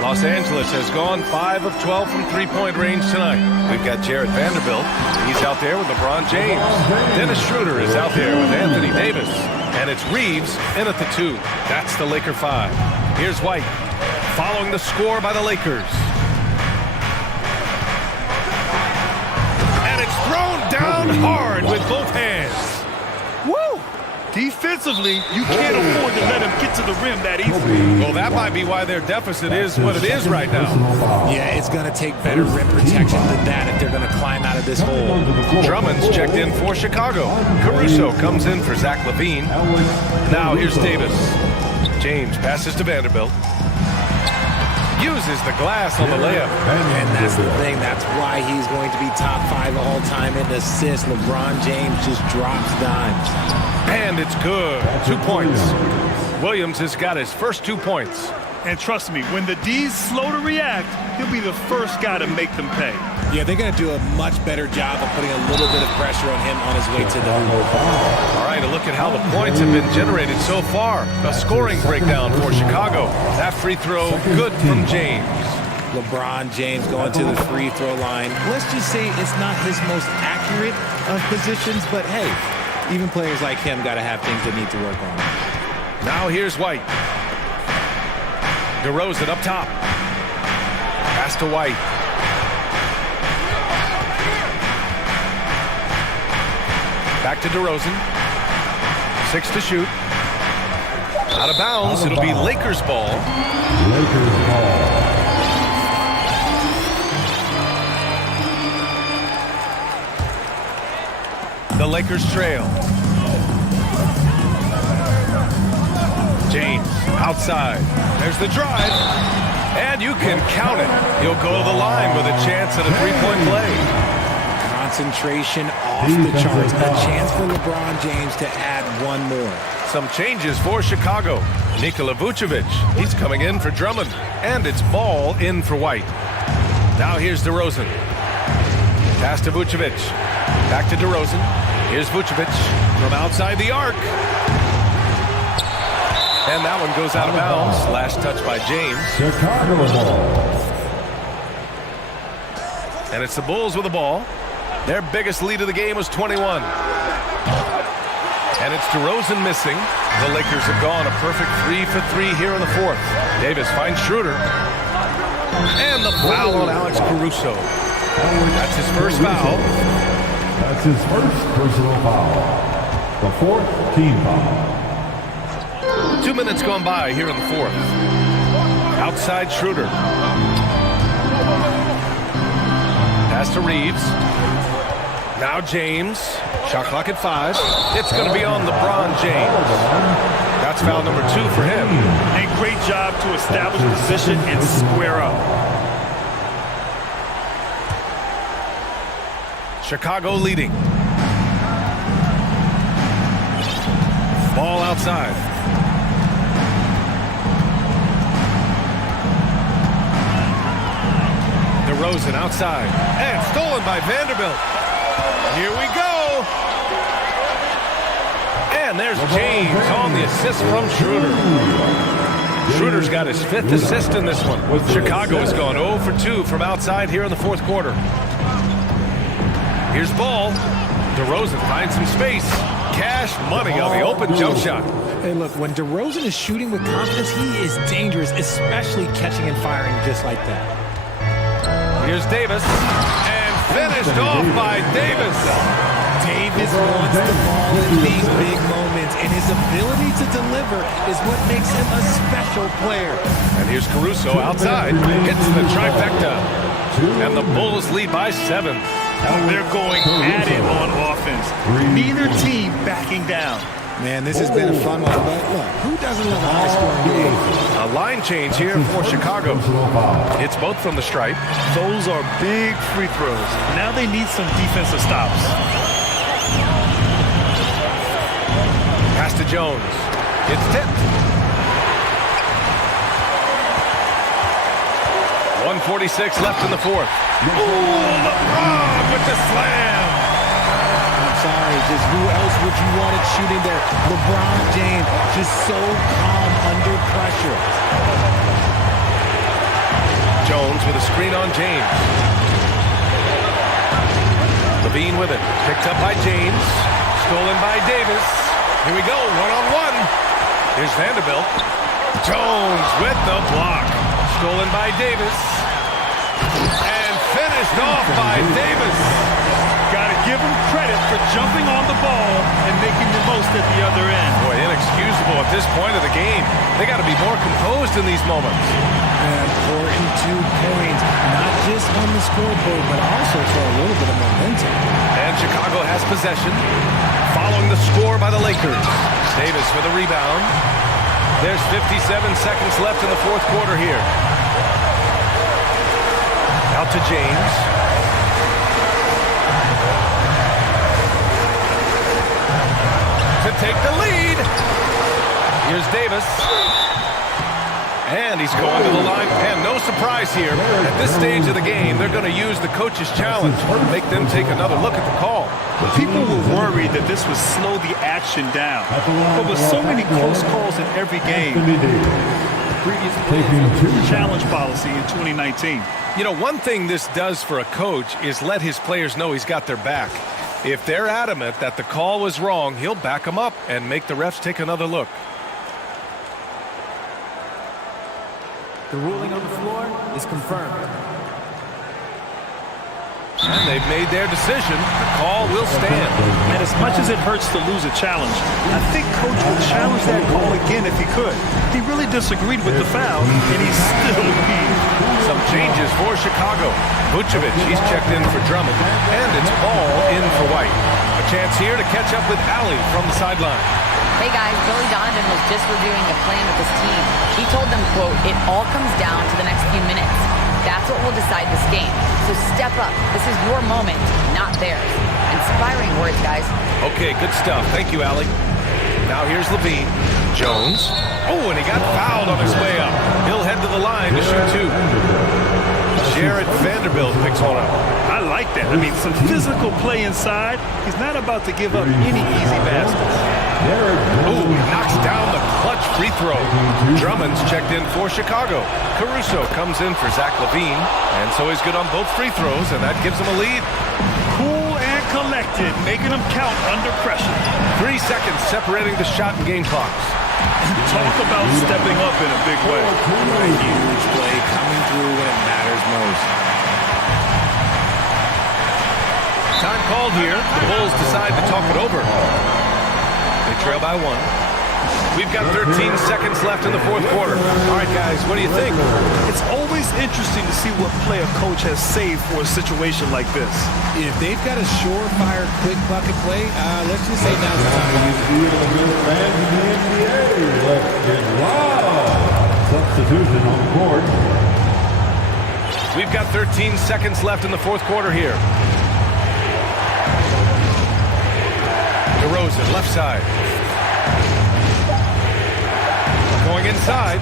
Los Angeles has gone 5 of 12 from three-point range tonight. We've got Jarrett Vanderbilt. He's out there with LeBron James. Dennis Schroeder is out there with Anthony Davis. And it's Reeves in at the 2. That's the Laker 5. Here's White following the score by the Lakers. And it's thrown down hard with both hands. Woo! Defensively, you can't afford to let him get to the rim that easily. Well, that might be why their deficit is what it is right now. Yeah, it's going to take better rim protection than that if they're going to climb out of this hole. Drummond's checked in for Chicago. Caruso comes in for Zach LaVine. Now here's Davis. James passes to Vanderbilt. Uses the glass on the layup. And that's the thing. That's why he's going to be top 5 all time in assists. LeBron James just drops dimes. And it's good. 2 points. Williams has got his first 2 points. And trust me, when the D's slow to react, he'll be the first guy to make them pay. Yeah, they're going to do a much better job of putting a little bit of pressure on him on his way to the All right, a look at how the points have been generated so far. A scoring breakdown for Chicago. That free throw, good from James. LeBron James going to the free throw line. Let's just say it's not his most accurate of positions, but hey, even players like him got to have things they need to work on. Now here's White. DeRozan up top. Pass to White. Back to DeRozan. 6 to shoot. Out of bounds. It'll be Lakers ball. Lakers ball. The Lakers trail. James outside. There's the drive. And you can count it. He'll go to the line with a chance at a 3-point play. Concentration off the charts. A chance for LeBron James to add one more. Some changes for Chicago. Nikola Vucevic, he's coming in for Drummond. And it's ball in for White. Now here's DeRozan. Pass to Vucevic. Back to DeRozan. Here's Vucevic from outside the arc. And that one goes out of bounds. Last touch by James. Chicago ball. And it's the Bulls with the ball. Their biggest lead of the game was 21. And it's DeRozan missing. The Lakers have gone a perfect 3 for 3 here in the fourth. Davis finds Schroeder. And the foul on Alex Caruso. That's his first foul. That's his first personal foul. The 4th team foul. 2 minutes gone by here in the fourth. Outside Schroeder. Pass to Reeves. Now James. Shot clock at 5. It's going to be on LeBron James. That's foul number 2 for him. A great job to establish position and square up. Chicago leading. Ball outside. DeRozan outside. And stolen by Vanderbilt. Here we go. And there's James on the assist from Schroeder. Schroeder's got his 5th assist in this one. Chicago has gone 0 for 2 from outside here in the 4th quarter. Here's Ball. DeRozan finds some space. Cash money on the open jump shot. Hey, look, when DeRozan is shooting with confidence, he is dangerous, especially catching and firing just like that. Here's Davis. And finished off by Davis. Davis wants the ball in these big moments, and his ability to deliver is what makes him a special player. And here's Caruso outside. Hits the trifecta. And the Bulls lead by 7. They're going at it on offense. Neither team backing down. Man, this has been a fun one, but look, who doesn't love a high-scoring game? A line change here for Chicago. It's both from the stripe. Those are big free throws. Now they need some defensive stops. Pass to Jones. It's tipped. 1:46 left in the 4th. Ooh, LeBron with the slam. I'm sorry, just who else would you want it shooting there? LeBron James, just so calm under pressure. Jones with a screen on James. Levine with it. Picked up by James. Stolen by Davis. Here we go, one-on-one. Here's Vanderbilt. Jones with the block. Stolen by Davis. And finished off by Davis. Got to give him credit for jumping on the ball and making the most at the other end. Boy, inexcusable at this point of the game. They got to be more composed in these moments. Important 2 points, not just on the scoreboard, but also for a little bit of momentum. And Chicago has possession. Following the score by the Lakers. Davis with a rebound. There's 57 seconds left in the 4th quarter here. Out to James. To take the lead. Here's Davis. And he's going to the line. And no surprise here. At this stage of the game, they're going to use the coach's challenge. Make them take another look at the call. People were worried that this would slow the action down. But with so many close calls in every game, previous challenge policy in 2019. You know, one thing this does for a coach is let his players know he's got their back. If they're adamant that the call was wrong, he'll back them up and make the refs take another look. The ruling on the floor is confirmed. And they've made their decision. The call will stand. And as much as it hurts to lose a challenge, I think Coach would challenge that call again if he could. He really disagreed with the foul, and he still appealed. Some changes for Chicago. Vucevic, he's checked in for Drummond. And it's Ball in for White. A chance here to catch up with Allie from the sideline. Hey guys, Billy Donovan was just reviewing the plan with his team. He told them, quote, "It all comes down to the next few minutes. That's what will decide this game. So step up. This is your moment, not theirs." Inspiring words, guys. Okay, good stuff. Thank you, Allie. Now here's Levine. Jones. Oh, and he got fouled on his way up. He'll head to the line to shoot 2. Jarrett Vanderbilt picks one up. I like that. I mean, some physical play inside. He's not about to give up any easy baskets. Ooh, he knocks down the clutch free throw. Drummond's checked in for Chicago. Caruso comes in for Zach LaVine. And so he's good on both free throws, and that gives him a lead. Cool and collected, making them count under pressure. 3 seconds separating the shot and game clocks. Talk about stepping up in a big way. A huge play coming through when it matters most. Time called here. The Bulls decide to talk it over. They trail by 1. We've got 13 seconds left in the 4th quarter. All right, guys, what do you think? It's always interesting to see what play a coach has saved for a situation like this. If they've got a surefire, quick bucket play, let's just say now's the time. Substitution on the board. We've got 13 seconds left in the 4th quarter here. DeRozan, left side. Going inside.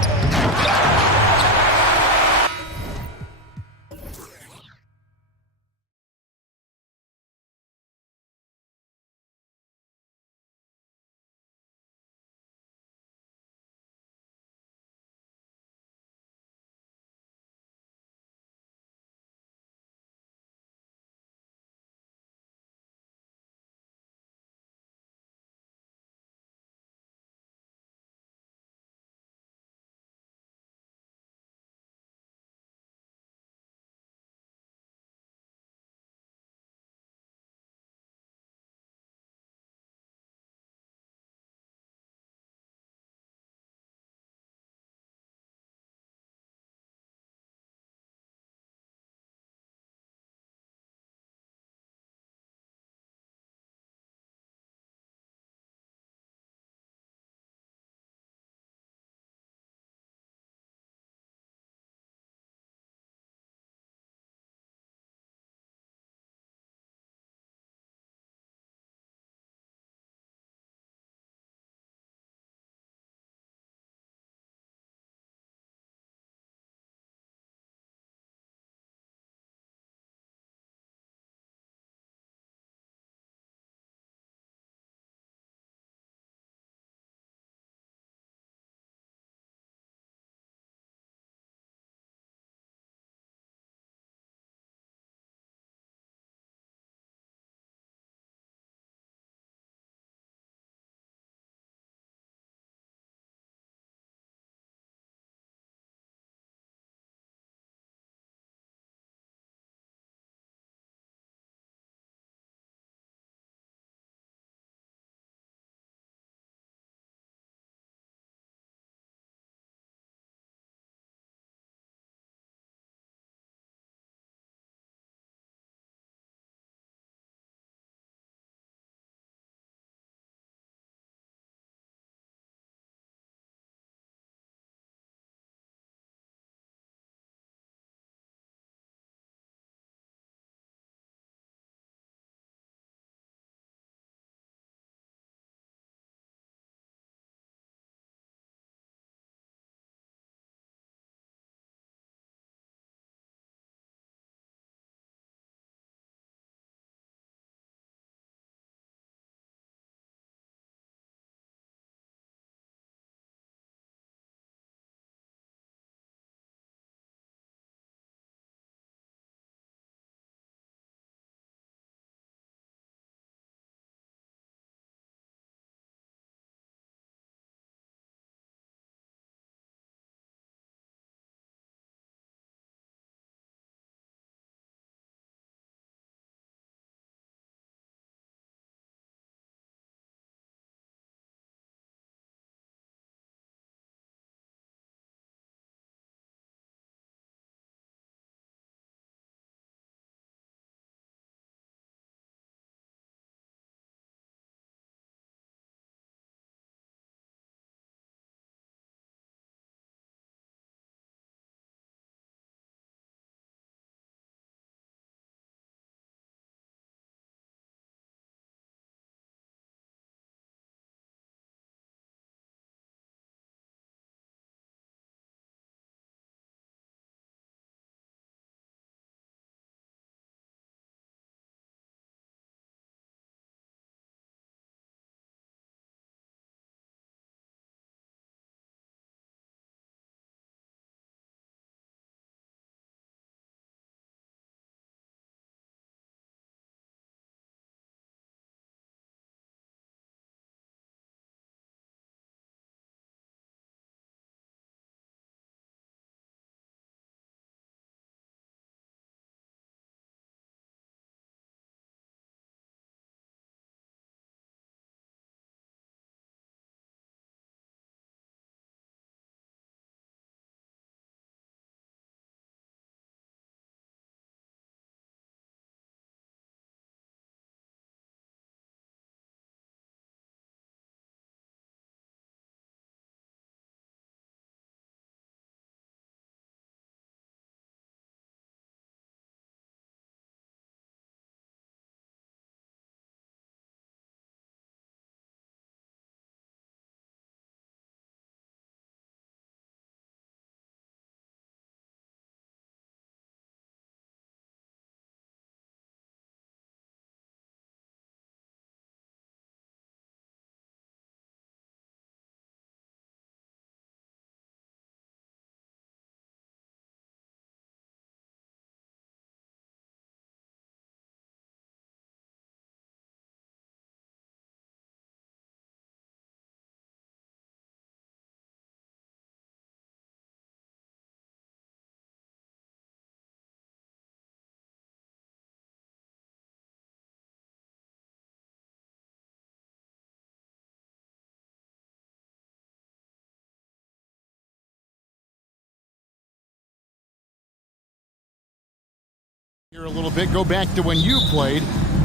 Here a little bit, go back to when you played.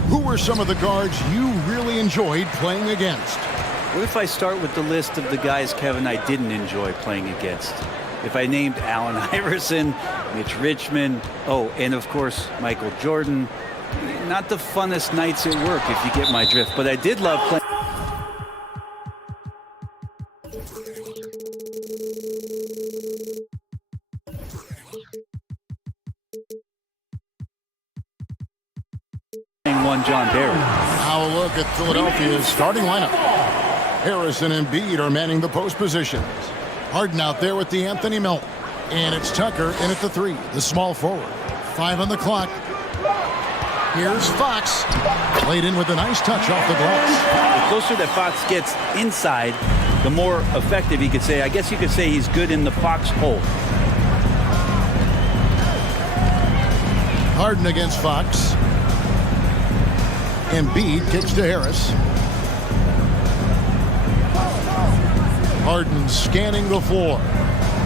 Who were some of the guards you really enjoyed playing against? What if I start with the list of the guys, Kevin, I didn't enjoy playing against? If I named Allen Iverson, Mitch Richmond, and of course, Michael Jordan, not the funnest nights at work, if you get my drift, but I did love playing. One John Barry. Now a look at Philadelphia's starting lineup. Harrison and Embiid are manning the post positions. Harden out there with the Anthony Melton. And it's Tucker in at the 3, the small forward. 5 on the clock. Here's Fox. Played in with a nice touch off the glass. The closer that Fox gets inside, the more effective he could say. I guess you could say he's good in the Fox hole. Harden against Fox. Embiid kicks to Harris. Harden scanning the floor.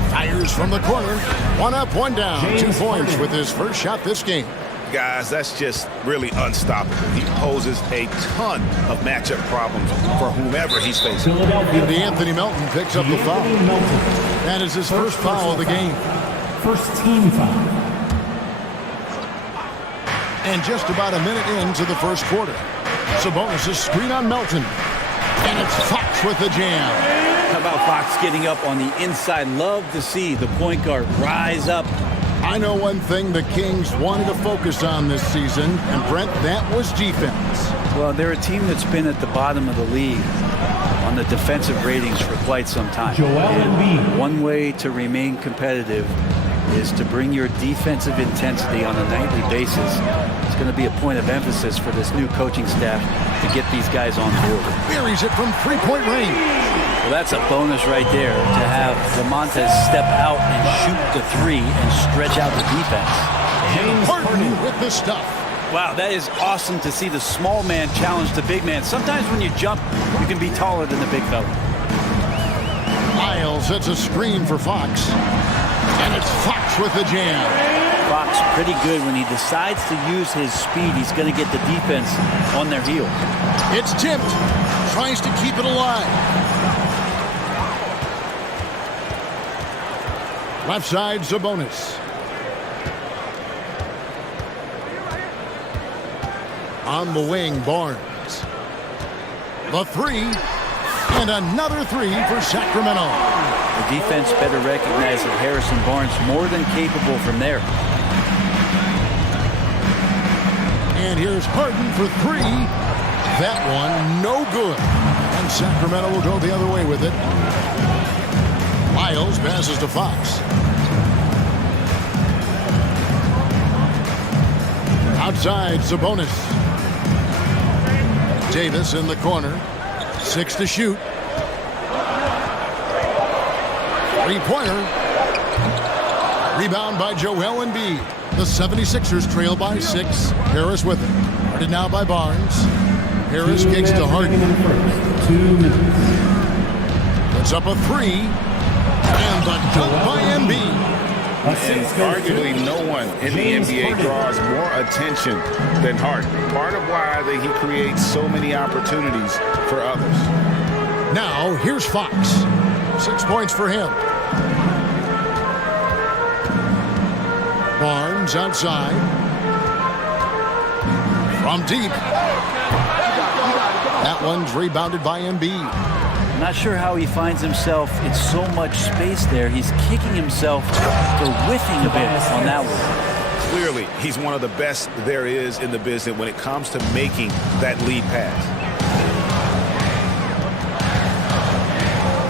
Fires from the corner. 1 up, 1 down. 2 points with his first shot this game. Guys, that's just really unstoppable. He poses a ton of matchup problems for whomever he's facing. The Anthony Melton picks up the foul. That is his first foul of the game. First team foul. And just about a minute into the first quarter. Sabonis' screen on Melton. And it's Fox with the jam. How about Fox getting up on the inside? Love to see the point guard rise up. I know one thing the Kings wanted to focus on this season, and Brent, that was defense. Well, they're a team that's been at the bottom of the league on the defensive ratings for quite some time. And one way to remain competitive is to bring your defensive intensity on a nightly basis. It's going to be a point of emphasis for this new coaching staff to get these guys on board. Buries it from three-point range. Well, that's a bonus right there to have Lamonte step out and shoot the 3 and stretch out the defense. And Harden with the stuff. Wow, that is awesome to see the small man challenge the big man. Sometimes when you jump, you can be taller than the big fella. Miles sets a screen for Fox. And it's Fox with the jam. Fox pretty good when he decides to use his speed. He's going to get the defense on their heels. It's tipped. Tries to keep it alive. Left side, Sabonis. On the wing, Barnes. The 3. And another 3 for Sacramento. The defense better recognize that Harrison Barnes more than capable from there. And here's Harden for 3. That one, no good. And Sacramento will go the other way with it. Miles passes to Fox. Outside, Sabonis. Davis in the corner. 6 to shoot. 3-pointer. Rebound by Joel Embiid. The 76ers trail by 6. Harris with it. Guarded now by Barnes. Harris kicks to Harden. 2 minutes. Puts up a 3. And the dunk by Embiid. And arguably no one in the NBA draws more attention than Harden. Part of why he creates so many opportunities for others. Now, here's Fox. 6 points for him. Barnes outside. From deep. That one's rebounded by Embiid. Not sure how he finds himself in so much space there. He's kicking himself for whiffing a bit on that one. Clearly, he's one of the best there is in the business when it comes to making that lead pass.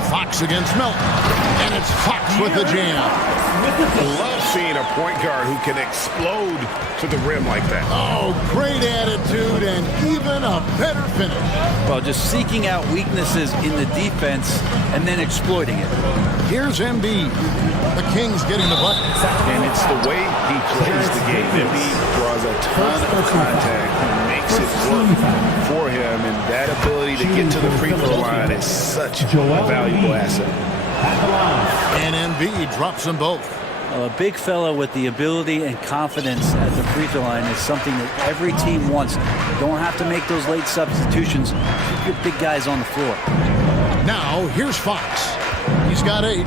Fox against Melton. And it's Fox with the jam. I love seeing a point guard who can explode to the rim like that. Oh, great attitude and even a better finish. Well, just seeking out weaknesses in the defense and then exploiting it. Here's Embiid. The Kings getting the bucket. And it's the way he plays the game. Embiid draws a ton of contact and makes it work for him. And that ability to get to the free throw line is such a valuable asset. And Embiid drops them both. A big fella with the ability and confidence at the free throw line is something that every team wants. Don't have to make those late substitutions. Keep your big guys on the floor. Now, here's Fox. He's got 8.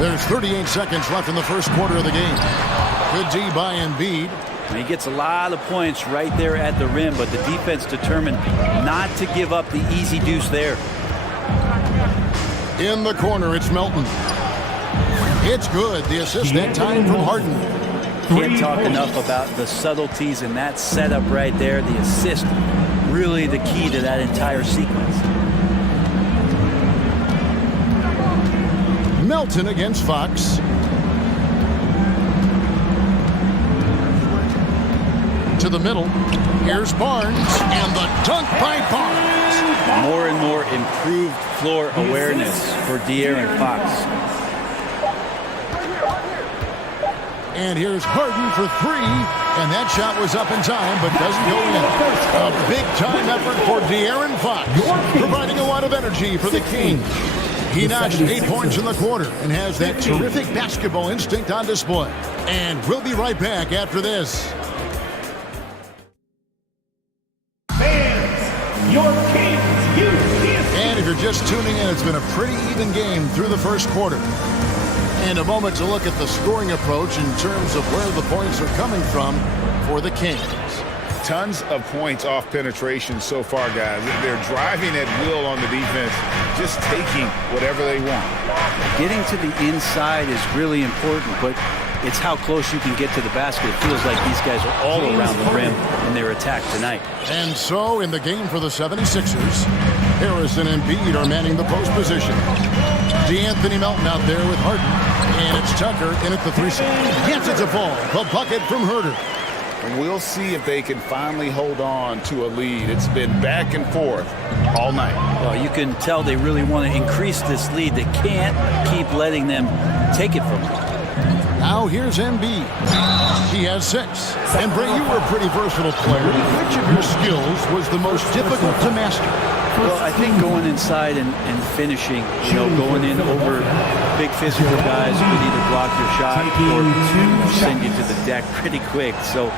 There's 38 seconds left in the first quarter of the game. Good D by Embiid. And he gets a lot of points right there at the rim, but the defense determined not to give up the easy deuce there. In the corner, it's Melton. It's good. The assist that time from Harden. Can't talk enough about the subtleties in that setup right there. The assist, really the key to that entire sequence. Melton against Fox. To the middle. Here's Barnes, and the dunk by Barnes. More and more improved floor awareness for De'Aaron Fox. And here's Harden for 3, and that shot was up in time, but doesn't go in. A big-time effort for De'Aaron Fox, providing a lot of energy for the Kings. He notched 8 points in the quarter and has that terrific basketball instinct on display. And we'll be right back after this. And if you're just tuning in, it's been a pretty even game through the first quarter. And a moment to look at the scoring approach in terms of where the points are coming from for the Kings. Tons of points off penetration so far, guys. They're driving at will on the defense, just taking whatever they want. Getting to the inside is really important, but it's how close you can get to the basket. It feels like these guys are all around the rim in their attack tonight. And so in the game for the 76ers, Harris and Embiid are manning the post position. DeAnthony Melton out there with Harden. And it's Tucker in at the 3 side. Yes, it's a ball. The bucket from Herter. And we'll see if they can finally hold on to a lead. It's been back and forth all night. Well, you can tell they really want to increase this lead. They can't keep letting them take it from them. Now here's Embiid. He has 6. And Bray, you were a pretty versatile player. Which of your skills was the most difficult to master? Well, I think going inside and finishing, going in over big physical guys who could either block your shot or send you to the deck pretty quick. So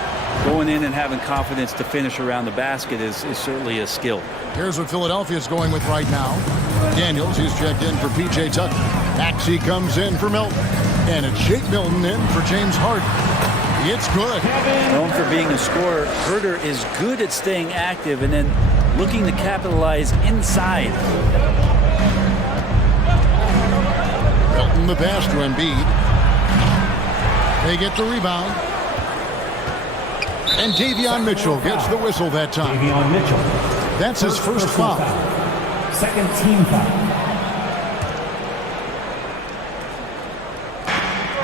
going in and having confidence to finish around the basket is certainly a skill. Here's what Philadelphia's going with right now. Daniels, he's checked in for P.J. Tucker. Maxey comes in for Melton. And it's Shake Milton in for James Harden. It's good. Known for being a scorer, Herter is good at staying active and then looking to capitalize inside. Milton the pass to Embiid. They get the rebound. And Davion Mitchell gets the whistle that time. Davion Mitchell. That's his first foul. Second team foul.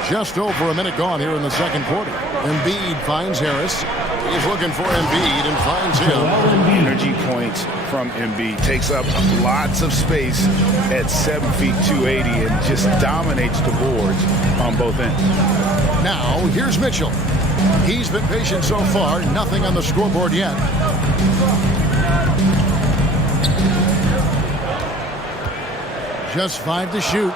Just over a minute gone here in the second quarter. Embiid finds Harris. He's looking for Embiid and finds him. Energy points from Embiid. Takes up lots of space at 7 feet 280 and just dominates the boards on both ends. Now, here's Mitchell. He's been patient so far. Nothing on the scoreboard yet. Just 5 to shoot.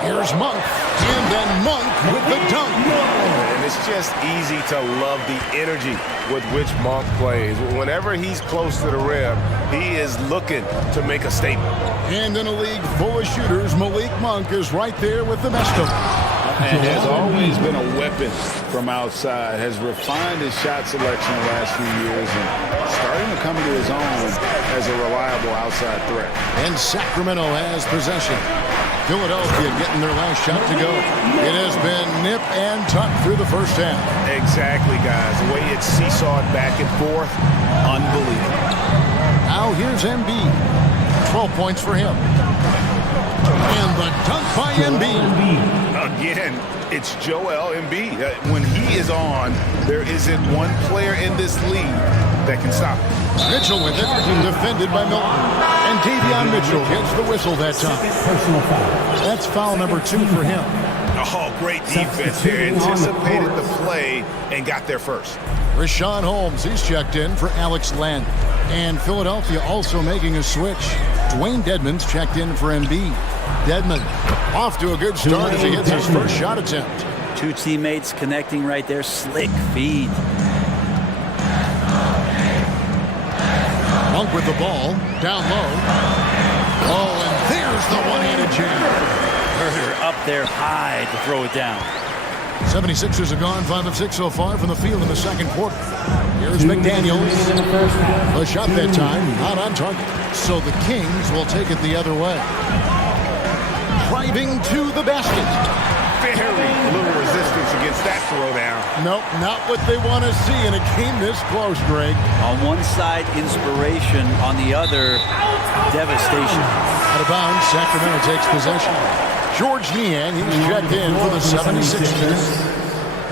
Here's Monk. And then Monk with the dunk. And it's just easy to love the energy with which Monk plays. Whenever he's close to the rim, he is looking to make a statement. And in a league full of shooters, Malik Monk is right there with the best of them. And has always been a weapon from outside. Has refined his shot selection the last few years and starting to come into his own as a reliable outside threat. And Sacramento has possession. Philadelphia getting their last shot to go. It has been nip and tuck through the first half. Exactly, guys. The way it's seesawed back and forth, unbelievable. Now here's Embiid. 12 points for him. And the dunk by Embiid. Again, it's Joel Embiid. When he is on, there isn't one player in this league that can stop him. Mitchell with it, defended by Milton. And Davion Mitchell gets the whistle that time. Personal foul. That's foul number 2 for him. Oh, great defense there. Anticipated the play and got there first. Rashawn Holmes, he's checked in for Alex Len. And Philadelphia also making a switch. Dwayne Dedmon's checked in for Embiid. Dedmon off to a good start as he hits his first shot attempt. Two teammates connecting right there. Slick feed. Monk with the ball. Down low. Oh, and there's the one-handed jam. Herder up there high to throw it down. 76ers have gone 5 of 6 so far from the field in the second quarter. Here's McDaniels. A shot that time, not on target. So the Kings will take it the other way. Driving to the basket. Very little resistance against that throwdown. Nope, not what they want to see in a game this close, Greg. On one side, inspiration. On the other, devastation. Out of bounds, Sacramento takes possession. George Niang, he's checked in for the 76ers.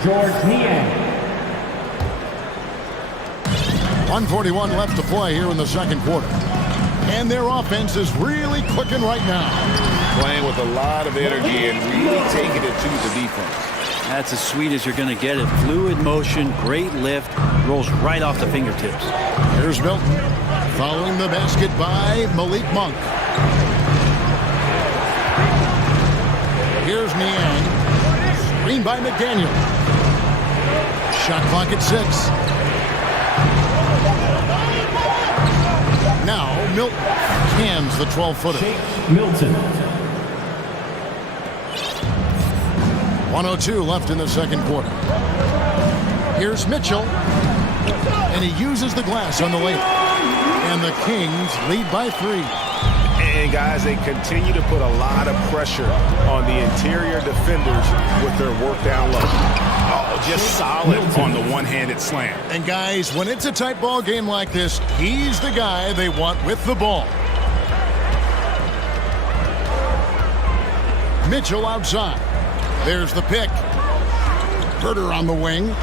George Niang. 1:41 left to play here in the second quarter. And their offense is really clicking right now. Playing with a lot of energy and really taking it to the defense. That's as sweet as you're going to get it. Fluid motion, great lift, rolls right off the fingertips. Here's Milton, following the basket by Malik Monk. Here's Niang, screen by McDaniel. Shot clock at 6. Now Milton cans the 12-footer. Milton. 1:02 left in the second quarter. Here's Mitchell, and he uses the glass on the layup. And the Kings lead by 3. And guys, they continue to put a lot of pressure on the interior defenders with their work down low. Oh, just solid on the one-handed slam. And guys, when it's a tight ball game like this, he's the guy they want with the ball. Mitchell outside. There's the pick. Herder on the wing.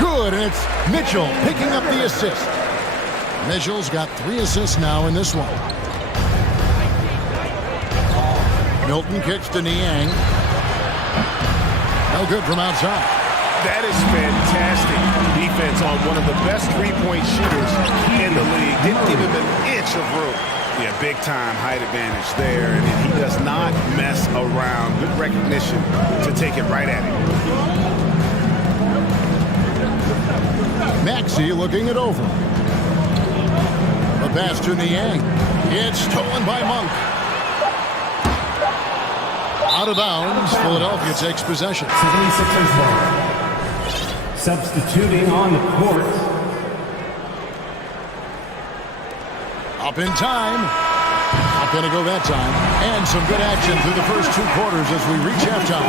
Good, and it's Mitchell picking up the assist. Mitchell's got 3 assists now in this one. Milton kicks to Niang. No good from outside. That is fantastic defense on one of the best three-point shooters in the league. Didn't give him an inch of room. Yeah, big-time height advantage there, and he does not mess around. Good recognition to take it right at him. Maxey looking it over. The pass to Niang. It's stolen by Monk. Out of bounds, Philadelphia takes possession. 76ers ball. Substituting on the court. Up in time. Not going to go that time. And some good action through the first 2 quarters as we reach halftime.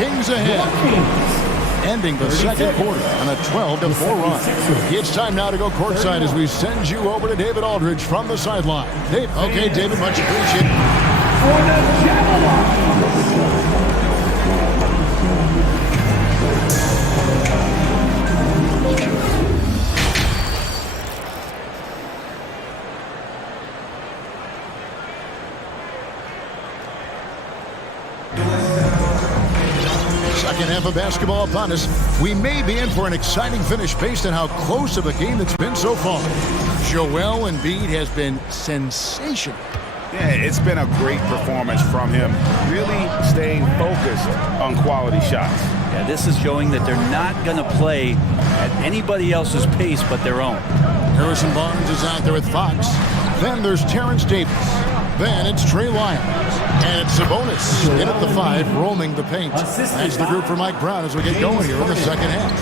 Kings ahead. Ending the second quarter on a 12-4 run. It's time now to go courtside as we send you over to David Aldridge from the sideline. Dave, okay, David, much appreciated. For the Jabberwocky. Second half of basketball upon us. We may be in for an exciting finish based on how close of a game it's been so far. Joel Embiid has been sensational. Yeah, it's been a great performance from him. Really staying focused on quality shots. Yeah, this is showing that they're not going to play at anybody else's pace but their own. Harrison Barnes is out there with Fox. Then there's Terrence Davis. Then it's Trey Lyons. And it's Sabonis in at the 5, roaming the paint. That's the group for Mike Brown as we get going here in the second half.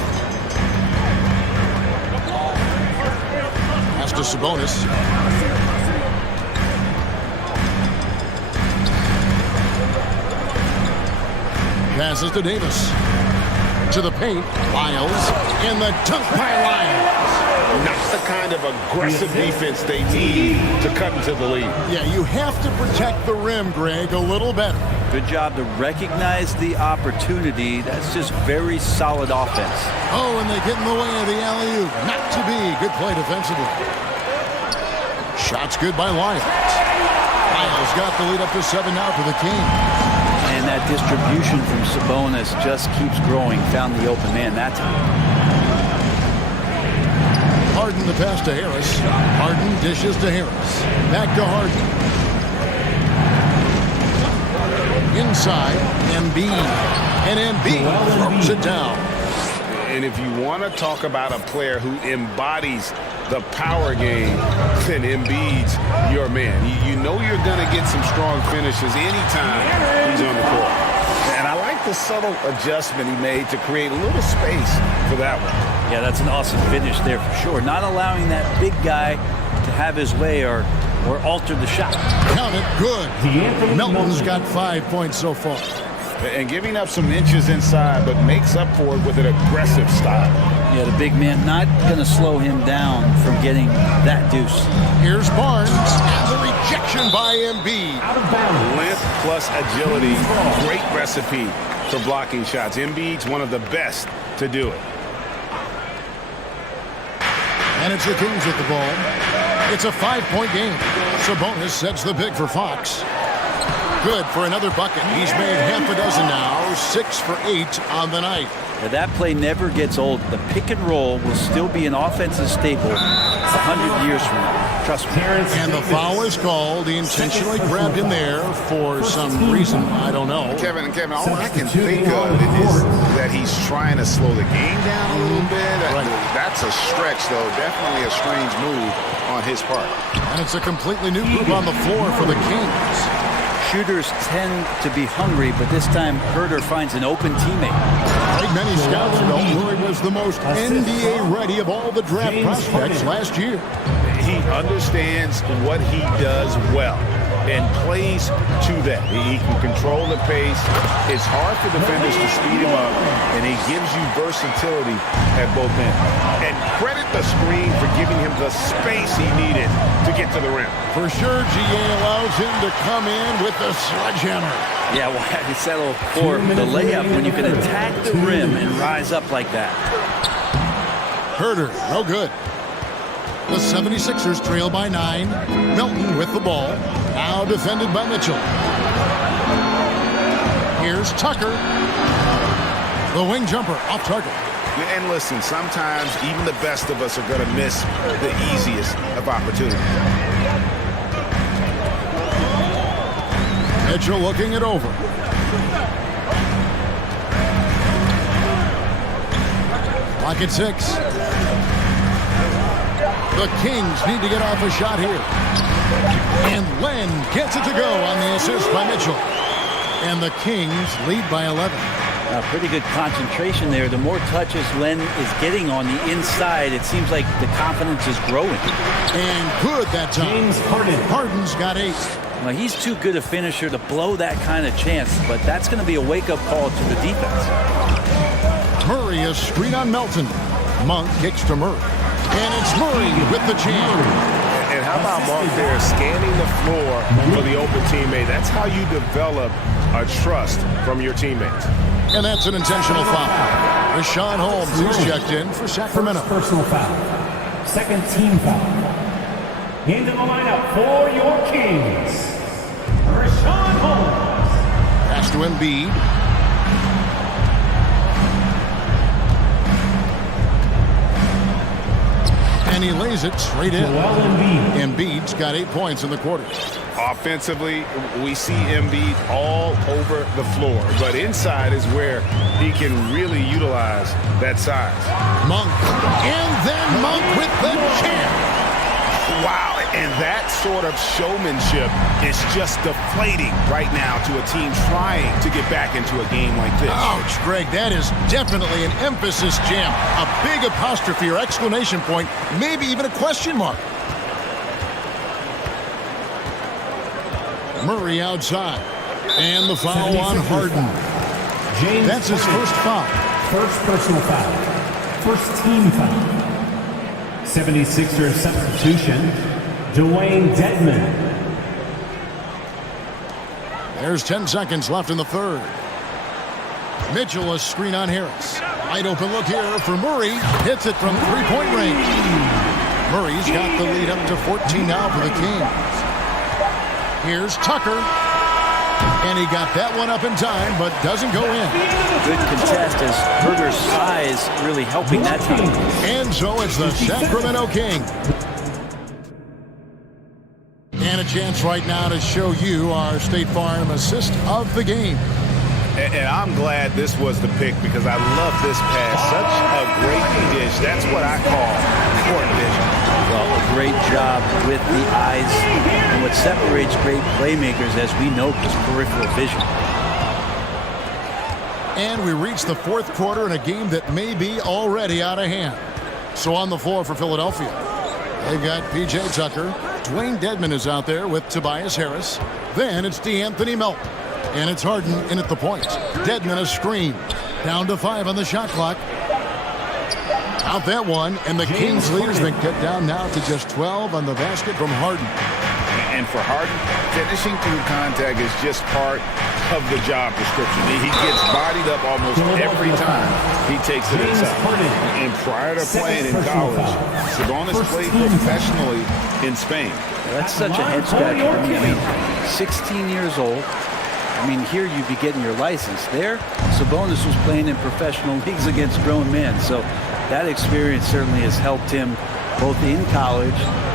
Pass to Sabonis. Passes to Davis. To the paint. Lyles. In the dunk by Lyons. Not the kind of aggressive defense they need to cut into the lead. Yeah, you have to protect the rim, Greg, a little better. Good job to recognize the opportunity. That's just very solid offense. Oh, and they get in the way of the alley-oop. Not to be. Good play defensively. Shots good by Lyons. Lyons got the lead up to 7 now for the Kings. And that distribution from Sabonis just keeps growing. Found the open man that time. Harden the pass to Harris. Harden dishes to Harris. Back to Harden. Inside, Embiid. And Embiid throws it down. And if you want to talk about a player who embodies the power game, then Embiid's your man. You know you're going to get some strong finishes anytime he's on the court. And I like the subtle adjustment he made to create a little space for that one. Yeah, that's an awesome finish there for sure. Not allowing that big guy to have his way or alter the shot. Count it, good. Melton's got 5 points so far. And giving up some inches inside, but makes up for it with an aggressive style. Yeah, the big man not going to slow him down from getting that deuce. Here's Barnes, and the rejection by Embiid. Out of bounds. Length plus agility, great recipe for blocking shots. Embiid's one of the best to do it. And it's the Kings with the ball. It's a 5-point game. Sabonis sets the pick for Fox. Good for another bucket. He's made half a dozen now, 6 for 8 on the night. Now that play never gets old. The pick and roll will still be an offensive staple 100 years from now. Trust me. And the foul is called. He intentionally grabbed him there for some reason. I don't know. Kevin, all I can think of is that he's trying to slow the game down a little bit. That's a stretch, though. Definitely a strange move on his part. And it's a completely new group on the floor for the Kings. Shooters tend to be hungry, but this time Herter finds an open teammate. Like many scouts felt, Murray was the most NBA ready of all the draft prospects last year. He understands what he does well and plays to that. He can control the pace. It's hard for defenders to speed him up, and he gives you versatility at both ends. And credit the screen for giving him the space he needed to get to the rim. For sure, GA allows him to come in with the sledgehammer. Yeah, well, he settled for the layup when you can attack the rim and rise up like that. Herter, no good. The 76ers trail by 9. Melton with the ball. Now defended by Mitchell. Here's Tucker. The wing jumper off target. And listen, sometimes even the best of us are going to miss the easiest of opportunities. Mitchell looking it over. Clock at 6. The Kings need to get off a shot here. And Len gets it to go on the assist by Mitchell. And the Kings lead by 11. Pretty good concentration there. The more touches Len is getting on the inside, it seems like the confidence is growing. And good that time. James Harden. Harden's got 8. Well, he's too good a finisher to blow that kind of chance, but that's going to be a wake-up call to the defense. Murray a screen on Melton. Monk kicks to Murray. And it's Murray with the jam. And how about Monk there scanning the floor for the open teammate? That's how you develop a trust from your teammates. And that's an intentional foul. Rashawn Holmes, he's checked in for Sacramento. Personal foul. Second team foul. Into the lineup for your Kings, Rashawn Holmes. Pass to Embiid. And he lays it straight in. Embiid's got 8 points in the quarter. Offensively, we see Embiid all over the floor, but inside is where he can really utilize that size. Monk, and then Monk with the jam. Wow, and that sort of showmanship is just deflating right now to a team trying to get back into a game like this. Ouch, Greg, that is definitely an emphasis jam. A big apostrophe or exclamation point, maybe even a question mark. Murray outside. And the foul on Harden. That's his first foul. First personal foul. First team foul. 76ers substitution, Dwayne Dedmon. There's 10 seconds left in the third. Mitchell a screen on Harris. Wide open look here for Murray. Hits it from three-point range. Murray's got the lead up to 14 now for the Kings. Here's Tucker. And he got that one up in time, but doesn't go in. Good contest as Berger's size really helping that team. And so it's the Sacramento Kings. And a chance right now to show you our State Farm assist of the game. And I'm glad this was the pick because I love this pass. Such a great dish. That's what I call court vision. Well, a great job with the eyes. And what separates great playmakers, as we know, is peripheral vision. And we reach the fourth quarter in a game that may be already out of hand. So on the floor for Philadelphia, they've got P.J. Tucker. Dwayne Dedmon is out there with Tobias Harris. Then it's DeAnthony Melton. And it's Harden in at the point. Dedmon a screen. Down to 5 on the shot clock. Out that one, and the Kings lead has been cut down now to just 12 on the basket from Harden. And for Harden, finishing through contact is just part of the job description. He gets bodied up almost every time he takes it inside. And prior to playing in college, Sabonis played professionally in Spain. That's such a head scratcher to me. I mean, 16 years old. I mean, here you'd be getting your license. There, Sabonis was playing in professional leagues against grown men. So that experience certainly has helped him both in college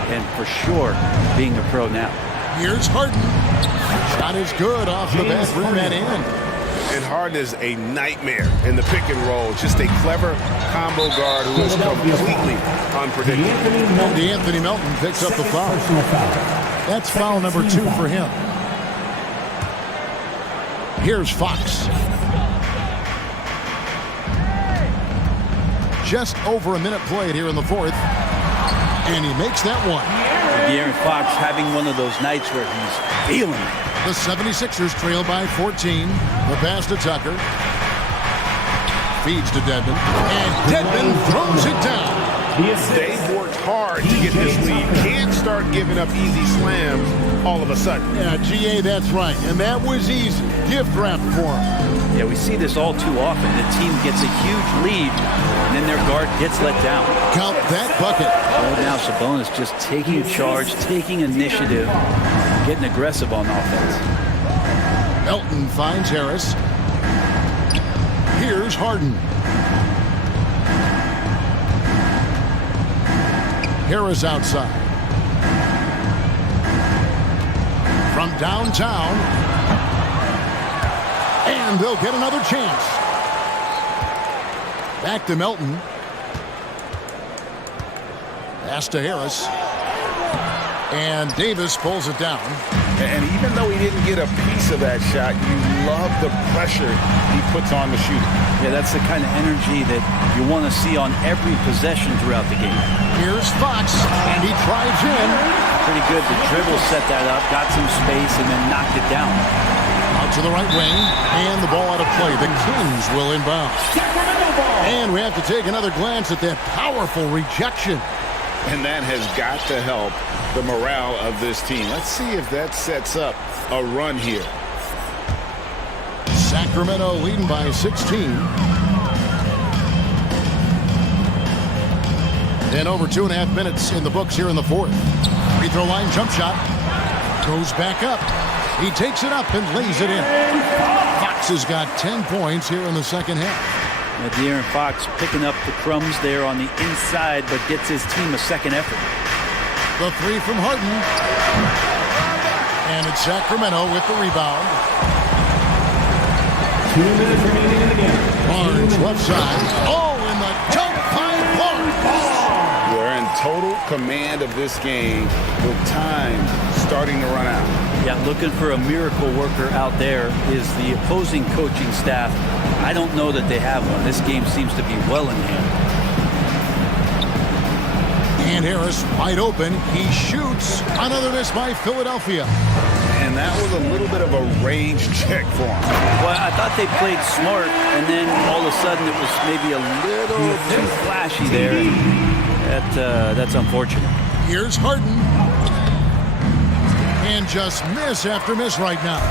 and for sure being a pro now. Here's Harden. Shot is good off the back rim and in. And Harden is a nightmare in the pick and roll. Just a clever combo guard who is completely unpredictable. DeAnthony Melton picks up the foul. That's foul number 2 for him. Here's Fox. Just over a minute played here in the fourth. And he makes that one. De'Aaron Fox having one of those nights where he's feeling it. The 76ers trail by 14. The pass to Tucker. Feeds to Dedmon. And Dedmon throws it down. They've worked hard to get this lead. Can't start giving up easy slams all of a sudden. Yeah, GA, that's right. And that was easy. Gift wrap for him. Yeah, we see this all too often. The team gets a huge lead, and then their guard gets let down. Count that bucket. Well, now Sabonis just taking charge, taking initiative, getting aggressive on offense. Melton finds Harris. Here's Harden. Harris outside. From downtown. And they'll get another chance. Back to Melton. Pass to Harris. And Davis pulls it down. And even though he didn't get a piece of that shot, you love the pressure he puts on the shooter. Yeah, that's the kind of energy that you want to see on every possession throughout the game. Here's Fox, and he drives in. Pretty good. The dribble set that up, got some space, and then knocked it down. Out to the right wing, and the ball out of play. The Kings will inbound. And we have to take another glance at that powerful rejection. And that has got to help the morale of this team. Let's see if that sets up a run here. Sacramento leading by 16. And over 2.5 minutes in the books here in the fourth. Free throw line jump shot. Goes back up. He takes it up and lays it in. Fox has got 10 points here in the second half. De'Aaron Fox picking up the crumbs there on the inside, but gets his team a second effort. The three from Harden. And it's Sacramento with the rebound. 2 minutes remaining in the game. Barnes left side. Oh, in the top 5 Barnes. They're in total command of this game with time starting to run out. Yeah, looking for a miracle worker out there is the opposing coaching staff. I don't know that they have one. This game seems to be well in hand. And Harris wide open. He shoots. Another miss by Philadelphia. And that was a little bit of a range check for him. Well, I thought they played smart, and then all of a sudden it was maybe a little too flashy there. That's unfortunate. Here's Harden. And just miss after miss right now.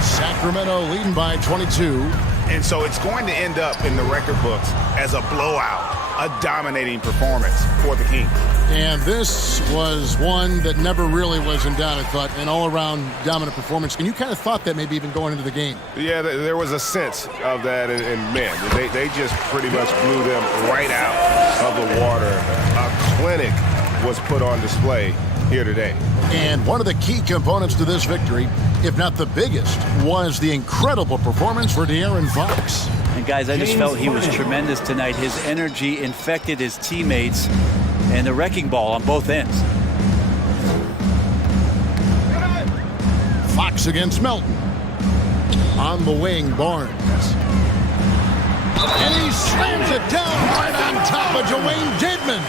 Sacramento leading by 22. And so it's going to end up in the record books as a blowout. a dominating performance for the Kings. And this was one that never really was in doubt, I thought, an all-around dominant performance. And you kind of thought that maybe even going into the game. Yeah, there was a sense of that, and man, they just pretty much blew them right out of the water. A clinic was put on display here today. And one of the key components to this victory, if not the biggest, was the incredible performance for De'Aaron Fox. And guys, I just felt he was tremendous tonight. His energy infected his teammates, and the wrecking ball on both ends. Fox against Melton. On the wing, Barnes. And he slams it down right on top of Dwayne Dedmon.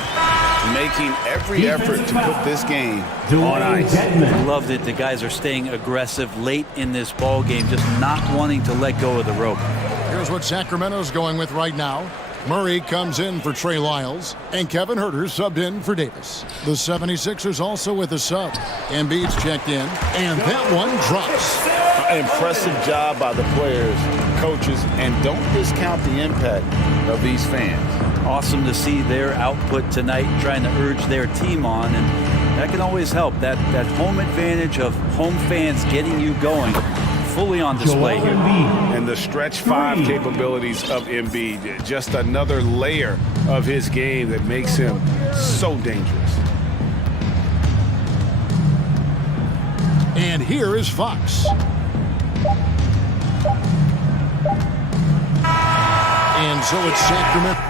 Making every effort to put this game on ice. Loved it. The guys are staying aggressive late in this ball game, just not wanting to let go of the rope. Here's what Sacramento's going with right now. Murray comes in for Trey Lyles, and Kevin Huerter subbed in for Davis. The 76ers also with a sub. Embiid's checked in, and that one drops. Impressive job by the players, coaches, and don't discount the impact of these fans. Awesome to see their output tonight, trying to urge their team on, and that can always help. That home advantage of home fans getting you going, fully on display here. And the stretch five capabilities of Embiid, just another layer of his game that makes him so dangerous. And here is Fox. And so it's Sacramento.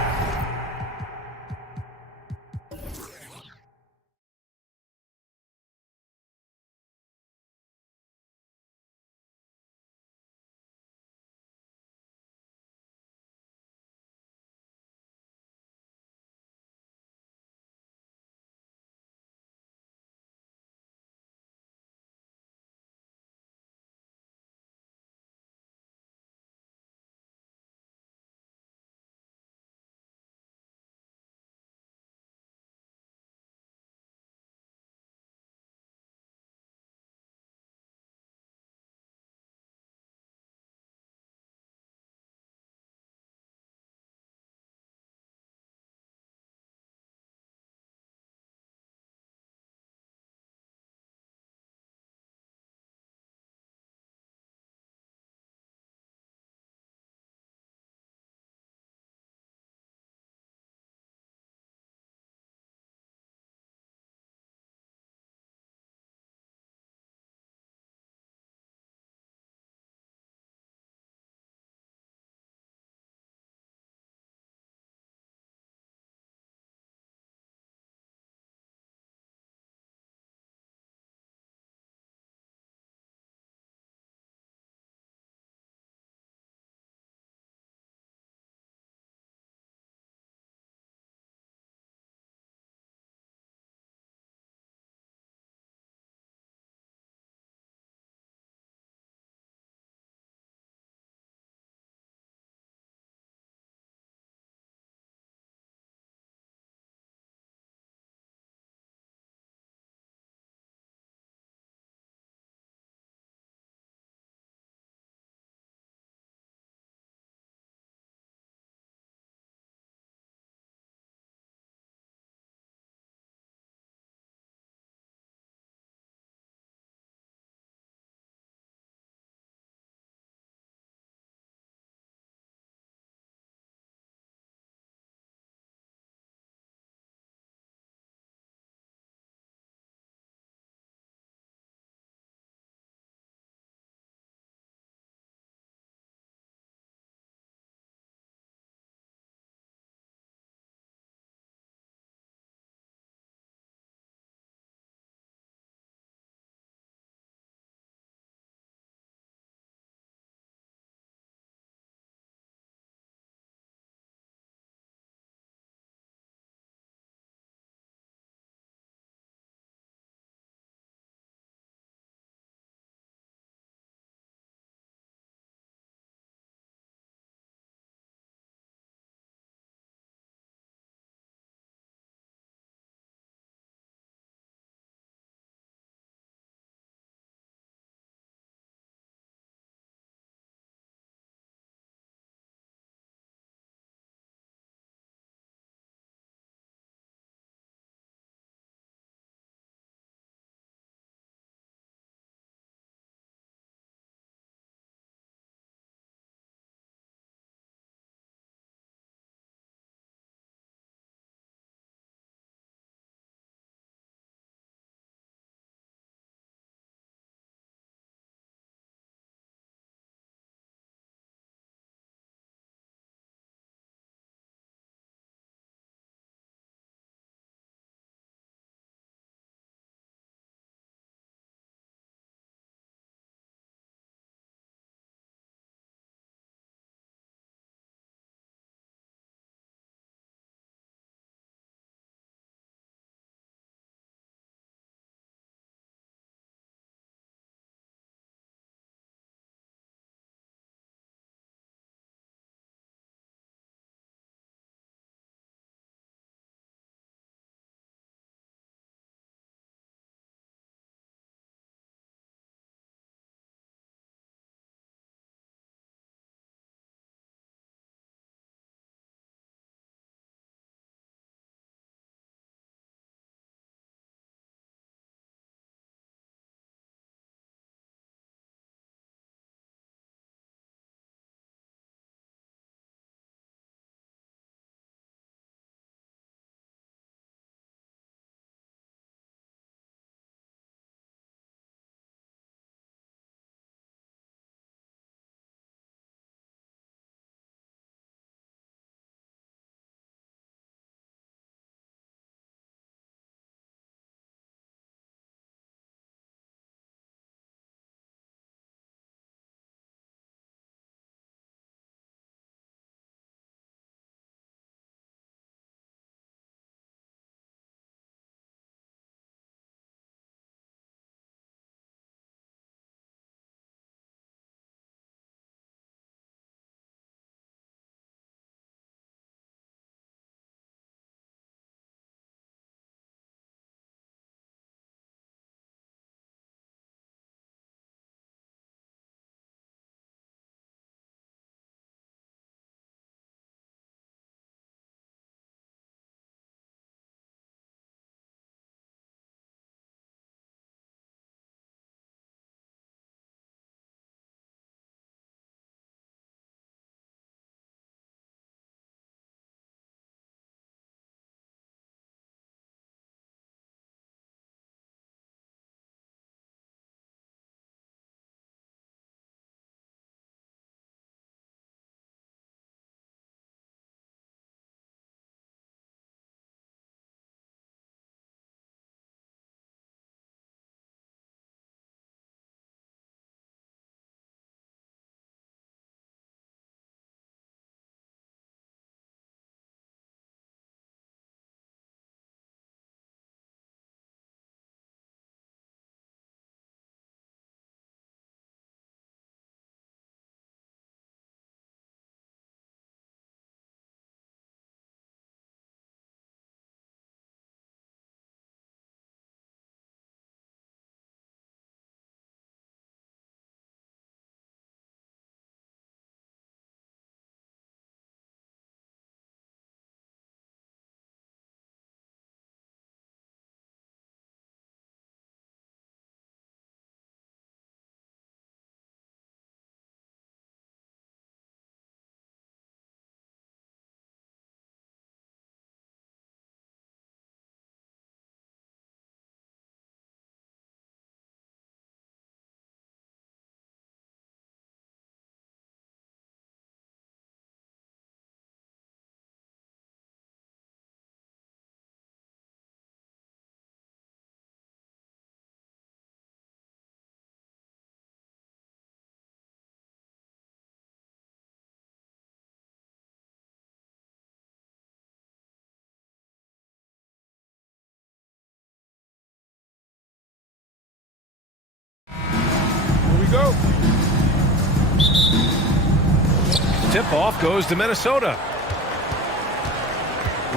Tip-off goes to Minnesota.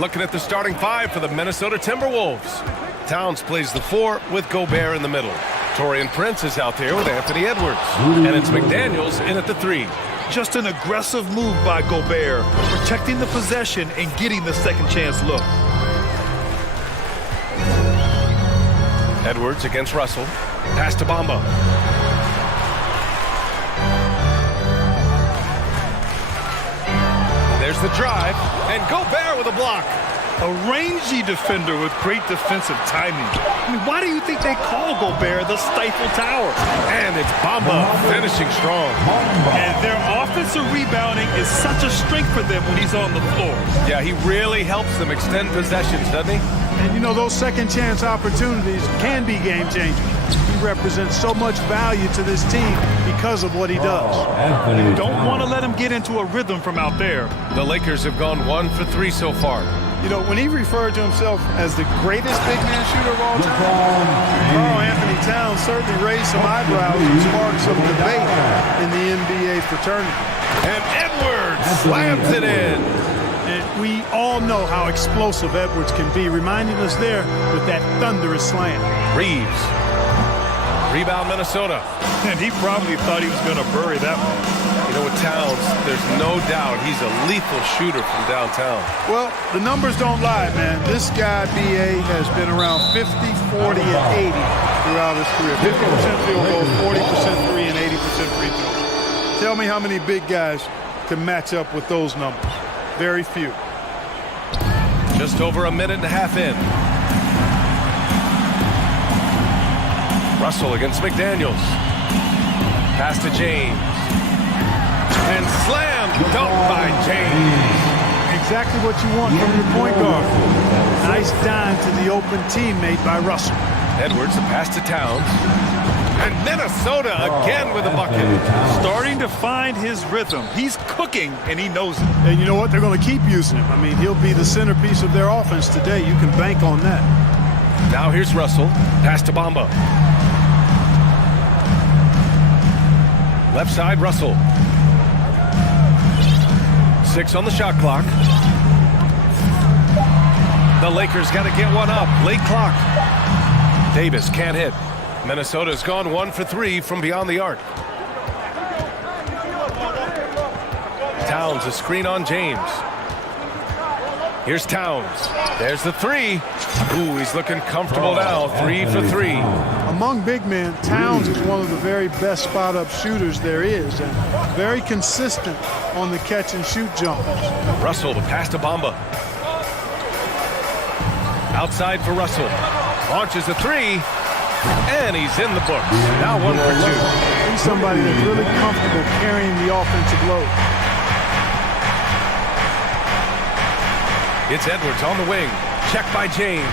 Looking at the starting five for the Minnesota Timberwolves. Towns plays the 4 with Gobert in the middle. Taurean Prince is out there with Anthony Edwards. And it's McDaniels in at the 3. Just an aggressive move by Gobert, protecting the possession and getting the second chance look. Edwards against Russell. Pass to Bamba. There's the drive, and Gobert with a block. A rangy defender with great defensive timing. I mean, why do you think they call Gobert the Stifle Tower? And it's Bamba finishing strong. And their offensive rebounding is such a strength for them when he's on the floor. Yeah, he really helps them extend possessions, doesn't he? And you know, those second chance opportunities can be game changers. He represents so much value to this team because of what he does. You don't want to let him get into a rhythm from out there. The Lakers have gone 1 for 3 so far. You know, when he referred to himself as the greatest big man shooter of all time, Karl Anthony Towns certainly raised some eyebrows and sparked some debate in the NBA fraternity. And Edwards slams it in. And we all know how explosive Edwards can be, reminding us there with that thunderous slam. Reeves. Rebound Minnesota. And he probably thought he was going to bury that one. You know, with Towns, there's no doubt he's a lethal shooter from downtown. Well, the numbers don't lie, man. This guy, B.A., has been around 50, 40, and 80 throughout his career. 50% field goals, 40% three, and 80% free throws. Tell me how many big guys can match up with those numbers. Very few. Just over a minute and a half in. Russell against McDaniels. Pass to James. And slam dunk by James. Exactly what you want from your point guard. Nice dime to the open teammate by Russell. Edwards, the pass to Towns. And Minnesota again with a bucket. Starting to find his rhythm. He's cooking, and he knows it. And you know what? They're going to keep using him. I mean, he'll be the centerpiece of their offense today. You can bank on that. Now here's Russell. Pass to Bamba. Left side, Russell. 6 on the shot clock. The Lakers got to get one up. Late clock. Davis can't hit. Minnesota's gone 1 for 3 from beyond the arc. Towns, a screen on James. Here's Towns. There's the 3. Ooh, he's looking comfortable now. 3 for 3. Among big men, Towns is one of the very best spot-up shooters there is, and very consistent on the catch-and-shoot jumpers. Russell, the pass to Bamba. Outside for Russell. Launches a 3. And he's in the books. Now 1 for 2. He's somebody that's really comfortable carrying the offensive load. It's Edwards on the wing. Check by James.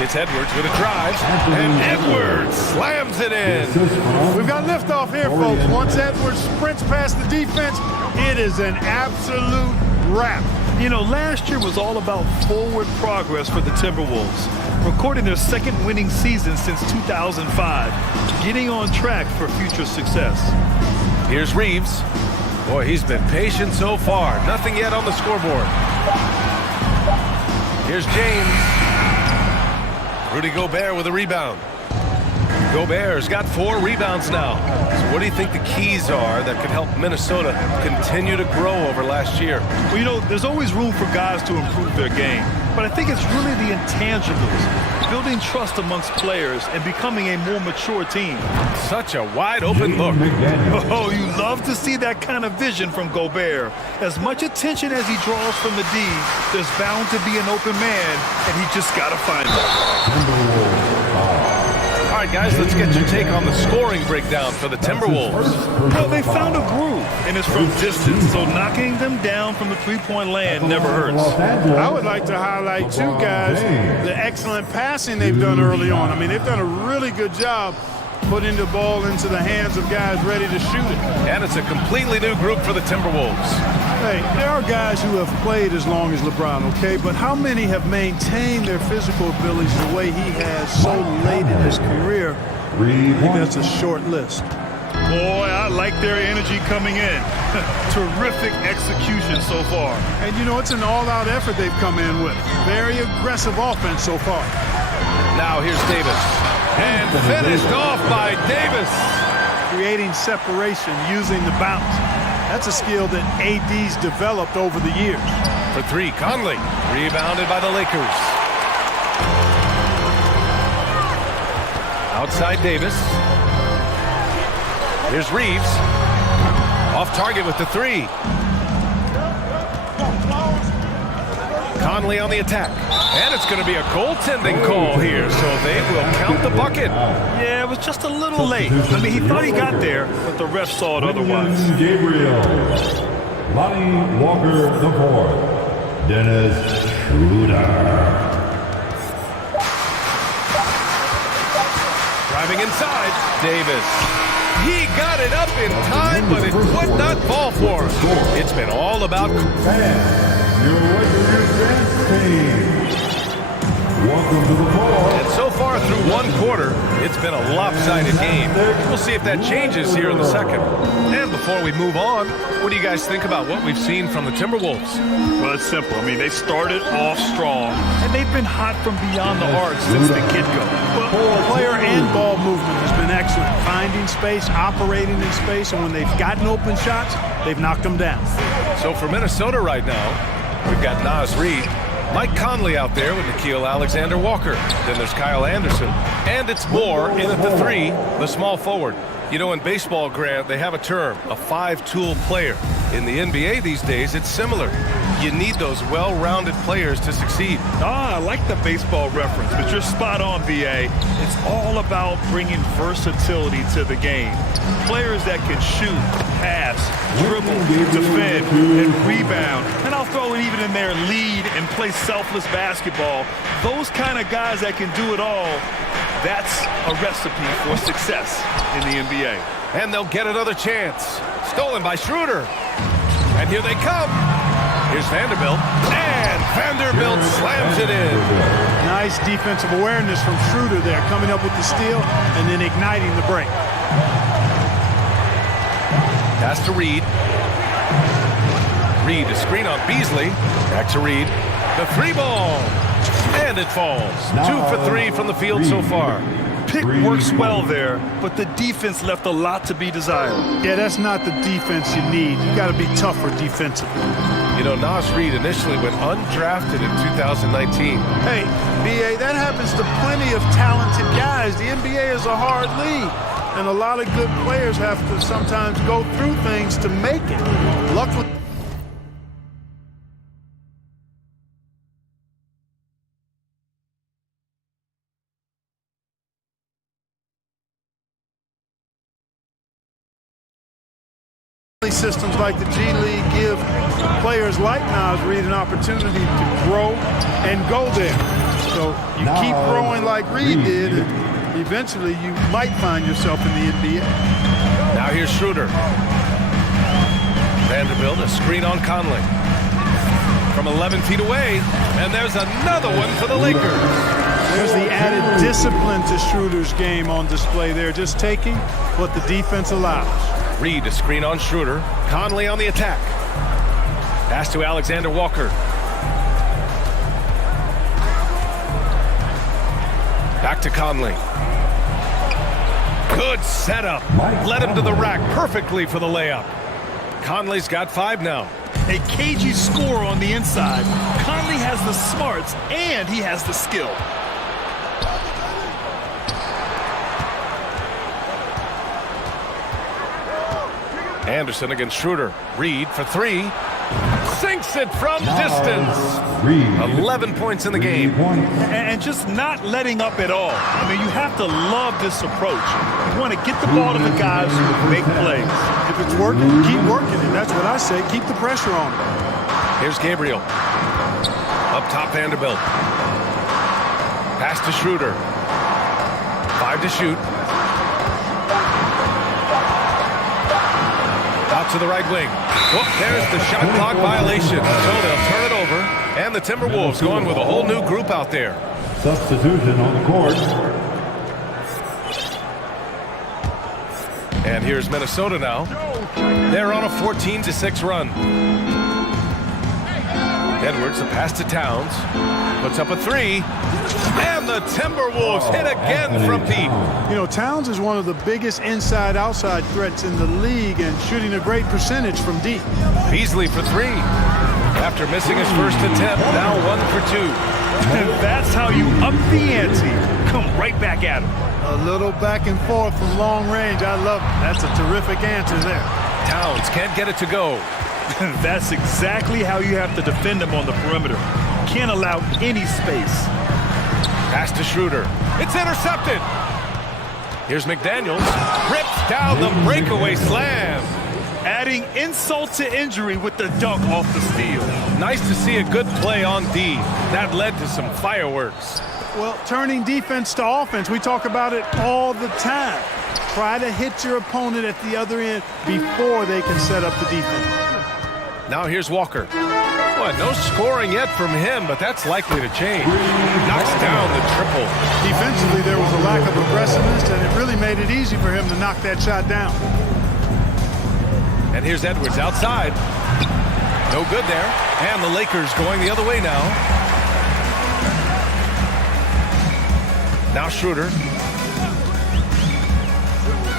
It's Edwards with a drive. And Edwards slams it in. We've got liftoff here, folks. Once Edwards sprints past the defense, it is an absolute wrap. You know, last year was all about forward progress for the Timberwolves, recording their second winning season since 2005, getting on track for future success. Here's Reeves. Boy, he's been patient so far. Nothing yet on the scoreboard. Here's James. Rudy Gobert with a rebound. Gobert's got 4 rebounds now. So what do you think the keys are that could help Minnesota continue to grow over last year? Well, you know, there's always room for guys to improve their game. But I think it's really the intangibles, building trust amongst players and becoming a more mature team. Such a wide open look. Oh, you love to see that kind of vision from Gobert. As much attention as he draws from the D, there's bound to be an open man, and he just got to find him. All right, guys, let's get your take on the scoring breakdown for the Timberwolves. Well, they found a groove, and it's from distance, so knocking them down from the three-point land never hurts. I would like to highlight 2 guys, the excellent passing they've done early on. I mean, they've done a really good job putting the ball into the hands of guys ready to shoot it. And it's a completely new group for the Timberwolves. Hey, there are guys who have played as long as LeBron, okay? But how many have maintained their physical abilities the way he has so late in his career? I think that's a short list. Boy, I like their energy coming in. Terrific execution so far. And, you know, it's an all-out effort they've come in with. Very aggressive offense so far. Now here's Davis. And finished off by Davis. Creating separation using the bounce. That's a skill that AD's developed over the years. For three, Conley. Rebounded by the Lakers. Outside Davis. Here's Reeves. Off target with the three. Conley on the attack. And it's going to be a goaltending call here, so they will count the bucket. Yeah, it was just a little late. I mean, he thought he got there, but the ref saw it otherwise. Gabriel. Lonnie Walker IV. Dennis Schroeder. Driving inside, Davis. He got it up in time, but it would not fall for him. It's been all about... Your Warriors dance team. Welcome to the floor. And so far through one quarter, it's been a lopsided game. We'll see if that changes here in the second. And before we move on, what do you guys think about what we've seen from the Timberwolves? Well, it's simple. I mean, they started off strong, and they've been hot from beyond the arc since the get-go. Well, player and ball movement has been excellent. Finding space, operating in space, and when they've gotten open shots, they've knocked them down. So for Minnesota right now, we've got Naz Reid, Mike Conley out there with Nickeil Alexander-Walker. Then there's Kyle Anderson. And it's Moore in at the three, the small forward. You know, in baseball, Grant, they have a term, a five-tool player. In the NBA these days, it's similar. You need those well-rounded players to succeed. I like the baseball reference, but you're spot on, BA. It's all about bringing versatility to the game. Players that can shoot, pass, dribble, defend, and rebound. And I'll throw it even in there, lead and play selfless basketball. Those kind of guys that can do it all, that's a recipe for success in the NBA. And they'll get another chance. Stolen by Schroeder. And here they come. Here's Vanderbilt. And Vanderbilt slams it in. Nice defensive awareness from Schroeder there, coming up with the steal and then igniting the break. Pass to Reed. Reed, a screen on Beasley. Back to Reed. The three ball. And it falls. 2 for 3 from the field so far. Pick works well there, but the defense left a lot to be desired. Yeah, that's not the defense you need. You got to be tougher defensively. You know, Naz Reid initially went undrafted in 2019. Hey, BA, that happens to plenty of talented guys. The NBA is a hard league, and a lot of good players have to sometimes go through things to make it. Luck with... Systems like the G League give players like Naz Reid an opportunity to grow and go there. So you keep growing like Reid did, and eventually you might find yourself in the NBA. Now here's Schroeder. Vanderbilt, a screen on Conley. From 11 feet away, and there's another one for the Lakers. There's the added discipline to Schroeder's game on display there, just taking what the defense allows. Reed, a screen on Schroeder. Conley on the attack. Pass to Alexander-Walker. Back to Conley. Good setup. Led him to the rack perfectly for the layup. Conley's got 5 now. A cagey score on the inside. Conley has the smarts and he has the skill. Anderson against Schroeder. Reed for 3. Sinks it from distance. 11 points in the game. And just not letting up at all. I mean, you have to love this approach. You want to get the ball to the guys who make plays. If it's working, keep working. And that's what I say. Keep the pressure on them. Here's Gabriel. Up top, Vanderbilt. Pass to Schroeder. 5 to shoot. Out to the right wing. Oh, there's the shot clock violation. So they'll turn it over. And the Timberwolves going with a whole new group out there. Substitution on the court. And And here's Minnesota now. They're on a 14-6 run. Edwards, a pass to Towns. Puts up a three. And the Timberwolves hit again from deep. You know, Towns is one of the biggest inside-outside threats in the league and shooting a great percentage from deep. Beasley for three. After missing his first attempt, now 1 for 2. And that's how you up the ante. Come right back at him. A little back and forth from long range. I love it. That's a terrific answer there. Towns can't get it to go. That's exactly how you have to defend him on the perimeter. Can't allow any space. Pass to Schroeder. It's intercepted. Here's McDaniels. Rips down the breakaway slam. Adding insult to injury with the dunk off the steal. Nice to see a good play on D. That led to some fireworks. Well, turning defense to offense, we talk about it all the time. Try to hit your opponent at the other end before they can set up the defense. Now here's Walker. Boy, no scoring yet from him, but that's likely to change. Knocks down the triple. Defensively, there was a lack of aggressiveness, and it really made it easy for him to knock that shot down. And here's Edwards outside. No good there. And the Lakers going the other way now. Now Schroeder.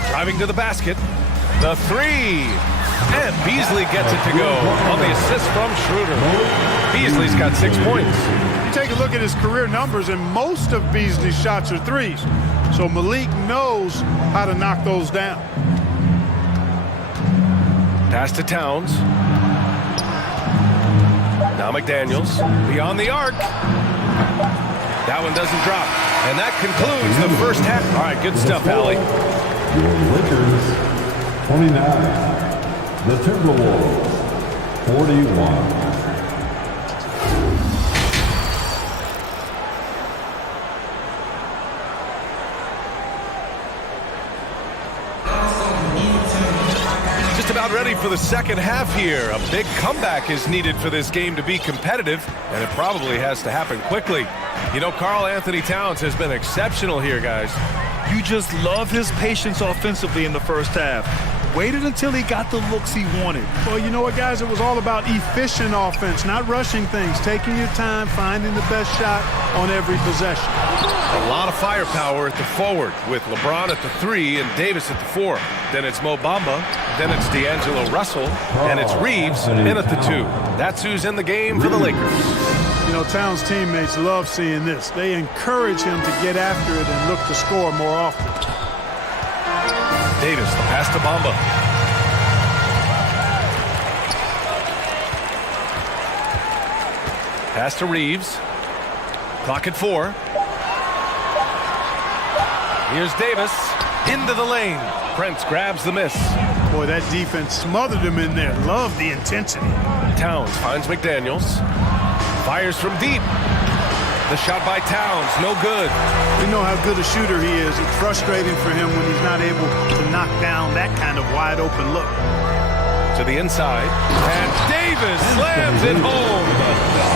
Driving to the basket. The three. And Beasley gets it to go on the assist from Schroeder. Beasley's got 6 points. You take a look at his career numbers, and most of Beasley's shots are threes. So Malik knows how to knock those down. Pass to Towns. Now McDaniels beyond the arc. That one doesn't drop. And that concludes the first half. All right, good stuff, Allie. Lakers 29. The Timberwolves 41. About ready for the second half here. A big comeback is needed for this game to be competitive, and it probably has to happen quickly. You know, Karl Anthony Towns has been exceptional here, guys. You just love his patience offensively in the first half. Waited until he got the looks he wanted. Well, you know what, guys? It was all about efficient offense, not rushing things, taking your time, finding the best shot on every possession. A lot of firepower at the forward with LeBron at the 3 and Davis at the 4. Then it's Mo Bamba, then it's D'Angelo Russell, and it's Reeves in at the 2. That's who's in the game for the Lakers. You know, Towns' teammates love seeing this. They encourage him to get after it and look to score more often. Davis, the pass to Bamba. Pass to Reeves. Clock at 4. Here's Davis into the lane. Prince grabs the miss. Boy, that defense smothered him in there. Love the intensity. Towns finds McDaniels. Fires from deep. The shot by Towns, no good. You know how good a shooter he is. It's frustrating for him when he's not able to knock down that kind of wide open look. To the inside, and Davis slams it home.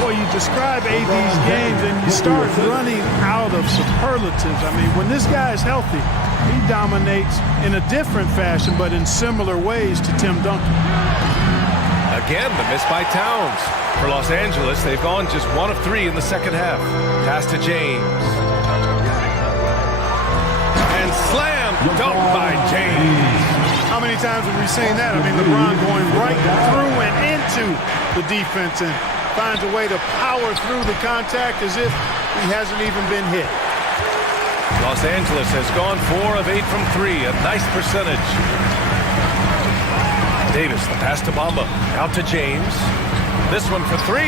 Boy, you describe AD's games and you start running out of superlatives. I mean, when this guy is healthy, he dominates in a different fashion, but in similar ways to Tim Duncan. Again, the miss by Towns. For Los Angeles, they've gone just 1 of 3 in the second half. Pass to James. And slam dunk by James. How many times have we seen that? I mean, LeBron going right through and into the defense and finds a way to power through the contact as if he hasn't even been hit. Los Angeles has gone 4 of 8 from 3, a nice percentage. Davis, the pass to Bamba, out to James. This one for 3.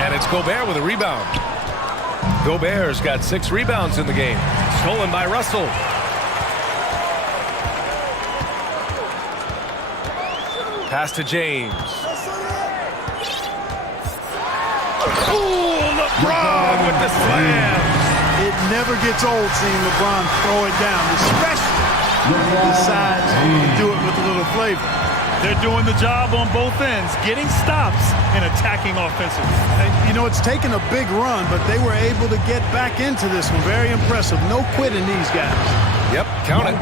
And it's Gobert with a rebound. Gobert's got 6 rebounds in the game. Stolen by Russell. Pass to James. Ooh, LeBron with the slam. It never gets old seeing LeBron throw it down, especially when he decides to do it with a little flavor. They're doing the job on both ends, getting stops and attacking offensively. And, you know, it's taken a big run, but they were able to get back into this one. Very impressive. No quitting these guys. Yep, count it.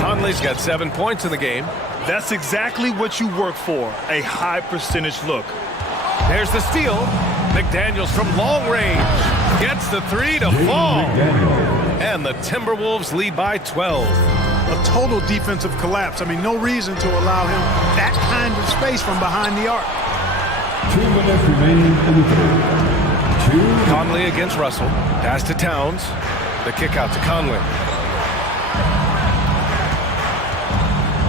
Conley's got 7 points in the game. That's exactly what you work for, a high percentage look. There's the steal. McDaniels from long range gets the three to fall. And the Timberwolves lead by 12. A total defensive collapse. I mean, no reason to allow him that kind of space from behind the arc. 2 minutes remaining in the third. Conley against Russell. Pass to Towns. The kick out to Conley.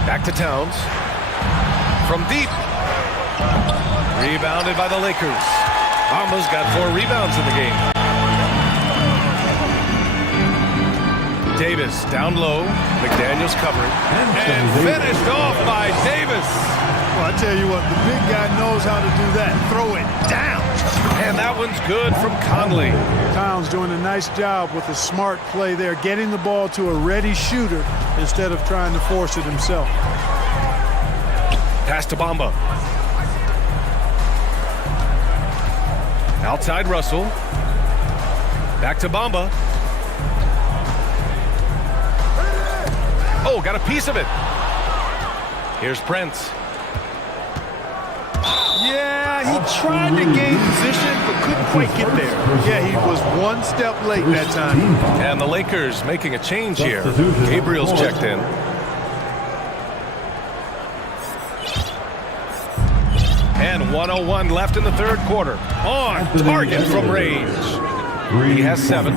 Back to Towns. From deep. Rebounded by the Lakers. Bamba's got 4 rebounds in the game. Davis down low. McDaniels covering. And finished off by Davis. Well, I tell you what, the big guy knows how to do that. Throw it down. And that one's good from Conley. Towns doing a nice job with a smart play there, getting the ball to a ready shooter instead of trying to force it himself. Pass to Bamba. Outside Russell. Back to Bamba. Oh, got a piece of it. Here's Prince. Yeah, he tried to gain position, but couldn't quite get there. Yeah, he was one step late that time. And the Lakers making a change here. Gabriel's checked in. And 1:01 left in the third quarter. On target from range. He has 7.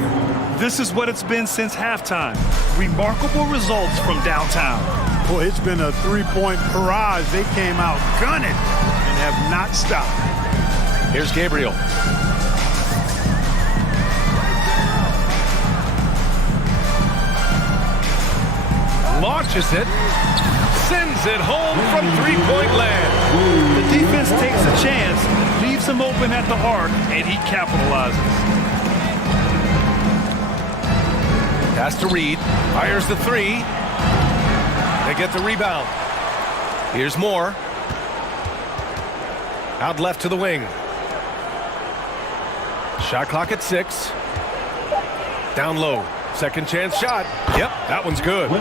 This is what it's been since halftime. Remarkable results from downtown. Boy, it's been a three-point barrage. They came out gunning and have not stopped. Here's Gabriel. Launches it. Sends it home from three-point land. The defense takes a chance, leaves him open at the arc, and he capitalizes. Pass to Reed. Fires the 3. They get the rebound. Here's Moore. Out left to the wing. Shot clock at 6. Down low. Second chance shot. Yep, that one's good.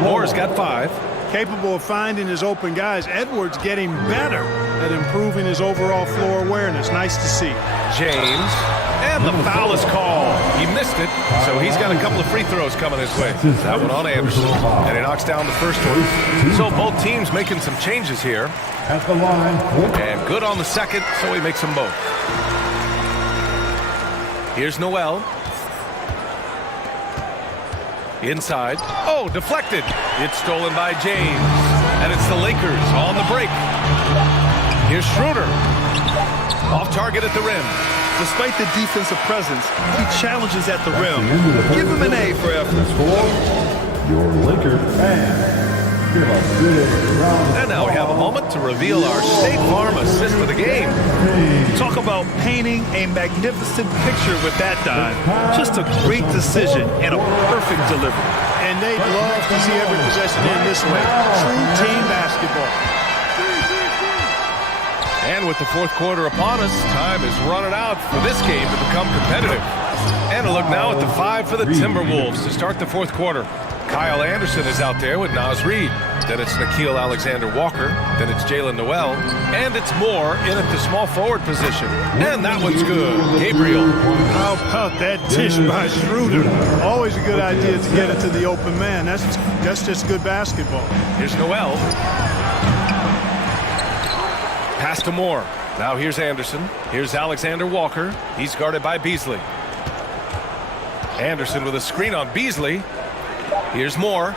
Moore's got 5. Capable of finding his open guys. Edwards getting better at improving his overall floor awareness. Nice to see. James. And the foul is called. He missed it, so he's got a couple of free throws coming his way. That one on Anderson. And he knocks down the first one. So both teams making some changes here. At the line. And good on the second, so he makes them both. Here's Noel. Inside. Oh, deflected. It's stolen by James. And it's the Lakers on the break. Here's Schroeder. Off target at the rim. Despite the defensive presence, he challenges at the rim. Give him an A for effort. Your Lakers fans. And now we have a moment to reveal our State Farm assist of the game. Talk about painting a magnificent picture with that dive. Just a great decision and a perfect delivery. And they'd love to see every possession in this way. True team basketball. And with the fourth quarter upon us, time is running out for this game to become competitive. And a look now at the 5 for the Timberwolves to start the fourth quarter. Kyle Anderson is out there with Naz Reid. Then it's Nickeil Alexander-Walker. Then it's Jalen Noel. And it's Moore in at the small forward position. And that one's good. Gabriel. How about that dish by Schroeder? Always a good idea to get it to the open man. That's just good basketball. Here's Noel. Pass to Moore. Now here's Anderson. Here's Alexander-Walker. He's guarded by Beasley. Anderson with a screen on Beasley. Here's Moore.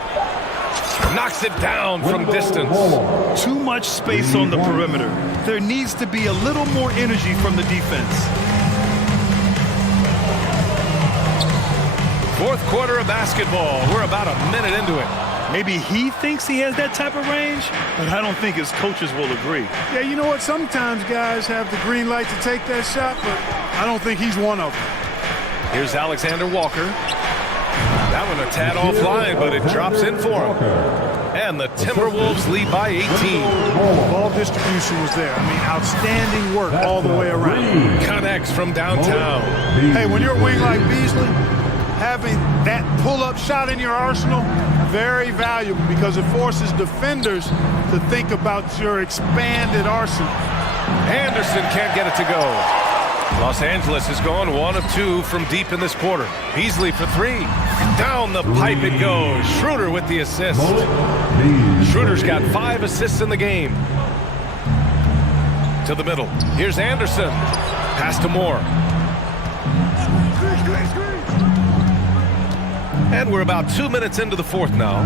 Knocks it down from distance. Too much space on the perimeter. There needs to be a little more energy from the defense. Fourth quarter of basketball. We're about a minute into it. Maybe he thinks he has that type of range, but I don't think his coaches will agree. Yeah, you know what? Sometimes guys have the green light to take that shot, but I don't think he's one of them. Here's Alexander-Walker. That one a tad offline, but it drops in for him. And the Timberwolves lead by 18. Ball distribution was there. I mean, outstanding work all the way around. Connects from downtown. Hey, when you're a wing like Beasley, having That pull-up shot in your arsenal, very valuable because it forces defenders to think about your expanded arsenal. Anderson can't get it to go. Los Angeles has gone 1 of 2 from deep in this quarter. Beasley for 3. Down the pipe it goes. Schroeder with the assist. Schroeder's got 5 assists in the game. To the middle. Here's Anderson. Pass to Moore. And we're about 2 minutes into the fourth now.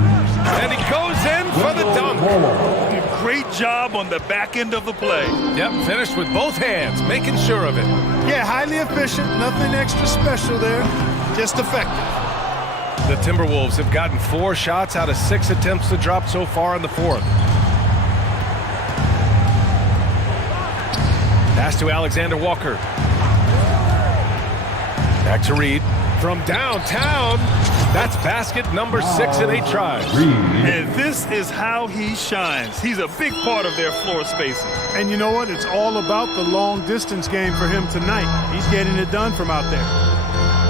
And he goes in for the dunk. Great job on the back end of the play. Yep, finished with both hands, making sure of it. Yeah, highly efficient. Nothing extra special there. Just effective. The Timberwolves have gotten 4 shots out of 6 attempts to drop so far in the fourth. Pass to Alexander Walker. Back to Reed. From downtown, that's basket number 6 in 8 tries. And this is how he shines. He's a big part of their floor spacing. And you know what? It's all about the long distance game for him tonight. He's getting it done from out there.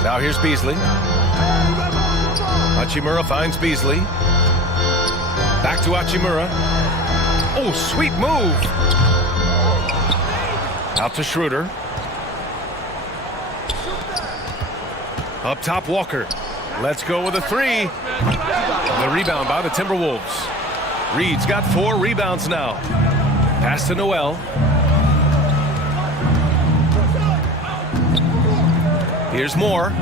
Now here's Beasley. Hachimura finds Beasley. Back to Hachimura. Oh, sweet move. Out to Schroeder. Up top, Walker. Let's go with a 3. The rebound by the Timberwolves. Reed's got 4 rebounds now. Pass to Noel. Here's Moore.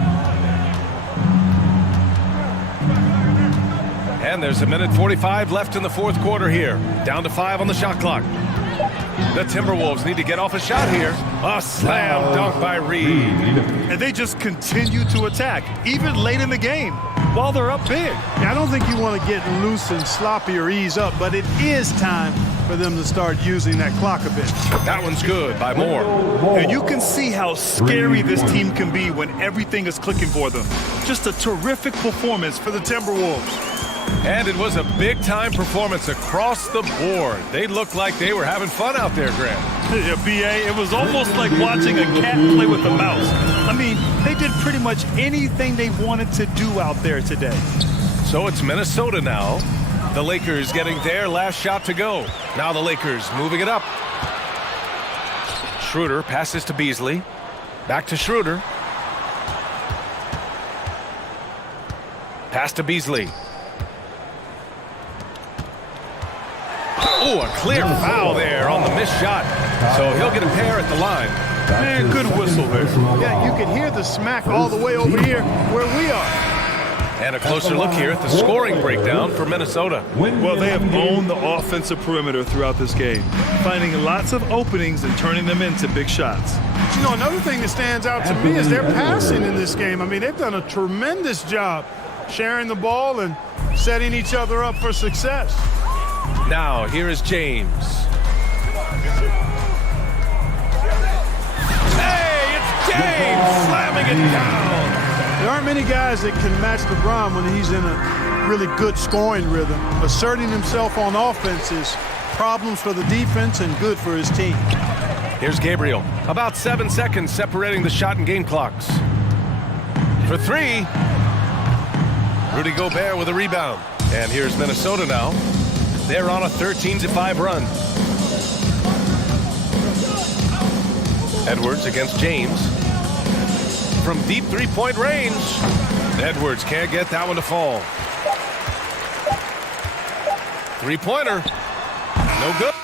And there's 1:45 left in the fourth quarter here. Down to 5 on the shot clock. The Timberwolves need to get off a shot here. A slam dunk by Reed. And they just continue to attack, even late in the game, while they're up big. I don't think you want to get loose and sloppy or ease up, but it is time for them to start using that clock a bit. That one's good by Moore. And you can see how scary this team can be when everything is clicking for them. Just a terrific performance for the Timberwolves. And it was a big-time performance across the board. They looked like they were having fun out there, Grant. Yeah, B.A., it was almost like watching a cat play with a mouse. I mean, they did pretty much anything they wanted to do out there today. So it's Minnesota now. The Lakers getting their last shot to go. Now the Lakers moving it up. Schroeder passes to Beasley. Back to Schroeder. Pass to Beasley. Oh, a clear foul there on the missed shot. So he'll get a pair at the line. Man, good whistle there. Yeah, you can hear the smack all the way over here where we are. And a closer look here at the scoring breakdown for Minnesota. Well, they have owned the offensive perimeter throughout this game, finding lots of openings and turning them into big shots. You know, another thing that stands out to me is their passing in this game. I mean, they've done a tremendous job sharing the ball and setting each other up for success. Now, here is James. Hey, it's James slamming it down. There aren't many guys that can match LeBron when he's in a really good scoring rhythm. Asserting himself on offense is problems for the defense and good for his team. Here's Gabriel. About 7 seconds separating the shot and game clocks. For 3. Rudy Gobert with a rebound. And here's Minnesota now. They're on a 13-5 run. Edwards against James. From deep three-point range. Edwards can't get that one to fall. Three-pointer. No good.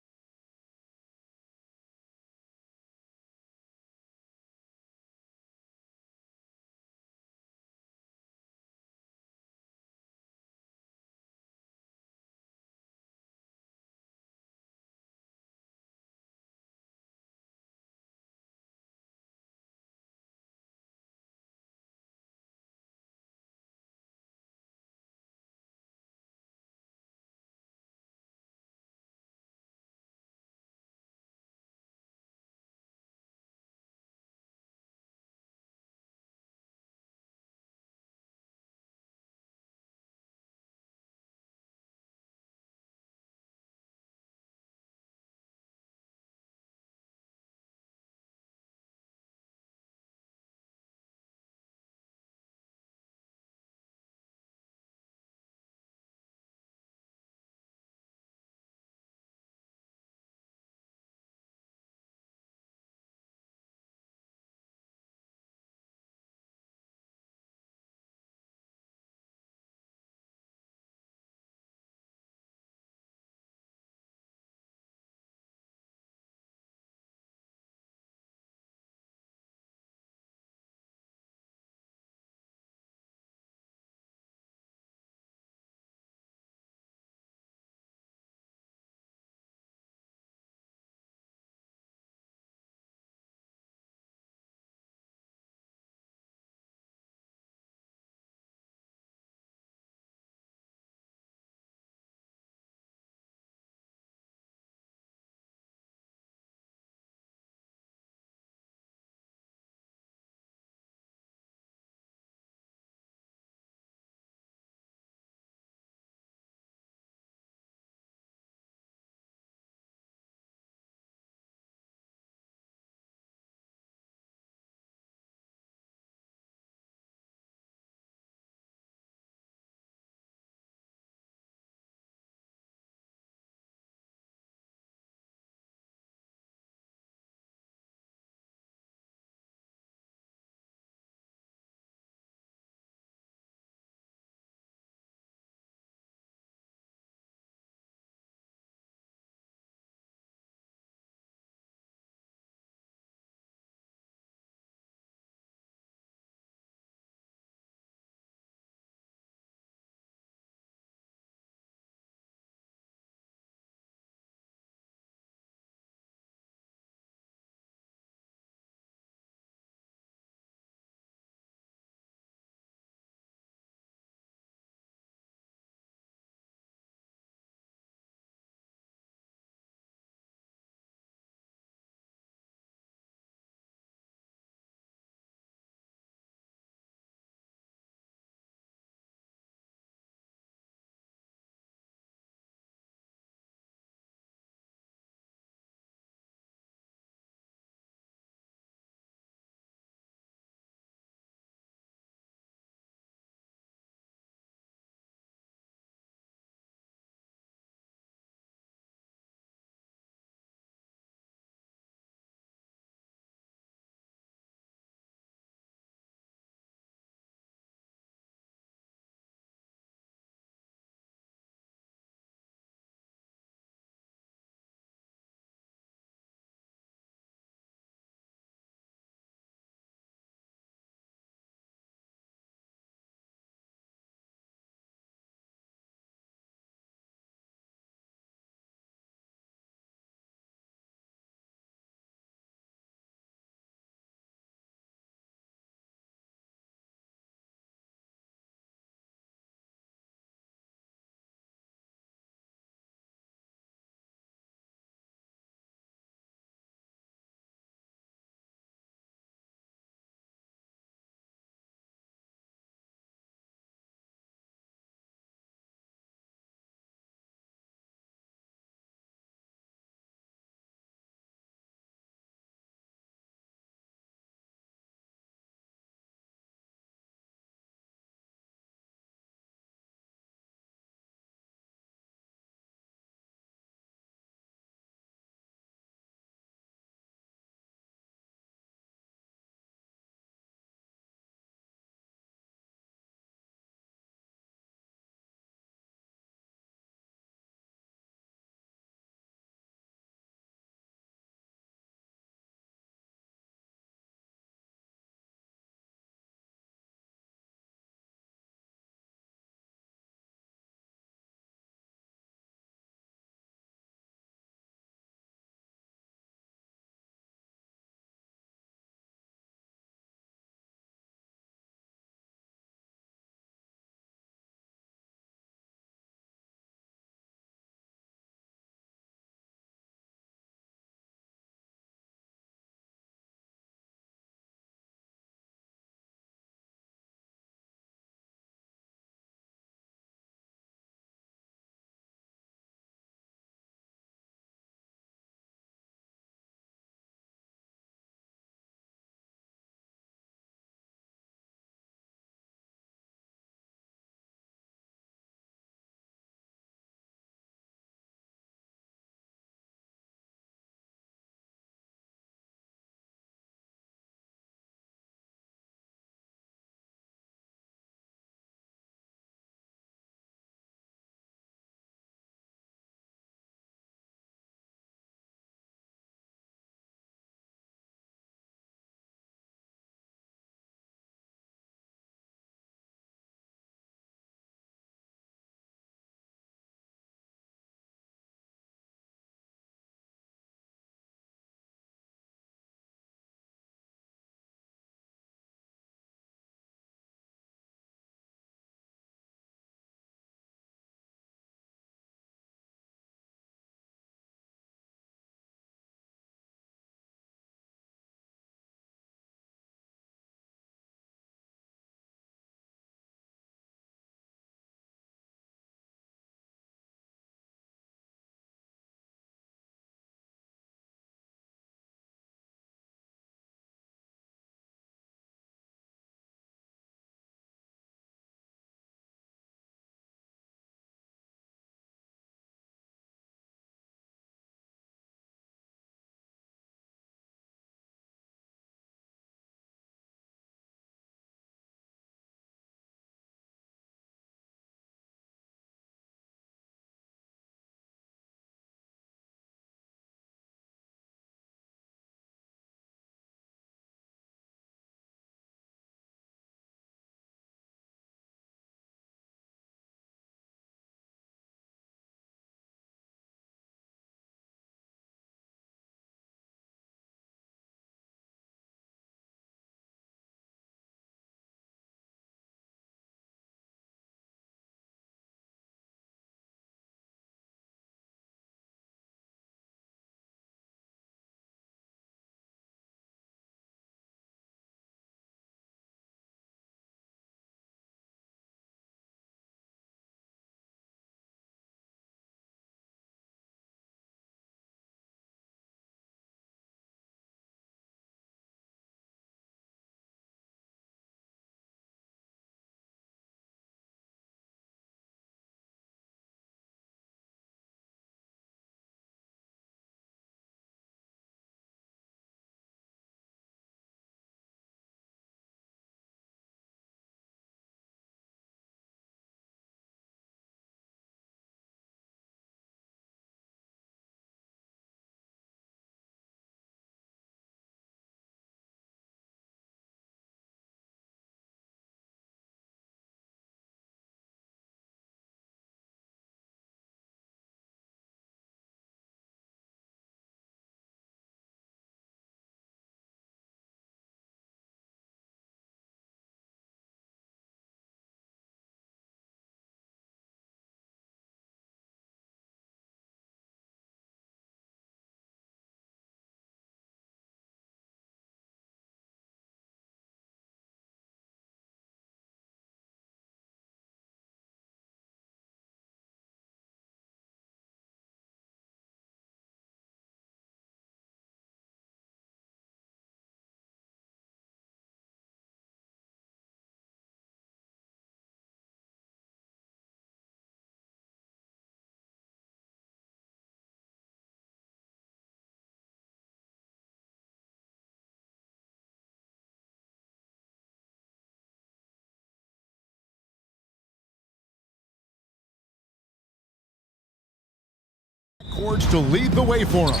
Backcourts to lead the way for him.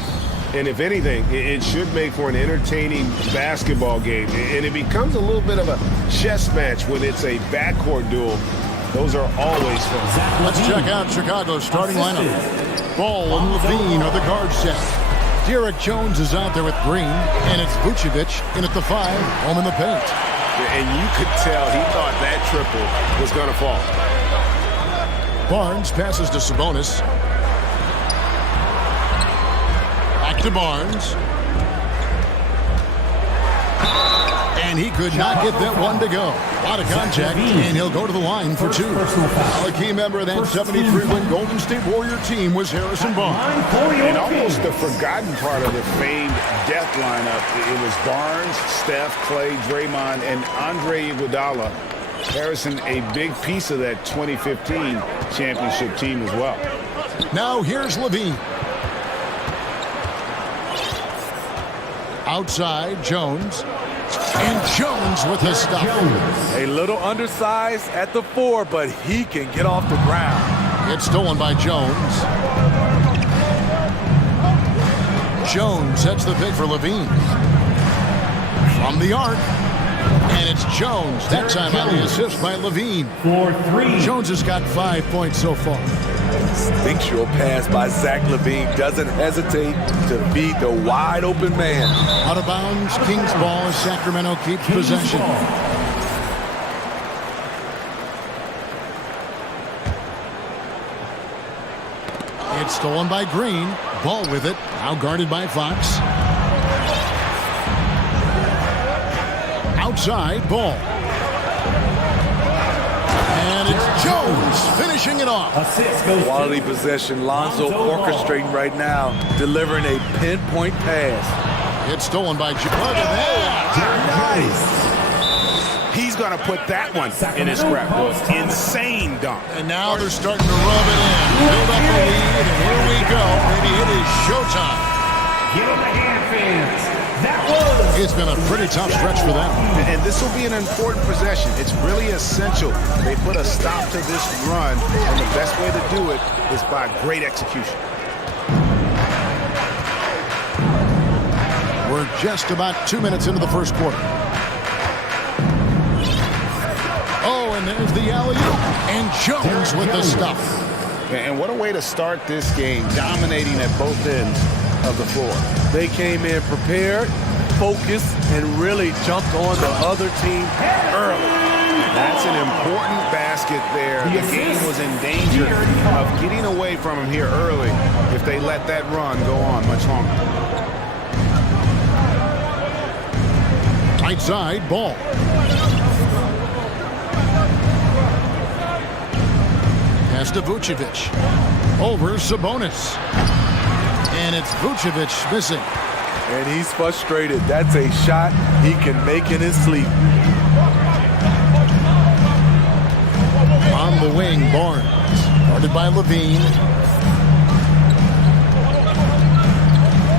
And if anything, it should make for an entertaining basketball game. And it becomes a little bit of a chess match when it's a backcourt duel. Those are always fun. Let's check out Chicago's starting lineup. Ball and Levine are the guard set. Derek Jones is out there with Green, and it's Vucevic in at the 5, home in the paint. And you could tell he thought that triple was going to fall. Barnes passes to Sabonis. Back to Barnes. And he could not get that one to go. A lot of contact, and he'll go to the line for 2. A key member of that 73-win Golden State Warrior team was Harrison Barnes. And almost the forgotten part of the famed death lineup, it was Barnes, Steph, Clay, Draymond, and Andre Iguodala. Harrison, a big piece of that 2015 championship team as well. Now here's Levine. Outside, Jones. And Jones with his stuff. A little undersized at the 4, but he can get off the ground. It's stolen by Jones. Jones sets the pick for Levine. From the arc. And it's Jones. That time on the assist by Levine. For 3. Jones has got 5 points so far. Instinctual pass by Zach LaVine doesn't hesitate to beat the wide open man. Out of bounds, Kings ball as Sacramento keeps possession. It's stolen by Green. Ball with it. Now guarded by Fox. Outside, Ball. And it's Jones finishing it off. Quality possession. Lonzo orchestrating right now, delivering a pinpoint pass. It's stolen by Jones. Look at that. Nice. He's going to put that one in his scrapbook. Insane dunk. And now they're starting to rub it in. Build up the lead, and here we go. Maybe it is showtime. Give him a hand, fans. It's been a pretty tough stretch for them. And this will be an important possession. It's really essential. They put a stop to this run, and the best way to do it is by great execution. We're just about 2 minutes into the first quarter. Oh, and there's the alley-oop. And Jones with the stuff. And what a way to start this game, dominating at both ends of the floor. They came in prepared, focused, and really jumped on the other team early. That's an important basket there. The game was in danger of getting away from him here early if they let that run go on much longer. Right side, Ball. Pass to Vucevic. Over Sabonis. And it's Vucevic missing. And he's frustrated. That's a shot he can make in his sleep. On the wing, Barnes. Guarded by Levine.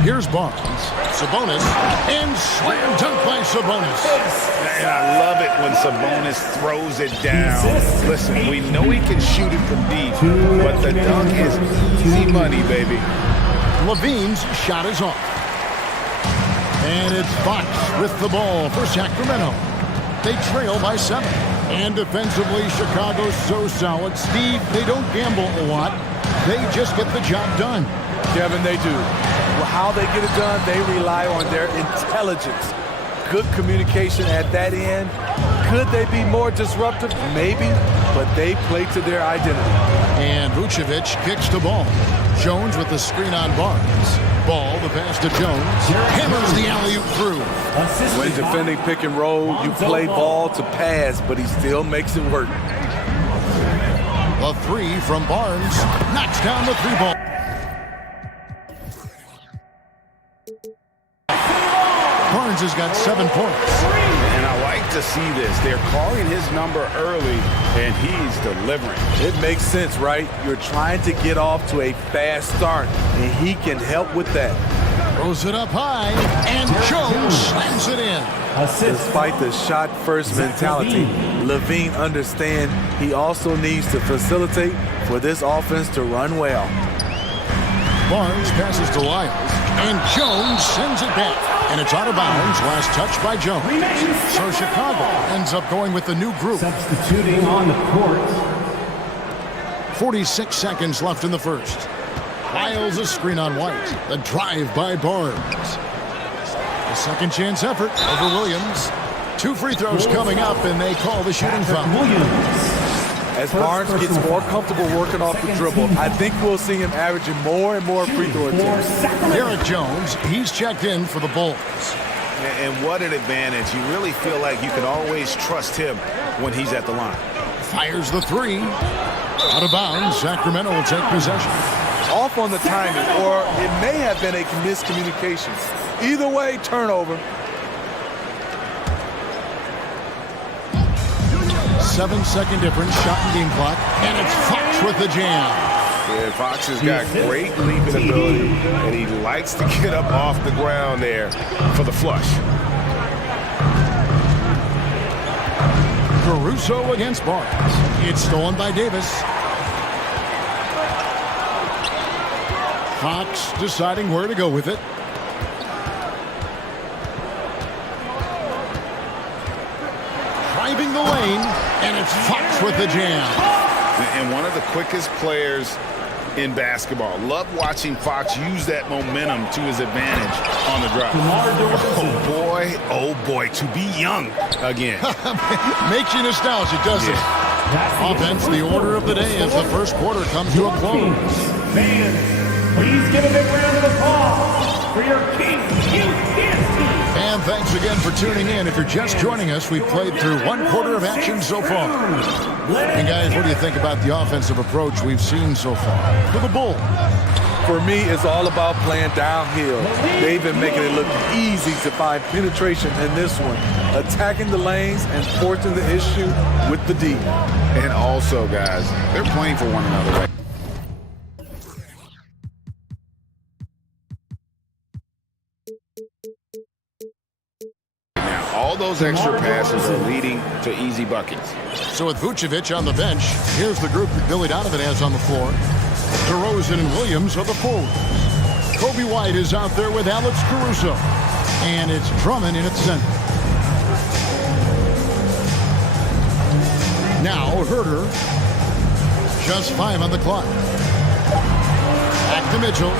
Here's Barnes. Sabonis. And slam dunk by Sabonis. And I love it when Sabonis throws it down. Listen, we know he can shoot it from deep, but the dunk is easy money, baby. Levine's shot is off. And it's Fox with the ball for Sacramento. They trail by 7. And defensively, Chicago's so solid. Steve, they don't gamble a lot. They just get the job done. Kevin, they do. Well, how they get it done, they rely on their intelligence. Good communication at that end. Could they be more disruptive? Maybe, but they play to their identity. And Vucevic kicks the ball. Jones with the screen on Barnes. Ball, the pass to Jones. Hammers the alley-oop through. When defending pick and roll, you play ball to pass, but he still makes it work. A 3 from Barnes. Knocks down the 3 ball. Barnes has got 7 points. And I like to see this. They're calling his number early, and he's delivering. It makes sense, right? You're trying to get off to a fast start, and he can help with that. Throws it up high, and Jones slams it in. Despite the shot-first mentality, Levine understands he also needs to facilitate for this offense to run well. Barnes passes to Lyles, and Jones sends it back. And it's out of bounds. Last touch by Jones. So Chicago ends up going with the new group. Substituting on the court. 46 seconds left in the first. Lyles a screen on White. The drive by Barnes. A second chance effort over Williams. 2 free throws coming up, and they call the shooting foul. As Barnes gets more comfortable working off the dribble, I think we'll see him averaging more and more free throw attempts. Derek Jones, he's checked in for the Bulls. And what an advantage. You really feel like you can always trust him when he's at the line. Fires the 3. Out of bounds, Sacramento will take possession. Off on the timing, or it may have been a miscommunication. Either way, turnover. 7-second difference, shot and game clock, and it's Fox with the jam. Yeah, Fox has got great leaping ability, and he likes to get up off the ground there for the flush. Caruso against Barnes. It's stolen by Davis. Fox deciding where to go with it. Driving the lane, and it's Fox with the jam. And one of the quickest players in basketball. Love watching Fox use that momentum to his advantage on the drive. Oh boy, to be young again. Makes you nostalgic, doesn't it? Offense, the order of the day as the first quarter comes to a close. Fans, please give a big round of applause for your King Youth Dance Team. And thanks again for tuning in. If you're just joining us, we've played through 1 quarter of action so far. And guys, what do you think about the offensive approach we've seen so far for the Bulls? For me, it's all about playing downhill. They've been making it look easy to find penetration in this one, attacking the lanes and forcing the issue with the D. And also, guys, they're playing for one another. All those extra passes are leading to easy buckets. So with Vucevic on the bench, here's the group that Billy Donovan has on the floor. DeRozan and Williams are the forwards. Kobe White is out there with Alex Caruso. And it's Drummond in its center. Now Herter. Just 5 on the clock. Back to Mitchell.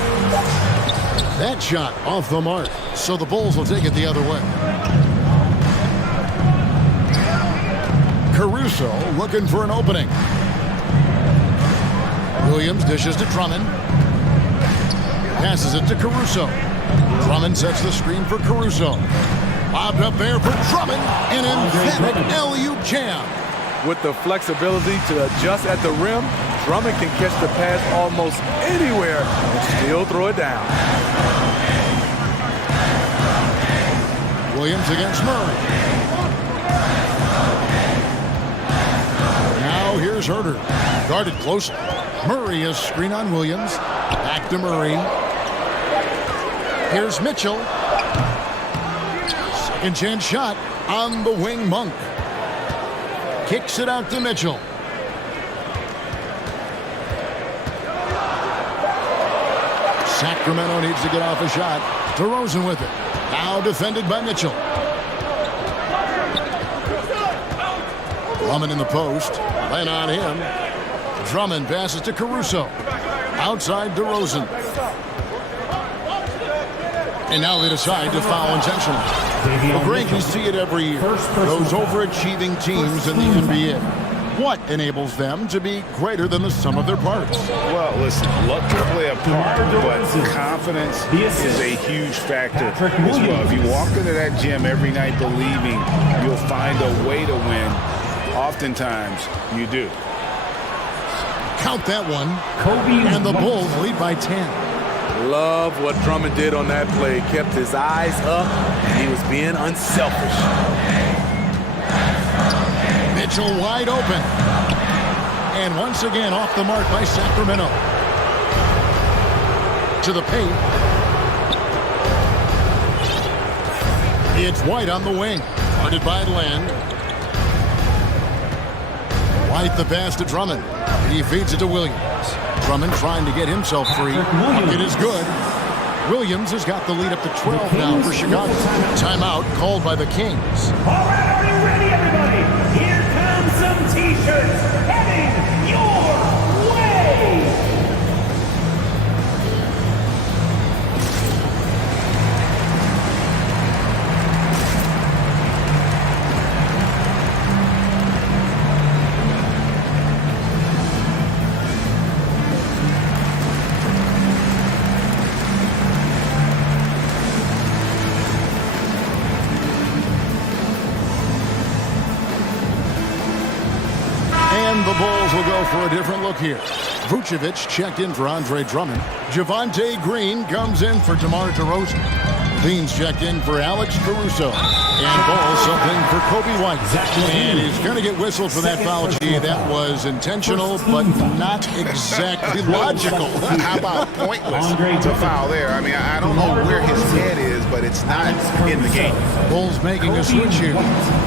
That shot off the mark. So the Bulls will take it the other way. Caruso looking for an opening. Williams dishes to Drummond. Passes it to Caruso. Drummond sets the screen for Caruso. Lobbed up there for Drummond. An emphatic alley-oop jam. With the flexibility to adjust at the rim, Drummond can catch the pass almost anywhere and still throw it down. Williams against Murray. Now here's Herter. Guarded close. Murray is screen on Williams. Back to Murray. Here's Mitchell. Second chance shot on the wing. Monk kicks it out to Mitchell. Sacramento needs to get off a shot. DeRozan with it. Now defended by Mitchell. Drummond in the post. Then on him. Drummond passes to Caruso. Outside DeRozan. And now they decide to foul intentionally. Well, Greg, you see it every year. Those overachieving teams in the NBA. What enables them to be greater than the sum of their parts? Well, listen, luck can play a part, but confidence is a huge factor as well. If you walk into that gym every night believing you'll find a way to win, oftentimes you do. Count that one. Kobe and the Bulls lead by 10. Love what Drummond did on that play. Kept his eyes up, and he was being unselfish. Mitchell wide open. And once again off the mark by Sacramento. To the paint. It's White on the wing. Guarded by Land. White the pass to Drummond. He feeds it to Williams. Drummond trying to get himself free. It is good. Williams has got the lead up to 12 now for Chicago. Timeout called by the Kings. All right, are you ready, everybody? Here comes some T-shirts heading your way. The Bulls will go for a different look here. Vucevic checked in for Andre Drummond. Javonte Green comes in for DeMar DeRozan. Leans checked in for Alex Caruso. And Ball something for Kobe White. And he's going to get whistled for that foul. Gee, that was intentional, but not exactly logical. How about pointless to foul there? I mean, I don't know where his head is, but it's not in the game. Bulls making a switch here.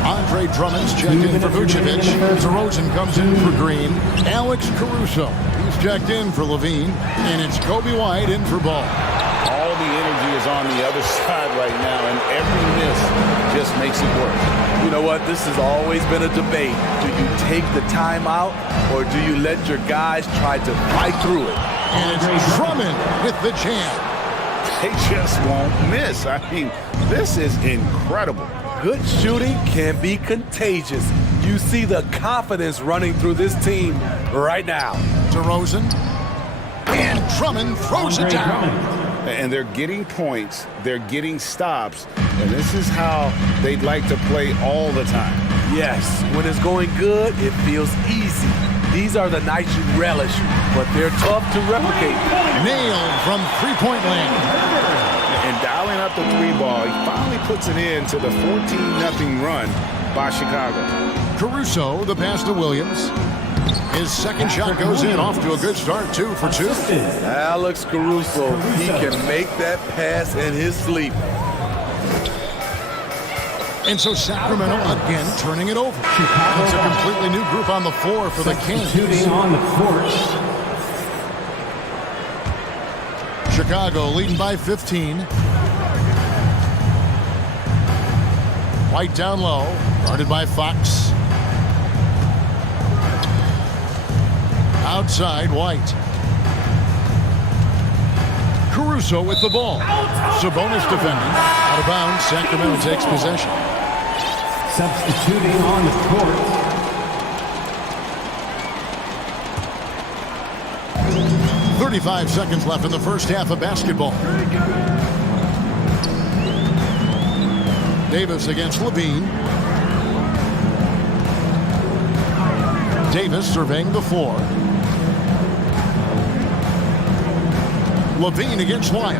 Andre Drummond's checked in for Vucevic. DeRozan comes in for Green. Alex Caruso, he's checked in for Levine. And it's Kobe White in for Ball. All the energy is on the other side right now, and every miss just makes it work. You know what? This has always been a debate. Do you take the timeout, or do you let your guys try to fight through it? And it's Drummond with the jam. They just won't miss. I mean, this is incredible. Good shooting can be contagious. You see the confidence running through this team right now. DeRozan. And Drummond throws it down. And they're getting points, they're getting stops, and this is how they'd like to play all the time. Yes, when it's going good, it feels easy. These are the nights you relish, but they're tough to replicate. Nailed from three-point land. And dialing up the three ball, he finally puts it into the 14-0 run by Chicago. Caruso, the pass to Williams. His second shot goes in, off to a good start, 2 for 2. Alex Caruso, he can make that pass in his sleep. And so Sacramento again turning it over. It's a completely new group on the floor for the Kings. On the court. Chicago leading by 15. White down low, guarded by Fox. Outside, White. Caruso with the ball. Sabonis defending. Out of bounds, Sacramento takes possession. Substituting on the court. .35 seconds left in the first half of basketball. Davis against Levine. Davis surveying the floor. Levine against Wyatt.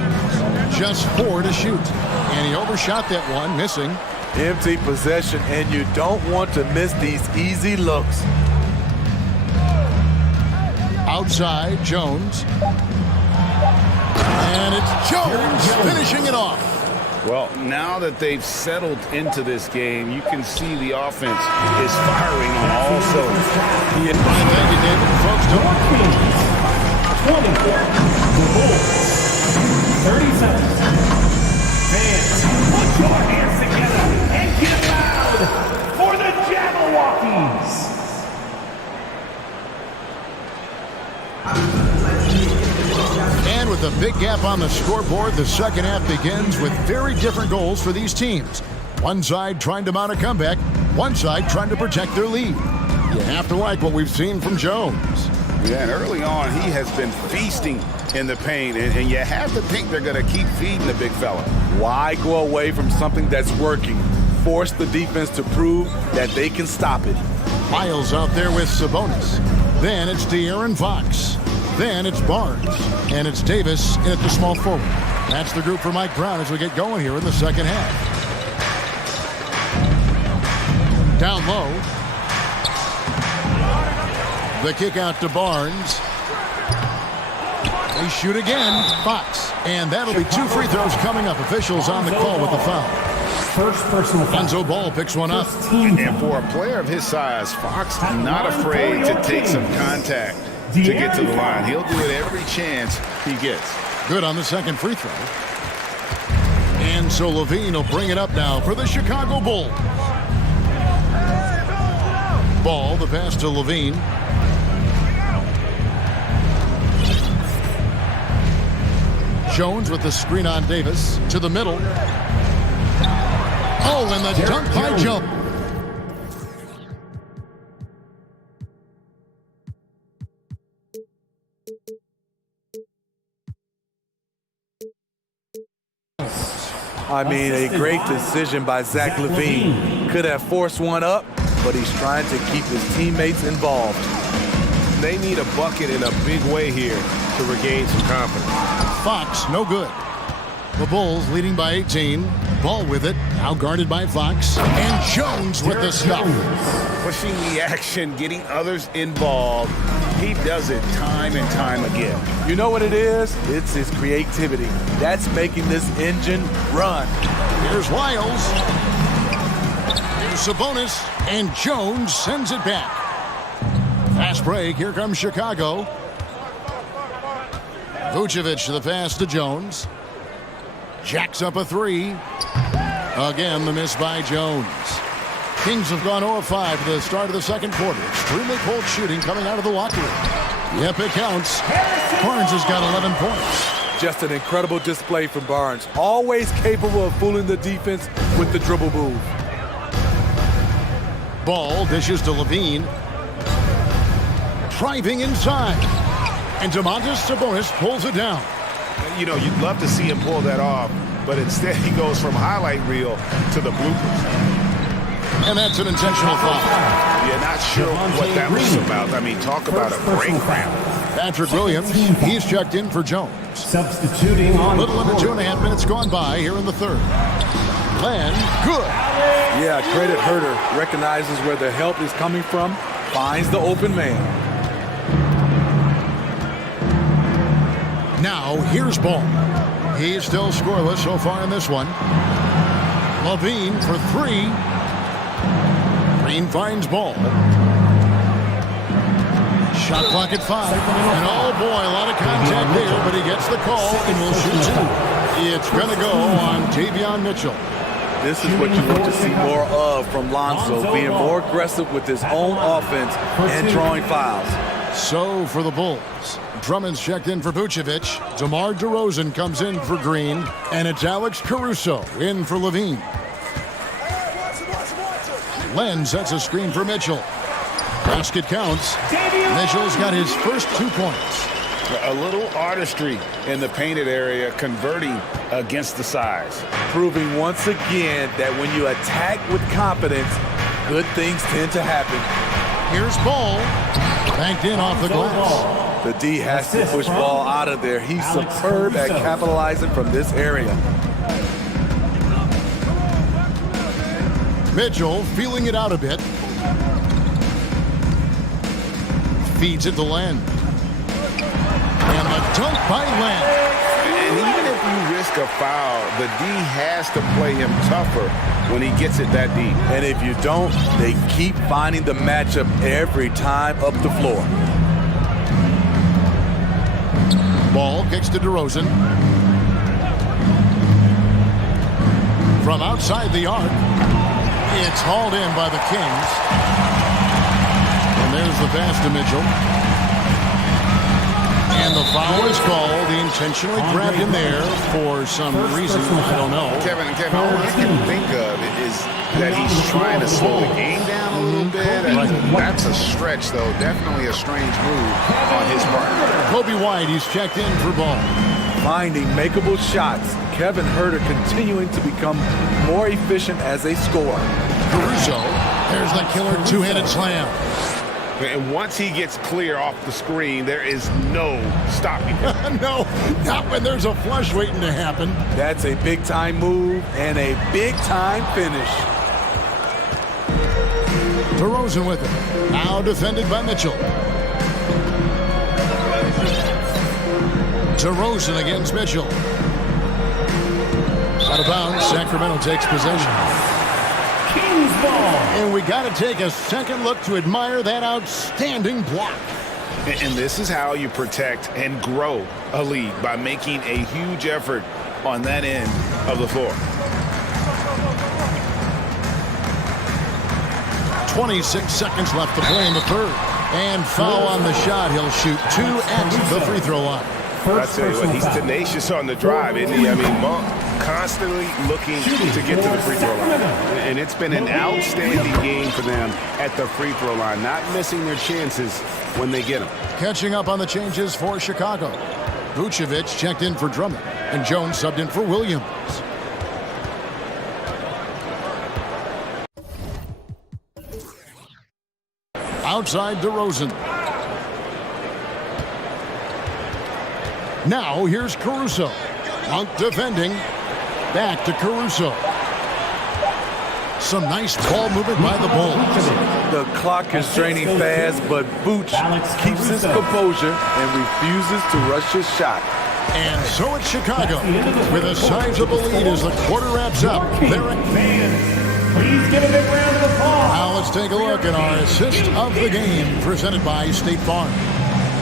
Just 4 to shoot. And he overshot that one, missing. Empty possession, and you don't want to miss these easy looks. Outside, Jones. And it's Jones finishing it off. Well, now that they've settled into this game, you can see the offense is firing on all cylinders. Thank you, David. Folks, don't 30 seconds. Fans, put your hands together and get loud for the Jabberwockies. And with a big gap on the scoreboard, the second half begins with very different goals for these teams. One side trying to mount a comeback, one side trying to protect their lead. You have to like what we've seen from Jones. Yeah, and early on, he has been feasting in the paint, and you have to think they're going to keep feeding the big fella. Why go away from something that's working? Force the defense to prove that they can stop it. Miles out there with Sabonis. Then it's De'Aaron Fox. Then it's Barnes. And it's Davis in at the small forward. That's the group for Mike Brown as we get going here in the second half. Down low. The kick out to Barnes. They shoot again. Fox. And that'll be 2 free throws coming up. Officials on the call with the foul. First personal foul. Enzo Ball picks one up. And for a player of his size, Fox not afraid to take some contact. to get to the line. He'll do it every chance he gets. Good on the second free throw. And so Levine will bring it up now for the Chicago Bulls. Ball, the pass to Levine. Jones with the screen on Davis to the middle. Oh, and the dunk by Jump. I mean, a great decision by Zach LaVine. Could have forced one up, but he's trying to keep his teammates involved. They need a bucket in a big way here to regain some confidence. Fox, no good. The Bulls leading by 18. Ball with it, now guarded by Fox. And Jones with the stuff. Pushing the action, getting others involved. He does it time and time again. You know what it is? It's his creativity. That's making this engine run. Here's Lyles. Here's Sabonis. And Jones sends it back. Fast break. Here comes Chicago. Vucevic to the pass to Jones. Jacks up a three. Again, the miss by Jones. Kings have gone 0 of 5 to the start of the second quarter. Extremely cold shooting coming out of the locker room. Yep, it counts. Barnes has got 11 points. Just an incredible display from Barnes. Always capable of fooling the defense with the dribble move. Ball dishes to Levine. Driving inside. And Domantas Sabonis pulls it down. You know, you'd love to see him pull that off, but instead he goes from highlight reel to the bloopers. And that's an intentional foul. Yeah, not sure what that was about. I mean, talk about a break. Patrick Williams, he's checked in for Jones. Substituting on Little under 2.5 minutes gone by here in the third. Len, good. Yeah, credit Herter. Recognizes where the help is coming from, finds the open man. Now, here's Ball. He's still scoreless so far in this one. Levine for three. Green finds Ball. Shot clock at 5. And oh boy, a lot of contact there, but he gets the call and will shoot two. It's going to go on Davion Mitchell. This is what you want to see more of from Lonzo, being more aggressive with his own offense and drawing fouls. So for the Bulls, Drummond's checked in for Vucevic. DeMar DeRozan comes in for Green. And it's Alex Caruso in for Levine. Len sets a screen for Mitchell. Basket counts. Mitchell's got his first 2 points. A little artistry in the painted area, converting against the size. Proving once again that when you attack with confidence, good things tend to happen. Here's Ball. Banked in off the glass. The D has to push Ball out of there. He's superb at capitalizing from this area. Mitchell feeling it out a bit. Feeds it to Len. And a dunk by Len. And even if you risk a foul, the D has to play him tougher when he gets it that deep. And if you don't, they keep finding the matchup every time up the floor. Ball kicks to DeRozan. From outside the arc, it's hauled in by the Kings. And there's the pass to Mitchell. And the foul is called. He intentionally grabbed him there for some reason. I don't know. Kevin, all I can think of is that he's trying to slow the game down a little bit. And that's a stretch, though. Definitely a strange move on his part. Kobe White, he's checked in for Ball. Finding makeable shots. Kevin Herter continuing to become more efficient as a scorer. Caruso, there's the killer two-handed slam. And once he gets clear off the screen, there is no stopping him. No, not when there's a flush waiting to happen. That's a big-time move and a big-time finish. DeRozan with it. Now defended by Mitchell. DeRozan against Mitchell. Out of bounds, Sacramento takes possession. Kings ball. And we got to take a second look to admire that outstanding block. And this is how you protect and grow a lead, by making a huge effort on that end of the floor. 26 seconds left to play in the third. And foul on the shot. He'll shoot 2 at the free throw line. I tell you what, he's tenacious on the drive, isn't he? I mean, Monk constantly looking to get to the free throw line. And it's been an outstanding game for them at the free throw line, not missing their chances when they get them. Catching up on the changes for Chicago. Vucevic checked in for Drummond, and Jones subbed in for Williams. Outside DeRozan. Now here's Caruso. Monk defending. Back to Caruso. Some nice ball movement by the Bulls. The clock is draining fast, but Vooch keeps his composure and refuses to rush his shot. And so it's Chicago with a sizable lead as the quarter wraps up. Please give a big round of applause. Now let's take a look at our assist of the game presented by State Farm.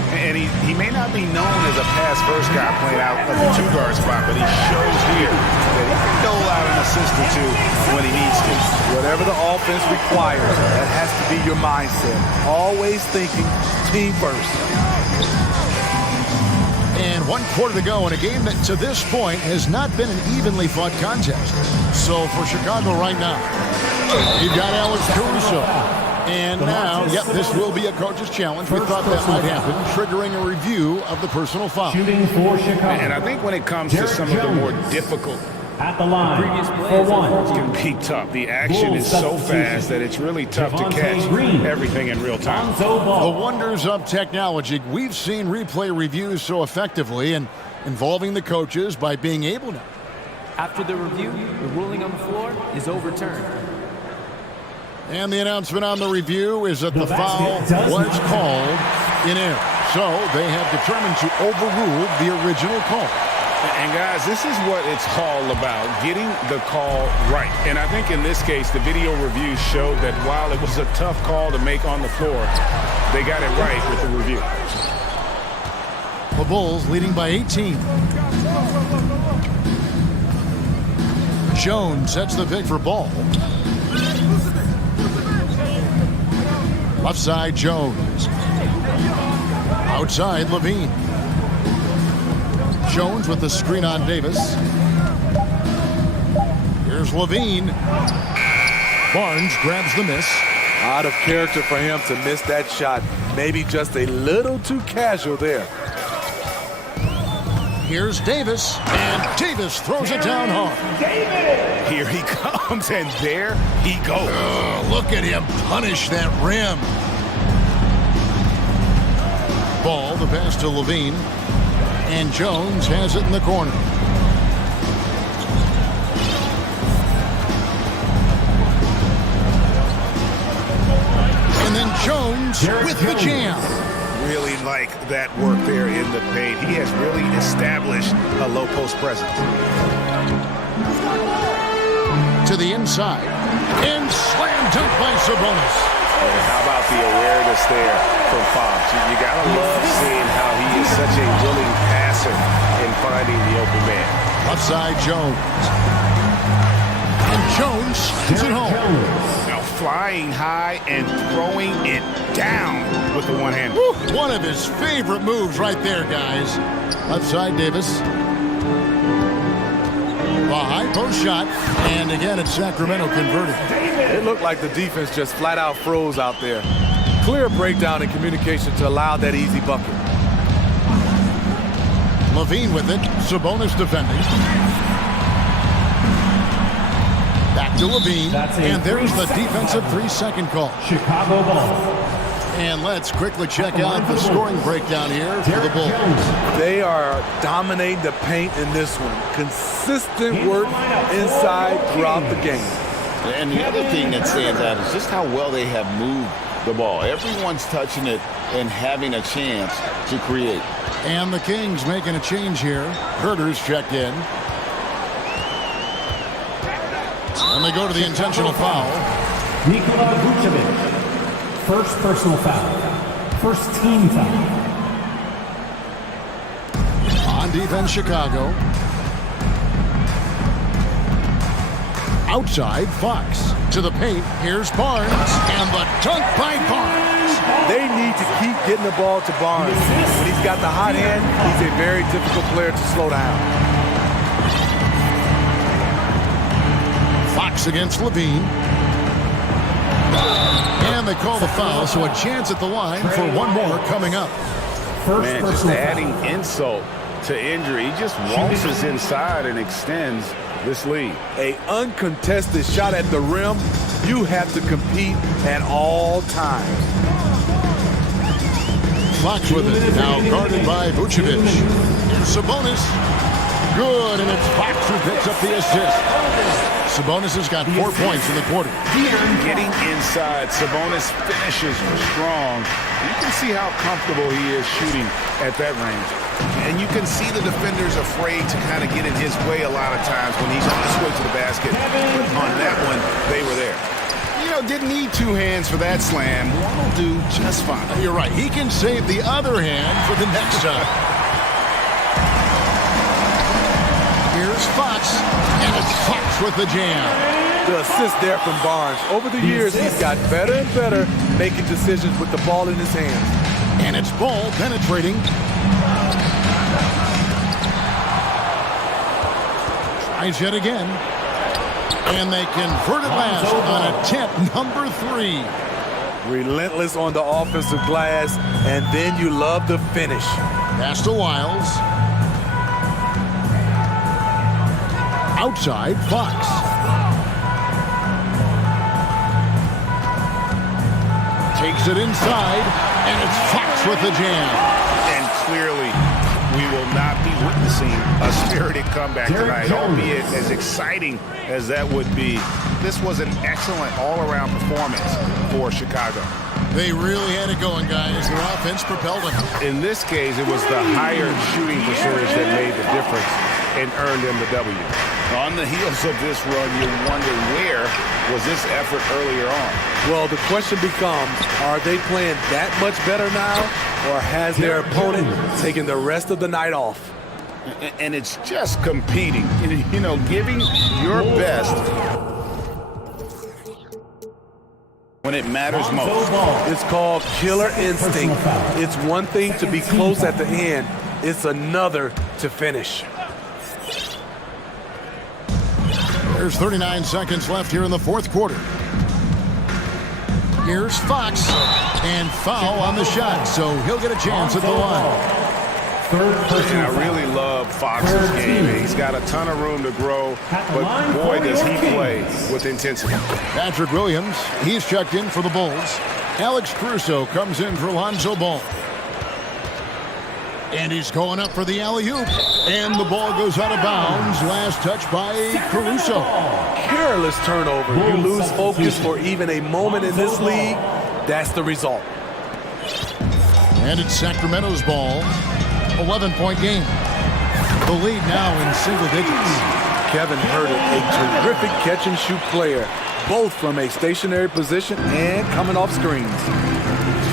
And he may not be known as a pass-first guy playing out of the two-guard spot, but he shows here that he can dole out an assist or two when he needs to. Whatever the offense requires, that has to be your mindset. Always thinking team first. And 1 quarter to go in a game that to this point has not been an evenly fought contest. So for Chicago right now, you've got Alex Caruso. And now, yep, this will be a coach's challenge. We thought that might happen, triggering a review of the personal foul. Shooting for Chicago. And I think when it comes to some of the more difficult at the line for one, it can be tough. The action is so fast that it's really tough to catch everything in real time. The wonders of technology. We've seen replay reviews so effectively and involving the coaches by being able to. After the review, the ruling on the floor is overturned. And the announcement on the review is that the foul was called in error. So they have determined to overrule the original call. And guys, this is what it's all about, getting the call right. And I think in this case, the video review showed that while it was a tough call to make on the floor, they got it right with the review. The Bulls leading by 18. Jones sets the pick for Ball. Left side, Jones. Outside, Levine. Jones with the screen on Davis. Here's Levine. Barnes grabs the miss. Out of character for him to miss that shot. Maybe just a little too casual there. Here's Davis, and Davis throws it down hard. Here he comes, and there he goes. Look at him punish that rim. Ball, the pass to Levine, and Jones has it in the corner. And then Jones with the jam. Really like that work there in the paint. He has really established a low post presence. To the inside, and slam dunk by Sabonis. And how about the awareness there from Fox? You gotta love seeing how he is such a willing passer in finding the open man. Left side, Jones. And Jones sends it home. Now flying high and throwing it down with the one hand. One of his favorite moves right there, guys. Left side, Davis. A high post shot, and again, it's Sacramento converted. It looked like the defense just flat out froze out there. Clear breakdown in communication to allow that easy bucket. Levine with it. Sabonis defending. Back to Levine, and there's the defensive 3-second call. Chicago ball. And let's quickly check out the scoring breakdown here for the Bulls. They are dominating the paint in this one. Consistent work inside throughout the game. And the other thing that stands out is just how well they have moved the ball. Everyone's touching it and having a chance to create. And the Kings making a change here. Herter's checked in. And they go to the intentional foul. Nikola Vucevic. First personal foul. First team foul. On defense, Chicago. Outside, Fox. To the paint, here's Barnes. And the dunk by Barnes. They need to keep getting the ball to Barnes. When he's got the hot hand, he's a very difficult player to slow down. Fox against Levine. And they call the foul, so a chance at the line for one more coming up. Man, just adding insult to injury. He just waltzes inside and extends this lead. An uncontested shot at the rim, you have to compete at all times. Fox with it, now guarded by Vucevic. Here's Sabonis. Good, and it's Fox who picks up the assist. Sabonis has got 4 points in the quarter. Getting inside, Sabonis finishes strong. You can see how comfortable he is shooting at that range. And you can see the defenders afraid to kind of get in his way a lot of times when he's on his way to the basket. But on that one, they were there. You know, didn't need two hands for that slam. One will do just fine. You're right. He can save the other hand for the next time. Here's Fox, and it's Fox with the jam. The assist there from Barnes. Over the years, he's got better and better making decisions with the ball in his hands. And it's Ball penetrating. Tries yet again. And they convert it last on attempt number 3. Relentless on the offensive glass, and then you love the finish. Pass to Wiles. Outside, Fox. Takes it inside, and it's Fox with the jam. And clearly, we will not be witnessing a spirited comeback tonight, albeit as exciting as that would be. This was an excellent all-around performance for Chicago. They really had it going, guys. Their offense propelled them. In this case, it was the higher shooting percentage that made the difference and earned them the W. On the heels of this run, you wonder where was this effort earlier on? Well, the question becomes, are they playing that much better now, or has their opponent taken the rest of the night off? And it's just competing, you know, giving your best when it matters most. It's called killer instinct. It's one thing to be close at the end. It's another to finish. There's 39 seconds left here in the fourth quarter. Here's Fox, and foul on the shot, so he'll get a chance at the line. And I really love Fox's game. He's got a ton of room to grow, but boy, does he play with intensity. Patrick Williams, he's checked in for the Bulls. Alex Caruso comes in for Lonzo Ball. And he's going up for the alley-oop. And the ball goes out of bounds. Last touch by Caruso. Careless turnover. You lose focus for even a moment in this league. That's the result. And it's Sacramento's ball. 11-point game. The lead now in single digits. Kevin Herter, a terrific catch-and-shoot player, both from a stationary position and coming off screens.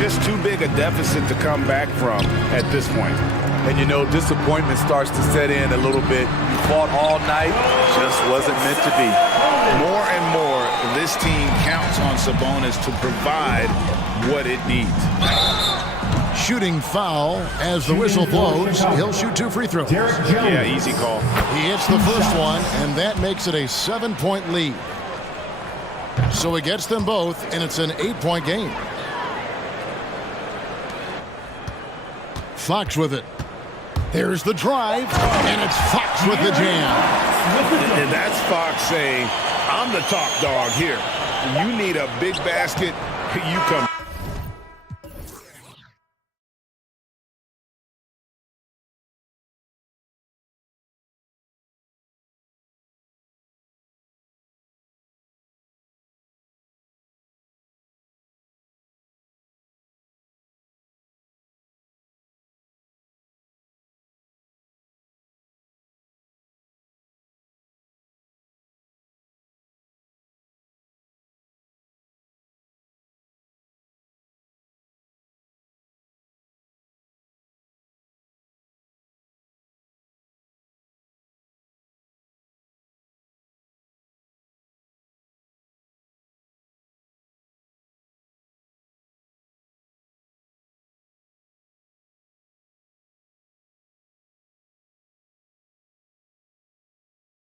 Just too big a deficit to come back from at this point. And you know, disappointment starts to set in a little bit. You fought all night, just wasn't meant to be. More and more, this team counts on Sabonis to provide what it needs. Shooting foul as the whistle blows. He'll shoot 2 free throws. Yeah, easy call. He hits the first one, and that makes it a 7-point lead. So he gets them both, and it's an 8-point game. Fox with it. There's the drive, and it's Fox with the jam. And that's Fox saying, I'm the top dog here. You need a big basket, you come.